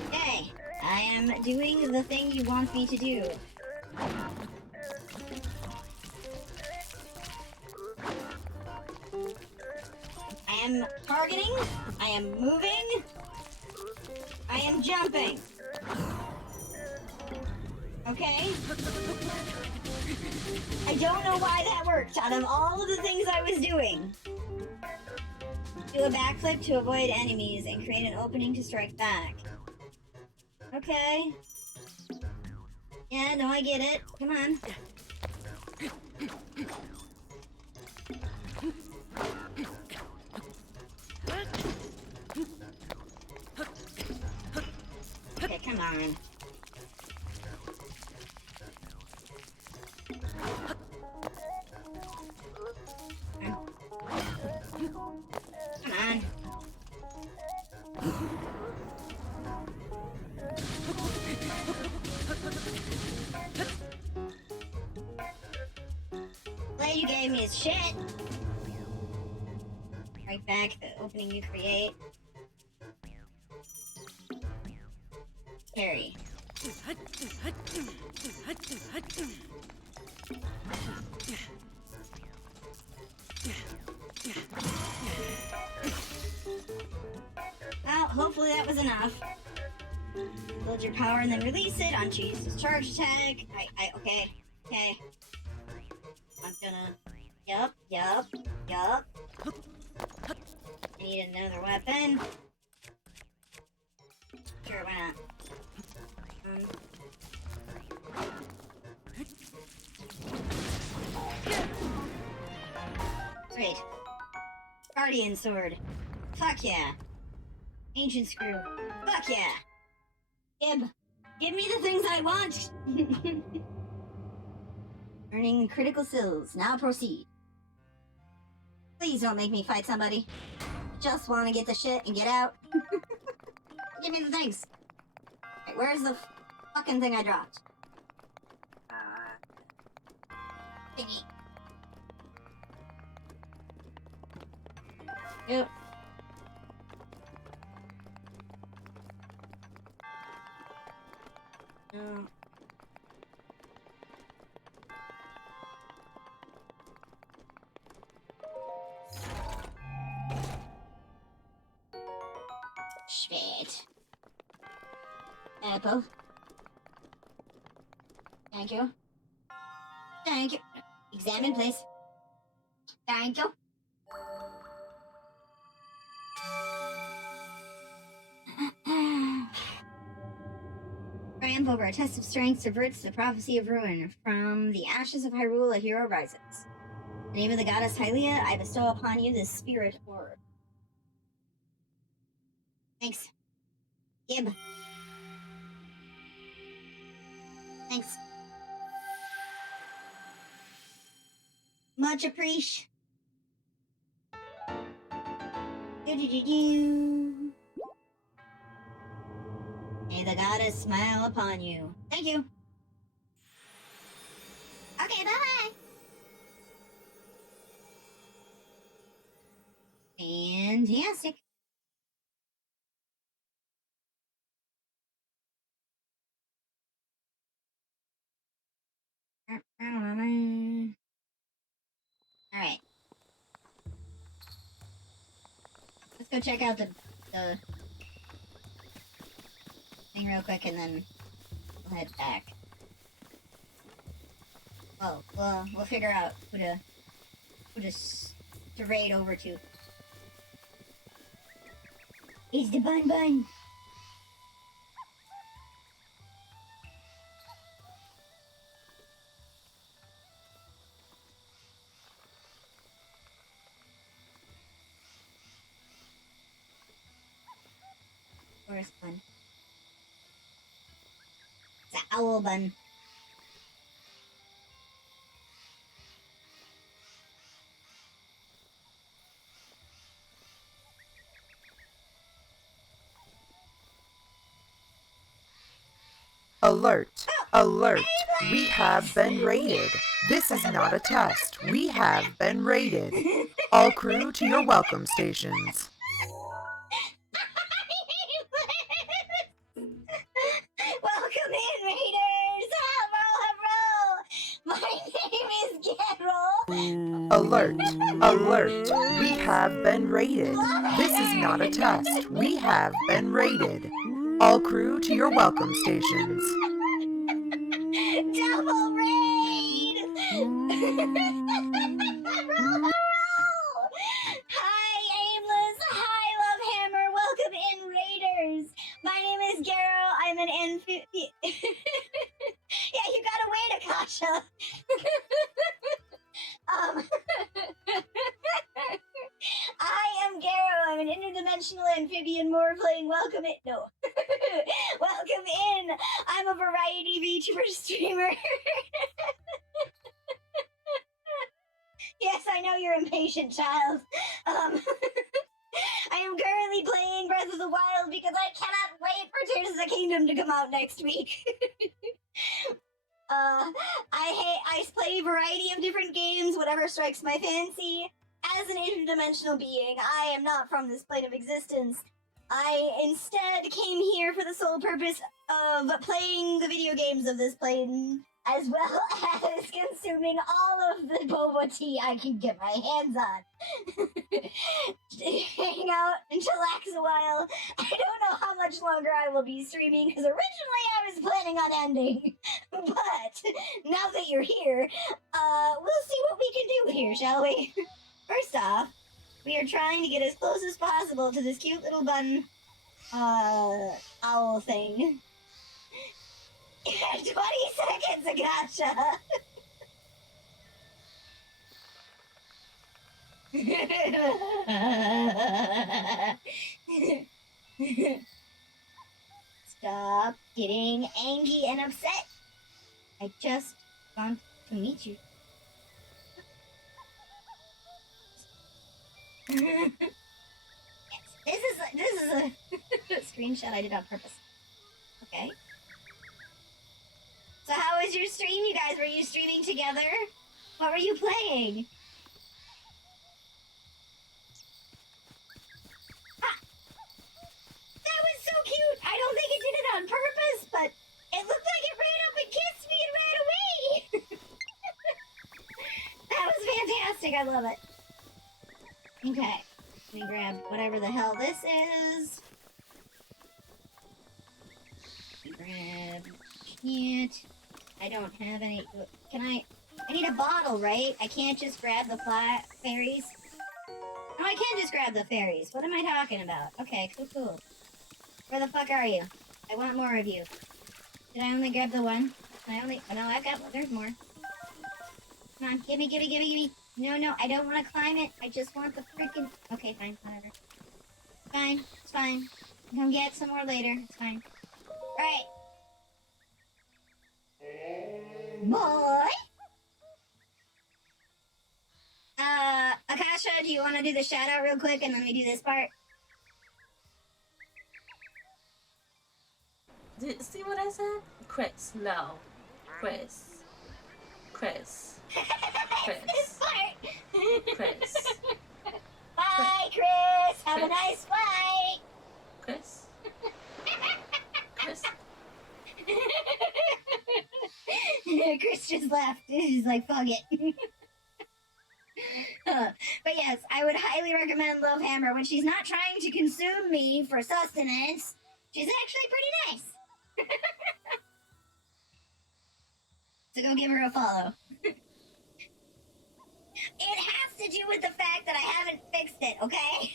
Okay, I am doing the thing you want me to do. I am targeting, I am moving, I am jumping. Okay? I don't know why that worked out of all of the things I was doing. Do a backflip to avoid enemies and create an opening to strike back. Okay. Yeah, no, I get it. Come on. Okay, come on. Come on. Play you gave me is shit. Right back the opening you create. Carry. Well, hopefully that was enough. Build your power and then release it on Jesus' charge attack. Okay. I'm gonna. Yup. I need another weapon. Sure, why not? Sweet. Guardian sword. Fuck yeah. Ancient screw. Fuck yeah. Give me the things I want. Earning critical skills. Now proceed. Please don't make me fight somebody. Just want to get the shit and get out. Give me the things. Wait, where's the fucking thing I dropped? Thingy. Yep. No. Shit. Apple. Thank you. Thank you. Examine, please. Thank you. Triumph over a test of strength subverts the prophecy of ruin. From the ashes of Hyrule, a hero rises. In the name of the goddess Hylia, I bestow upon you this spirit orb. Thanks. Gib. Thanks. Much appreciate. Do. May the goddess smile upon you. Thank you. Okay, bye-bye. Fantastic. Alright. Let's go check out the thing real quick and then we'll head back. Oh, well, we'll figure out who to raid over to. It's the Bun Bun. Forest Bun. It's an owl bun. Alert! Alert! We have been raided. This is not a test. We have been raided. All crew to your welcome stations. Welcome in, Raiders! Hello, hello! My name is Gero. Alert! Alert! We have been raided. This is not a test. We have been raided. All crew to your welcome stations. Double raid! Hi, Aimless! Hi, Love Hammer! Welcome in, Raiders! My name is Gero. I'm an amphibian. Yeah, you gotta wait, Akasha. I am Gero. I'm an interdimensional amphibian morphling. Welcome in. No. Welcome in. I'm a variety VTuber streamer. Yes, I know you're impatient, child. I am currently playing Breath of the Wild because I cannot wait for Tears of the Kingdom to come out next week. I play a variety of different games, whatever strikes my fancy. As an interdimensional being, I am not from this plane of existence. I instead came here for the sole purpose of playing the video games of this plane, as well as consuming all of the boba tea I can get my hands on. Hang out and chillax a while. I don't know how much longer I will be streaming, because originally I was planning on ending. But now that you're here, we'll see what we can do here, shall we? First off, we are trying to get as close as possible to this cute little bun, owl thing. 20 seconds, Akasha! Stop getting angry and upset. I just want to meet you. Yes, this is a screenshot I did on purpose. Okay. So how was your stream, you guys? Were you streaming together? What were you playing? Ah, that was so cute! I don't think it did it on purpose, but it looked like it ran up and kissed me and ran away! That was fantastic, I love it. Okay, let me grab whatever the hell this is. Grab can't. I don't have any. Can I need a bottle, right? I can't just grab the fairies. No, I can just grab the fairies. What am I talking about? Okay, cool. Where the fuck are you? I want more of you. Did I only grab the one? Oh, no, I've got. There's more. Come on, gimme. No, I don't want to climb it. I just want the freaking. Okay, fine, whatever. It's fine. Come get some more later. It's fine. Alright. Boy! Akasha, do you want to do the shout out real quick and then we do this part? See what I said? Chris, no. Chris. This part! Chris. Bye, Chris! Have a nice flight! Chris. Chris just left. He's like, fuck it. But yes, I would highly recommend Love Hammer when she's not trying to consume me for sustenance. She's actually pretty nice. So go give her a follow. It has to do with the fact that I haven't fixed it, okay?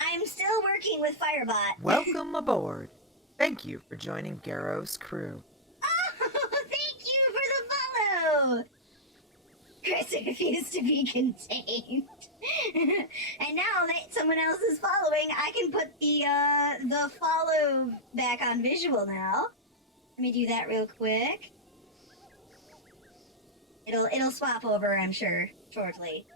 I'm still working with Firebot. Welcome aboard. Thank you for joining Gero's crew. Oh, thank you for the follow! Chris refused to be contained. And now that someone else is following, I can put the follow back on visual now. Let me do that real quick. It'll swap over, I'm sure, shortly.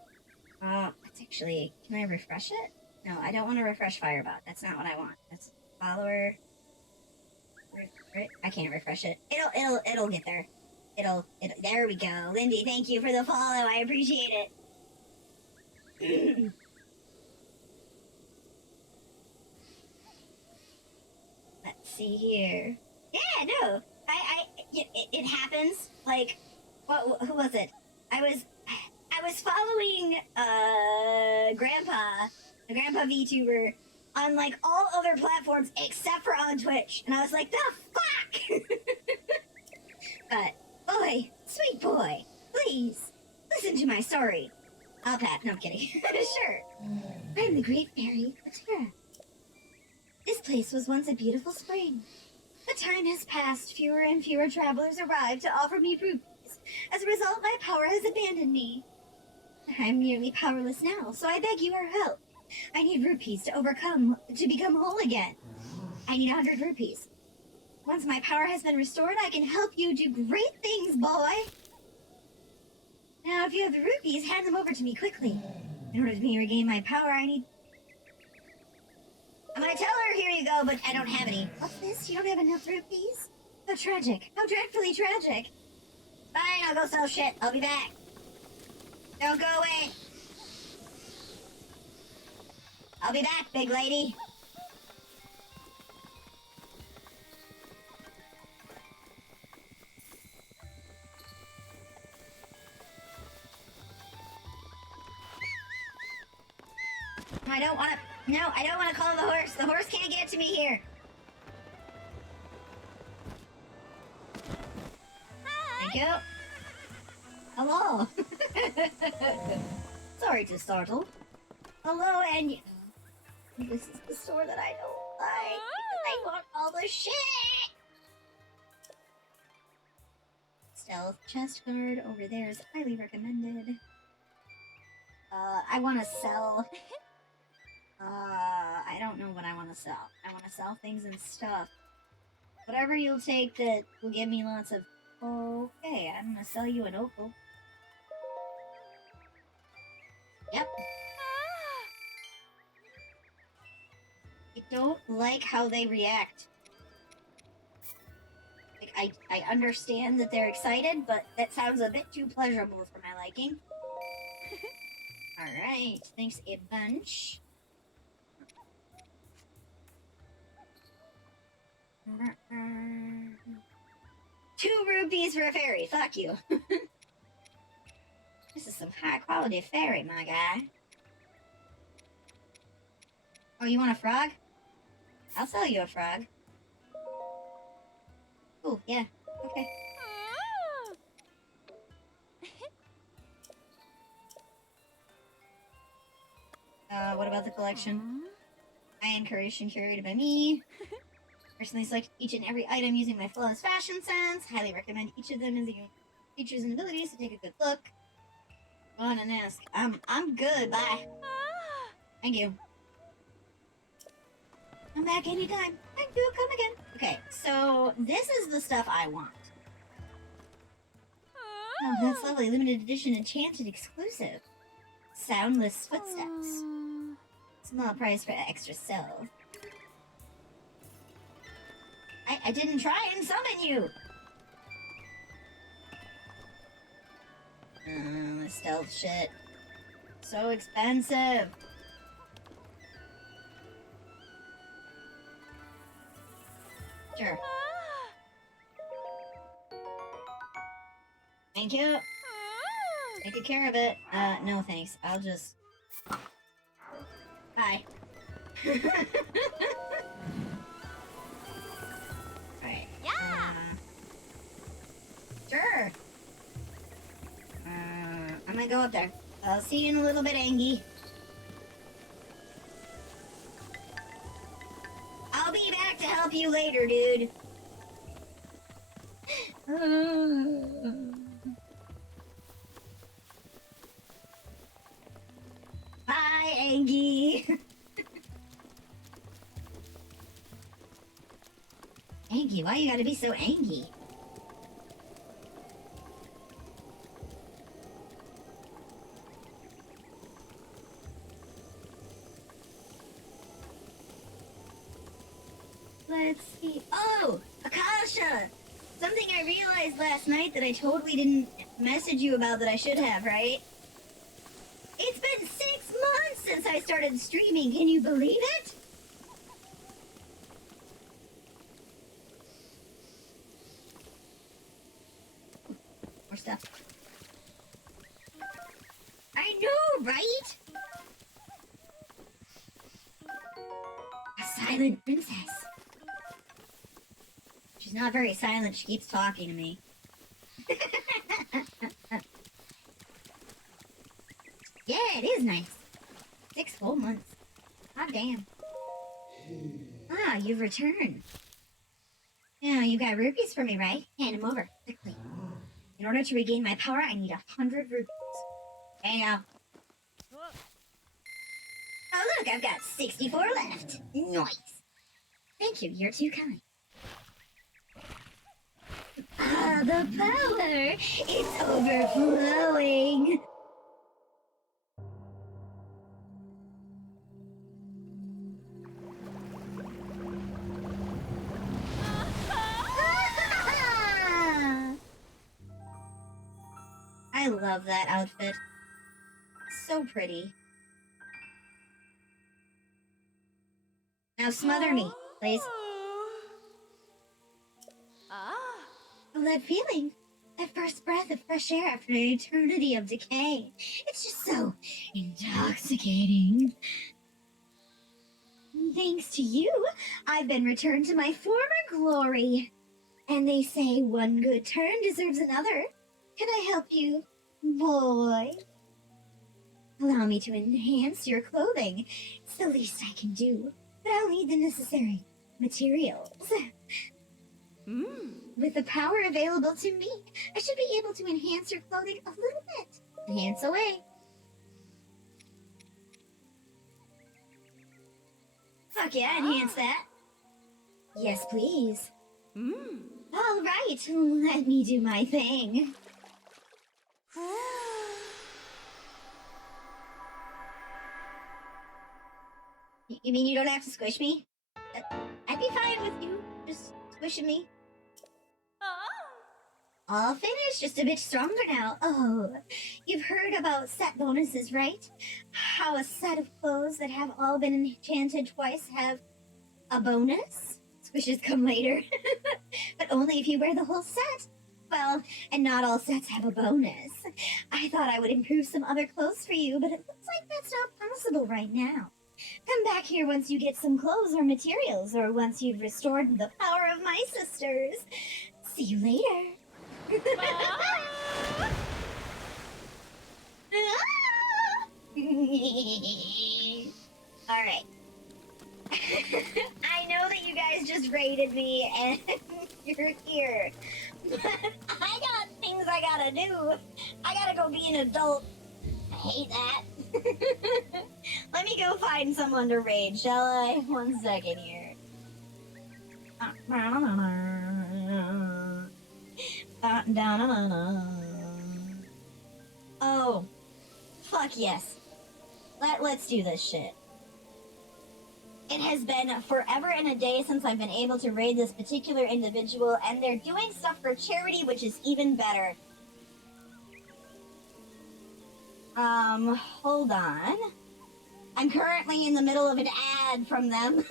That's actually... Can I refresh it? No, I don't want to refresh Firebot. That's not what I want. That's follower... I can't refresh it. It'll get there. There we go. Lindy, thank you for the follow. I appreciate it. Let's see here. Yeah, no. It happens. Like, who was it? I was following, Grandpa, the Grandpa VTuber, on, like, all other platforms except for on Twitch. And I was like, the fuck? But, boy, sweet boy, please, listen to my story. I'll pat. No, I'm kidding. Sure. I'm the great fairy, Atira. This place was once a beautiful spring. But time has passed, fewer and fewer travelers arrive to offer me rupees. As a result, my power has abandoned me. I'm nearly powerless now, so I beg your help. I need rupees to become whole again. I need 100 rupees. Once my power has been restored, I can help you do great things, boy. Now, if you have the rupees, hand them over to me quickly. In order to regain my power, I'm gonna tell her, here you go, but I don't have any. What's this? You don't have enough rupees? How tragic. How dreadfully tragic. Fine, I'll go sell shit. I'll be back. Don't go away. I'll be back, big lady. I don't want to... No, I don't want to call the horse. The horse can't get to me here. Thank you. Hello. Sorry to startle. Hello, and this is the store that I don't like. I want all the shit. Stealth chest guard over there is highly recommended. I want to sell... I don't know what I want to sell. I want to sell things and stuff. Whatever you'll take that will give me lots of... Okay, I'm gonna sell you an opal. Yep. I don't like how they react. Like, I understand that they're excited, but that sounds a bit too pleasurable for my liking. Alright, thanks a bunch. 2 rupees for a fairy. Fuck you. This is some high quality fairy, my guy. Oh, you want a frog? I'll sell you a frog. Oh, yeah. Okay. What about the collection? Iron curation curated by me. Personally select each and every item using my flawless fashion sense. Highly recommend each of them as your features and abilities to take a good look. Go on and ask. I'm good, bye. Thank you. Come back anytime. Thank you, come again. Okay, so this is the stuff I want. Oh, that's lovely. Limited edition enchanted exclusive. Soundless footsteps. Small price for extra soul. I didn't try and summon you! This stealth shit. So expensive. Sure. Thank you. Take good care of it. No thanks. I'll just... Bye. Alright. Yeah! Sure! I'm gonna go up there. I'll see you in a little bit, Angie. I'll be back to help you later, dude. Bye, Angie. Angie, why you gotta be so Angie? let's see. Oh, Akasha! Something I realized last night that I totally didn't message you about that I should have, right? It's been 6 months since I started streaming. Can you believe it? More stuff. I know, right? A silent princess. She's not very silent. She keeps talking to me. Yeah, it is nice. 6 full months. God damn. Ah, you've returned. Now, you got rupees for me, right? Hand them over, quickly. In order to regain my power, I need 100 rupees. There you go. Oh, look, I've got 64 left. Nice. Thank you, you're too kind. Ah, the power! It's overflowing! I love that outfit. So pretty. Now smother me, please. Oh, that feeling. That first breath of fresh air after an eternity of decay. It's just so intoxicating. Thanks to you, I've been returned to my former glory. And they say one good turn deserves another. Can I help you, boy? Allow me to enhance your clothing. It's the least I can do, but I'll need the necessary materials. With the power available to me, I should be able to enhance your clothing a little bit. Enhance away. Fuck yeah, enhance that. Yes, please. All right, let me do my thing. You mean you don't have to squish me? I'd be fine with you just squishing me. All finished, just a bit stronger now. Oh, you've heard about set bonuses, right? How a set of clothes that have all been enchanted twice have a bonus? Squishes come later. But only if you wear the whole set. Well, and not all sets have a bonus. I thought I would improve some other clothes for you, but it looks like that's not possible right now. Come back here once you get some clothes or materials, or once you've restored the power of my sisters. See you later. Alright. I know that you guys just raided me and you're here. But I got things I gotta do. I gotta go be an adult. I hate that. Let me go find someone to raid, shall I? 1 second here. Oh. Fuck yes. Let's do this shit. It has been forever and a day since I've been able to raid this particular individual, and they're doing stuff for charity, which is even better. Hold on. I'm currently in the middle of an ad from them.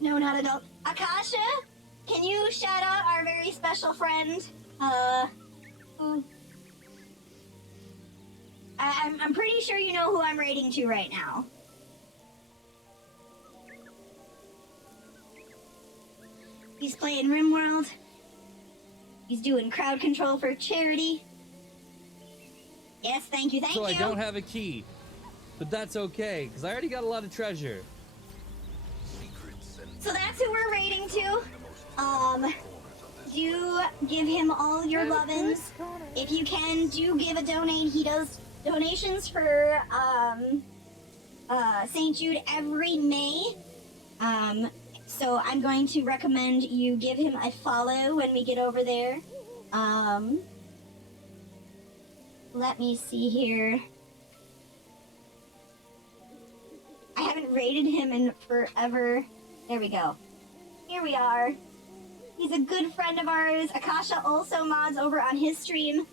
No, not adult. Akasha? Can you shout out our very special friend? Who? I'm pretty sure you know who I'm raiding to right now. He's playing RimWorld. He's doing crowd control for charity. Yes, thank you, thank you. So I don't have a key. But that's okay, because I already got a lot of treasure. So that's who we're raiding to. Do give him all your lovin's. If you can, do give a donate. He does donations for St. Jude every May. So I'm going to recommend you give him a follow when we get over there. let me see here. I haven't rated him in forever. There we go. Here we are. He's a good friend of ours. Akasha also mods over on his stream.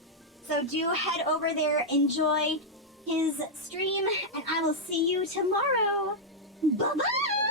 So do head over there, enjoy his stream, and I will see you tomorrow. Bye-bye!